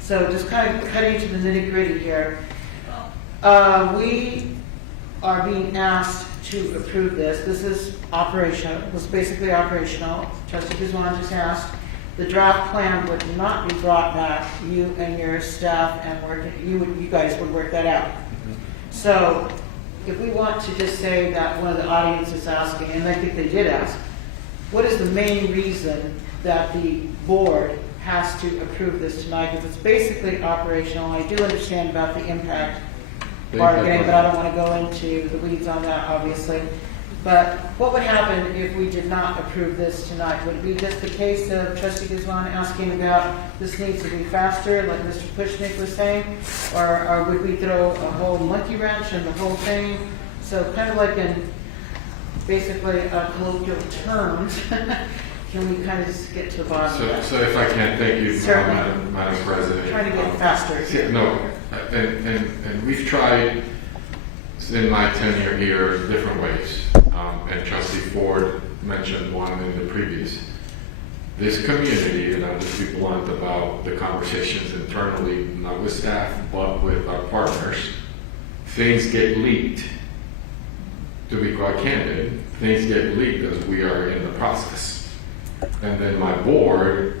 So just kind of cutting to the nitty-gritty here. We are being asked to approve this. This is operational. It was basically operational. Trustee Guzman just asked. The draft plan would not be brought back. You and your staff and you guys would work that out. So if we want to just say that one of the audience is asking, and I think they did ask, what is the main reason that the board has to approve this tonight? Because it's basically operational. I do understand about the impact bargaining, but I don't want to go into the weeds on that, obviously. But what would happen if we did not approve this tonight? Would it be just the case of Trustee Guzman asking about this needs to be faster, like Mr. Pushnik was saying? Or would we throw a whole monkey wrench in the whole thing? So kind of like in basically colloquial terms, can we kind of just get to the bottom of that? So if I can, thank you, Certainly. Madam President. Trying to get faster here. No, and we've tried in my tenure here different ways. And Trustee Ford mentioned one in the previous. This community, and I'll just be blunt about the conversations internally, not with staff, but with our partners, things get leaked. To be quite candid, things get leaked as we are in the process. And then my board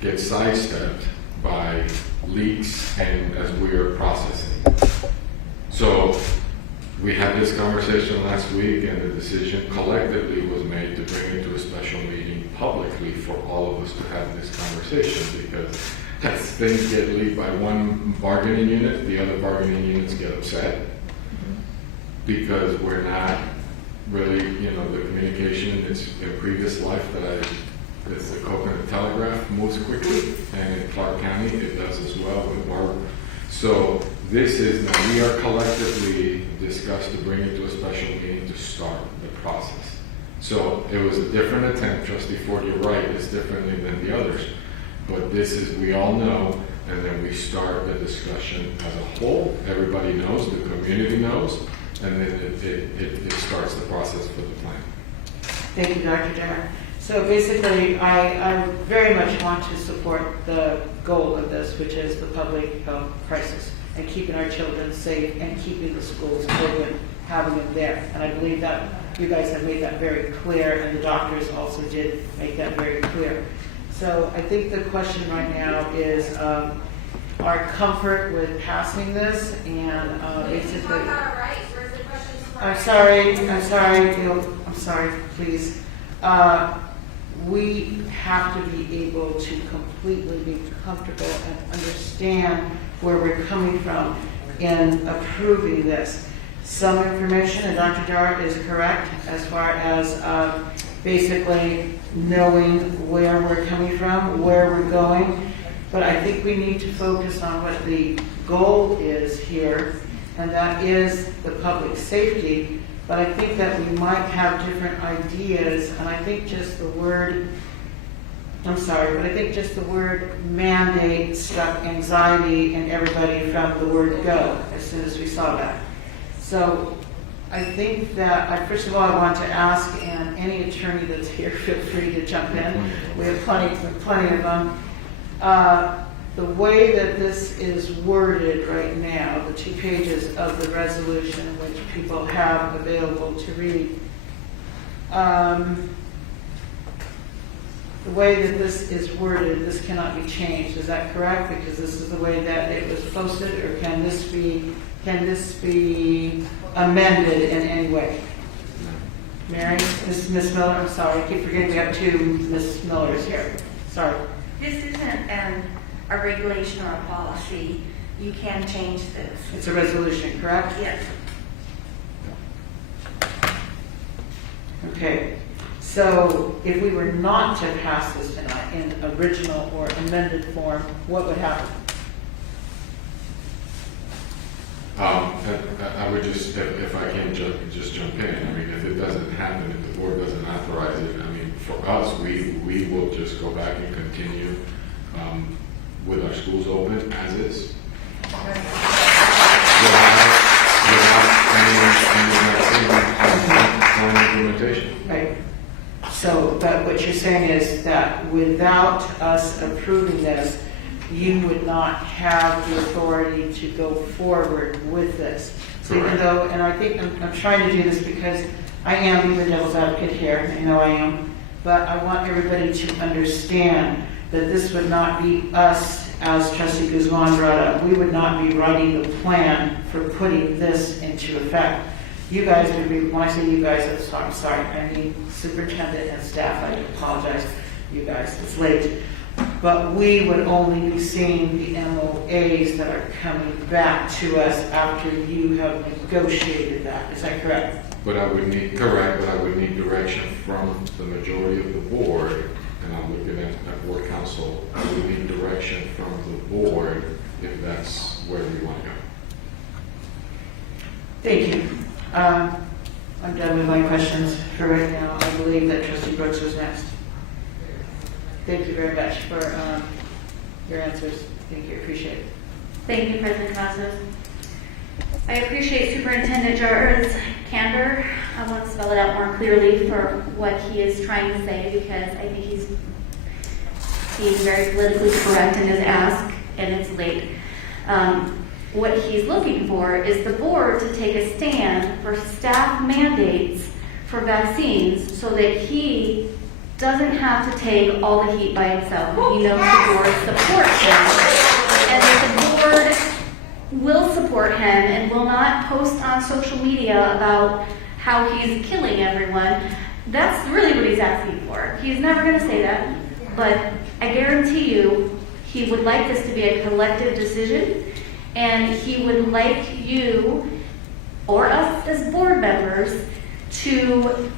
gets sidestepped by leaks and as we are processing. So we had this conversation last week and the decision collectively was made to bring it to a special meeting publicly for all of us to have this conversation, because as things get leaked by one bargaining unit, the other bargaining units get upset because we're not really, the communication in previous life it's the Coconut Telegraph moves quickly, and in Clark County it does as well with Barber. So this is, now we are collectively discussed to bring it to a special meeting to start the process. So it was a different attempt, Trustee Ford, you're right, it's differently than the others. But this is, we all know, and then we start the discussion as a whole. Everybody knows, the community knows, and then it starts the process for the plan. Thank you, Dr. Jenner. So basically, I very much want to support the goal of this, which is the public health crisis, and keeping our children safe and keeping the schools open, having them there. And I believe that you guys have made that very clear, and the doctors also did make that very clear. So I think the question right now is our comfort with passing this, and basically... I'm sorry, please. We have to be able to completely be comfortable and understand where we're coming from in approving this. Some information, and Dr. Dar is correct, as far as basically knowing where we're coming from, where we're going. But I think we need to focus on what the goal is here, and that is the public safety. But I think that we might have different ideas, and I think just the word, mandate struck anxiety in everybody from the word go as soon as we saw that. So I think that, first of all, I want to ask, and any attorney that's here, feel free to jump in. We have plenty of them. The way that this is worded right now, the 2 pages of the resolution which people have available to read, the way that this is worded, this cannot be changed. Is that correct? Because this is the way that it was posted, or can this be amended in any way? Mary, Ms. Miller, I'm sorry, I keep forgetting we have 2 Ms. Millers here. Sorry. This isn't a regulation or a policy. You can change this. It's a resolution, correct? Yes. Okay. So if we were not to pass this tonight in original or amended form, what would happen? I would just, if I can just jump in, I mean, if it doesn't happen, if the board doesn't authorize it, I mean, for us, we will just go back and continue with our schools open as is. Any implementation. Right. So, but what you're saying is that without us approving this, you would not have the authority to go forward with this. So even though, and I think I'm trying to do this because I am the devil's advocate here, I know I am, but I want everybody to understand that this would not be us, as Trustee Guzman brought up, we would not be writing the plan for putting this into effect. You guys would be, when I say you guys, I'm sorry, I mean superintendent and staff, I apologize, you guys, it's late. but we would only be seeing the MOAs that are coming back to us after you have negotiated that. Is that correct? But I would need direction from the majority of the board, and I'm looking at board council. I would need direction from the board if that's where we want to go. Thank you. I'm done with my questions for right now. I believe that Trustee Brooks was next. Thank you very much for your answers. Thank you. Appreciate it. Thank you, President Cavazos. I appreciate Superintendent Jarrett's candor. I want to spell it out more clearly for what he is trying to say, because I think he's being very politically correct in his ask, and it's late. What he's looking for is the board to take a stand for staff mandates for vaccines so that he doesn't have to take all the heat by himself. He knows the board supports him, and that the board will support him and will not post on social media about how he's killing everyone. That's really what he's asking for. He's never going to say that, but I guarantee you he would like this to be a collective decision, and he would like you or us as board members to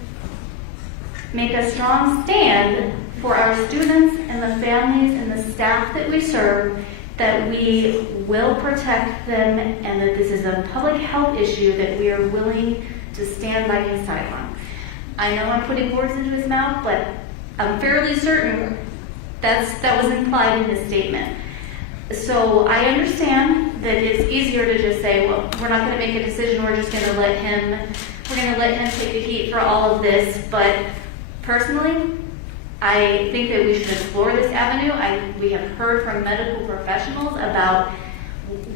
make a strong stand for our students and the families and the staff that we serve, that we will protect them, and that this is a public health issue that we are willing to stand by his side on. I know I'm putting words into his mouth, but I'm fairly certain that was implied in his statement. So I understand that it's easier to just say, well, we're not going to make a decision, we're just going to let him take the heat for all of this. But personally, I think that we should explore this avenue. We have heard from medical professionals about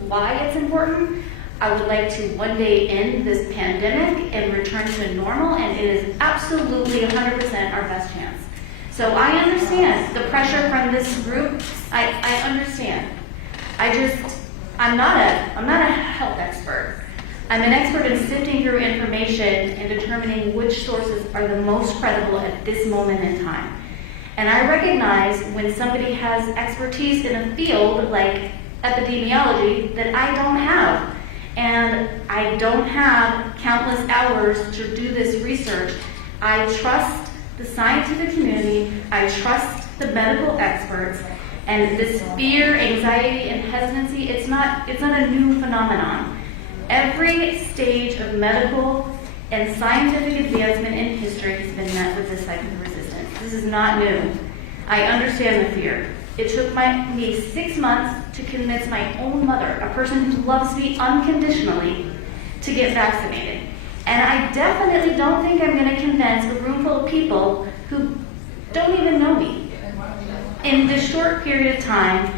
why it's important. I would like to one day end this pandemic and return to normal, and it is absolutely 100% our best chance. So I understand the pressure from this group. I understand. I'm not a health expert. I'm an expert in sifting through information and determining which sources are the most credible at this moment in time. And I recognize when somebody has expertise in a field like epidemiology that I don't have. And I don't have countless hours to do this research. I trust the scientific community, I trust the medical experts, and this fear, anxiety, and hesitancy, it's not a new phenomenon. Every stage of medical and scientific advancement in history has been met with this type of resistance. This is not new. I understand the fear. It took me 6 months to convince my own mother, a person who loves me unconditionally, to get vaccinated. And I definitely don't think I'm going to convince a room full of people who don't even know me. In this short period of time,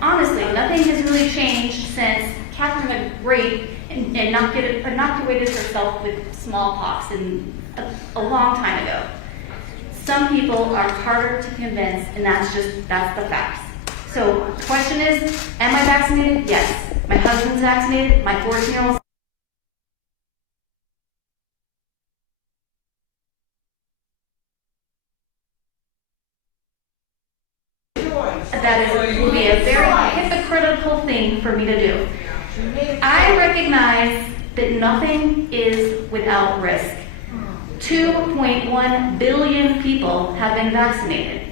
honestly, nothing has really changed since Catherine the Great inoculated herself with smallpox a long time ago. Some people are harder to convince, and that's the facts. So the question is, am I vaccinated? Yes. My husband's vaccinated. My 14-year-old would be a very hypocritical thing for me to do. I recognize that nothing is without risk. 2.1 billion people have been vaccinated.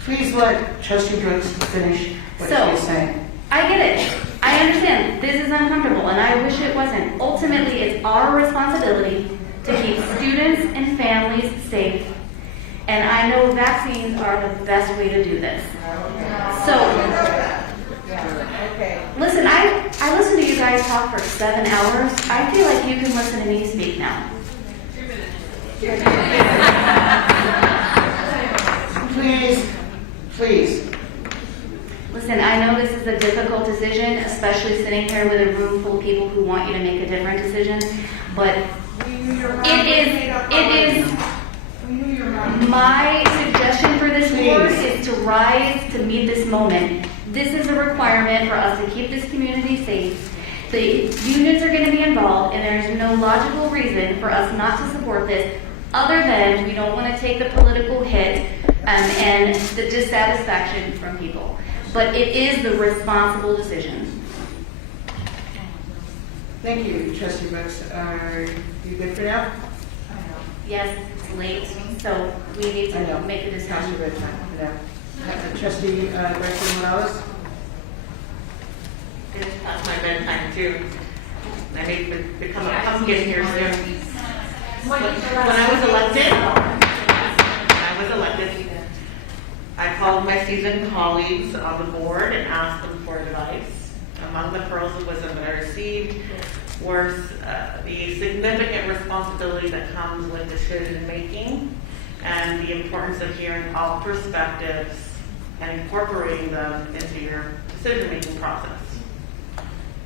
Please let Trustee Brooks finish what she's saying. I get it. I understand. This is uncomfortable, and I wish it wasn't. Ultimately, it's our responsibility to keep students and families safe. And I know vaccines are the best way to do this. So, listen, I listened to you guys talk for 7 hours. I feel like you can listen to me speak now. Please. Listen, I know this is a difficult decision, especially sitting here with a room full of people who want you to make a different decision, but it is my suggestion for this board is to rise to meet this moment. This is a requirement for us to keep this community safe. The unions are going to be involved, and there's no logical reason for us not to support this other than we don't want to take the political hit and the dissatisfaction from people. But it is the responsible decision. Thank you, Trustee Brooks. Are you good for now? Yes, it's late, so we need to make a decision. Past your bedtime. No. Trustee Garcia Morales? It's past my bedtime too. I may become a pumpkin here soon. When I was elected, I called my seasoned colleagues on the board and asked them for advice. Among the pearls of wisdom that I received was the significant responsibility that comes with decision making and the importance of hearing all perspectives and incorporating them into your decision making process.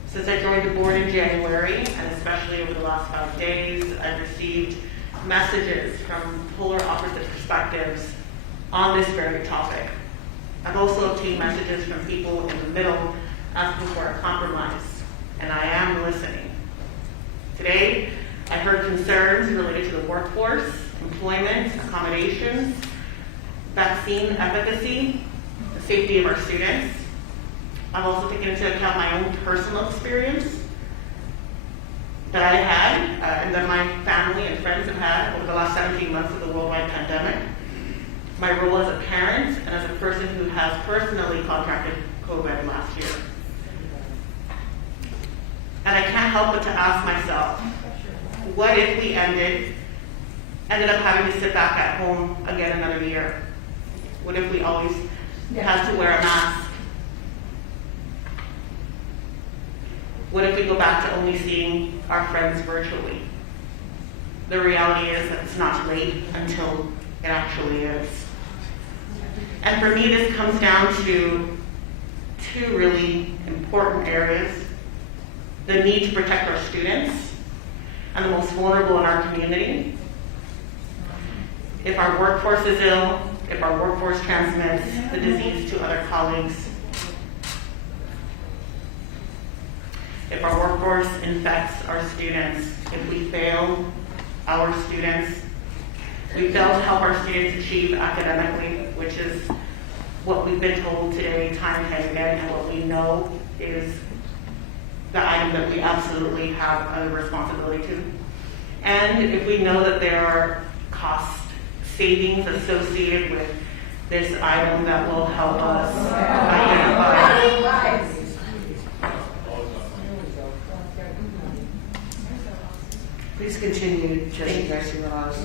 Since I joined the board in January, and especially over the last 5 days, I've received messages from polar opposite perspectives on this very topic. I've also obtained messages from people in the middle asking for a compromise, and I am listening. Today, I heard concerns related to the workforce, employment, accommodations, vaccine efficacy, the safety of our students. I've also taken into account my own personal experience that I had and that my family and friends have had over the last 17 months of the worldwide pandemic. My role as a parent and as a person who has personally contracted COVID last year. And I can't help but to ask myself, what if we ended up having to sit back at home again another year? What if we always had to wear a mask? What if we go back to only seeing our friends virtually? The reality is that it's not late until it actually is. And for me, this comes down to two really important areas. The need to protect our students and the most vulnerable in our community. If our workforce is ill, if our workforce transmits the disease to other colleagues, if our workforce infects our students, if we fail our students, we fail to help our students achieve academically, which is what we've been told today time and time again, and what we know is the item that we absolutely have a responsibility to. And if we know that there are cost savings associated with this item that will help us identify. Please continue, Trustee Garcia Morales.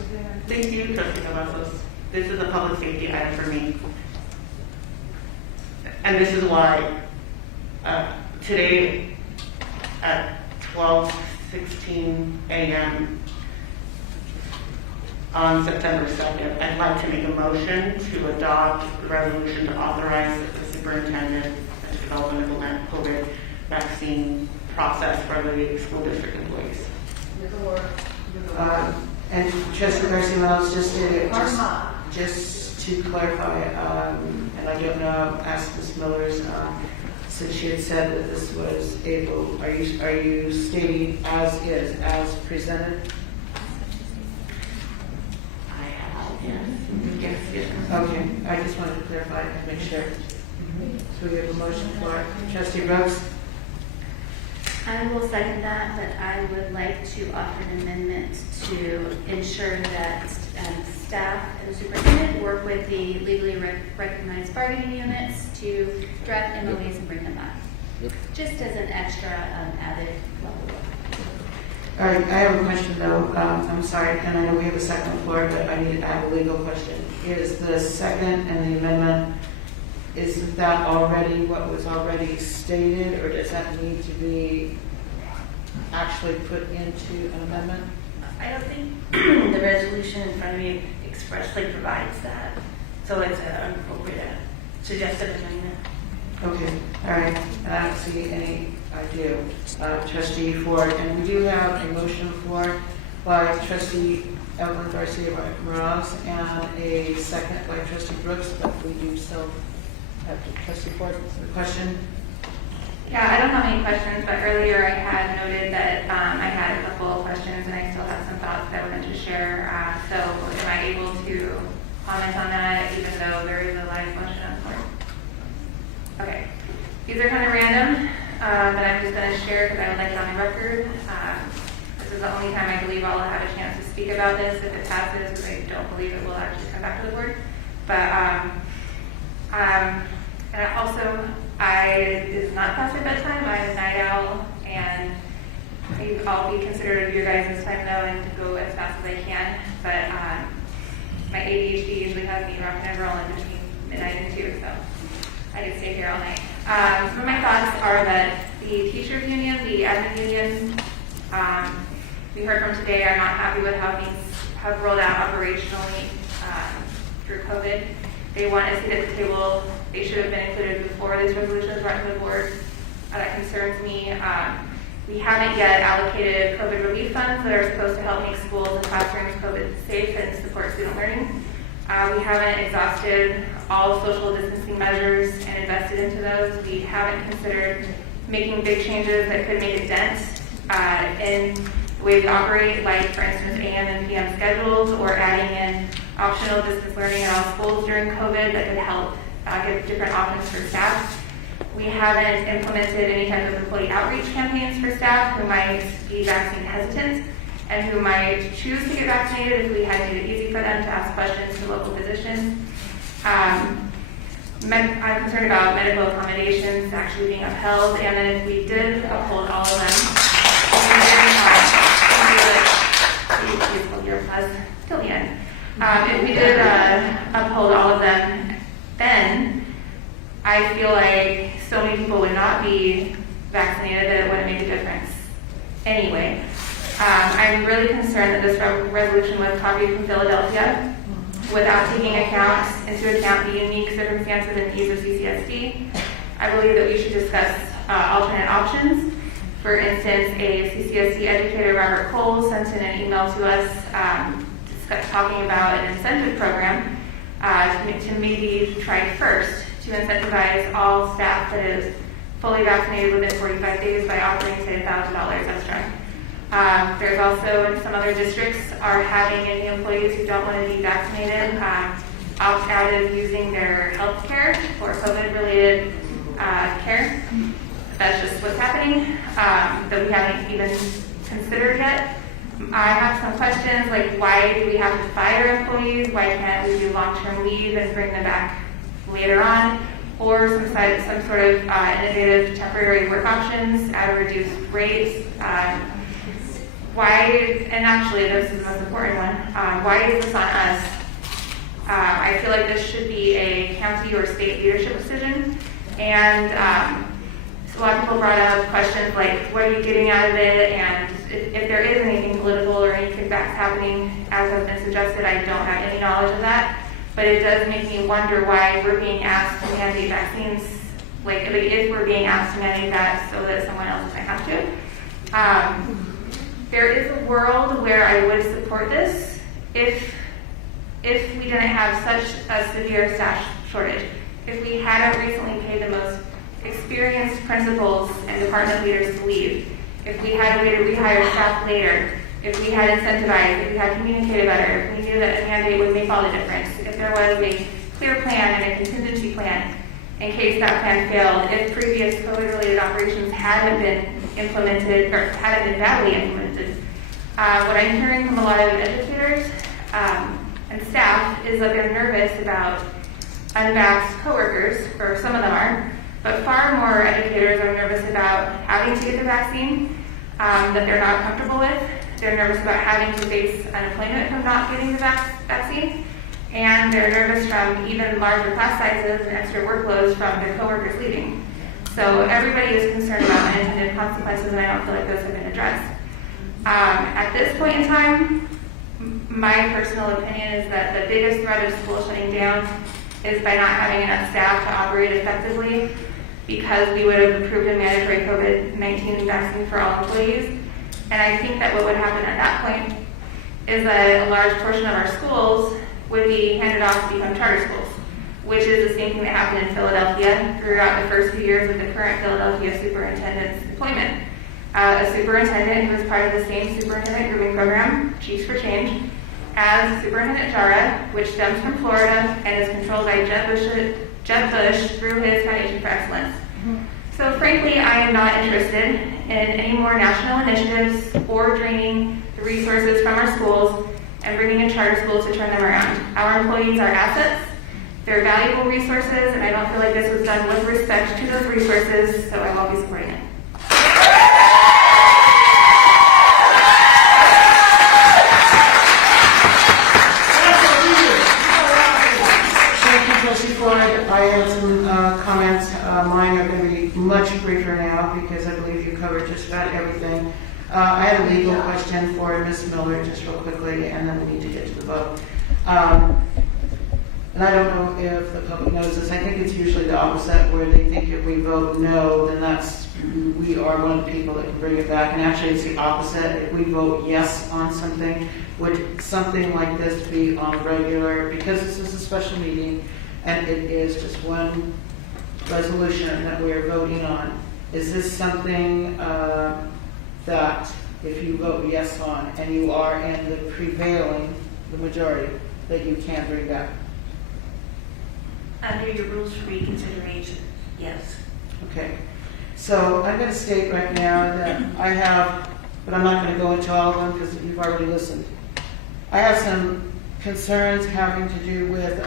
Thank you, Trustee Cavazos. This is a public safety item for me. And this is why today at 12:16 a.m. on September 2nd, I'd like to make a motion to adopt the resolution to authorize the superintendent to develop and implement COVID vaccine process for the school district employees. And Trustee Garcia Morales, just to clarify, and I don't know, ask Ms. Miller's, since she had said that this was able, are you stating as is, as presented? I have, yes. Okay, I just wanted to clarify and make sure. So we have a motion for Trustee Brooks. I will second that, but I would like to offer an amendment to ensure that staff and the superintendent work with the legally recognized bargaining units to draft MOAs and bring them back. Just as an extra added level. All right, I have a question though. I'm sorry, and I know we have a second on the floor, but I have a legal question. Is the second and the amendment, is that already what was already stated, or does that need to be actually put into an amendment? I don't think the resolution in front of me expressly provides that. So it's an appropriate suggested amendment. Okay, all right. And I don't see any idea. Trustee Ford, and we do have a motion by Trustee Evelyn Garcia Morales and a second by Trustee Brooks, but we do still have to. Trustee Ford, the question? Yeah, I don't have any questions, but earlier I had noted that I had a couple of questions and I still have some thoughts that I wanted to share. So am I able to comment on that, even though there is a live motion on the floor. Okay. These are kind of random, but I'm just going to share because I would like it on the record. This is the only time I believe I'll have a chance to speak about this if it passes, because I don't believe it will actually come back to the board. But and also, it is not past my bedtime. I'm a night owl, and I'll be considerate of your guys' time though, and to go as fast as I can. But my ADHD usually has me rocking and rolling between midnight and 2, so I could stay here all night. Some of my thoughts are that the teachers union, the admin union, we heard from today, are not happy with how things have rolled out operationally through COVID. They want a seat at the table. They should have been included before this resolution was brought to the board. That concerns me. We haven't yet allocated COVID relief funds that are supposed to help make schools and classrooms COVID safe and support student learning. We haven't exhausted all social distancing measures and invested into those. We haven't considered making big changes that could make a dent in the way we operate, like for instance AM and PM schedules, or adding in optional distance learning in all schools during COVID that could help give different options for staff. We haven't implemented any type of employee outreach campaigns for staff who might be vaccine hesitant and who might choose to get vaccinated if we had made it easy for them to ask questions to local physicians. I'm concerned about medical accommodations actually being upheld, and then if we did uphold all of them, please hold your applause till the end. If we did uphold all of them, then I feel like so many people would not be vaccinated that it wouldn't make a difference anyway. I'm really concerned that this resolution was copied from Philadelphia without taking into account the unique circumstances and needs of CCSD. I believe that we should discuss alternate options. For instance, a CCSD educator, Robert Cole, sent in an email to us talking about an incentive program to maybe try first to incentivize all staff that is fully vaccinated within 45 days by offering, say, $1,000 extra. There's also, some other districts are having any employees who don't want to be vaccinated opt out of using their health care for COVID-related care. That's just what's happening that we haven't even considered yet. I have some questions like, why do we have to fire employees? Why can't we do long-term leave and bring them back later on? Or some sort of innovative temporary work options at a reduced rate. Why, and actually this is the most important one, why is this on us? I feel like this should be a county or state leadership decision. And so a lot of people brought up questions like, what are you getting out of it? And if there is anything political or any kickbacks happening, as has been suggested, I don't have any knowledge of that. But it does make me wonder why we're being asked to mandate vaccines, like if we're being asked to mandate that so that someone else might have to. There is a world where I would support this if we didn't have such a severe staff shortage. If we hadn't recently paid the most experienced principals and department leaders to leave, if we had a way to rehire staff later, if we had incentivized, if we had communicated better, if we knew that a mandate would make all the difference, if there was a clear plan and a contingency plan in case that plan failed, if previous COVID-related operations hadn't been implemented or hadn't been badly implemented. What I'm hearing from a lot of educators and staff is that they're nervous about unvaxxed coworkers, or some of them are, but far more educators are nervous about having to get the vaccine that they're not comfortable with. They're nervous about having to face unemployment from not getting the vaccine, and they're nervous from even larger class sizes and extra workloads from their coworkers leaving. So everybody is concerned about unintended consequences, and I don't feel like those have been addressed. At this point in time, my personal opinion is that the biggest threat of school shutting down is by not having enough staff to operate effectively, because we would have approved a mandatory COVID-19 vaccine for all employees. And I think that what would happen at that point is that a large portion of our schools would be handed off to become charter schools, which is the same thing that happened in Philadelphia throughout the first few years of the current Philadelphia superintendent's employment. A superintendent who was part of the same superintendent grooming program, Chiefs for Change, as Superintendent Jara, which stems from Florida and is controlled by Jeb Bush through his Foundation for Excellence. So frankly, I am not interested in any more national initiatives or draining the resources from our schools and bringing in charter schools to turn them around. Our employees are assets, they're valuable resources, and I don't feel like this was done with respect to those resources, so I won't be supporting it. Thank you, Trustee Floyd. I had some comments. Mine are going to be much briefer now because I believe you covered just about everything. I had a legal question for Ms. Miller, just real quickly, and then we need to get to the vote. And I don't know if the public knows this. I think it's usually the opposite, where they think if we vote no, then we are one of the people that can bring it back. And actually, it's the opposite. If we vote yes on something, would something like this be on regular? Because this is a special meeting, and it is just one resolution that we are voting on. Is this something that if you vote yes on, and you are in the majority, that you can bring back? Under your rules for reconsideration, yes. Okay. So I'm going to state right now that I have, but I'm not going to go into all of them because you've already listened. I have some concerns having to do with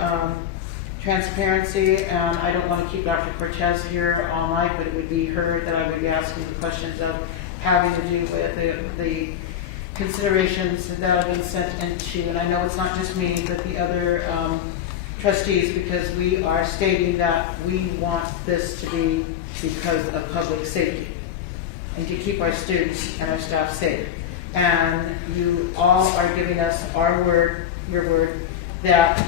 transparency, and I don't want to keep Dr. Cortez here all night, but it would be her that I would be asking the questions of, having to do with the considerations that have been sent into, and I know it's not just me, but the other trustees, because we are stating that we want this to be because of public safety and to keep our students and our staff safe. And you all are giving us our word, your word, that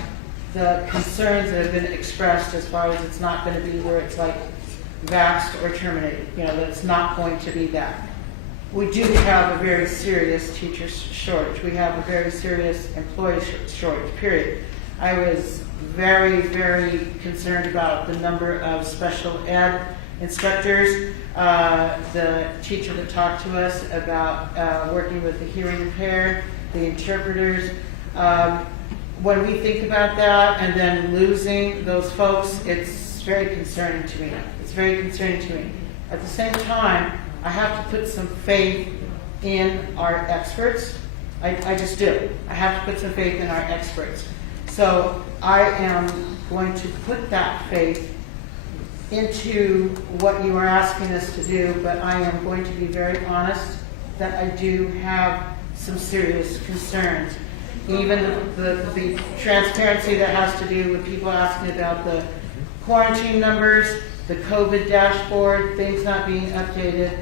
the concerns that have been expressed as far as it's not going to be where it's like vaxxed or terminated, that it's not going to be that. We do have a very serious teacher shortage. We have a very serious employee shortage, period. I was very, very concerned about the number of special ed instructors, the teacher that talked to us about working with the hearing impaired, the interpreters. When we think about that and then losing those folks, it's very concerning to me. It's very concerning to me. At the same time, I have to put some faith in our experts. I just do. I have to put some faith in our experts. So I am going to put that faith into what you are asking us to do, but I am going to be very honest that I do have some serious concerns. Even the transparency that has to do with people asking about the quarantine numbers, the COVID dashboard, things not being updated.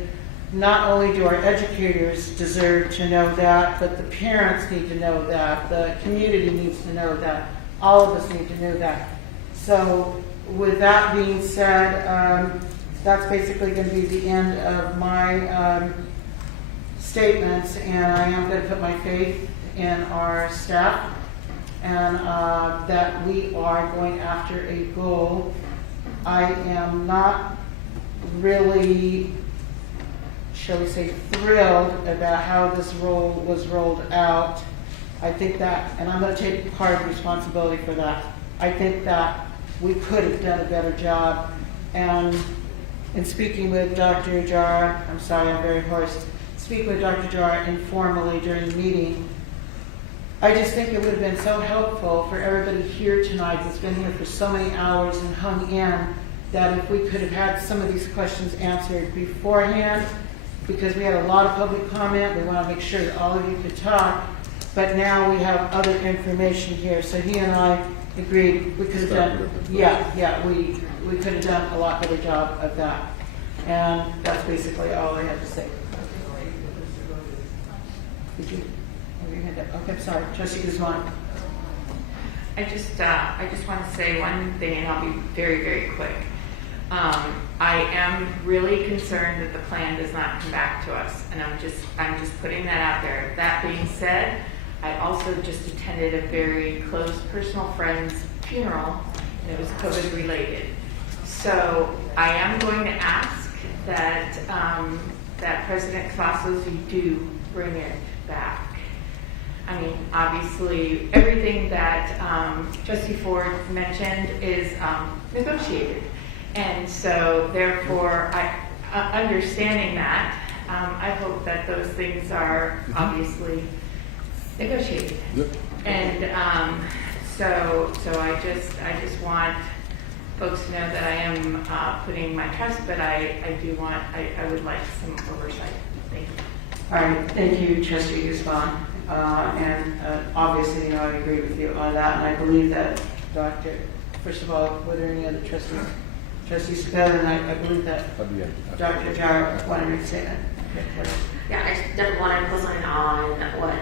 Not only do our educators deserve to know that, but the parents need to know that, the community needs to know that, all of us need to know that. So with that being said, that's basically going to be the end of my statements, and I am going to put my faith in our staff and that we are going after a goal. I am not really, shall we say, thrilled about how this was rolled out. I think that, and I'm going to take part of responsibility for that, I think that we could have done a better job. And in speaking with Dr. Jara, I'm sorry, I'm very hoarse, speaking with Dr. Jara informally during the meeting, I just think it would have been so helpful for everybody here tonight that's been here for so many hours and hung in, that if we could have had some of these questions answered beforehand, because we had a lot of public comment. We want to make sure that all of you could talk, but now we have other information here. So he and I agreed we could have done, we could have done a lot better job of that. And that's basically all I have to say. Did you? Okay, I'm sorry. Trustee Guzman. I just want to say one thing, and I'll be very, very quick. I am really concerned that the plan does not come back to us, and I'm just putting that out there. That being said, I also just attended a very close personal friend's funeral, and it was COVID related. So I am going to ask that that President Cavazos, you do bring it back. I mean, obviously, everything that Trustee Ford mentioned is negotiated. And so therefore, understanding that, I hope that those things are obviously negotiated. Yep. And so I just want folks to know that I am putting my trust, but I would like some oversight. Thank you. All right, thank you, Trustee Guzman. And obviously, I agree with you on that, and I believe that first of all, were there any other trustees? Trustee Cepeda, and I believe that Dr. Jarrett wanted to say that. Yeah, I definitely want to co-sign on what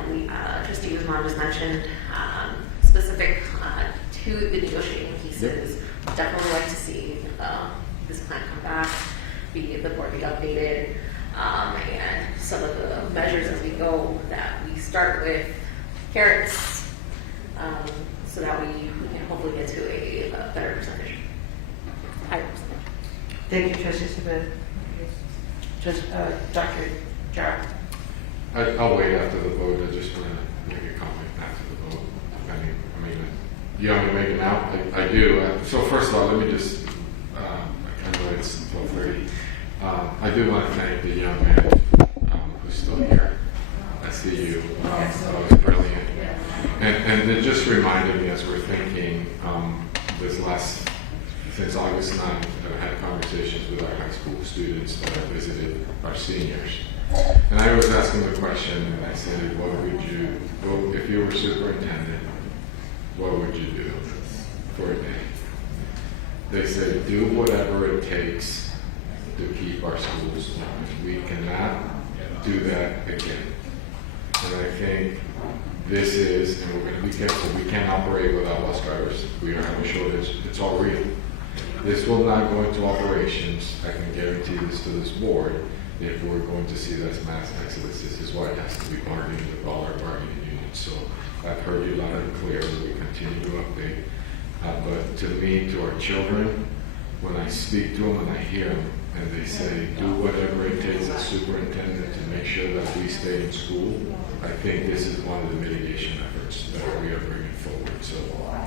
Trustee Guzman just mentioned, specific to the negotiating pieces. Definitely like to see this plan come back, the board be updated, and some of the measures as we go that we start with carrots, so that we can hopefully get to a better percentage, higher percentage. Thank you, Trustee Cepeda. Dr. Jarrett. I'll wait after the vote. I just want to make a comment after the vote. You want me to make it now? I do. So first of all, let me just, I know it's 12:30. I do want to thank the young man who's still here. I see you. That was brilliant. And it just reminded me as we're thinking, since August 9th, I've had conversations with our high school students that I visited, our seniors. And I was asking the question, and I said, if you were superintendent, what would you do for a day? They said, do whatever it takes to keep our schools open. We cannot do that again. And I think this is, and we're going to be careful, we can't operate without bus drivers. We are having a shortage. It's all real. This will not go into operations. I can guarantee this to this board. If we're going to see that as mass exodus, this is why it has to be bargained with all our bargaining unions. So I've heard you loud and clear. We continue to update. But to me, to our children, when I speak to them and I hear them, and they say, do whatever it takes as superintendent to make sure that we stay in school, I think this is one of the mitigation efforts that we are bringing forward. So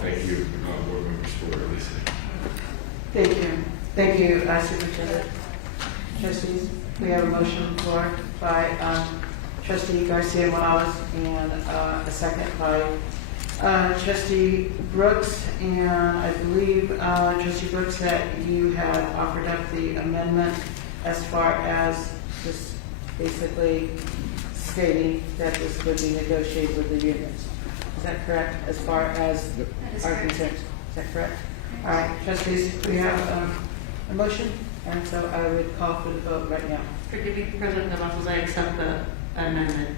thank you, board members, for listening. Thank you. Thank you, Superintendent. Trustees, we have a motion on the floor by Trustee Garcia Morales and a second by Trustee Brooks. And I believe, Trustee Brooks, that you had offered up the amendment as far as just basically stating that this would be negotiated with the unions. Is that correct, as far as our concerns? Is that correct? All right, trustees, we have a motion, and so I would call for the vote right now. Forgive me, President Cavazos, I accept the amendment.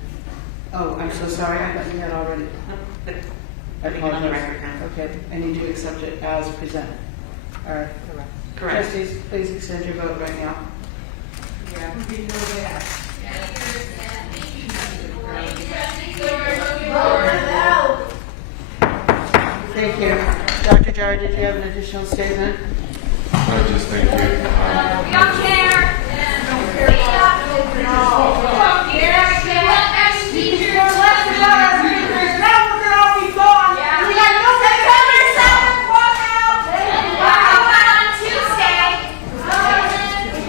Oh, I'm so sorry, I thought you had already. I On the record now. Okay, and you do accept it as presented. All right. Correct. Trustees, please extend your vote right now. Thank you. Dr. Jarrett, did you have an additional statement? I just thank you. We don't care. We don't care. Let ex teachers, let's let our teachers. Now we're going to all be gone. We got no September 7th walk out. How about on Tuesday?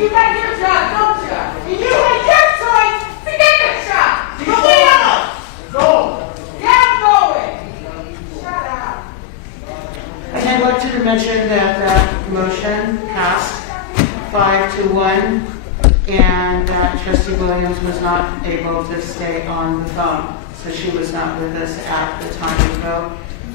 You got your job, don't you? And you had your choice to get your job. But we don't. Go. Yeah, I'm going. Shut up. I'd like to mention that that motion passed 5-1, and that Trustee Williams was not able to stay on the phone, so she was not with us at the time of vote.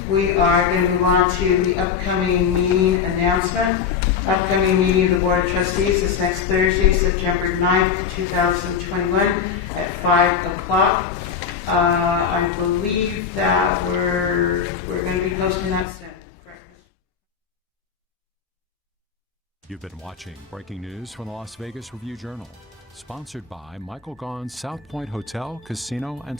We are going to move on to the upcoming meeting announcement. Upcoming meeting of the Board of Trustees is next Thursday, September 9th, 2021 at 5 o'clock. I believe that we're going to be posting that soon. You've been watching breaking news from the Las Vegas Review-Journal, sponsored by Michael Gaughan's South Point Hotel, Casino, and